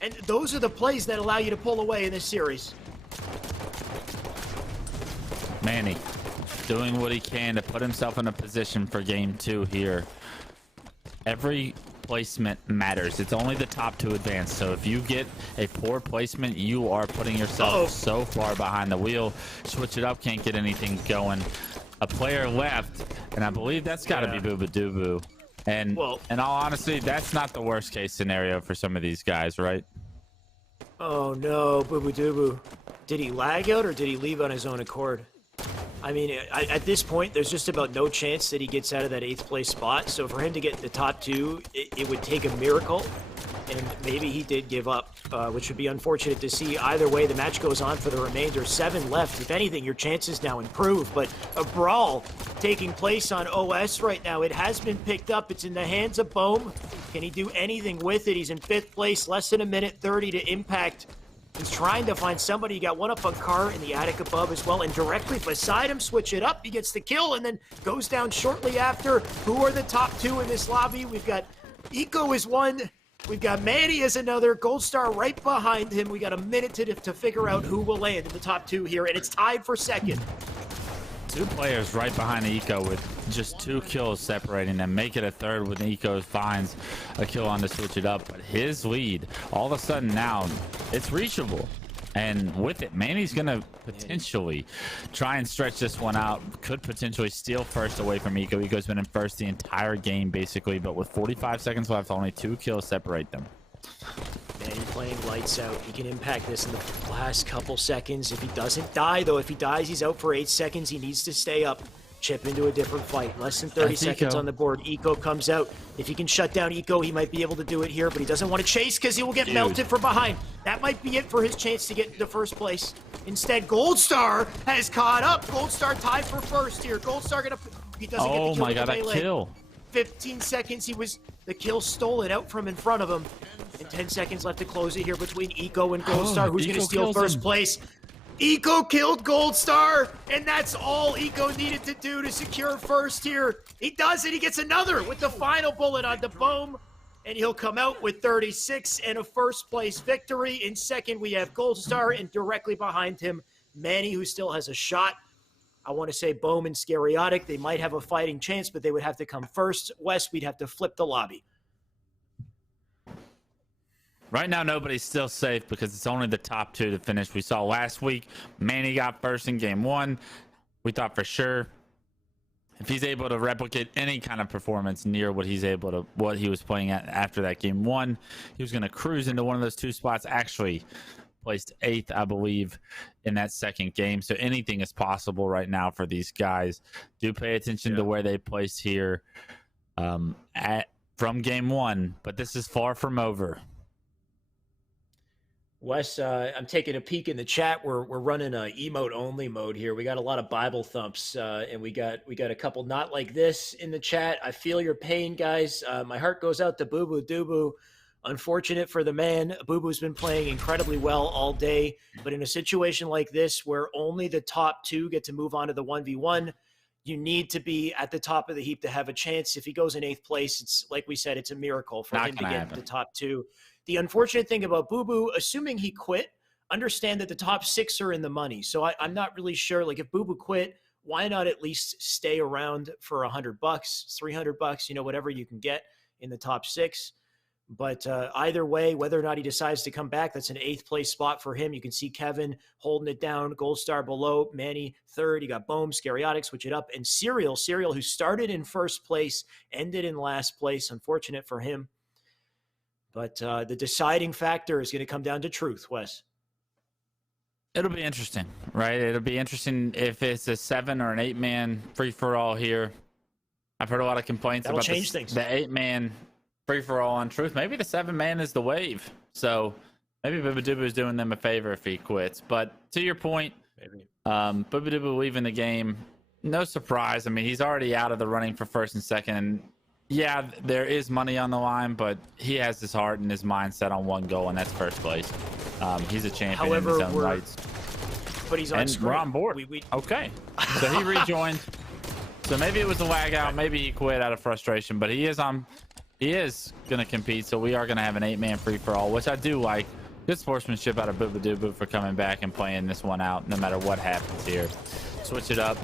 And those are the plays that allow you to pull away in this series. Manny doing what he can to put himself in a position for game 2 here. Every placement matters. It's only the top 2 advance. So if you get a poor placement, you are putting yourself so far behind the wheel. Switch It Up can't get anything going. A player left, and I believe that's got to be Booba Doobu. And in all honesty, that's not the worst case scenario for some of these guys, right? Oh no, Boo Boo Doobu. Did he lag out or did he leave on his own accord? I mean, at this point, there's just about no chance that he gets out of that 8th place spot. So for him to get the top 2, it would take a miracle. And maybe he did give up, which would be unfortunate to see. Either way, the match goes on for the remainder. 7 left. If anything, your chances now improve. But a brawl taking place on OS right now. It has been picked up. It's in the hands of Bohm. Can he do anything with it? He's in 5th place. Less than a minute 30 to impact. He's trying to find somebody. He got one up on Carr in the attic above as well. And directly beside him, Switch It Up. He gets the kill and then goes down shortly after. Who are the top 2 in this lobby? We've got Eco is one. We've got Manny as another. Gold Star right behind him. We got a minute to figure out who will land in the top 2 here. And it's tied for second. 2 players right behind Eco with just 2 kills separating them. Make it a third when Eco finds a kill on to Switch It Up. But his lead, all of a sudden now, it's reachable. And with it, Manny's going to potentially try and stretch this one out. Could potentially steal first away from Eco. Eco's been in first the entire game, basically. But with 45 seconds left, only 2 kills separate them. Manny playing lights out. He can impact this in the last couple seconds. If he doesn't die, though, if he dies, he's out for 8 seconds. He needs to stay up. Chip into a different fight. Less than 30 seconds on the board. Eco comes out. If he can shut down Eco, he might be able to do it here, but he doesn't want to chase because he will get melted from behind. That might be it for his chance to get into first place. Instead, Gold Star has caught up. Gold Star tied for first here. Gold Star gonna... He doesn't get the kill. Oh my god, that kill. 15 seconds. The kill stolen out from in front of him. And 10 seconds left to close it here between Eco and Gold Star. Who's going to steal first place? Eco killed Gold Star, and that's all Eco needed to do to secure first here. He does it. He gets another with the final bullet on the Bohm, and he'll come out with 36 and a first place victory. In second, we have Gold Star, and directly behind him, Manny, who still has a shot. I want to say Bohm and Scariotic, they might have a fighting chance, but they would have to come first. West, we'd have to flip the lobby. Right now, nobody's still safe because it's only the top 2 to finish. We saw last week, Manny got first in game 1. We thought for sure if he's able to replicate any kind of performance near what he was playing at after that game 1, he was going to cruise into one of those 2 spots. Actually placed 8th, I believe, in that second game. So anything is possible right now for these guys. Do pay attention to where they place here from game 1, but this is far from over. Wes, I'm taking a peek in the chat. We're running a emote only mode here. We got a lot of Bible thumps, and we got a couple not like this in the chat. I feel your pain, guys. My heart goes out to Boo Boo Doobu. Unfortunate for the man. Boo Boo's been playing incredibly well all day, but in a situation like this where only the top 2 get to move on to the 1v1, you need to be at the top of the heap to have a chance. If he goes in 8th place, it's like we said, it's a miracle for him to get the top 2. The unfortunate thing about Boo Boo, assuming he quit, understand that the top 6 are in the money. So I'm not really sure. Like if Boo Boo quit, why not at least stay around for $100, $300, whatever you can get in the top 6. But either way, whether or not he decides to come back, that's an 8th place spot for him. You can see Kevin holding it down, Gold Star below, Manny 3rd. You got Bohm, Scariotic, switch it up, and Serial, who started in 1st place, ended in last place. Unfortunate for him. But the deciding factor is going to come down to truth, Wes. It'll be interesting, right? It'll be interesting if it's a 7 or an 8-man free-for-all here. I've heard a lot of complaints That'll about change things. The 8-man free-for-all on truth. Maybe the 7-man is the wave. So maybe Bubadubu is doing them a favor if he quits. But to your point, Bubadubu leaving the game, no surprise. I mean, he's already out of the running for 1st and 2nd. Yeah, there is money on the line, but he has his heart and his mind set on one goal, and that's 1st place. He's a champion in his own rights. But he's on and screen. We're on board. Okay. So he rejoined. So maybe it was a lag out. Maybe he quit out of frustration, but he is going to compete. So we are going to have an 8-man free-for-all, which I do like. Good sportsmanship out of Bubadubu for coming back and playing this one out no matter what happens here. Switch it up.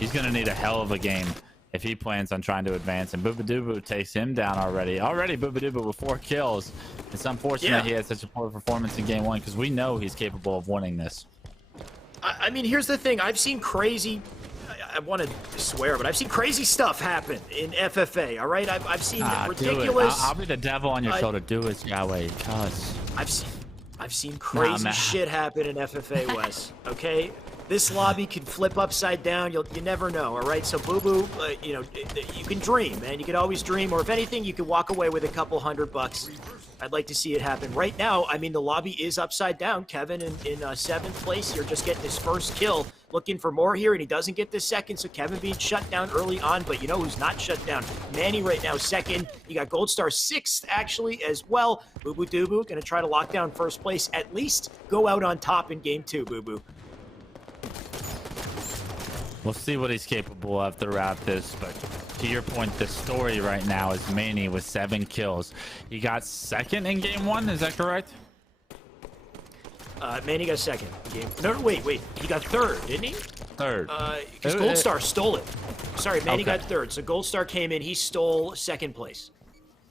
He's going to need a hell of a game if he plans on trying to advance, and Bubadubu takes him down already. Bubadubu with 4 kills. It's unfortunate he had such a poor performance in game 1 because we know he's capable of winning this. I mean, here's the thing. I've seen crazy, I want to swear, but I've seen crazy stuff happen in FFA, all right? I've seen ridiculous. I'll be the devil on your shoulder. Do it, Yahweh, cuz. I've seen crazy shit happen in FFA, Wes, okay? This lobby can flip upside down. You never know, all right? So, Boo-Boo, you can dream, man. You can always dream, or if anything, you can walk away with a couple $100. I'd like to see it happen. Right now, I mean, the lobby is upside down. Kevin in 7th place here, just getting his 1st kill. Looking for more here, and he doesn't get the 2nd, so Kevin being shut down early on, but you know who's not shut down? Manny right now 2nd. You got Gold Star 6th, actually, as well. Bubadubu going to try to lock down 1st place. At least go out on top in game 2, Boo-Boo. We'll see what he's capable of throughout this, but to your point, the story right now is Manny with 7 kills. He got 2nd in game 1, is that correct? Manny got 2nd in game. No, wait. He got 3rd, didn't he? 3rd. Because Gold Star stole it. Sorry, Manny got 3rd. So Gold Star came in. He stole 2nd place.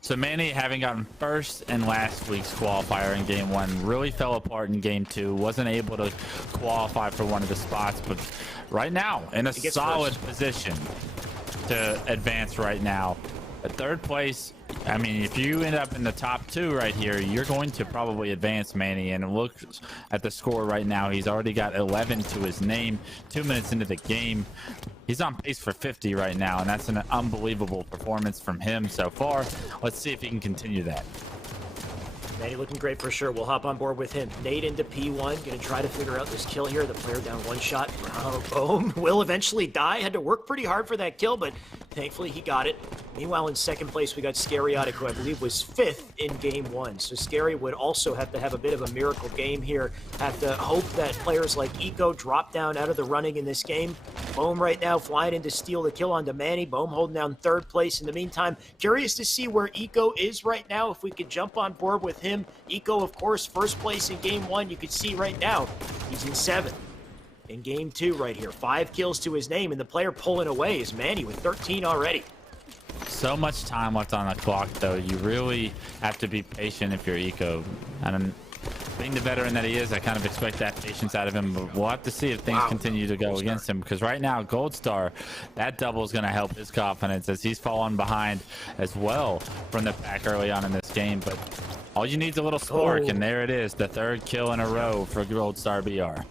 So Manny, having gotten 1st in last week's qualifier in game 1, really fell apart in game 2. Wasn't able to qualify for one of the spots, but right now in a solid position to advance right now. At 3rd place, I mean, if you end up in the top 2 right here, you're going to probably advance, Manny. And look at the score right now. He's already got 11 to his name. 2 minutes into the game. He's on pace for 50 right now, and that's an unbelievable performance from him so far. Let's see if he can continue that. Manny looking great for sure. We'll hop on board with him. Nate into P1. Going to try to figure out this kill here. The player down 1 shot. Boom. Will eventually die. Had to work pretty hard for that kill, but thankfully he got it. Meanwhile, in 2nd place, we got Scariotic, who I believe was 5th in game 1. So Scary would also have to have a bit of a miracle game here. Have to hope that players like Eco drop down out of the running in this game. Bohm right now flying in to steal the kill onto Manny. Bohm holding down 3rd place in the meantime. Curious to see where Eco is right now. If we could jump on board with him. Eco, of course, 1st place in game 1. You can see right now he's in 7th. In game 2 right here. 5 kills to his name, and the player pulling away is Manny with 13 already. So much time left on the clock, though. You really have to be patient if you're Eco. And being the veteran that he is, I kind of expect that patience out of him. But we'll have to see if things continue to go against him. Because right now, Gold Star, that double is going to help his confidence as he's fallen behind as well from the pack early on in this game. But all you need is a little spark, and there it is. The 3rd kill in a row for Gold Star BR.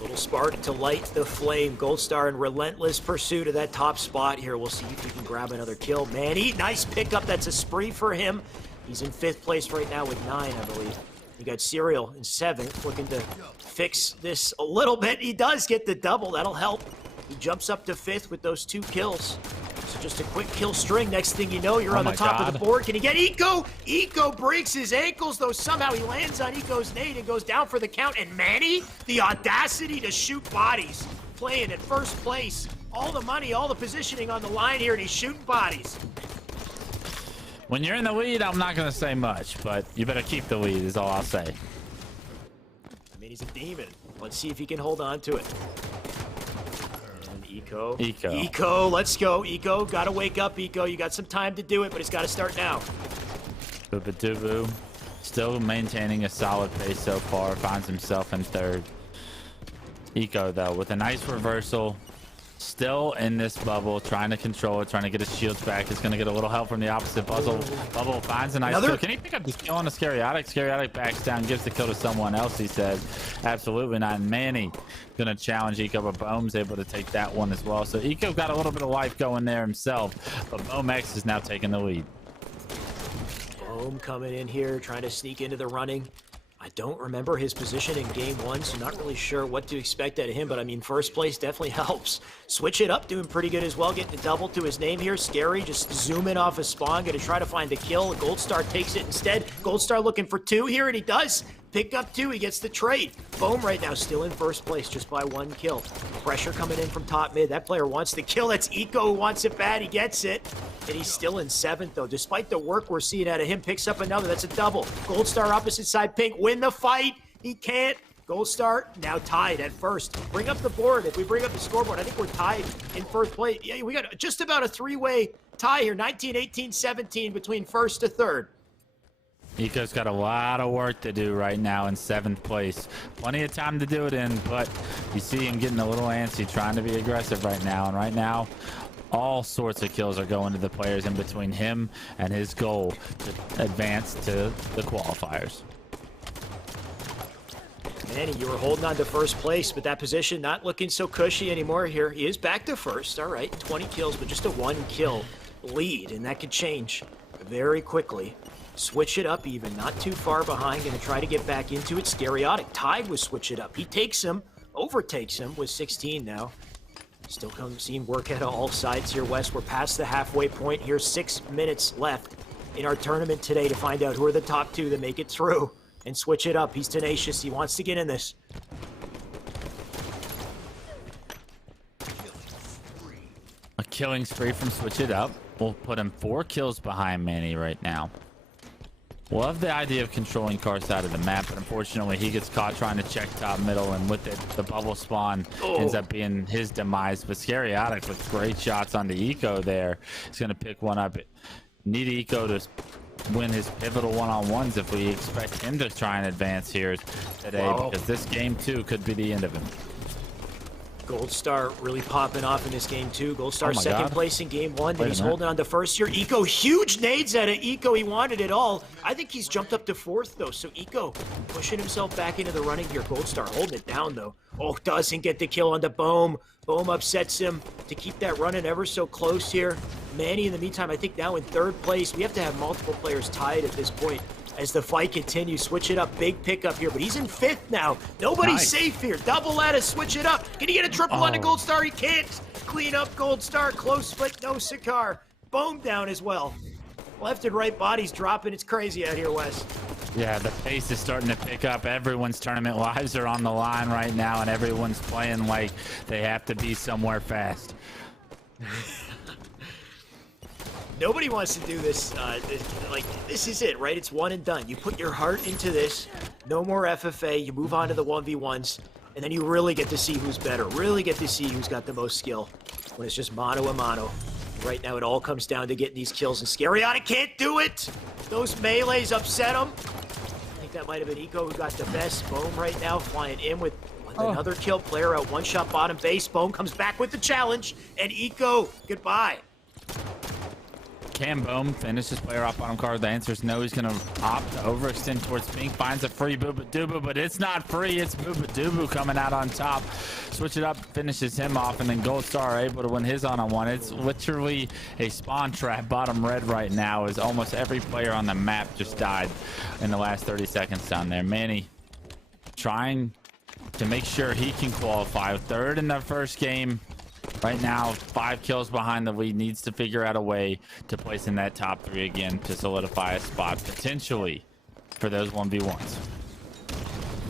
Little spark to light the flame. Gold Star in relentless pursuit of that top spot here. We'll see if he can grab another kill. Manny, nice pickup. That's a spree for him. He's in 5th place right now with 9, I believe. You got Serial in 7th, looking to fix this a little bit. He does get the double. That'll help. He jumps up to 5th with those 2 kills. So just a quick kill string. Next thing you know, you're on the top of the board. Can he get Eco? Eco breaks his ankles, though somehow he lands on Eco's nade and goes down for the count. And Manny, the audacity to shoot bodies. Playing at 1st place. All the money, all the positioning on the line here, and he's shooting bodies. When you're in the lead, I'm not going to say much, but you better keep the lead is all I'll say. I mean, he's a demon. Let's see if he can hold on to it. And Eco, let's go. Eco, got to wake up, Eco. You got some time to do it, but it's got to start now. Dubu still maintaining a solid pace so far. Finds himself in third. Eco, though, with a nice reversal. Still in this bubble, trying to control it, trying to get his shields back. He's going to get a little help from the opposite puzzle. Bubble finds a nice kill. Can he pick up this kill on a Scariatic? Scariatic backs down, gives the kill to someone else, he says. Absolutely not. Manny going to challenge Eco, but Bohm's able to take that one as well. So Eco got a little bit of life going there himself, but Bohm X is now taking the lead. Bohm coming in here, trying to sneak into the running. I don't remember his position in game one, so not really sure what to expect out of him, but I mean, first place definitely helps. Switch it up, doing pretty good as well, getting a double to his name here. Scary, just zoom in off his spawn, gonna try to find the kill. Gold Star takes it instead. Gold Star looking for 2 here, and he does. Pick up 2, he gets the trade. Bohm right now still in first place, just by 1 kill. Pressure coming in from top mid. That player wants the kill. That's Eco who wants it bad. He gets it. And he's still in 7th, though. Despite the work we're seeing out of him, picks up another. That's a double. Gold Star opposite side pink. Win the fight. He can't. Gold Star now tied at first. Bring up the board. If we bring up the scoreboard, I think we're tied in first place. Yeah, we got just about a 3-way tie here. 19, 18, 17 between first to third. Eco's got a lot of work to do right now in 7th place. Plenty of time to do it in, but you see him getting a little antsy, trying to be aggressive right now. And right now, all sorts of kills are going to the players in between him and his goal to advance to the qualifiers. Manny, you were holding on to first place, but that position not looking so cushy anymore here. He is back to first. All right, 20 kills, but just a 1-kill lead, and that could change very quickly. Switch it up even, not too far behind. Gonna try to get back into it. Scariatic tied with Switch it up. He takes him, overtakes him with 16 now. Still seeing work out of all sides here, Wes. We're past the halfway point here. 6 minutes left in our tournament today to find out who are the top 2 that make it through. And Switch it up. He's tenacious. He wants to get in this. A killing spree from Switch it up. We'll put him 4 kills behind Manny right now. Love the idea of controlling car side of the map, but unfortunately he gets caught trying to check top middle, and with it, the bubble spawn ends up being his demise. But Scariatic with great shots on the Eco there. He's going to pick one up. Need Eco to win his pivotal one-on-ones if we expect him to try and advance here today, because this game too could be the end of him. Gold Star really popping off in this game too. Gold Star second place in game 1. Then he's holding on to first here. Eco, huge nades out of Eco. He wanted it all. I think he's jumped up to 4th though. So Eco pushing himself back into the running here. Gold Star holding it down though. Oh, doesn't get the kill on the Bohm. Bohm upsets him to keep that running ever so close here. Manny in the meantime, I think now in 3rd place. We have to have multiple players tied at this point as the fight continues. Switch it up, big pickup here, but he's in 5th now. Nobody's safe here. Double ladder, switch it up. Can he get a triple on a Gold Star? He can't. Clean up Gold Star, close split, no Sakar. Bohm down as well. Left and right bodies dropping. It's crazy out here, Wes. Yeah, the pace is starting to pick up. Everyone's tournament lives are on the line right now, and everyone's playing like they have to be somewhere fast. Nobody wants to do this. Like, this is it, right? It's one and done. You put your heart into this. No more FFA. You move on to the 1v1s, and then you really get to see who's better. Really get to see who's got the most skill when it's just mano a mano. Right now, it all comes down to getting these kills, and Scariatic can't do it. Those melees upset him. I think that might have been Eco who got the best. Bohm right now flying in with another kill. Player out, 1-shot bottom base. Bohm comes back with the challenge, and Eco, goodbye. Can Bohm finish his player off bottom card? The answer is no. He's going to opt to overextend towards pink. Finds a free Booba Dooba, but it's not free. It's Booba Dooba coming out on top. Switch it up, finishes him off, and then Gold Star able to win his on-on-one. It's literally a spawn trap. Bottom red right now is almost every player on the map just died in the last 30 seconds down there. Manny trying to make sure he can qualify. 3rd in the first game. Right now, 5 kills behind the lead. Needs to figure out a way to place in that top 3 again to solidify a spot potentially for those 1v1s.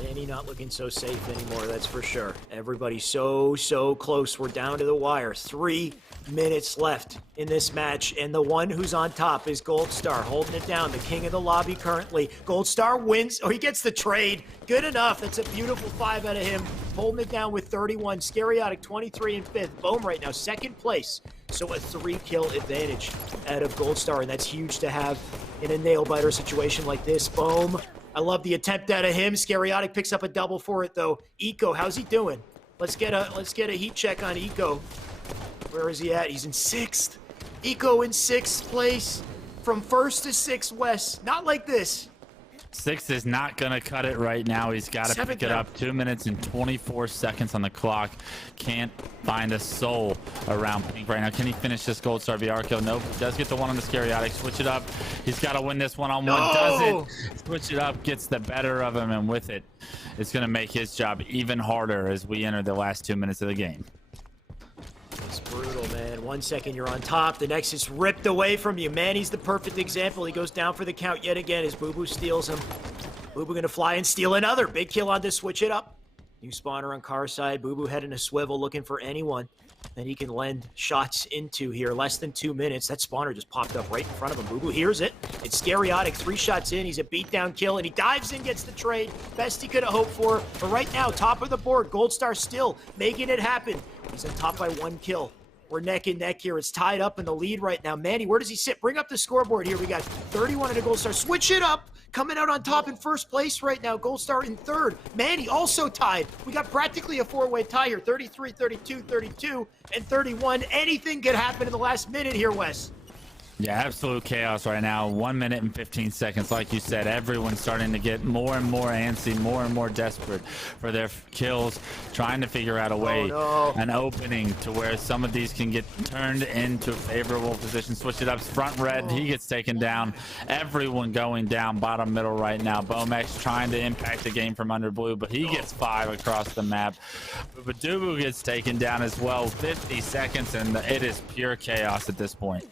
Manny not looking so safe anymore, that's for sure. Everybody's so close. We're down to the wire. 3 minutes left in this match, and the one who's on top is Gold Star, holding it down, the king of the lobby currently. Gold Star wins. Oh, he gets the trade. Good enough. That's a beautiful 5 out of him. Holding it down with 31. Scariatic 23 and 5th. Bohm right now 2nd place. So a 3-kill advantage out of Gold Star, and that's huge to have in a nail-biter situation like this. Boom. I love the attempt out of him. Scariotic picks up a double for it, though. Eco, how's he doing? Let's get a heat check on Eco. Where is he at? He's in 6th. Eco in 6th place. From 1st to 6th, Wes. Not like this. 6 is not going to cut it right now. He's got to pick it up. 2 minutes and 24 seconds on the clock. Can't find a soul around Pink right now. Can he finish this Gold Star VR kill? Nope. Does get the one on the Scariotic. Switch it up. He's got to win this one-on-one. Does it? Switch it up. Gets the better of him. And with it, it's going to make his job even harder as we enter the last 2 minutes of the game. It's brutal, man. 1 second you're on top, the next is ripped away from you. Manny's the perfect example. He goes down for the count yet again as Boo Boo steals him. Boo Boo gonna fly and steal another. Big kill on to switch it up. New spawner on car side. Boo Boo heading a swivel looking for anyone that he can lend shots into here. Less than 2 minutes. That spawner just popped up right in front of him. Boo Boo hears it. It's Scariotic. 3 shots in. He's a beatdown kill, and he dives in, gets the trade. Best he could have hoped for. But right now, top of the board. Gold Star still making it happen. He's on top by 1 kill. We're neck and neck here. It's tied up in the lead right now. Manny, where does he sit? Bring up the scoreboard here. We got 31 in a Gold Star. Switch it up. Coming out on top in 1st place right now. Gold Star in 3rd. Manny also tied. We got practically a 4-way tie here. 33, 32, 32, and 31. Anything could happen in the last minute here, Wes. Yeah, absolute chaos right now. 1 minute and 15 seconds. Like you said, everyone's starting to get more and more antsy, more and more desperate for their kills, trying to figure out a way, an opening to where some of these can get turned into favorable positions. Switch it up. Front red, he gets taken down. Everyone going down bottom middle right now. Bomex trying to impact the game from under blue, but he gets 5 across the map. Badubu gets taken down as well. 50 seconds, and it is pure chaos at this point.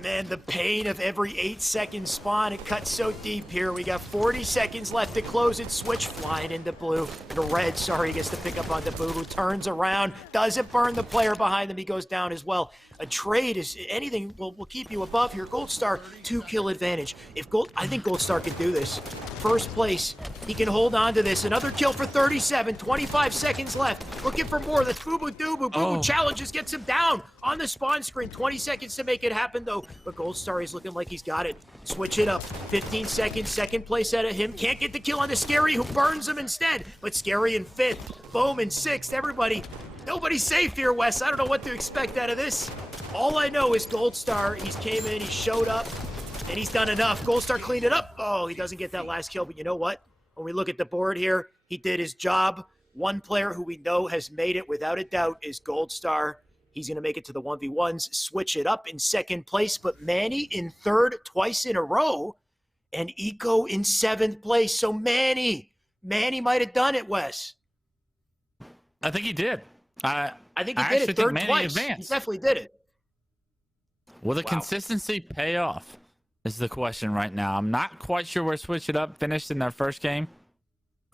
Man, the pain of every 8-second spawn. It cuts so deep here. We got 40 seconds left to close it. Switch flying into blue. The red, sorry, gets to pick up on the Boo Boo. Turns around. Doesn't burn the player behind him. He goes down as well. A trade is anything will keep you above here. Gold Star, 2-kill advantage. I think Gold Star can do this. 1st place. He can hold on to this. Another kill for 37. 25 seconds left. Looking for more. That's Boo Boo Doo Boo. Boo Boo challenges, gets him down on the spawn screen. 20 seconds to make it happen, though. But Gold Star is looking like he's got it. Switch it up. 15 seconds. 2nd place out of him. Can't get the kill on the Scary, who burns him instead. But Scary in 5th. Boom in 6th. Everybody, nobody's safe here, Wes. I don't know what to expect out of this. All I know is Gold Star, he's came in, he showed up, and he's done enough. Gold Star cleaned it up. Oh, he doesn't get that last kill, but you know what? When we look at the board here, he did his job. One player who we know has made it without a doubt is Gold Star. He's going to make it to the 1v1s, switch it up in 2nd place, but Manny in 3rd twice in a row, and Eco in 7th place. So Manny might have done it, Wes. I think he did. I think he did it 3rd twice. He definitely did it. Will the consistency pay off is the question right now. I'm not quite sure where Switch It Up finished in their 1st game.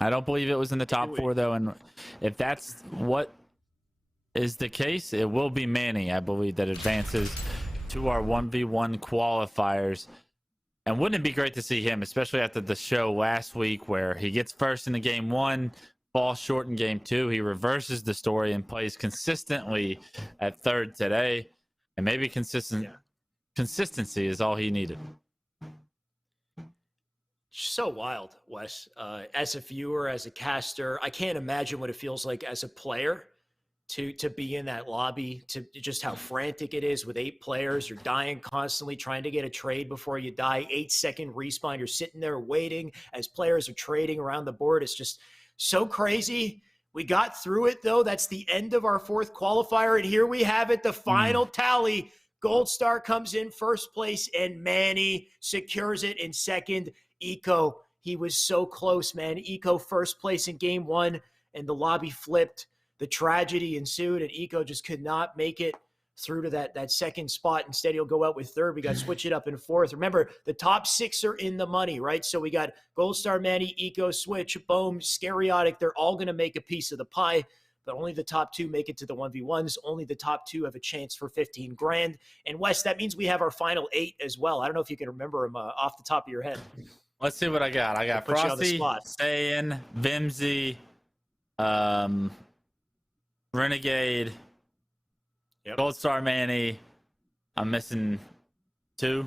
I don't believe it was in the top 4, though. And if that's what is the case, it will be Manny, I believe, that advances to our 1v1 qualifiers. And wouldn't it be great to see him, especially after the show last week where he gets 1st in the game 1, falls short in game 2. He reverses the story and plays consistently at 3rd today. And maybe consistency is all he needed. So wild, Wes. As a viewer, as a caster, I can't imagine what it feels like as a player to be in that lobby, to just how frantic it is with 8 players. You're dying constantly, trying to get a trade before you die. 8-second respawn. You're sitting there waiting as players are trading around the board. It's just so crazy. We got through it, though. That's the end of our 4th qualifier, and here we have it, the final tally. Gold Star comes in 1st place, and Manny secures it in 2nd. Eco, he was so close, man. Eco 1st place in game 1, and the lobby flipped. The tragedy ensued, and Eco just could not make it through to that 2nd spot. Instead, he'll go out with 3rd. We got Switch It Up in 4th. Remember, the top 6 are in the money, right? So we got Gold Star, Manny, Eco, Switch, Boom, Scariotic. They're all going to make a piece of the pie, but only the top 2 make it to the 1v1s. Only the top 2 have a chance for 15 grand. And Wes, that means we have our final 8 as well. I don't know if you can remember them off the top of your head. Let's see what I got. I got Frosty, Saiyan, Vimsy, Renegade, Gold Star Manny. I'm missing 2.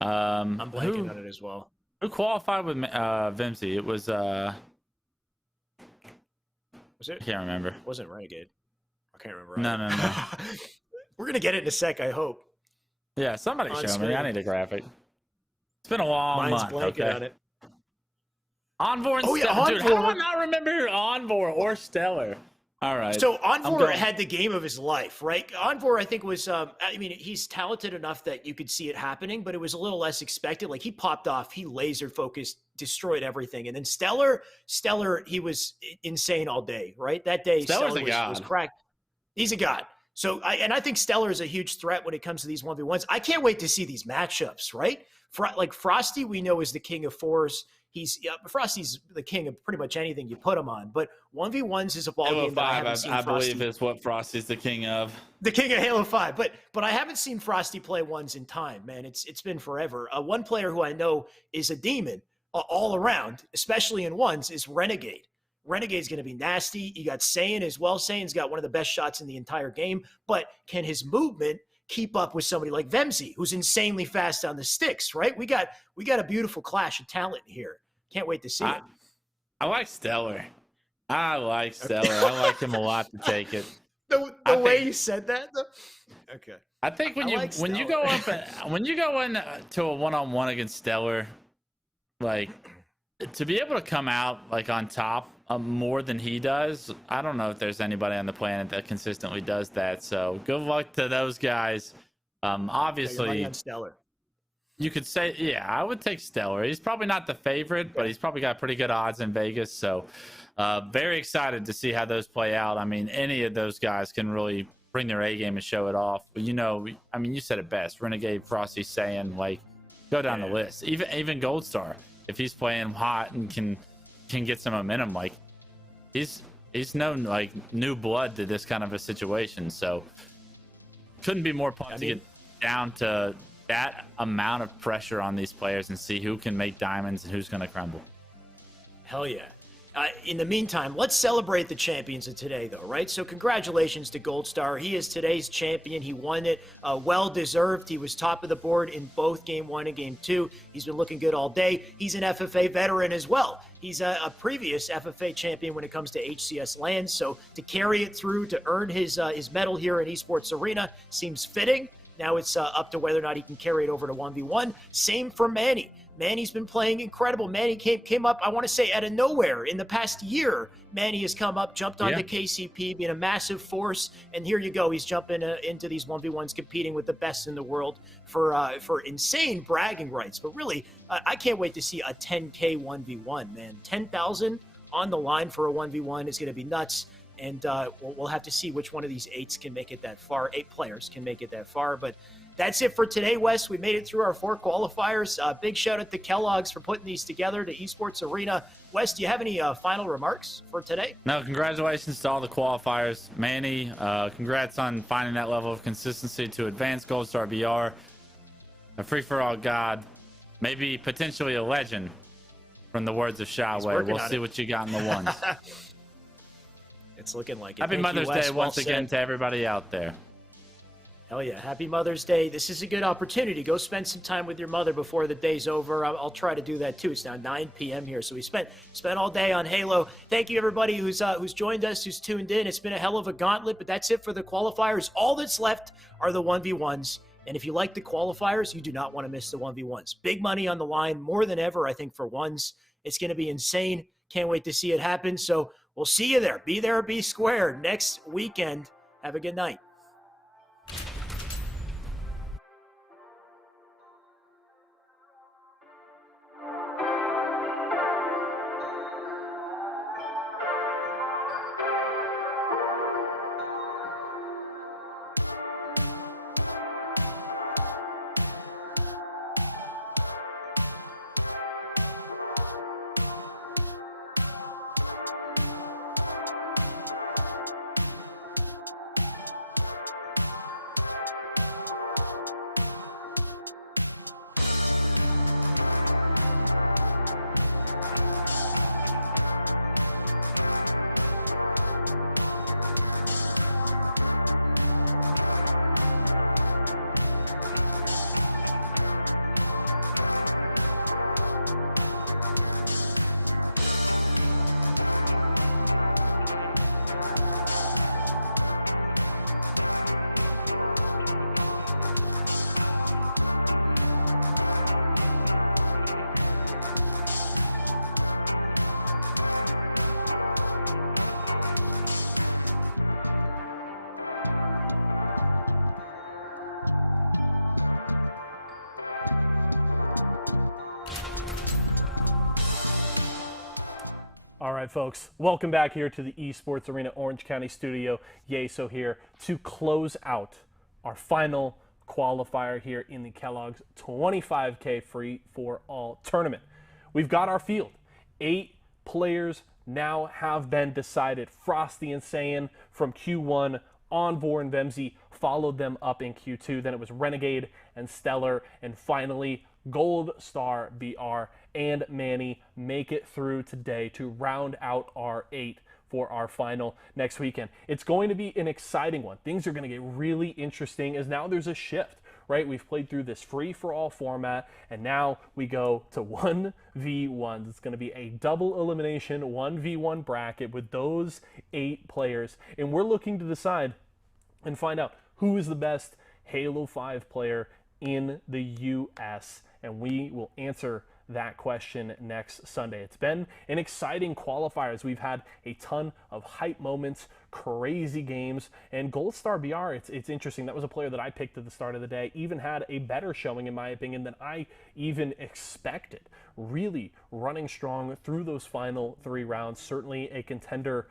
I'm blanking on it as well. Who qualified with Vimsy? It was Was it? I can't remember. It wasn't Renegade. I can't remember. No. We're gonna get it in a sec, I hope. Yeah, somebody On show screen. me. I need a graphic. It's been a long Mine's month. blanking Okay. on it. Envor and Oh, yeah, Stellar. Dude, how Envor. do I not remember Envor or Stellar? All right. So Envor had the game of his life, right? Envor, I think, was, I mean, he's talented enough that you could see it happening, but it was a little less expected. Like, he popped off, he laser focused, destroyed everything. And then Stellar, he was insane all day, right? That day, Stellar's Stellar a god. was cracked. He's a god. So, I think Stellar is a huge threat when it comes to these 1v1s. I can't wait to see these matchups, right? Like Frosty, we know is the king of fours. Frosty's the king of pretty much anything you put him on. But 1v1s is a ball Halo game that I 5, haven't seen I Frosty. believe, is what Frosty's the king of. The king of Halo 5. But I haven't seen Frosty play ones in time, man. It's been forever. One player who I know is a demon all around, especially in ones, is Renegade. Renegade's going to be nasty. You got Saiyan as well. Saiyan's got one of the best shots in the entire game. But can his movement keep up with somebody like Vemzy, who's insanely fast on the sticks, right? We got a beautiful clash of talent here. Can't wait to see it. I like Stellar. I like him a lot to take it. The way you said that, though? Okay. I think when you go in to a one-on-one against Stellar, like, to be able to come out like on top more than he does, I don't know if there's anybody on the planet that consistently does that. So good luck to those guys. Obviously, on Stellar. You could say, yeah, I would take Stellar. He's probably not the favorite, but he's probably got pretty good odds in Vegas. So very excited to see how those play out. I mean, any of those guys can really bring their A game and show it off. But, you know, I mean, you said it best. Renegade, Frosty, Saiyan, like, go down the list. Even Gold Star, if he's playing hot and can get some momentum, like, he's no, like, new blood to this kind of a situation. So couldn't be more pumped to get down to that amount of pressure on these players and see who can make diamonds and who's going to crumble. Hell yeah. In the meantime, let's celebrate the champions of today, though, right? So congratulations to Gold Star. He is today's champion. He won it. Well-deserved. He was top of the board in both Game 1 and Game 2. He's been looking good all day. He's an FFA veteran as well. He's a previous FFA champion when it comes to HCS LAN. So to carry it through, to earn his medal here in Esports Arena seems fitting. Now it's up to whether or not he can carry it over to 1v1. Same for Manny. Manny's been playing incredible. Manny came up, I want to say, out of nowhere. In the past year, Manny has come up, jumped onto KCP, being a massive force, and here you go. He's jumping into these 1v1s, competing with the best in the world for insane bragging rights. But really, I can't wait to see a 10K 1v1, man. 10,000 on the line for a 1v1 is going to be nuts. And we'll have to see which one of these 8s can make it that far. 8 players can make it that far. But that's it for today, Wes. We made it through our 4 qualifiers. Big shout out to Kellogg's for putting these together, to Esports Arena. Wes, do you have any final remarks for today? No, congratulations to all the qualifiers. Manny, congrats on finding that level of consistency to advance Gold Star BR. A free-for-all god. Maybe potentially a legend, from the words of Shawway. We'll see what you got in the ones. It's looking like it. Happy Mother's Day once again to everybody out there. Hell yeah. Happy Mother's Day. This is a good opportunity. Go spend some time with your mother before the day's over. I'll try to do that too. It's now 9 p.m. here. So we spent all day on Halo. Thank you, everybody who's joined us, who's tuned in. It's been a hell of a gauntlet, but that's it for the qualifiers. All that's left are the 1v1s. And if you like the qualifiers, you do not want to miss the 1v1s. Big money on the line, more than ever, I think, for ones. It's going to be insane. Can't wait to see it happen. So we'll see you there. Be there or be square next weekend. Have a good night. All right, folks, welcome back here to the Esports Arena Orange County studio. Yeso here to close out our final qualifier here in the Kellogg's 25K free-for-all tournament. We've got our field. 8 players now have been decided. Frosty and Saiyan from Q1, Envor and Vemzy followed them up in Q2. Then it was Renegade and Stellar, and finally Gold Star BR and Manny make it through today to round out our 8 for our final next weekend. It's going to be an exciting one. Things are going to get really interesting as now there's a shift, right? We've played through this free-for-all format, and now we go to 1v1s. It's going to be a double elimination 1v1 bracket with those 8 players, and we're looking to decide and find out who is the best Halo 5 player in the US, and we will answer that question next Sunday. It's been an exciting qualifier as we've had a ton of hype moments, crazy games, and Gold Star BR, it's interesting. That was a player that I picked at the start of the day, even had a better showing in my opinion than I even expected. Really running strong through those final 3 rounds, certainly a contender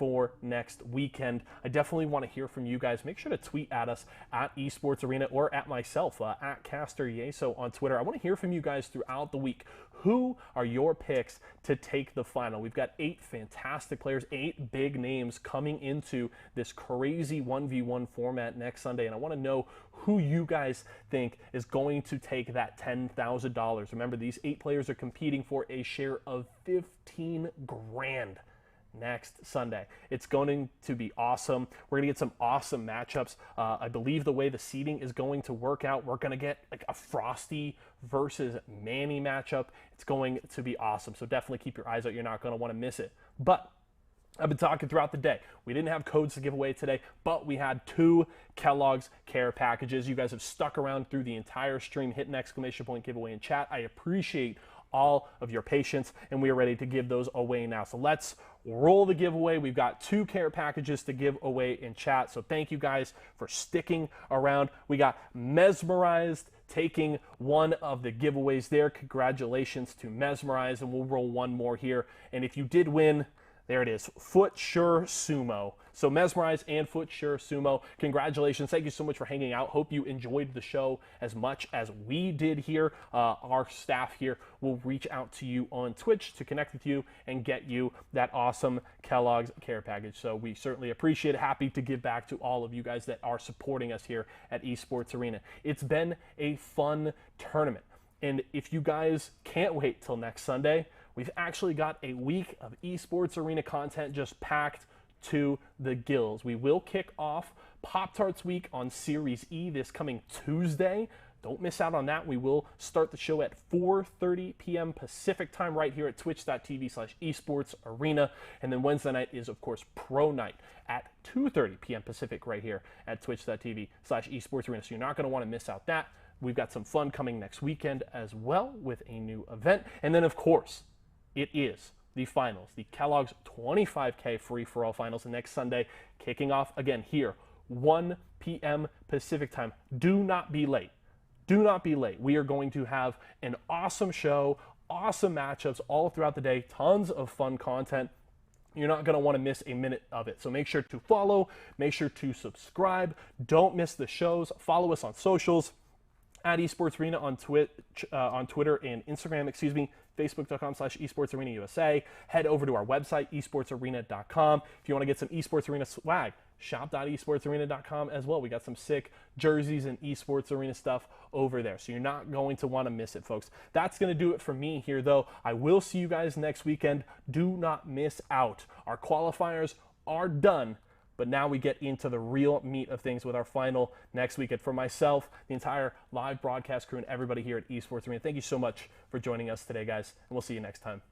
for next weekend. I definitely want to hear from you guys. Make sure to tweet at us at Esports Arena or at myself at Caster Yeso on Twitter. I want to hear from you guys throughout the week. Who are your picks to take the final? We've got 8 fantastic players, 8 big names coming into this crazy 1v1 format next Sunday, and I want to know who you guys think is going to take that $10,000. Remember, these 8 players are competing for a share of 15 grand next Sunday. It's going to be awesome. We're going to get some awesome matchups. I believe the way the seeding is going to work out, we're going to get like a Frosty versus Manny matchup. It's going to be awesome. So definitely keep your eyes out. You're not going to want to miss it. But I've been talking throughout the day. We didn't have codes to give away today, but we had 2 Kellogg's care packages. You guys have stuck around through the entire stream. Hit an exclamation point giveaway in chat. I appreciate all of your patience, and we are ready to give those away now. So let's roll the giveaway. We've got 2 care packages to give away in chat, so thank you guys for sticking around. We got Mesmerized taking one of the giveaways there. Congratulations to Mesmerized, and we'll roll one more here. And if you did win, there it is, Foot Sure Sumo. So Mesmerized and Foot Sure Sumo, congratulations. Thank you so much for hanging out. Hope you enjoyed the show as much as we did here. Our staff here will reach out to you on Twitch to connect with you and get you that awesome Kellogg's care package. So we certainly appreciate it. Happy to give back to all of you guys that are supporting us here at Esports Arena. It's been a fun tournament. And if you guys can't wait till next Sunday, we've actually got a week of Esports Arena content just packed to the gills. We will kick off Pop-Tarts Week on Series E this coming Tuesday. Don't miss out on that. We will start the show at 4:30 p.m. Pacific time right here at twitch.tv/esportsarena. And then Wednesday night is, of course, Pro Night at 2:30 p.m. Pacific right here at twitch.tv/esportsarena. So you're not going to want to miss out that. We've got some fun coming next weekend as well with a new event. And then, of course, it is the finals, the Kellogg's 25K free-for-all finals, the next Sunday, kicking off again here, 1 p.m. Pacific time. Do not be late. Do not be late. We are going to have an awesome show, awesome matchups all throughout the day, tons of fun content. You're not going to want to miss a minute of it. So make sure to follow, make sure to subscribe. Don't miss the shows. Follow us on socials at Esports Arena on Twitter and Instagram, Facebook.com/esportsarenausa. Head over to our website, esportsarena.com. If you want to get some Esports Arena swag, shop.esportsarena.com as well. We got some sick jerseys and Esports Arena stuff over there, so you're not going to want to miss it, folks. That's going to do it for me here, though. I will see you guys next weekend. Do not miss out. Our qualifiers are done, But now we get into the real meat of things with our final next weekend. For myself, the entire live broadcast crew, and everybody here at Esports Arena, thank you so much for joining us today, guys, and we'll see you next time.